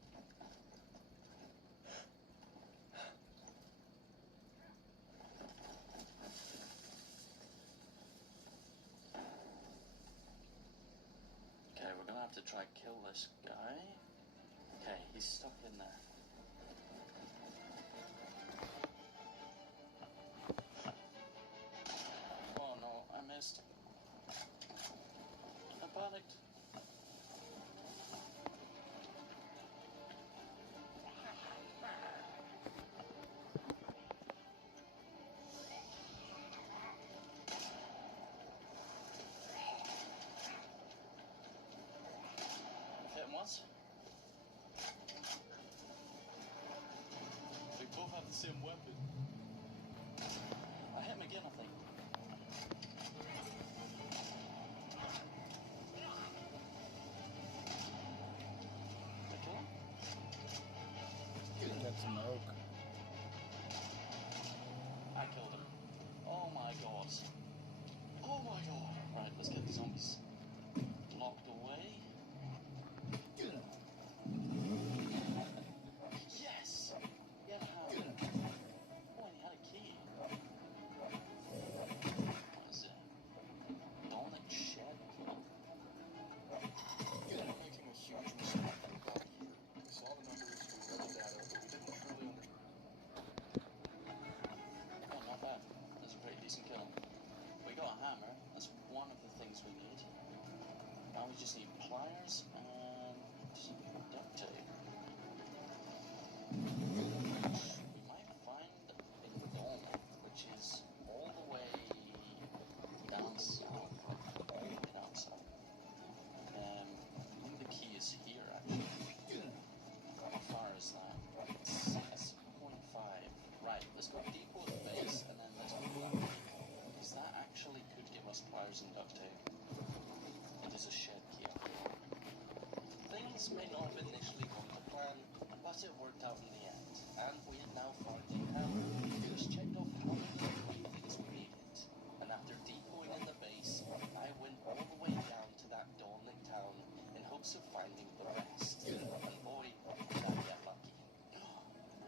Okay, we're gonna have to try kill this guy. Okay, he's stuck in there. Oh no, I missed. I panicked. Hit him once. We both have the same weapon. I hit him again, I think. Did I kill him? Get some oak. I killed him. Oh my god. Oh my god. Right, let's get the zombies locked away. Yes! Yeah, oh, and he had a key. What is it? Dolnik shed? We're making a huge mistake back here. We saw the numbers, we read the data, but we didn't truly understand. Oh, not bad. That's a pretty decent kill. We got a hammer. That's one of the things we need. Now we just need pliers and duct tape. We might find in Dolnik, which is all the way down south. All the way down south. I think the key is here, actually. How far is that? It's 0.5. Right, let's go depot at the base, and then let's go that way. Because that actually could give us pliers and duct tape. It is a shed key. Things may not have initially gone to plan, but it worked out in the end. And we had now found a hammer. We just checked off how many things we needed. And after depoting in the base, I went all the way down to that Dolnik town in hopes of finding the rest. And boy, did I get lucky.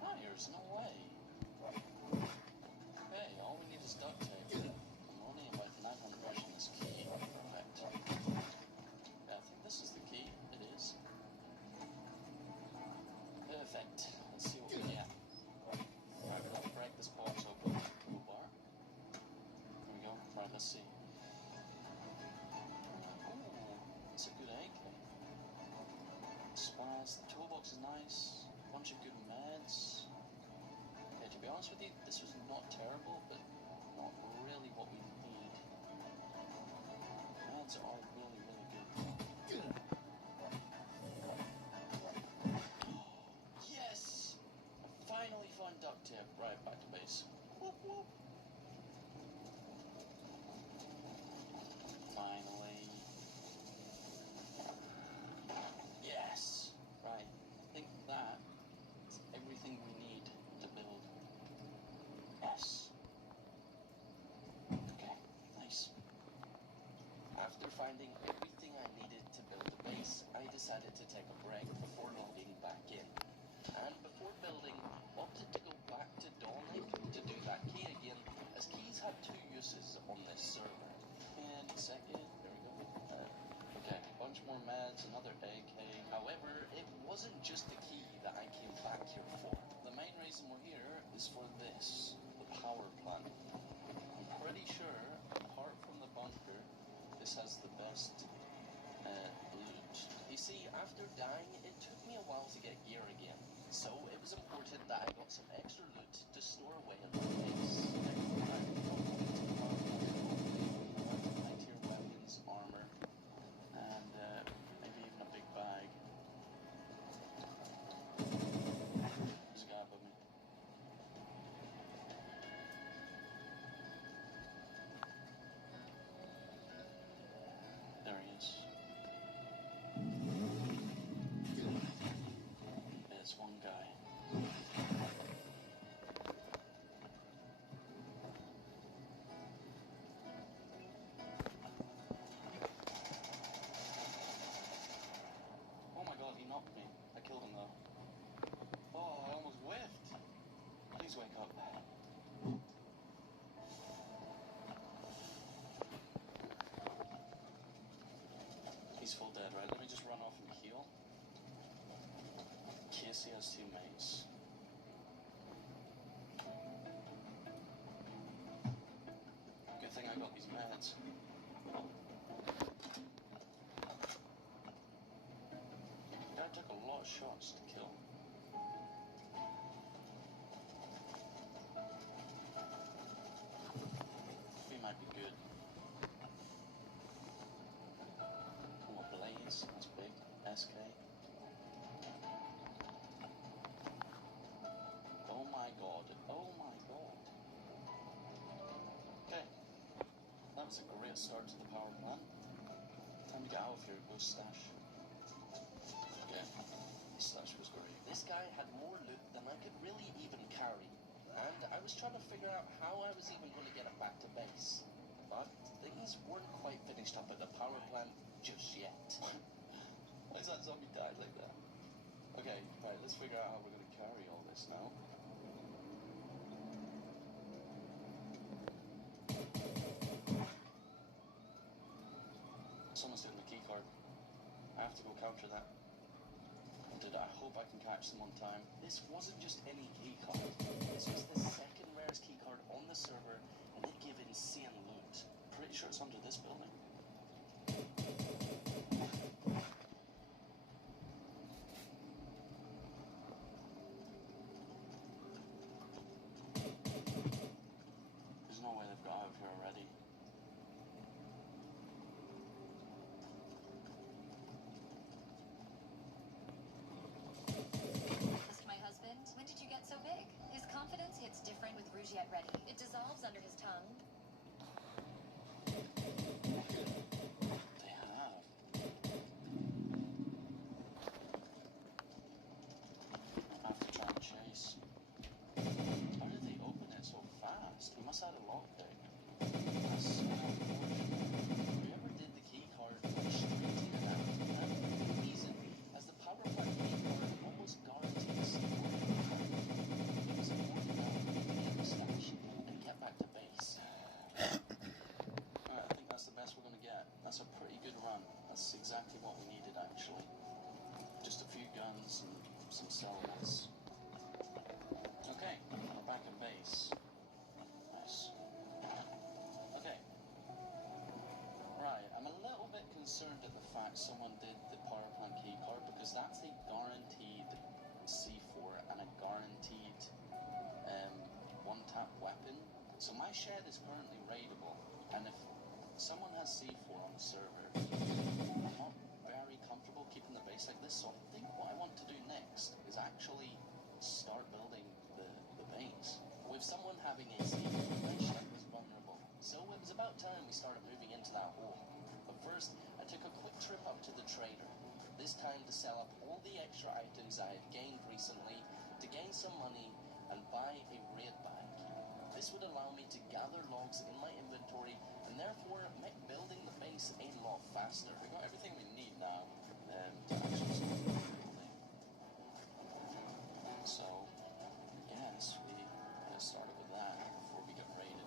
Pliers, no way. Hey, all we need is duct tape. I'm only about 900 pushing this key. Perfect. Yeah, I think this is the key. It is. Perfect. Let's see what we get. Right, we'll break this box open. Toolbar. There we go. Right, let's see. Oh, it's a good egg. Spice. The toolbox is nice. A bunch of good meds. Okay, to be honest with you, this was not terrible, but not really what we need. Meds are really, really good. Yes! I finally found duct tape. Right, back to base. Whoop, whoop. Finally. Yes! Right, I think that is everything we need to build. Yes. Okay, nice. After finding everything I needed to build a base, I decided to take a break before logging back in. And before building, opted to go back to Dolnik to do that key again, as keys have 2 uses on this server. And second, there we go. Okay, a bunch more meds, another AK. However, it wasn't just the key that I came back here for. The main reason we're here is for this, the power plant. I'm pretty sure, apart from the bunker, this has the best loot. You see, after dying, it took me a while to get gear again. So it was important that I got some extra loot to store away in my base. High-tier weapons, armor, and maybe even a Please wake up. He's full dead, right? Let me just run off and heal. Casey has teammates. Good thing I got these meds. Guy took a lot of shots to kill. We might be good. Oh, Blaze, that's big. SK. Oh my god. Oh my god. Okay. That was a great start to the power plant. Time to get out of here, go stash. Yeah, this stash was great. This guy had more loot than I could really even carry. And I was trying to figure out how I was even going to get it back to base. But things weren't quite finished up at the power plant just yet. Why is that zombie died like that? Okay, right, let's figure out how we're going to carry all this now. Someone's taking the key card. I have to go counter that. Dude, I hope I can catch them on time. This wasn't just any key card. This was the second rarest key card on the server, and it gave insane loot. Pretty sure it's under this building. There's no way they've got out of here already. Asked my husband, when did you get so big? His confidence hits different with Rougiette ready. It dissolves under his tongue. They have. I have to try and chase. How did they open it so fast? He must have had a lockpick. That's so unfortunate. Whoever did the key card went straight to it out. And for no reason, as the power plant key card almost guaranteed a C4. It was important now to get the stash and get back to base. Alright, I think that's the best we're going to get. That's a pretty good run. That's exactly what we needed, actually. Just a few guns and some cellmates. Okay, we're back in base. Nice. Okay. Right, I'm a little bit concerned at the fact someone did the power plant key card because that's a guaranteed C4 and a guaranteed one-tap weapon. So my shed is currently raidable, and if someone has C4 on the server, I'm not very comfortable keeping the base like this, so I think what I want to do next is actually start building the base. With someone having a C4, my shed was vulnerable. So it was about time we started moving into that hole. But first, I took a quick trip up to the trader. This time to sell up all the extra items I had gained recently, to gain some money, and buy a raid bag. This would allow me to gather logs in my inventory, and therefore make building the base a lot faster. We've got everything we need now to actually start building. So, yes, we get started with that before we get raided.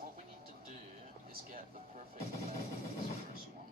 What we need to do is get the perfect level for this first one.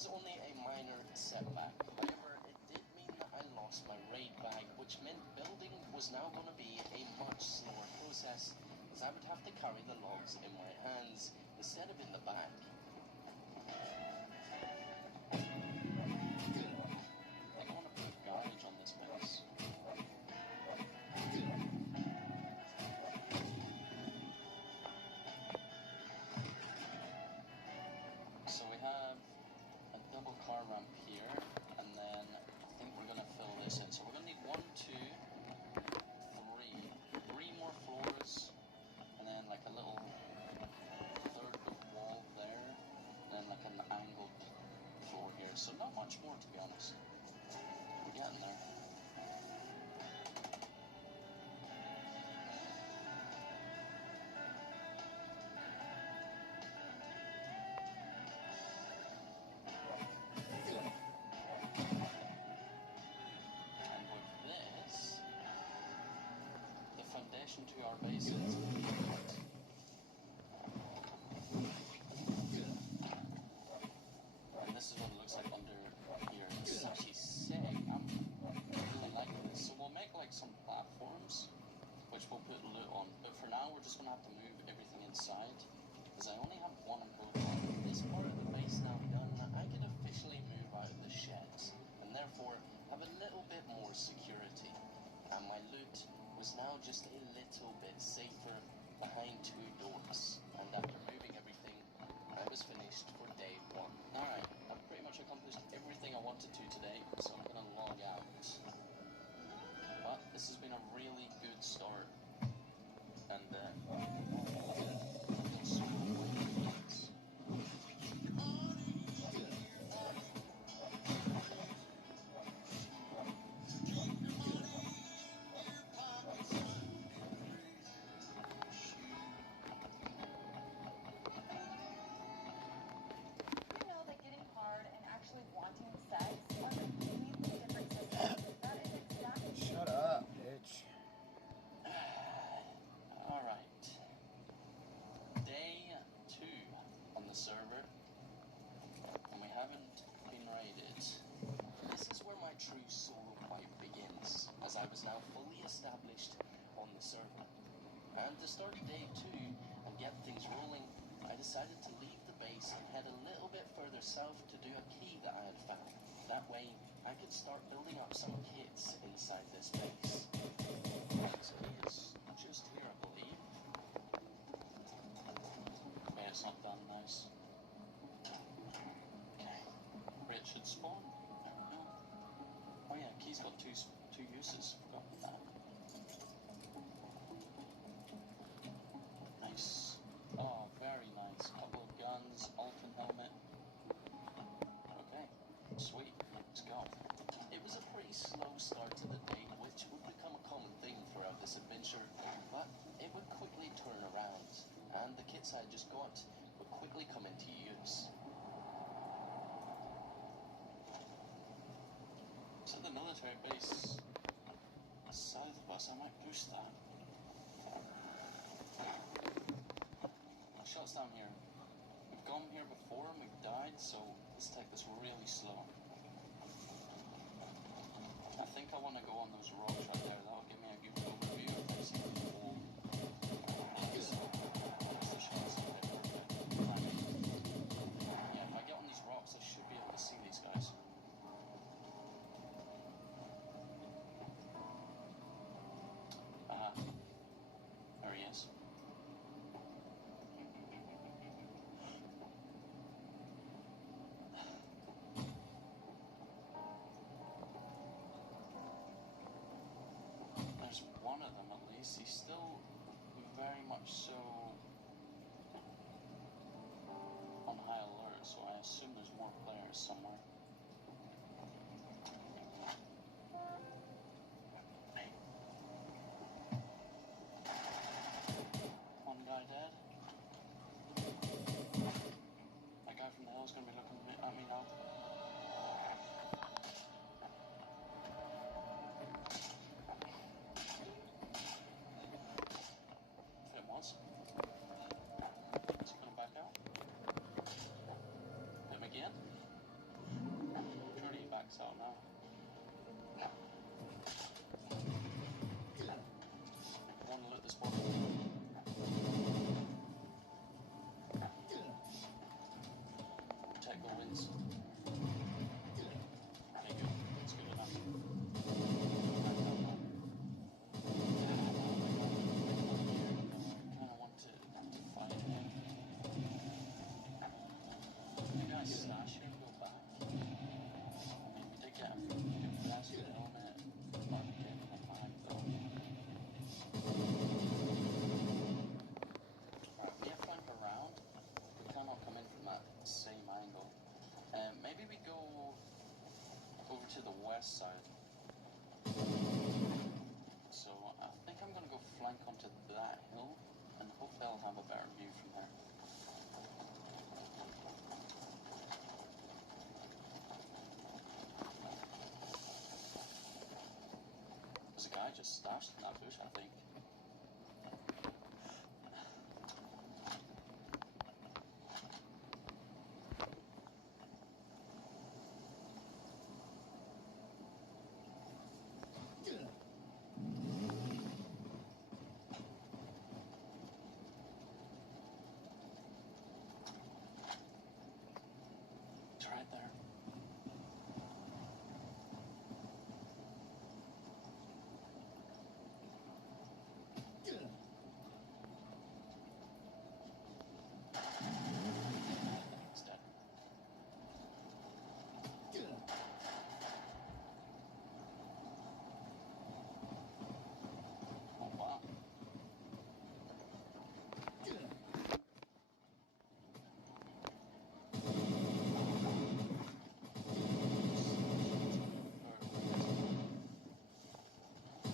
was only a minor setback. However, it did mean that I lost my raid bag, which meant building was now going to be a much slower process, as I would have to carry the logs in my hands instead of in the back. I think I want to put a garage on this base. So we have a double car ramp here, and then I think we're going to fill this in. So we're going to need 1, 2, 3 more floors, and then like a little third of wall there, and then like an angled floor here. So not much more, to be honest. We're getting there. And with this, the foundation to our base is complete. And this is what it looks like under here. It's actually sick. I'm really liking this. So we'll make like some platforms, which we'll put loot on. But for now, we're just going to have to move everything inside, because I only have one robot. This part of the base now done, I can officially move out of the sheds, and therefore have a little bit more security. And my loot was now just a little bit safer behind 2 doors. And after moving everything, I was finished for day 1. Alright, I've pretty much accomplished everything I wanted to today, so I'm going to log out. But this has been a really good start. And we'll see what it is. You know that getting hard and actually wanting sex are completely different systems. That is exactly. Shut up, bitch. Alright. Day 2 on the server. And we haven't been raided. This is where my true solo life begins, as I was now fully established on the server. And to start day 2 and get things rolling, I decided to leave the base and head a little bit further south to do a key that I had found. That way, I could start building up some kits inside this base. This key is just here, I believe. Okay, it's not done nice. Okay. Where it should spawn? No. Oh yeah, key's got two uses. Forgot about that. Nice. Oh, very nice. Couple of guns, Alton helmet. Okay, sweet. Let's go. It was a pretty slow start to the day, which would become a common thing throughout this adventure, but it would quickly turn around, and the kits I had just got would quickly come into use. So the military base south of us, I might push that. Shots down here. We've gone here before and we've died, so let's take this really slow. I think I want to go on those rocks right there. That'll give me a good overview of this whole place. That's the shots of it. Perfect. Yeah, if I get on these rocks, I should be able to see these guys. There he is. There's one of them at least. He's still very much so on high alert, so I assume there's more players somewhere. One guy dead. That guy from the hill is going to be looking at me now. If it was. Let's put him back out. Him again. over to the west side. So I think I'm gonna go flank onto that hill, and hopefully I'll have a better view from there. There's a guy just stashed in that bush, I think. It's right there. It's dead. Oh wow.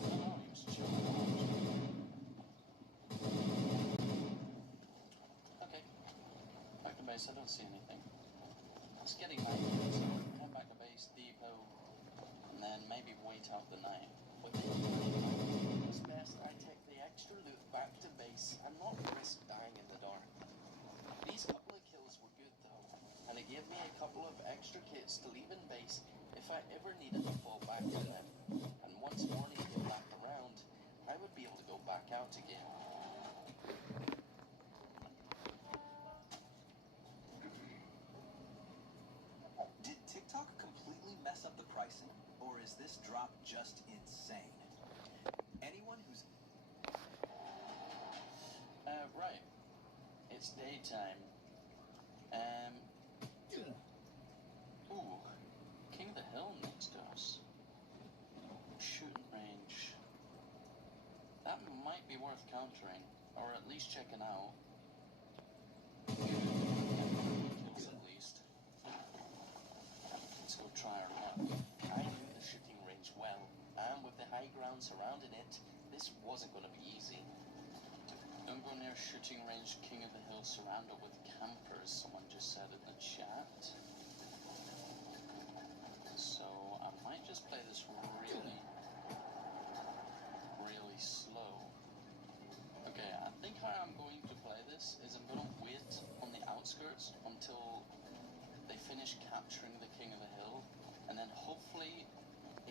Oh, he was chilling out. Okay. Back to base, I don't see anything. It's getting late, so head back to base, depot, and then maybe wait out the night. It's best I take the extra loot back to base and not risk dying in the dark. These couple of kills were good though, and it gave me a couple of extra kits to leave in base if I ever needed to fall back on them. And once morning came back around, I would be able to go back out again. Did TikTok completely mess up the pricing, or is this drop just insane? Anyone who's Right. It's daytime. Ooh, King of the Hill next to us. Shooting range. That might be worth countering, or at least checking out. Kills at least. Let's go try our luck. I knew the shooting range well, and with the high ground surrounding it, this wasn't going to be easy. Don't go near shooting range, King of the Hill surrounded with campers, someone just said in the chat. So I might just play this really, really slow. Okay, I think how I'm going to play this is I'm going to wait on the outskirts until they finish capturing the King of the Hill, and then hopefully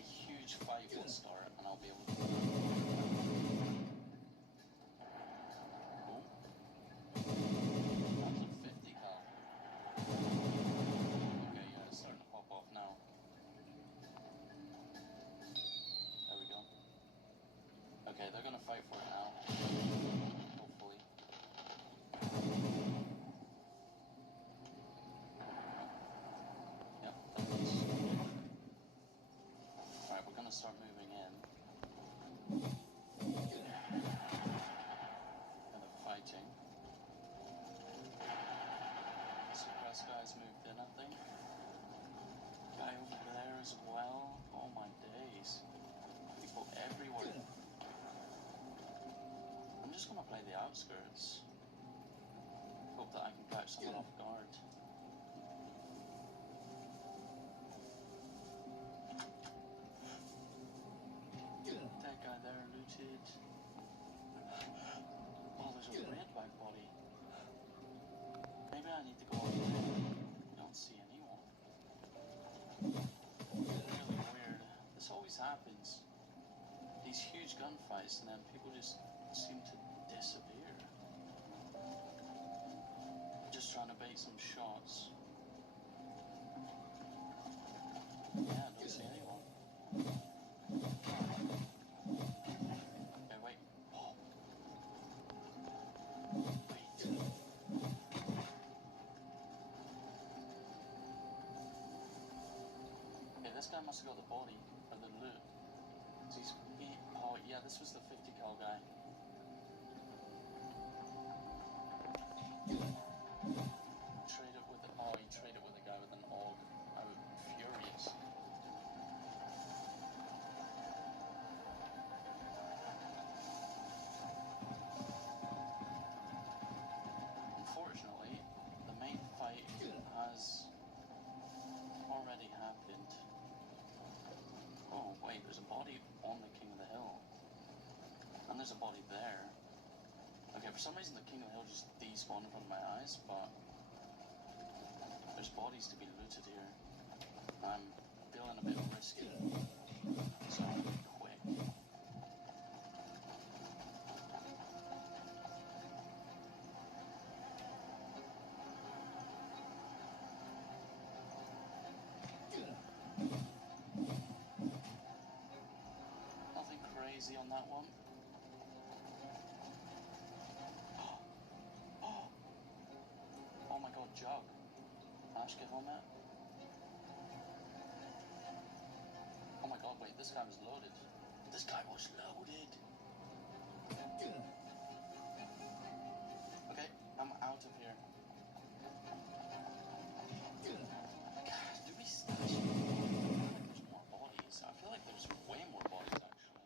a huge fight will start and I'll be able to... That was a 50 cal. Okay, yeah, it's starting to pop off now. There we go. Okay, they're gonna fight for it now. Hopefully. Yep, that is. Alright, we're gonna start moving in. And they're fighting. Suppress guys moved in, I think. Guy over there as well. Oh my days. People everywhere. I'm just gonna play the outskirts. Hope that I can catch someone off guard. That guy there looted. Oh, there's a red white body. Maybe I need to go up there. I don't see anyone. Really weird. This always happens. These huge gunfights and then people just seem to disappear. Just trying to bait some shots. Yeah, I don't see anyone. Okay, wait. Oh. Wait. Okay, this guy must have got the body, or the loot. So oh yeah, this was the 50 cal guy. Traded with he traded with a guy with an AUG. I was furious. happened. Oh, wait, there's a body on the King of the Hill. And there's a body there. Okay, for some reason the King of the Hill just despawned in front of my eyes, but there's bodies to be looted here. I'm feeling a bit risky, so I'm gonna be quick. Nothing crazy on that one. Oh my god, Jug. Ash, get on that. Oh my god, wait, this guy was loaded. This guy was loaded. Okay, I'm out of here. God, do we stash? I feel like there's more bodies. I feel like there's way more bodies, actually.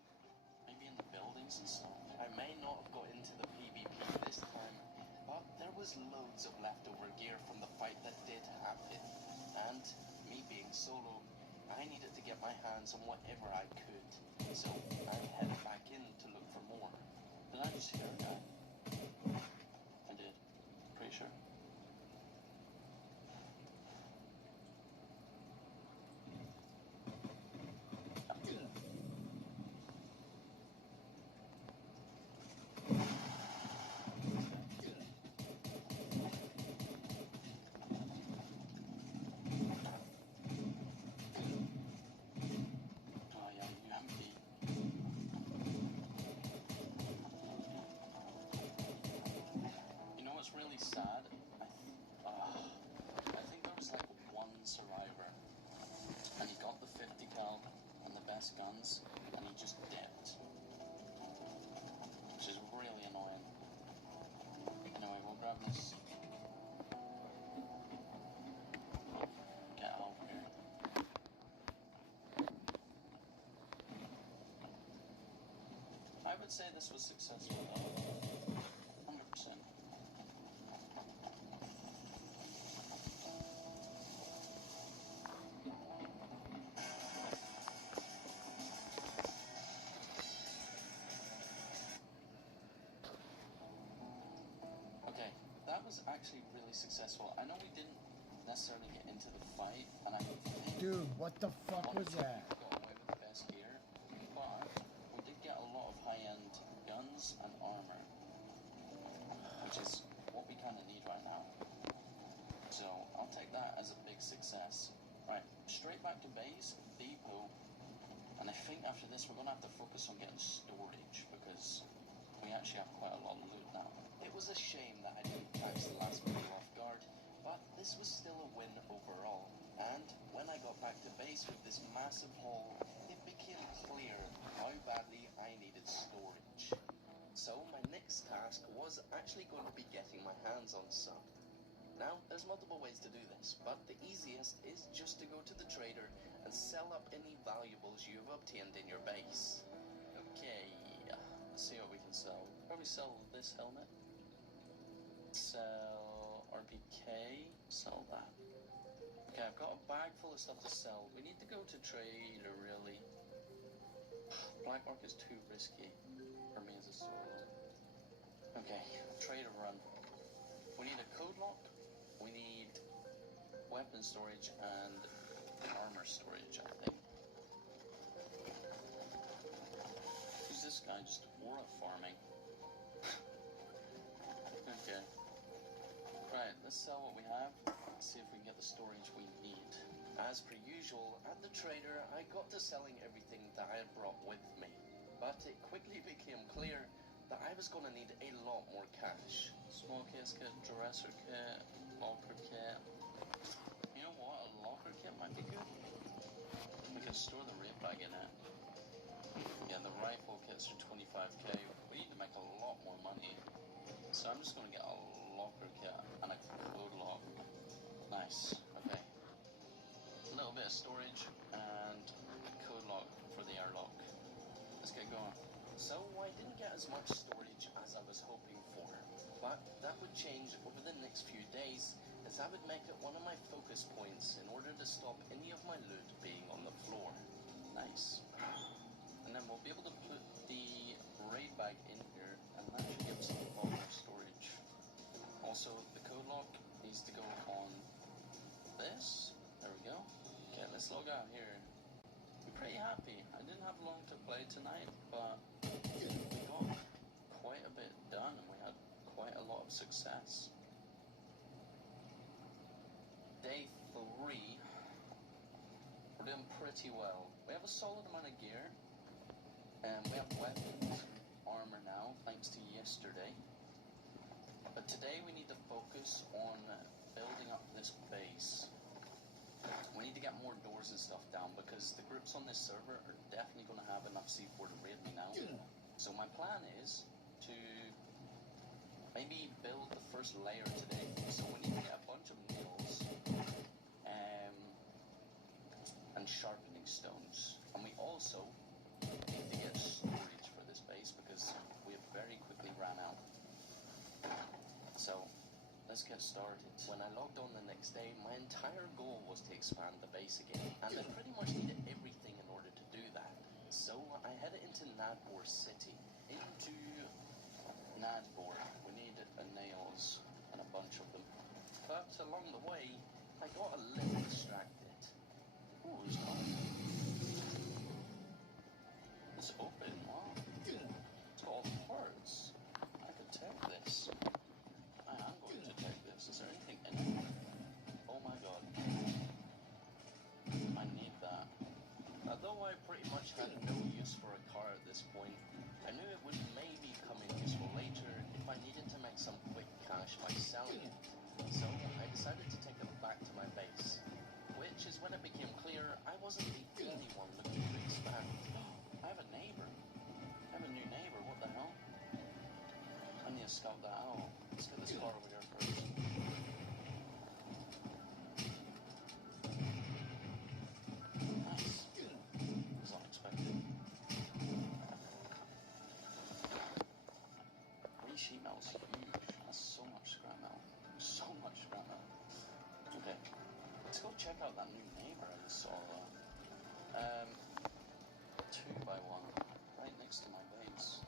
Maybe in the buildings and stuff. I may not have got into the PvP this time, but there was loads of leftover gear from the fight that did happen. And me being solo, I needed to get my hands on whatever I could. So I headed back in to look for more. Did I just hear a guy? I did. Pretty sure. Oh yeah, UMP. You know what's really sad? I think there was like one survivor, and he got the 50 cal and the best guns, and he just dipped, which is really annoying. Anyway, we'll grab this. Get out of here. I would say this was successful though. 100%. Okay, that was actually really successful. I know we didn't necessarily get into the fight, and I think Dude, what the fuck was that? we got away with the best gear, but we did get a lot of high-end guns and armor, which is what we kind of need right now. So I'll take that as a big success. Right, straight back to base, depot, and I think after this we're gonna have to focus on getting storage because we actually have quite a lot of loot now. It was a shame that I didn't catch the last people off guard, but this was still a win overall. And when I got back to base with this massive haul, it became clear how badly I needed storage. So my next task was actually going to be getting my hands on some. Now, there's multiple ways to do this, but the easiest is just to go to the trader and sell up any valuables you've obtained in your base. Okay, let's see what we can sell. Probably sell this helmet. Sell RPK. Sell that. Okay, I've got a bag full of stuff to sell. We need to go to trader, really. Black mark is too risky for me as a solo. Okay, trader run. We need a code lock. We need weapon storage and armor storage, I think. Who's this guy? Just aura farming. Okay. Right, let's sell what we have. Let's see if we can get the storage we need. As per usual, at the trader, I got to selling everything that I had brought with me. But it quickly became clear that I was going to need a lot more cash. Small case kit, dresser kit, locker kit. You know what? A locker kit might be good. We could store the raid bag in it. Yeah, the rifle kits are 25k. We need to make a lot more money. So I'm just going to get a locker kit and a code lock. Nice. Okay. A little bit of storage and a code lock for the airlock. Let's get going. So I didn't get as much storage as I was hoping for, but that would change over the next few days as I would make it one of my focus points in order to stop any of my loot being on the floor. Nice. And then we'll be able to put the raid bag in here, and that should give us a lot more storage. Also, the code lock needs to go on this. There we go. Okay, let's log out here. I'm pretty happy. I didn't have long to play tonight, but we got quite a bit done, and we had quite a lot of success. Day 3, we're doing pretty well. We have a solid amount of gear, and we have weapons, armor now, thanks to yesterday. But today we need to focus on building up this base. We need to get more doors and stuff down, because the groups on this server are definitely going to have enough C4 to raid me now. So my plan is to maybe build the first layer today. So we need to get a bunch of nails and sharpening stones. And we also need to get storage for this base, because we have very quickly ran out. So let's get started. When I logged on the next day, my entire goal was to expand the base again, and I pretty much needed everything in order to do that. So I headed into Nadbor City. Into Nadbor, we needed nails and a bunch of them. But along the way, I got a little distracted. Ooh, it's fun. It's open, wow. It's got all the parts. I could take this. I am going to take this. Is there anything in it? Oh my god. I need that. Although I pretty much had no use for a car at this point, I knew it would maybe come in useful later if I needed to make some quick cash by selling it. So I decided to take it back to my base, which is when it became clear I wasn't the only one looking to expand. I have a neighbor. I have a new neighbor, what the hell? I need to scout that out. Let's get this car over here first. Nice. That was unexpected. 3 sheet metal's huge. That's so much scrap metal. So much scrap metal. Okay. Let's go check out that new neighbor I just saw. 2x1. Right next to my base.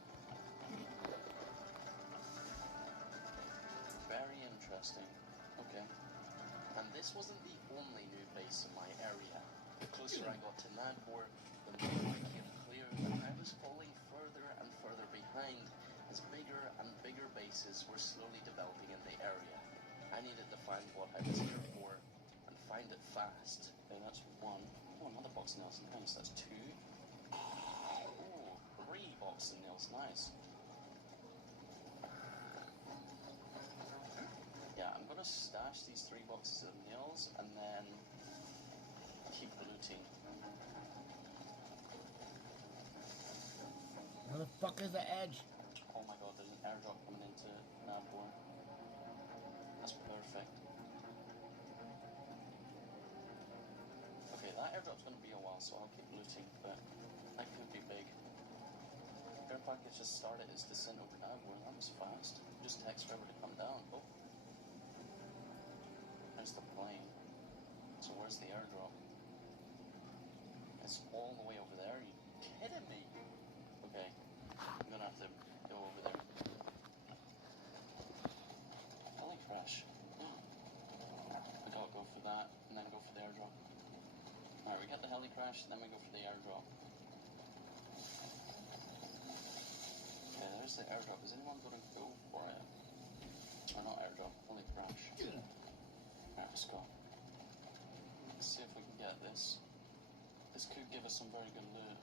Very interesting. Okay. And this wasn't the only new base in my area. The closer I got to Nadbor, the more it became clear that I was falling further and further behind as bigger and bigger bases were slowly developing in the area. I needed to find what I was here for and find it fast. Okay, that's 1. Oh, another box of nails. Nice. That's 2. Oh, 3 boxes of nails. Nice. Yeah, I'm gonna stash these 3 boxes of nails and then keep looting. Where the fuck is the edge? Oh my god, there's an airdrop coming into Nadbor. That's perfect. Okay, that airdrop's gonna be a while, so I'll keep looting, but that could be big. Air package just started its descent over Nadbor. That was fast. Just takes forever to come down. Oh. There's the plane. So where's the airdrop? It's all the way over there. Are you kidding me? Okay. I'm gonna have to go over there. Heli crash. I gotta go for that, and then go for the airdrop. Alright, we got the heli crash, and then we go for the airdrop. Okay, there's the airdrop. Is anyone gonna go for it? Or not airdrop, heli crash. Alright, let's go. Let's see if we can get this. This could give us some very good loot.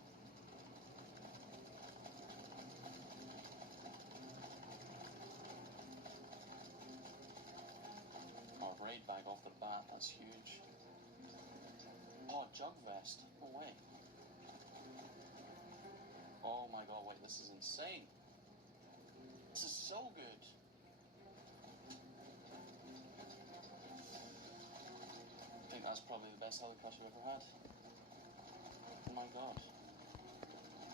Oh, raid bag off the bat, that's huge. Oh, jug vest, no way. Oh my god, wait, this is insane. This is so good. I think that's probably the best helicopter I've ever had. Oh my god.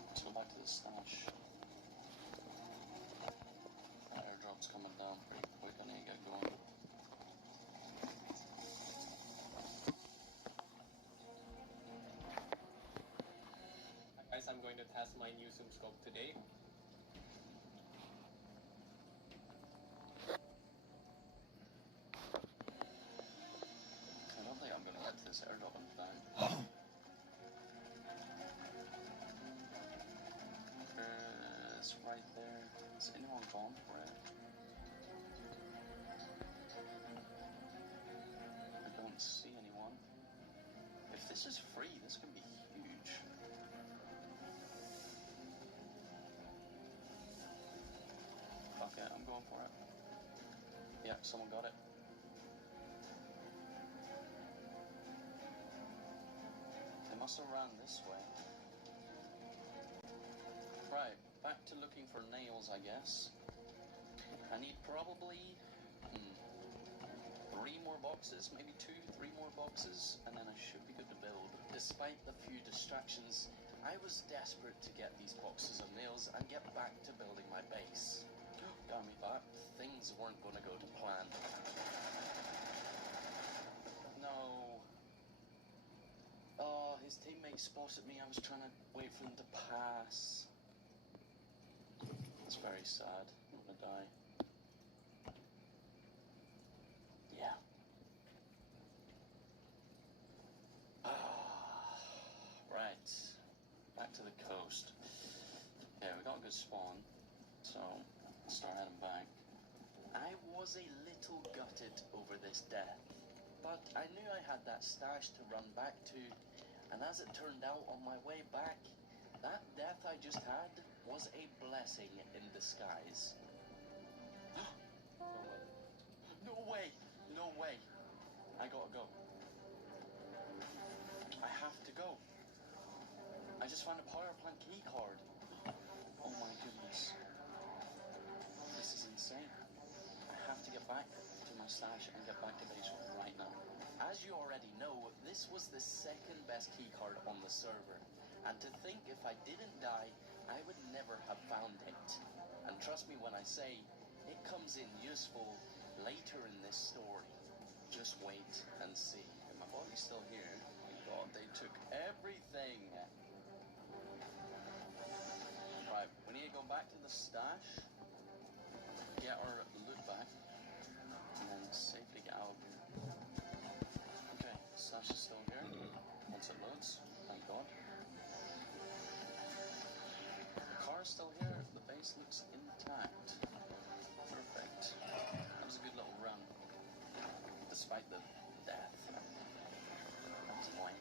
Let's go back to the stash. That airdrop's coming down pretty quick. I need to get going. my new zoom scope today. I don't think I'm gonna get to this airdrop in time. It's right there. Is anyone gone for it? I don't see anyone. If this is free, this could be huge. Fuck it, I'm going for it. Yeah, someone got it. They must have ran this way. Right, back to looking for nails, I guess. I need probably 3 more boxes, maybe 2, 3 more boxes, and then I should be good to build. Despite the few distractions, I was desperate to get these boxes of nails and get back to building my base. Got me back, things weren't going to go to plan. No. Oh, his teammate spotted me. I was trying to wait for him to pass. It's very sad. I'm gonna die. Yeah. Right. Back to the coast. Yeah, we got a good spawn. So, start heading back. I was a little gutted over this death. But I knew I had that stash to run back to. And as it turned out on my way back, that death I just had was a blessing in disguise. No way! No way! I gotta go. I have to go. I just found a power plant key card. Oh my goodness. This is insane. I have to get back to my stash and get back to base right now. As you already know, this was the second best key card on the server. And to think if I didn't die, I would never have found it. And trust me when I say, it comes in useful later in this story. Just wait and see. And my body's still here. Thank God, they took everything. Right, we need to go back to the stash, get our loot back, and then safely get out of here. Okay, stash is still here. Once it loads, thank God. The car's still here, the base looks intact. Perfect. That was a good little run, despite the death. That was annoying.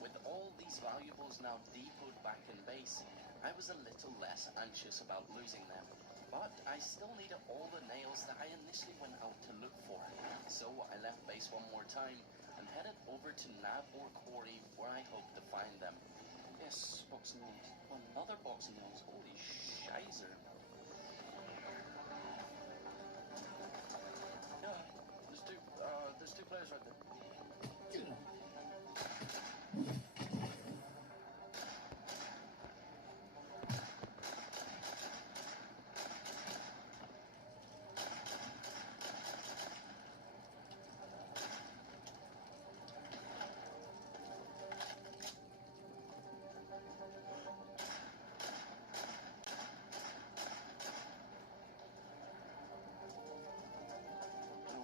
With all these valuables now depoted back in base, I was a little less anxious about losing them. But I still needed all the nails that I initially went out to look for. So I left base one more time and headed over to Nabor Quarry where I hope to find them. Yes, box of nails. Another box of nails. Holy shizer. Yeah, there's two players right there.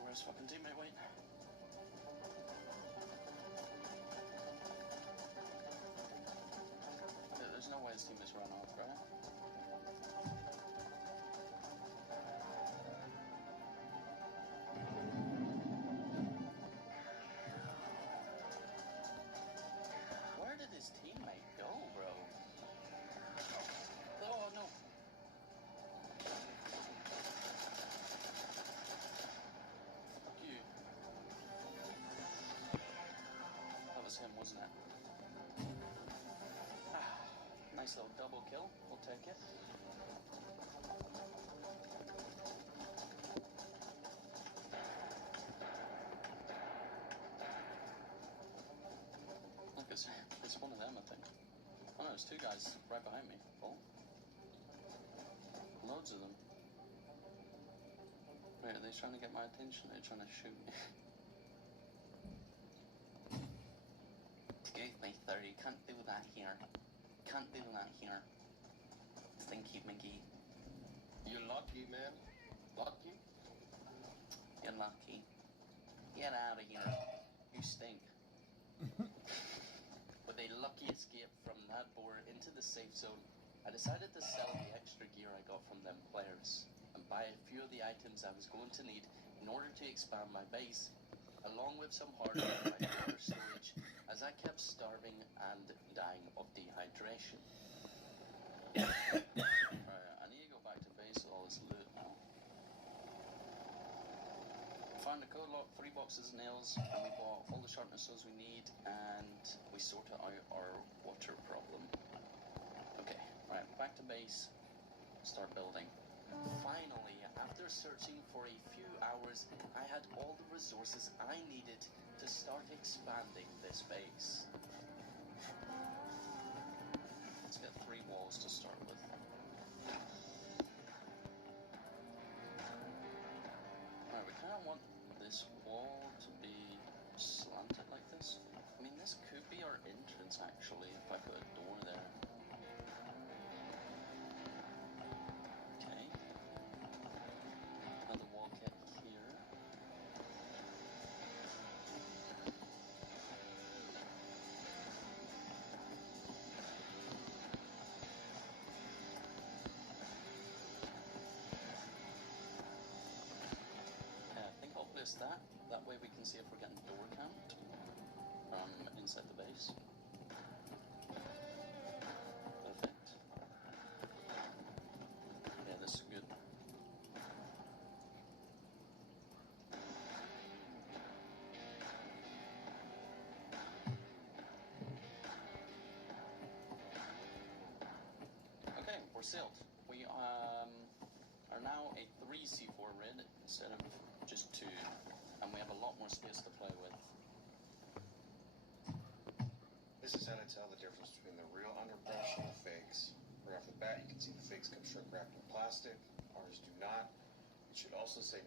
Where's fucking teammate? Wait. There's no way his teammates run off, right? Where did his teammate go, bro? Oh no. Fuck you. That was him, wasn't it? Nice little double kill. We'll take it. Look, it's one of them, I think. Oh no, there's two guys right behind me. Oh. Loads of them. Wait, are they trying to get my attention? They're trying to shoot me. Excuse me, 30. Can't do that here. can't do that here. Stinky McGee. You're lucky, man. Lucky? You're lucky. Get out of here. You stink. With a lucky escape from that boar into the safe zone, I decided to sell the extra gear I got from them players and buy a few of the items I was going to need in order to expand my base, along with some hardware and water storage, as I kept starving and dying of dehydration. Alright, I need to go back to base with all this loot now. Found a code lock, 3 boxes of nails, and we bought all the sharpness stones we need, and we sorted out our water problem. Okay, right, back to base, start building. Finally, after searching for a few hours, I had all the resources I needed to start expanding this base. Let's get 3 walls to start with. Alright, we kind of want this wall to be slanted like this. I mean, this could be our entrance, actually, if I put a door there. Okay. Another wall kit here. I think I'll place that. That way we can see if we're getting door camped from inside the base. Perfect. Yeah, this is good. Okay, we're sealed. We are now a 3 C4 red instead of just 2, and we have a lot more space to play with. This is how to tell the difference between the real underbrush and the fakes. Right off the bat, you can see the fakes come shrink wrapped in plastic. Ours do not. It should also say...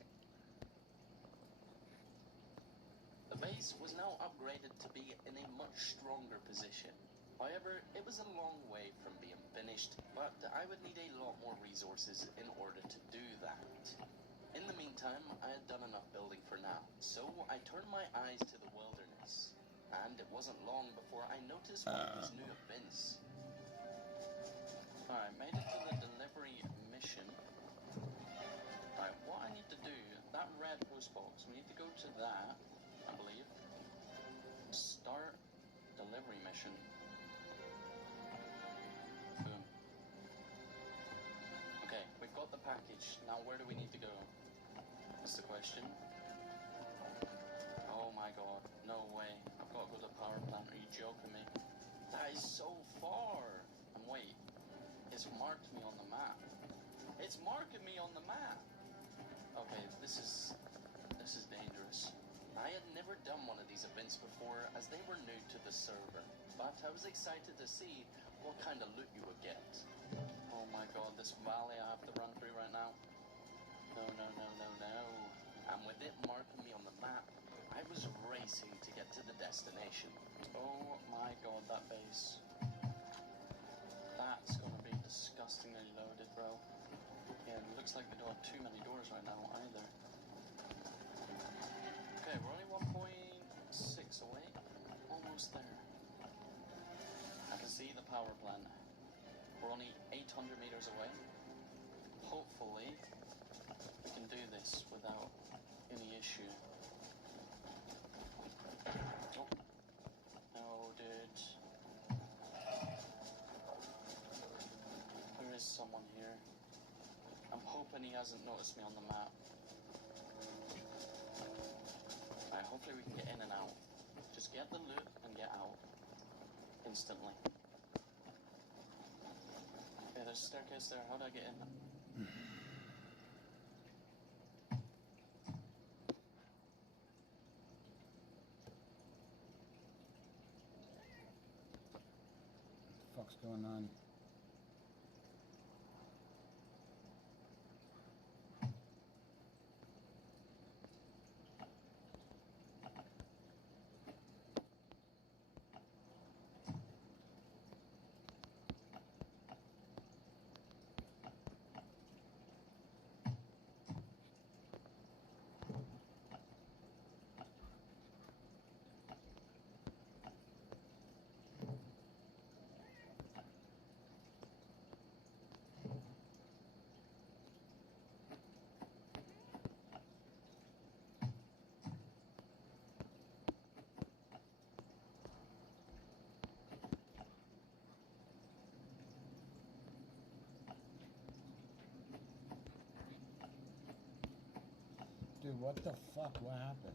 The base was now upgraded to be in a much stronger position. However, it was a long way from being finished, but I would need a lot more resources in order to do that. In the meantime, I had done enough building for now, so I turned my eyes to the wilderness. And it wasn't long before I noticed one of these new events. Alright, made it to the delivery mission. Alright, what I need to do, that red post box, we need to go to that, I believe. Start delivery mission. Boom. Okay, we've got the package. Now where do we need to go? That's the question. Oh my god, no way. I've got to go to the power plant. Are you joking me? That is so far. And wait, it's marked me on the map. It's marking me on the map. Okay, this is dangerous. I had never done one of these events before, as they were new to the server, but I was excited to see what kind of loot you would get. Oh my god, this valley I have to run through right now. No, no, no, no, no. And with it marking me on the map, I was racing to get to the destination. Oh my god, that base. That's gonna be disgustingly loaded, bro. Yeah, it looks like they don't have too many doors right now either. Okay, we're only 1.6 away. Almost there. I can see the power plant. We're only 800 meters away. Hopefully, we can do this without any issue. Oh. No, dude. There is someone here. I'm hoping he hasn't noticed me on the map. Alright, hopefully we can get in and out. Just get the loot and get out. Instantly. Okay, there's a staircase there. How do I get in? What's going on? Dude, what the fuck? What happened?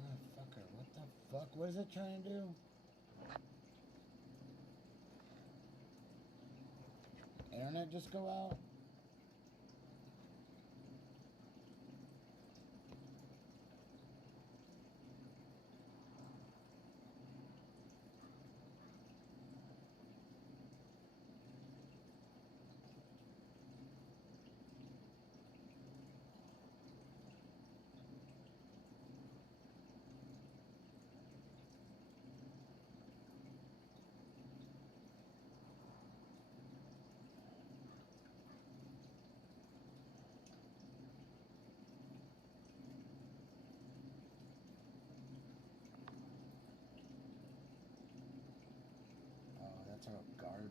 Motherfucker, what the fuck? What is it trying to do? Internet just go out? Oh, that's all garbage.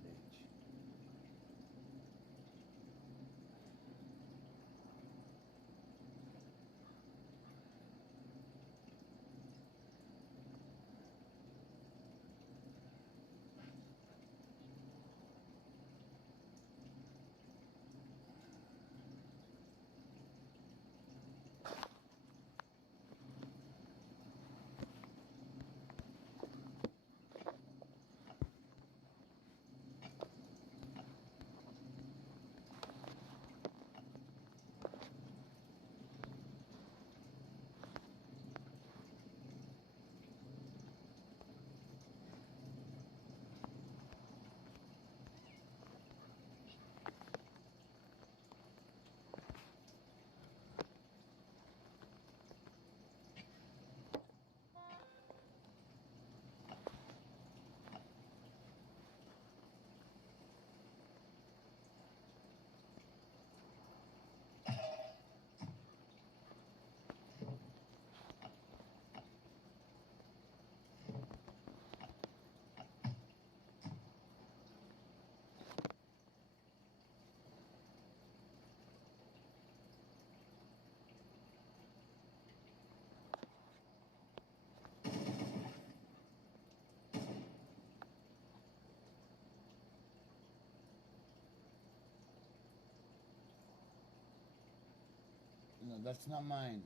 No, that's not mine.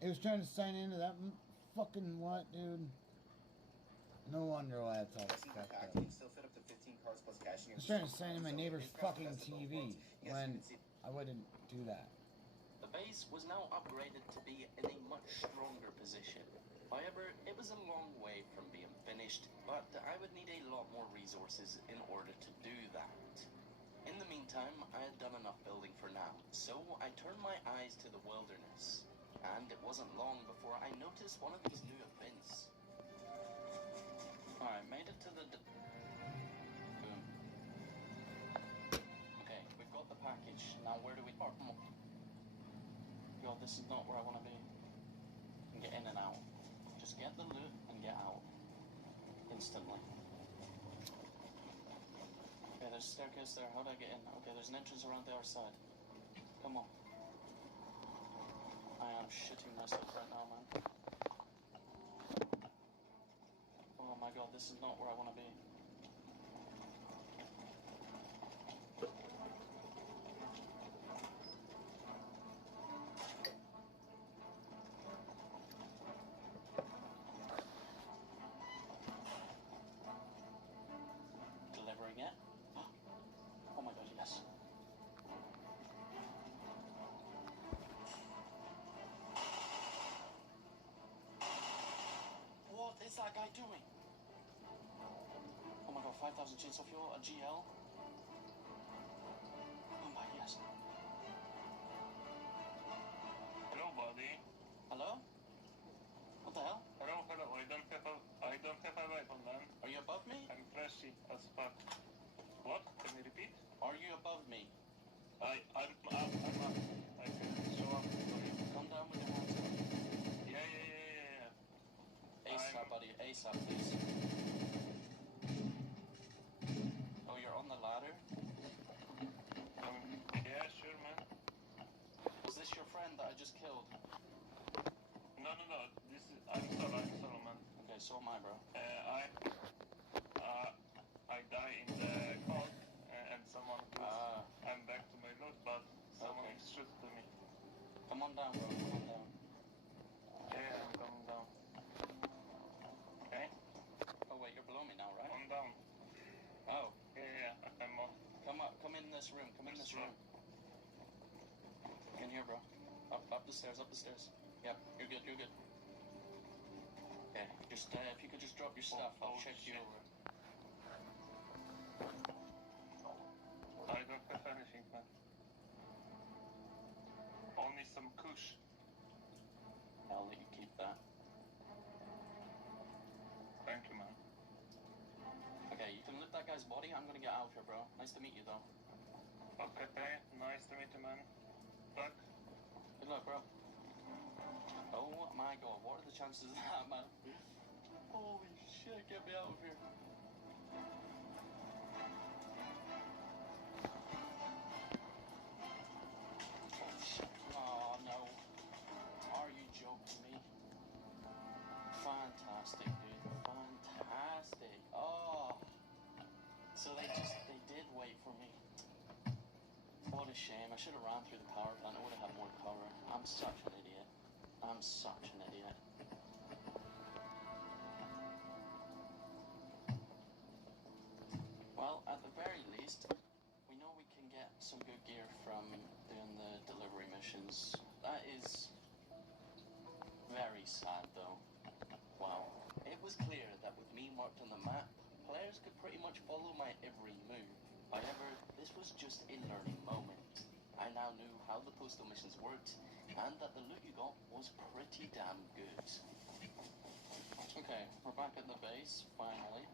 It was trying to sign into that fucking what, dude? No wonder why it's all fucked up. Still fit up to 15 cars plus cashing. I was trying to sign in my neighbor's fucking TV when I wouldn't do that. The base was now upgraded to be in a much stronger position. However, it was a long way from being finished, but I would need a lot more resources in order to do that. In the meantime, I had done enough building for now, so I turned my eyes to the wilderness. And it wasn't long before I noticed one of these new events. Alright, made it to the... Boom. Okay, we've got the package. Now where do we park? God, this is not where I want to be. And get in and out. Just get the loot and get out. Instantly. Okay, there's a staircase there. How do I get in? Okay, there's an entrance around the other side. Come on. I am shitting myself right now, man. Oh my god, this is not where I want to be. Delivering it. Oh my god, yes. What is that guy doing? Oh my god, 5,000 chains of fuel, a GL. Oh my, yes. Hello, buddy. Hello? What the hell? Hello. I don't have a weapon, man. Are you above me? I'm trashy as fuck. What? Can you repeat? Are you above me? I'm up. I can show up. Come down with your hands up. Yeah. ASAP, buddy. ASAP, please. Oh, you're on the ladder? Yeah, sure, man. Was this your friend that I just killed? No. This is I'm solo, man. Okay, so am I, bro. I die in the call, and someone kills. I'm back to my loot, but someone shoots to me. Come on down, bro. Come on down. Yeah, I'm coming down. Okay. Oh wait, you're below me now, right? I'm down. Oh. Yeah, I'm on. Come up. Come in this room. Come in this room. In here, bro. Up the stairs. Up the stairs. Yep. You're good. You're good. Okay. Just if you could just drop your stuff, I'll check you over. I don't have anything, man. Only some kush. I'll let you keep that. Thank you, man. Okay, you can lift that guy's body. I'm gonna get out of here, bro. Nice to meet you, though. Okay, nice to meet you, man. Luck. Good luck, bro. Oh my god, what are the chances of that, man? Holy shit, get me out of here. Oh shit. Oh no. Are you joking me? Fantastic, dude. Fantastic. Oh. So they did wait for me. What a shame. I should have ran through the power plant. I would have had more cover. I'm such an idiot. I'm such an idiot. Well, at the very least, we know we can get some good gear from doing the delivery missions. That is very sad, though. Wow. It was clear that with me marked on the map, players could pretty much follow my every move. However, this was just a learning moment. I now knew how the postal missions worked, and that the loot you got was pretty damn good. Okay, we're back at the base, finally.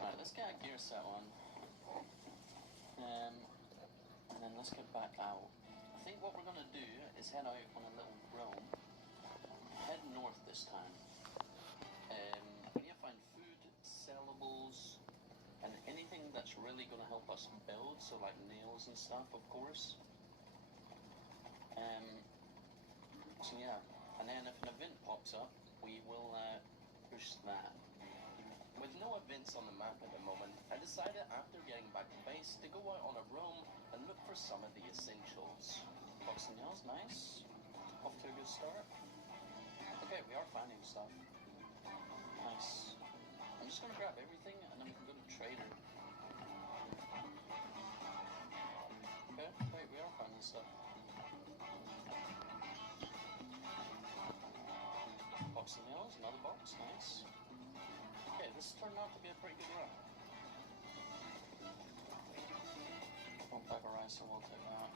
Alright, let's get a gear set on. And then let's get back out. I think what we're gonna do is head out on a little roam. Head north this time. We need to find food, sellables, and anything that's really going to help us build, so like nails and stuff, of course. So yeah, and then if an event pops up, we will push that. With no events on the map at the moment, I decided after getting back to base to go out on a roam and look for some of the essentials. Boxing nails, nice. Off to a good start. Okay, we are finding stuff. Nice. I'm just gonna grab everything and then we can go to trader. Okay, wait, we are finding stuff. Box of nails, another box, nice. Okay, this turned out to be a pretty good run. One pack of rice, so we'll take that.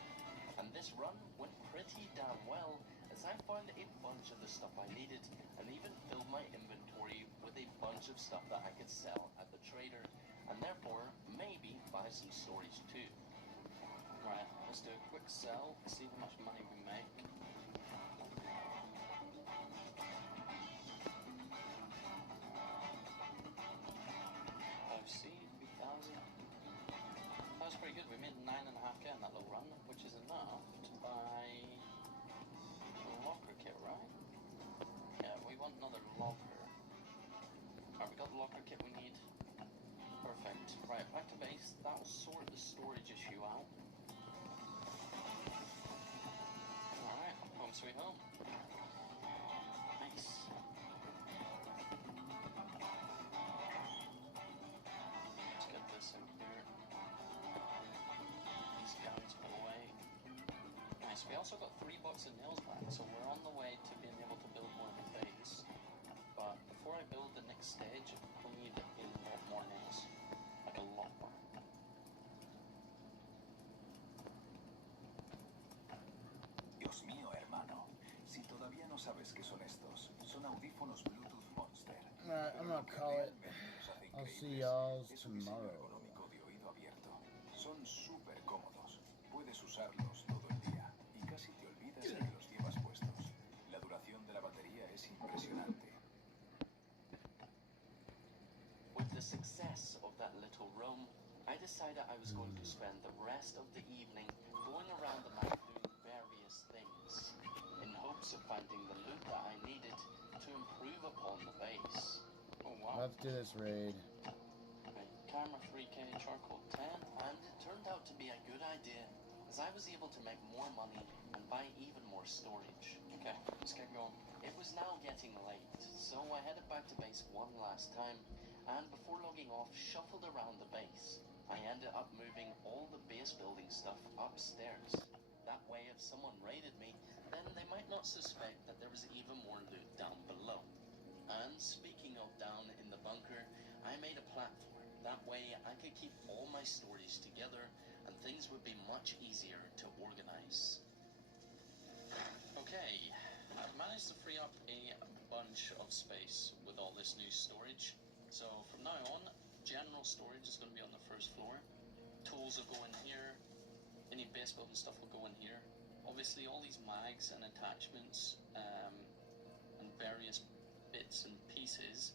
And this run went pretty damn well, as I found a bunch of the stuff I needed, and even filled my inventory with a bunch of stuff that I could sell at the trader, and therefore maybe buy some storage too. Right, let's do a quick sell, see how much money we make. OC, 3,000. That was pretty good. We made 9.5k on that little run, which is enough to buy a locker kit, right? Yeah, we want another locker. Alright, we got the locker kit we need. Perfect. Right, back to base. That'll sort the storage issue out. Alright, home sweet home. Nice. Let's get this in here. These guns put away. Nice. We also got 3 bucks of nails back, so we're on the way to being able to build more of a base. But before I build the next stage, we'll need a lot more nails. Like a lot more. Dios mío, hermano. Si todavía no sabes qué son estos, son audífonos Bluetooth Monster. Alright, I'm gonna call it. I'll see y'all tomorrow. Económico de oído abierto. Son súper cómodos. Puedes usarlos todo el día y casi te olvidas de que los llevas puestos. La duración de la batería es impresionante. With the success of that little roam, I decided I was going to spend the rest of the evening going around the map doing various things, in hopes of finding the loot that I needed to improve upon the base. Oh wow. Let's do this raid. Right, camera 3K, charcoal 10, and it turned out to be a good idea, as I was able to make more money and buy even more storage. Okay, let's get going. It was now getting late, so I headed back to base one last time, and before logging off, shuffled around the base. I ended up moving all the base building stuff upstairs. That way, if someone raided me, then they might not suspect that there was even more loot down below. And speaking of down in the bunker, I made a platform. That way, I could keep all my storage together, and things would be much easier to organize. Okay, I've managed to free up a bunch of space with all this new storage. So from now on, general storage is going to be on the first floor. Tools will go in here. Any base building stuff will go in here. Obviously, all these mags and attachments and various bits and pieces.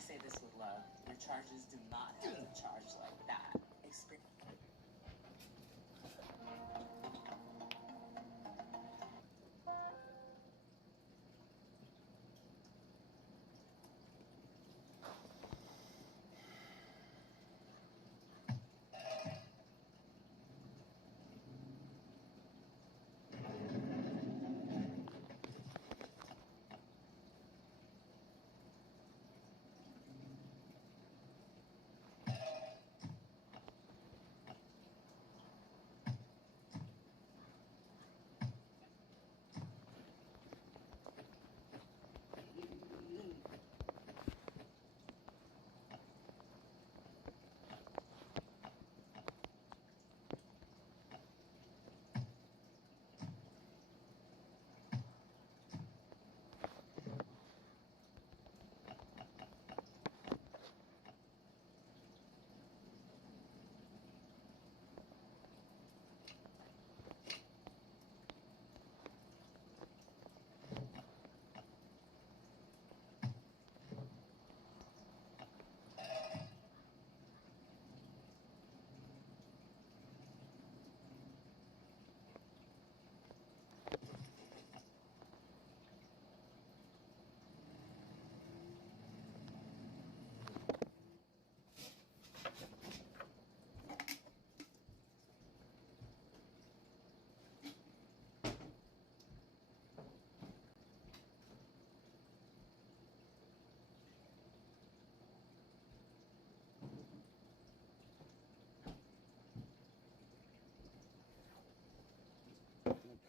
I say this with love. Your charges do not have to charge like that.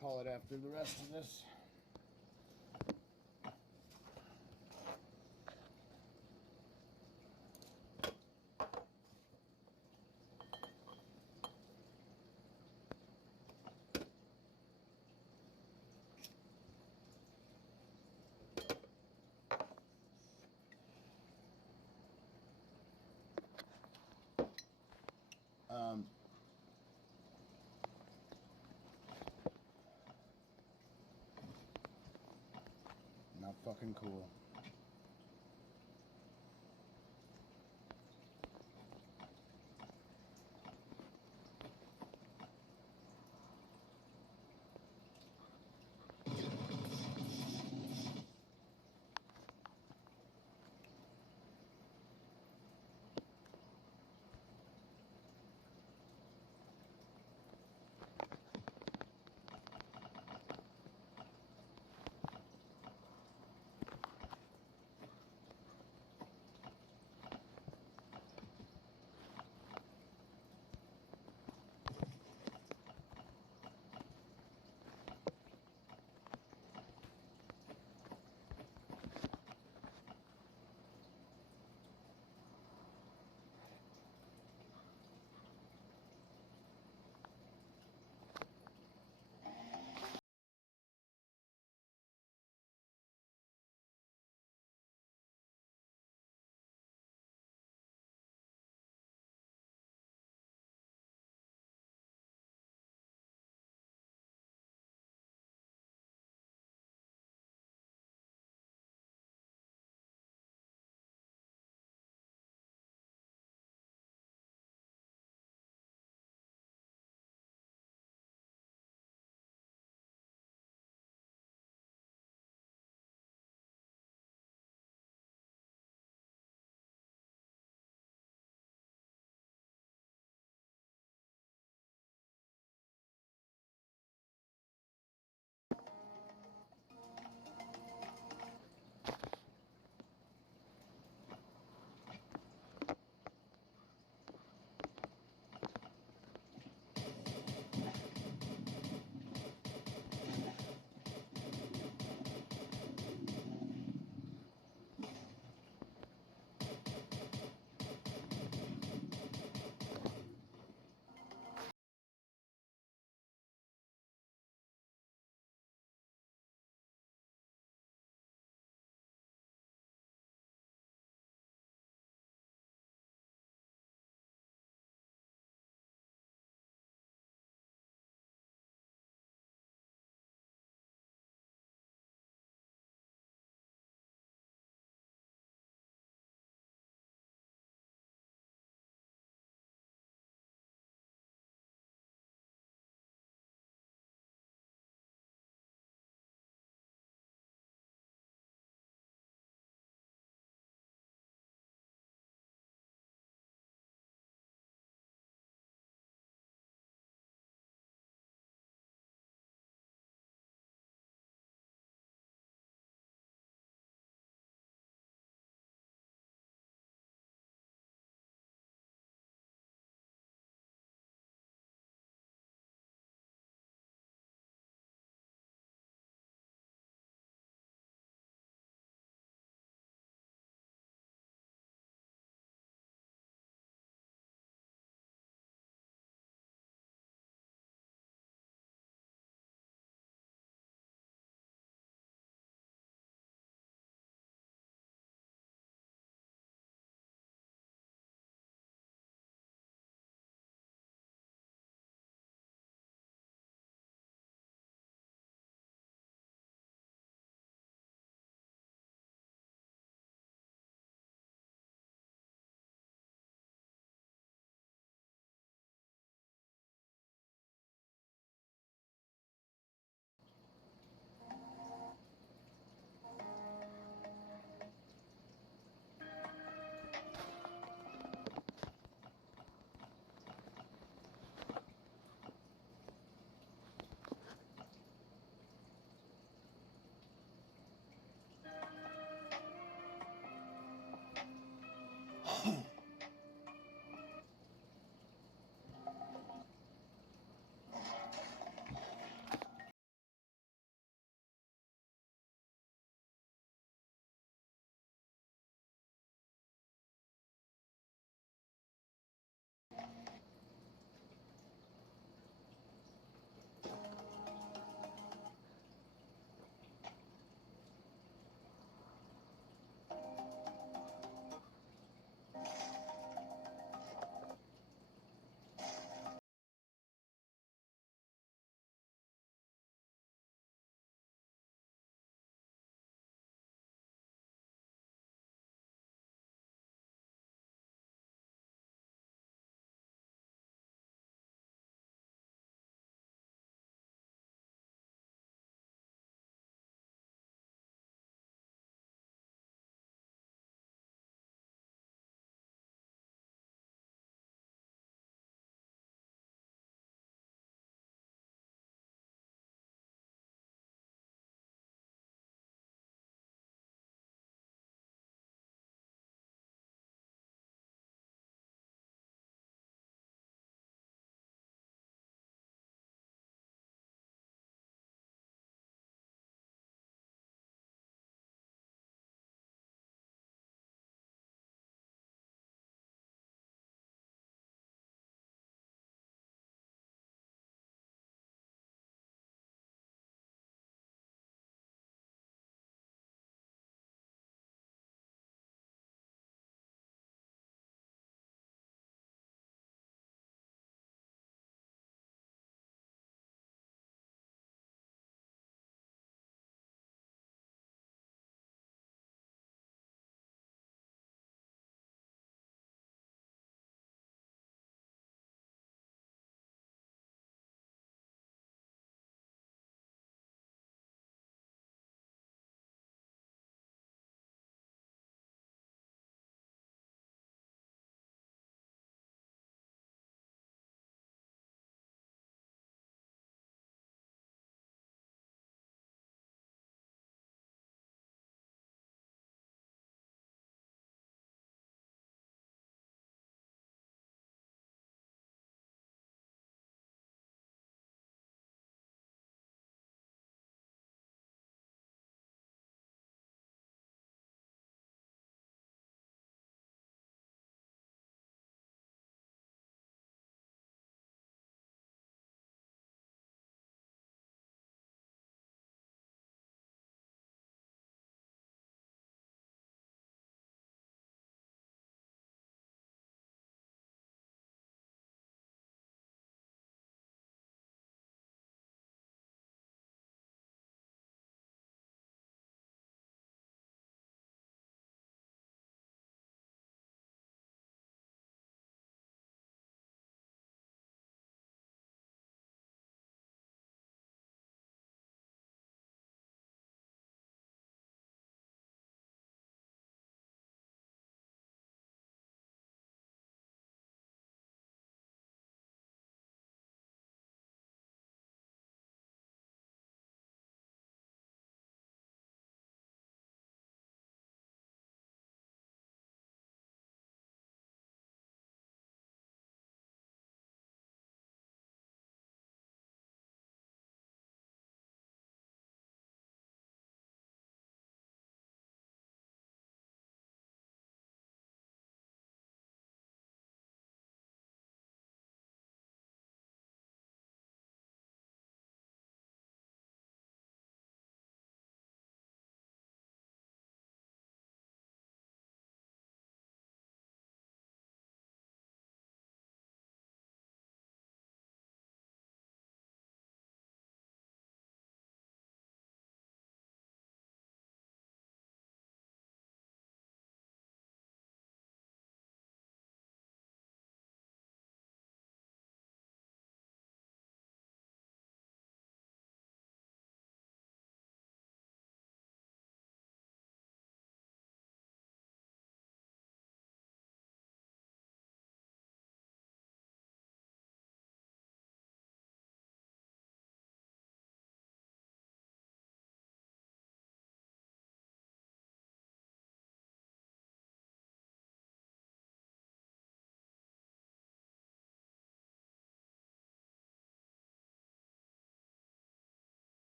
Call it after the rest of this. Not fucking cool.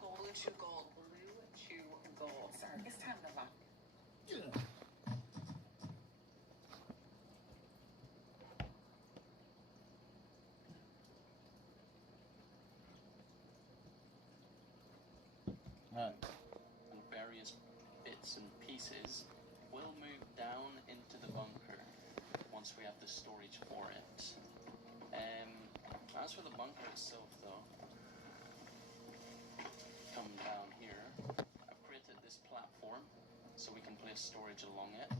gold. Blue chew gold. Blue chew gold. Sorry, it's time to lock. Alright. And various bits and pieces will move down into the bunker once we have the storage for it. As for the bunker itself, though, come down here. I've created this platform so we can place storage along it.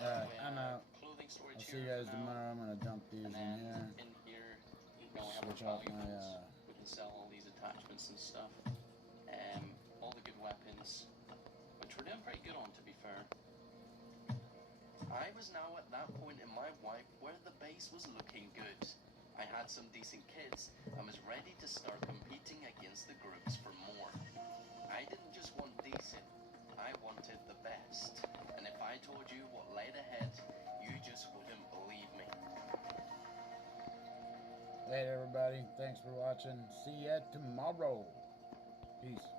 Alright, I'm out. Clothing storage I'll see you guys tomorrow. I'm gonna dump these in here. In here, you know, we have Switch our out my valuables. We can sell all these attachments and stuff. All the good weapons, which we're doing pretty good on, to be fair. I was now at that point in my life where the base was looking good. I had some decent kids and was ready to start competing against the groups for more. I didn't just want decent, I wanted the best. And if I told you what laid ahead, you just wouldn't believe me. Hey everybody, thanks for watching. See ya tomorrow. Peace.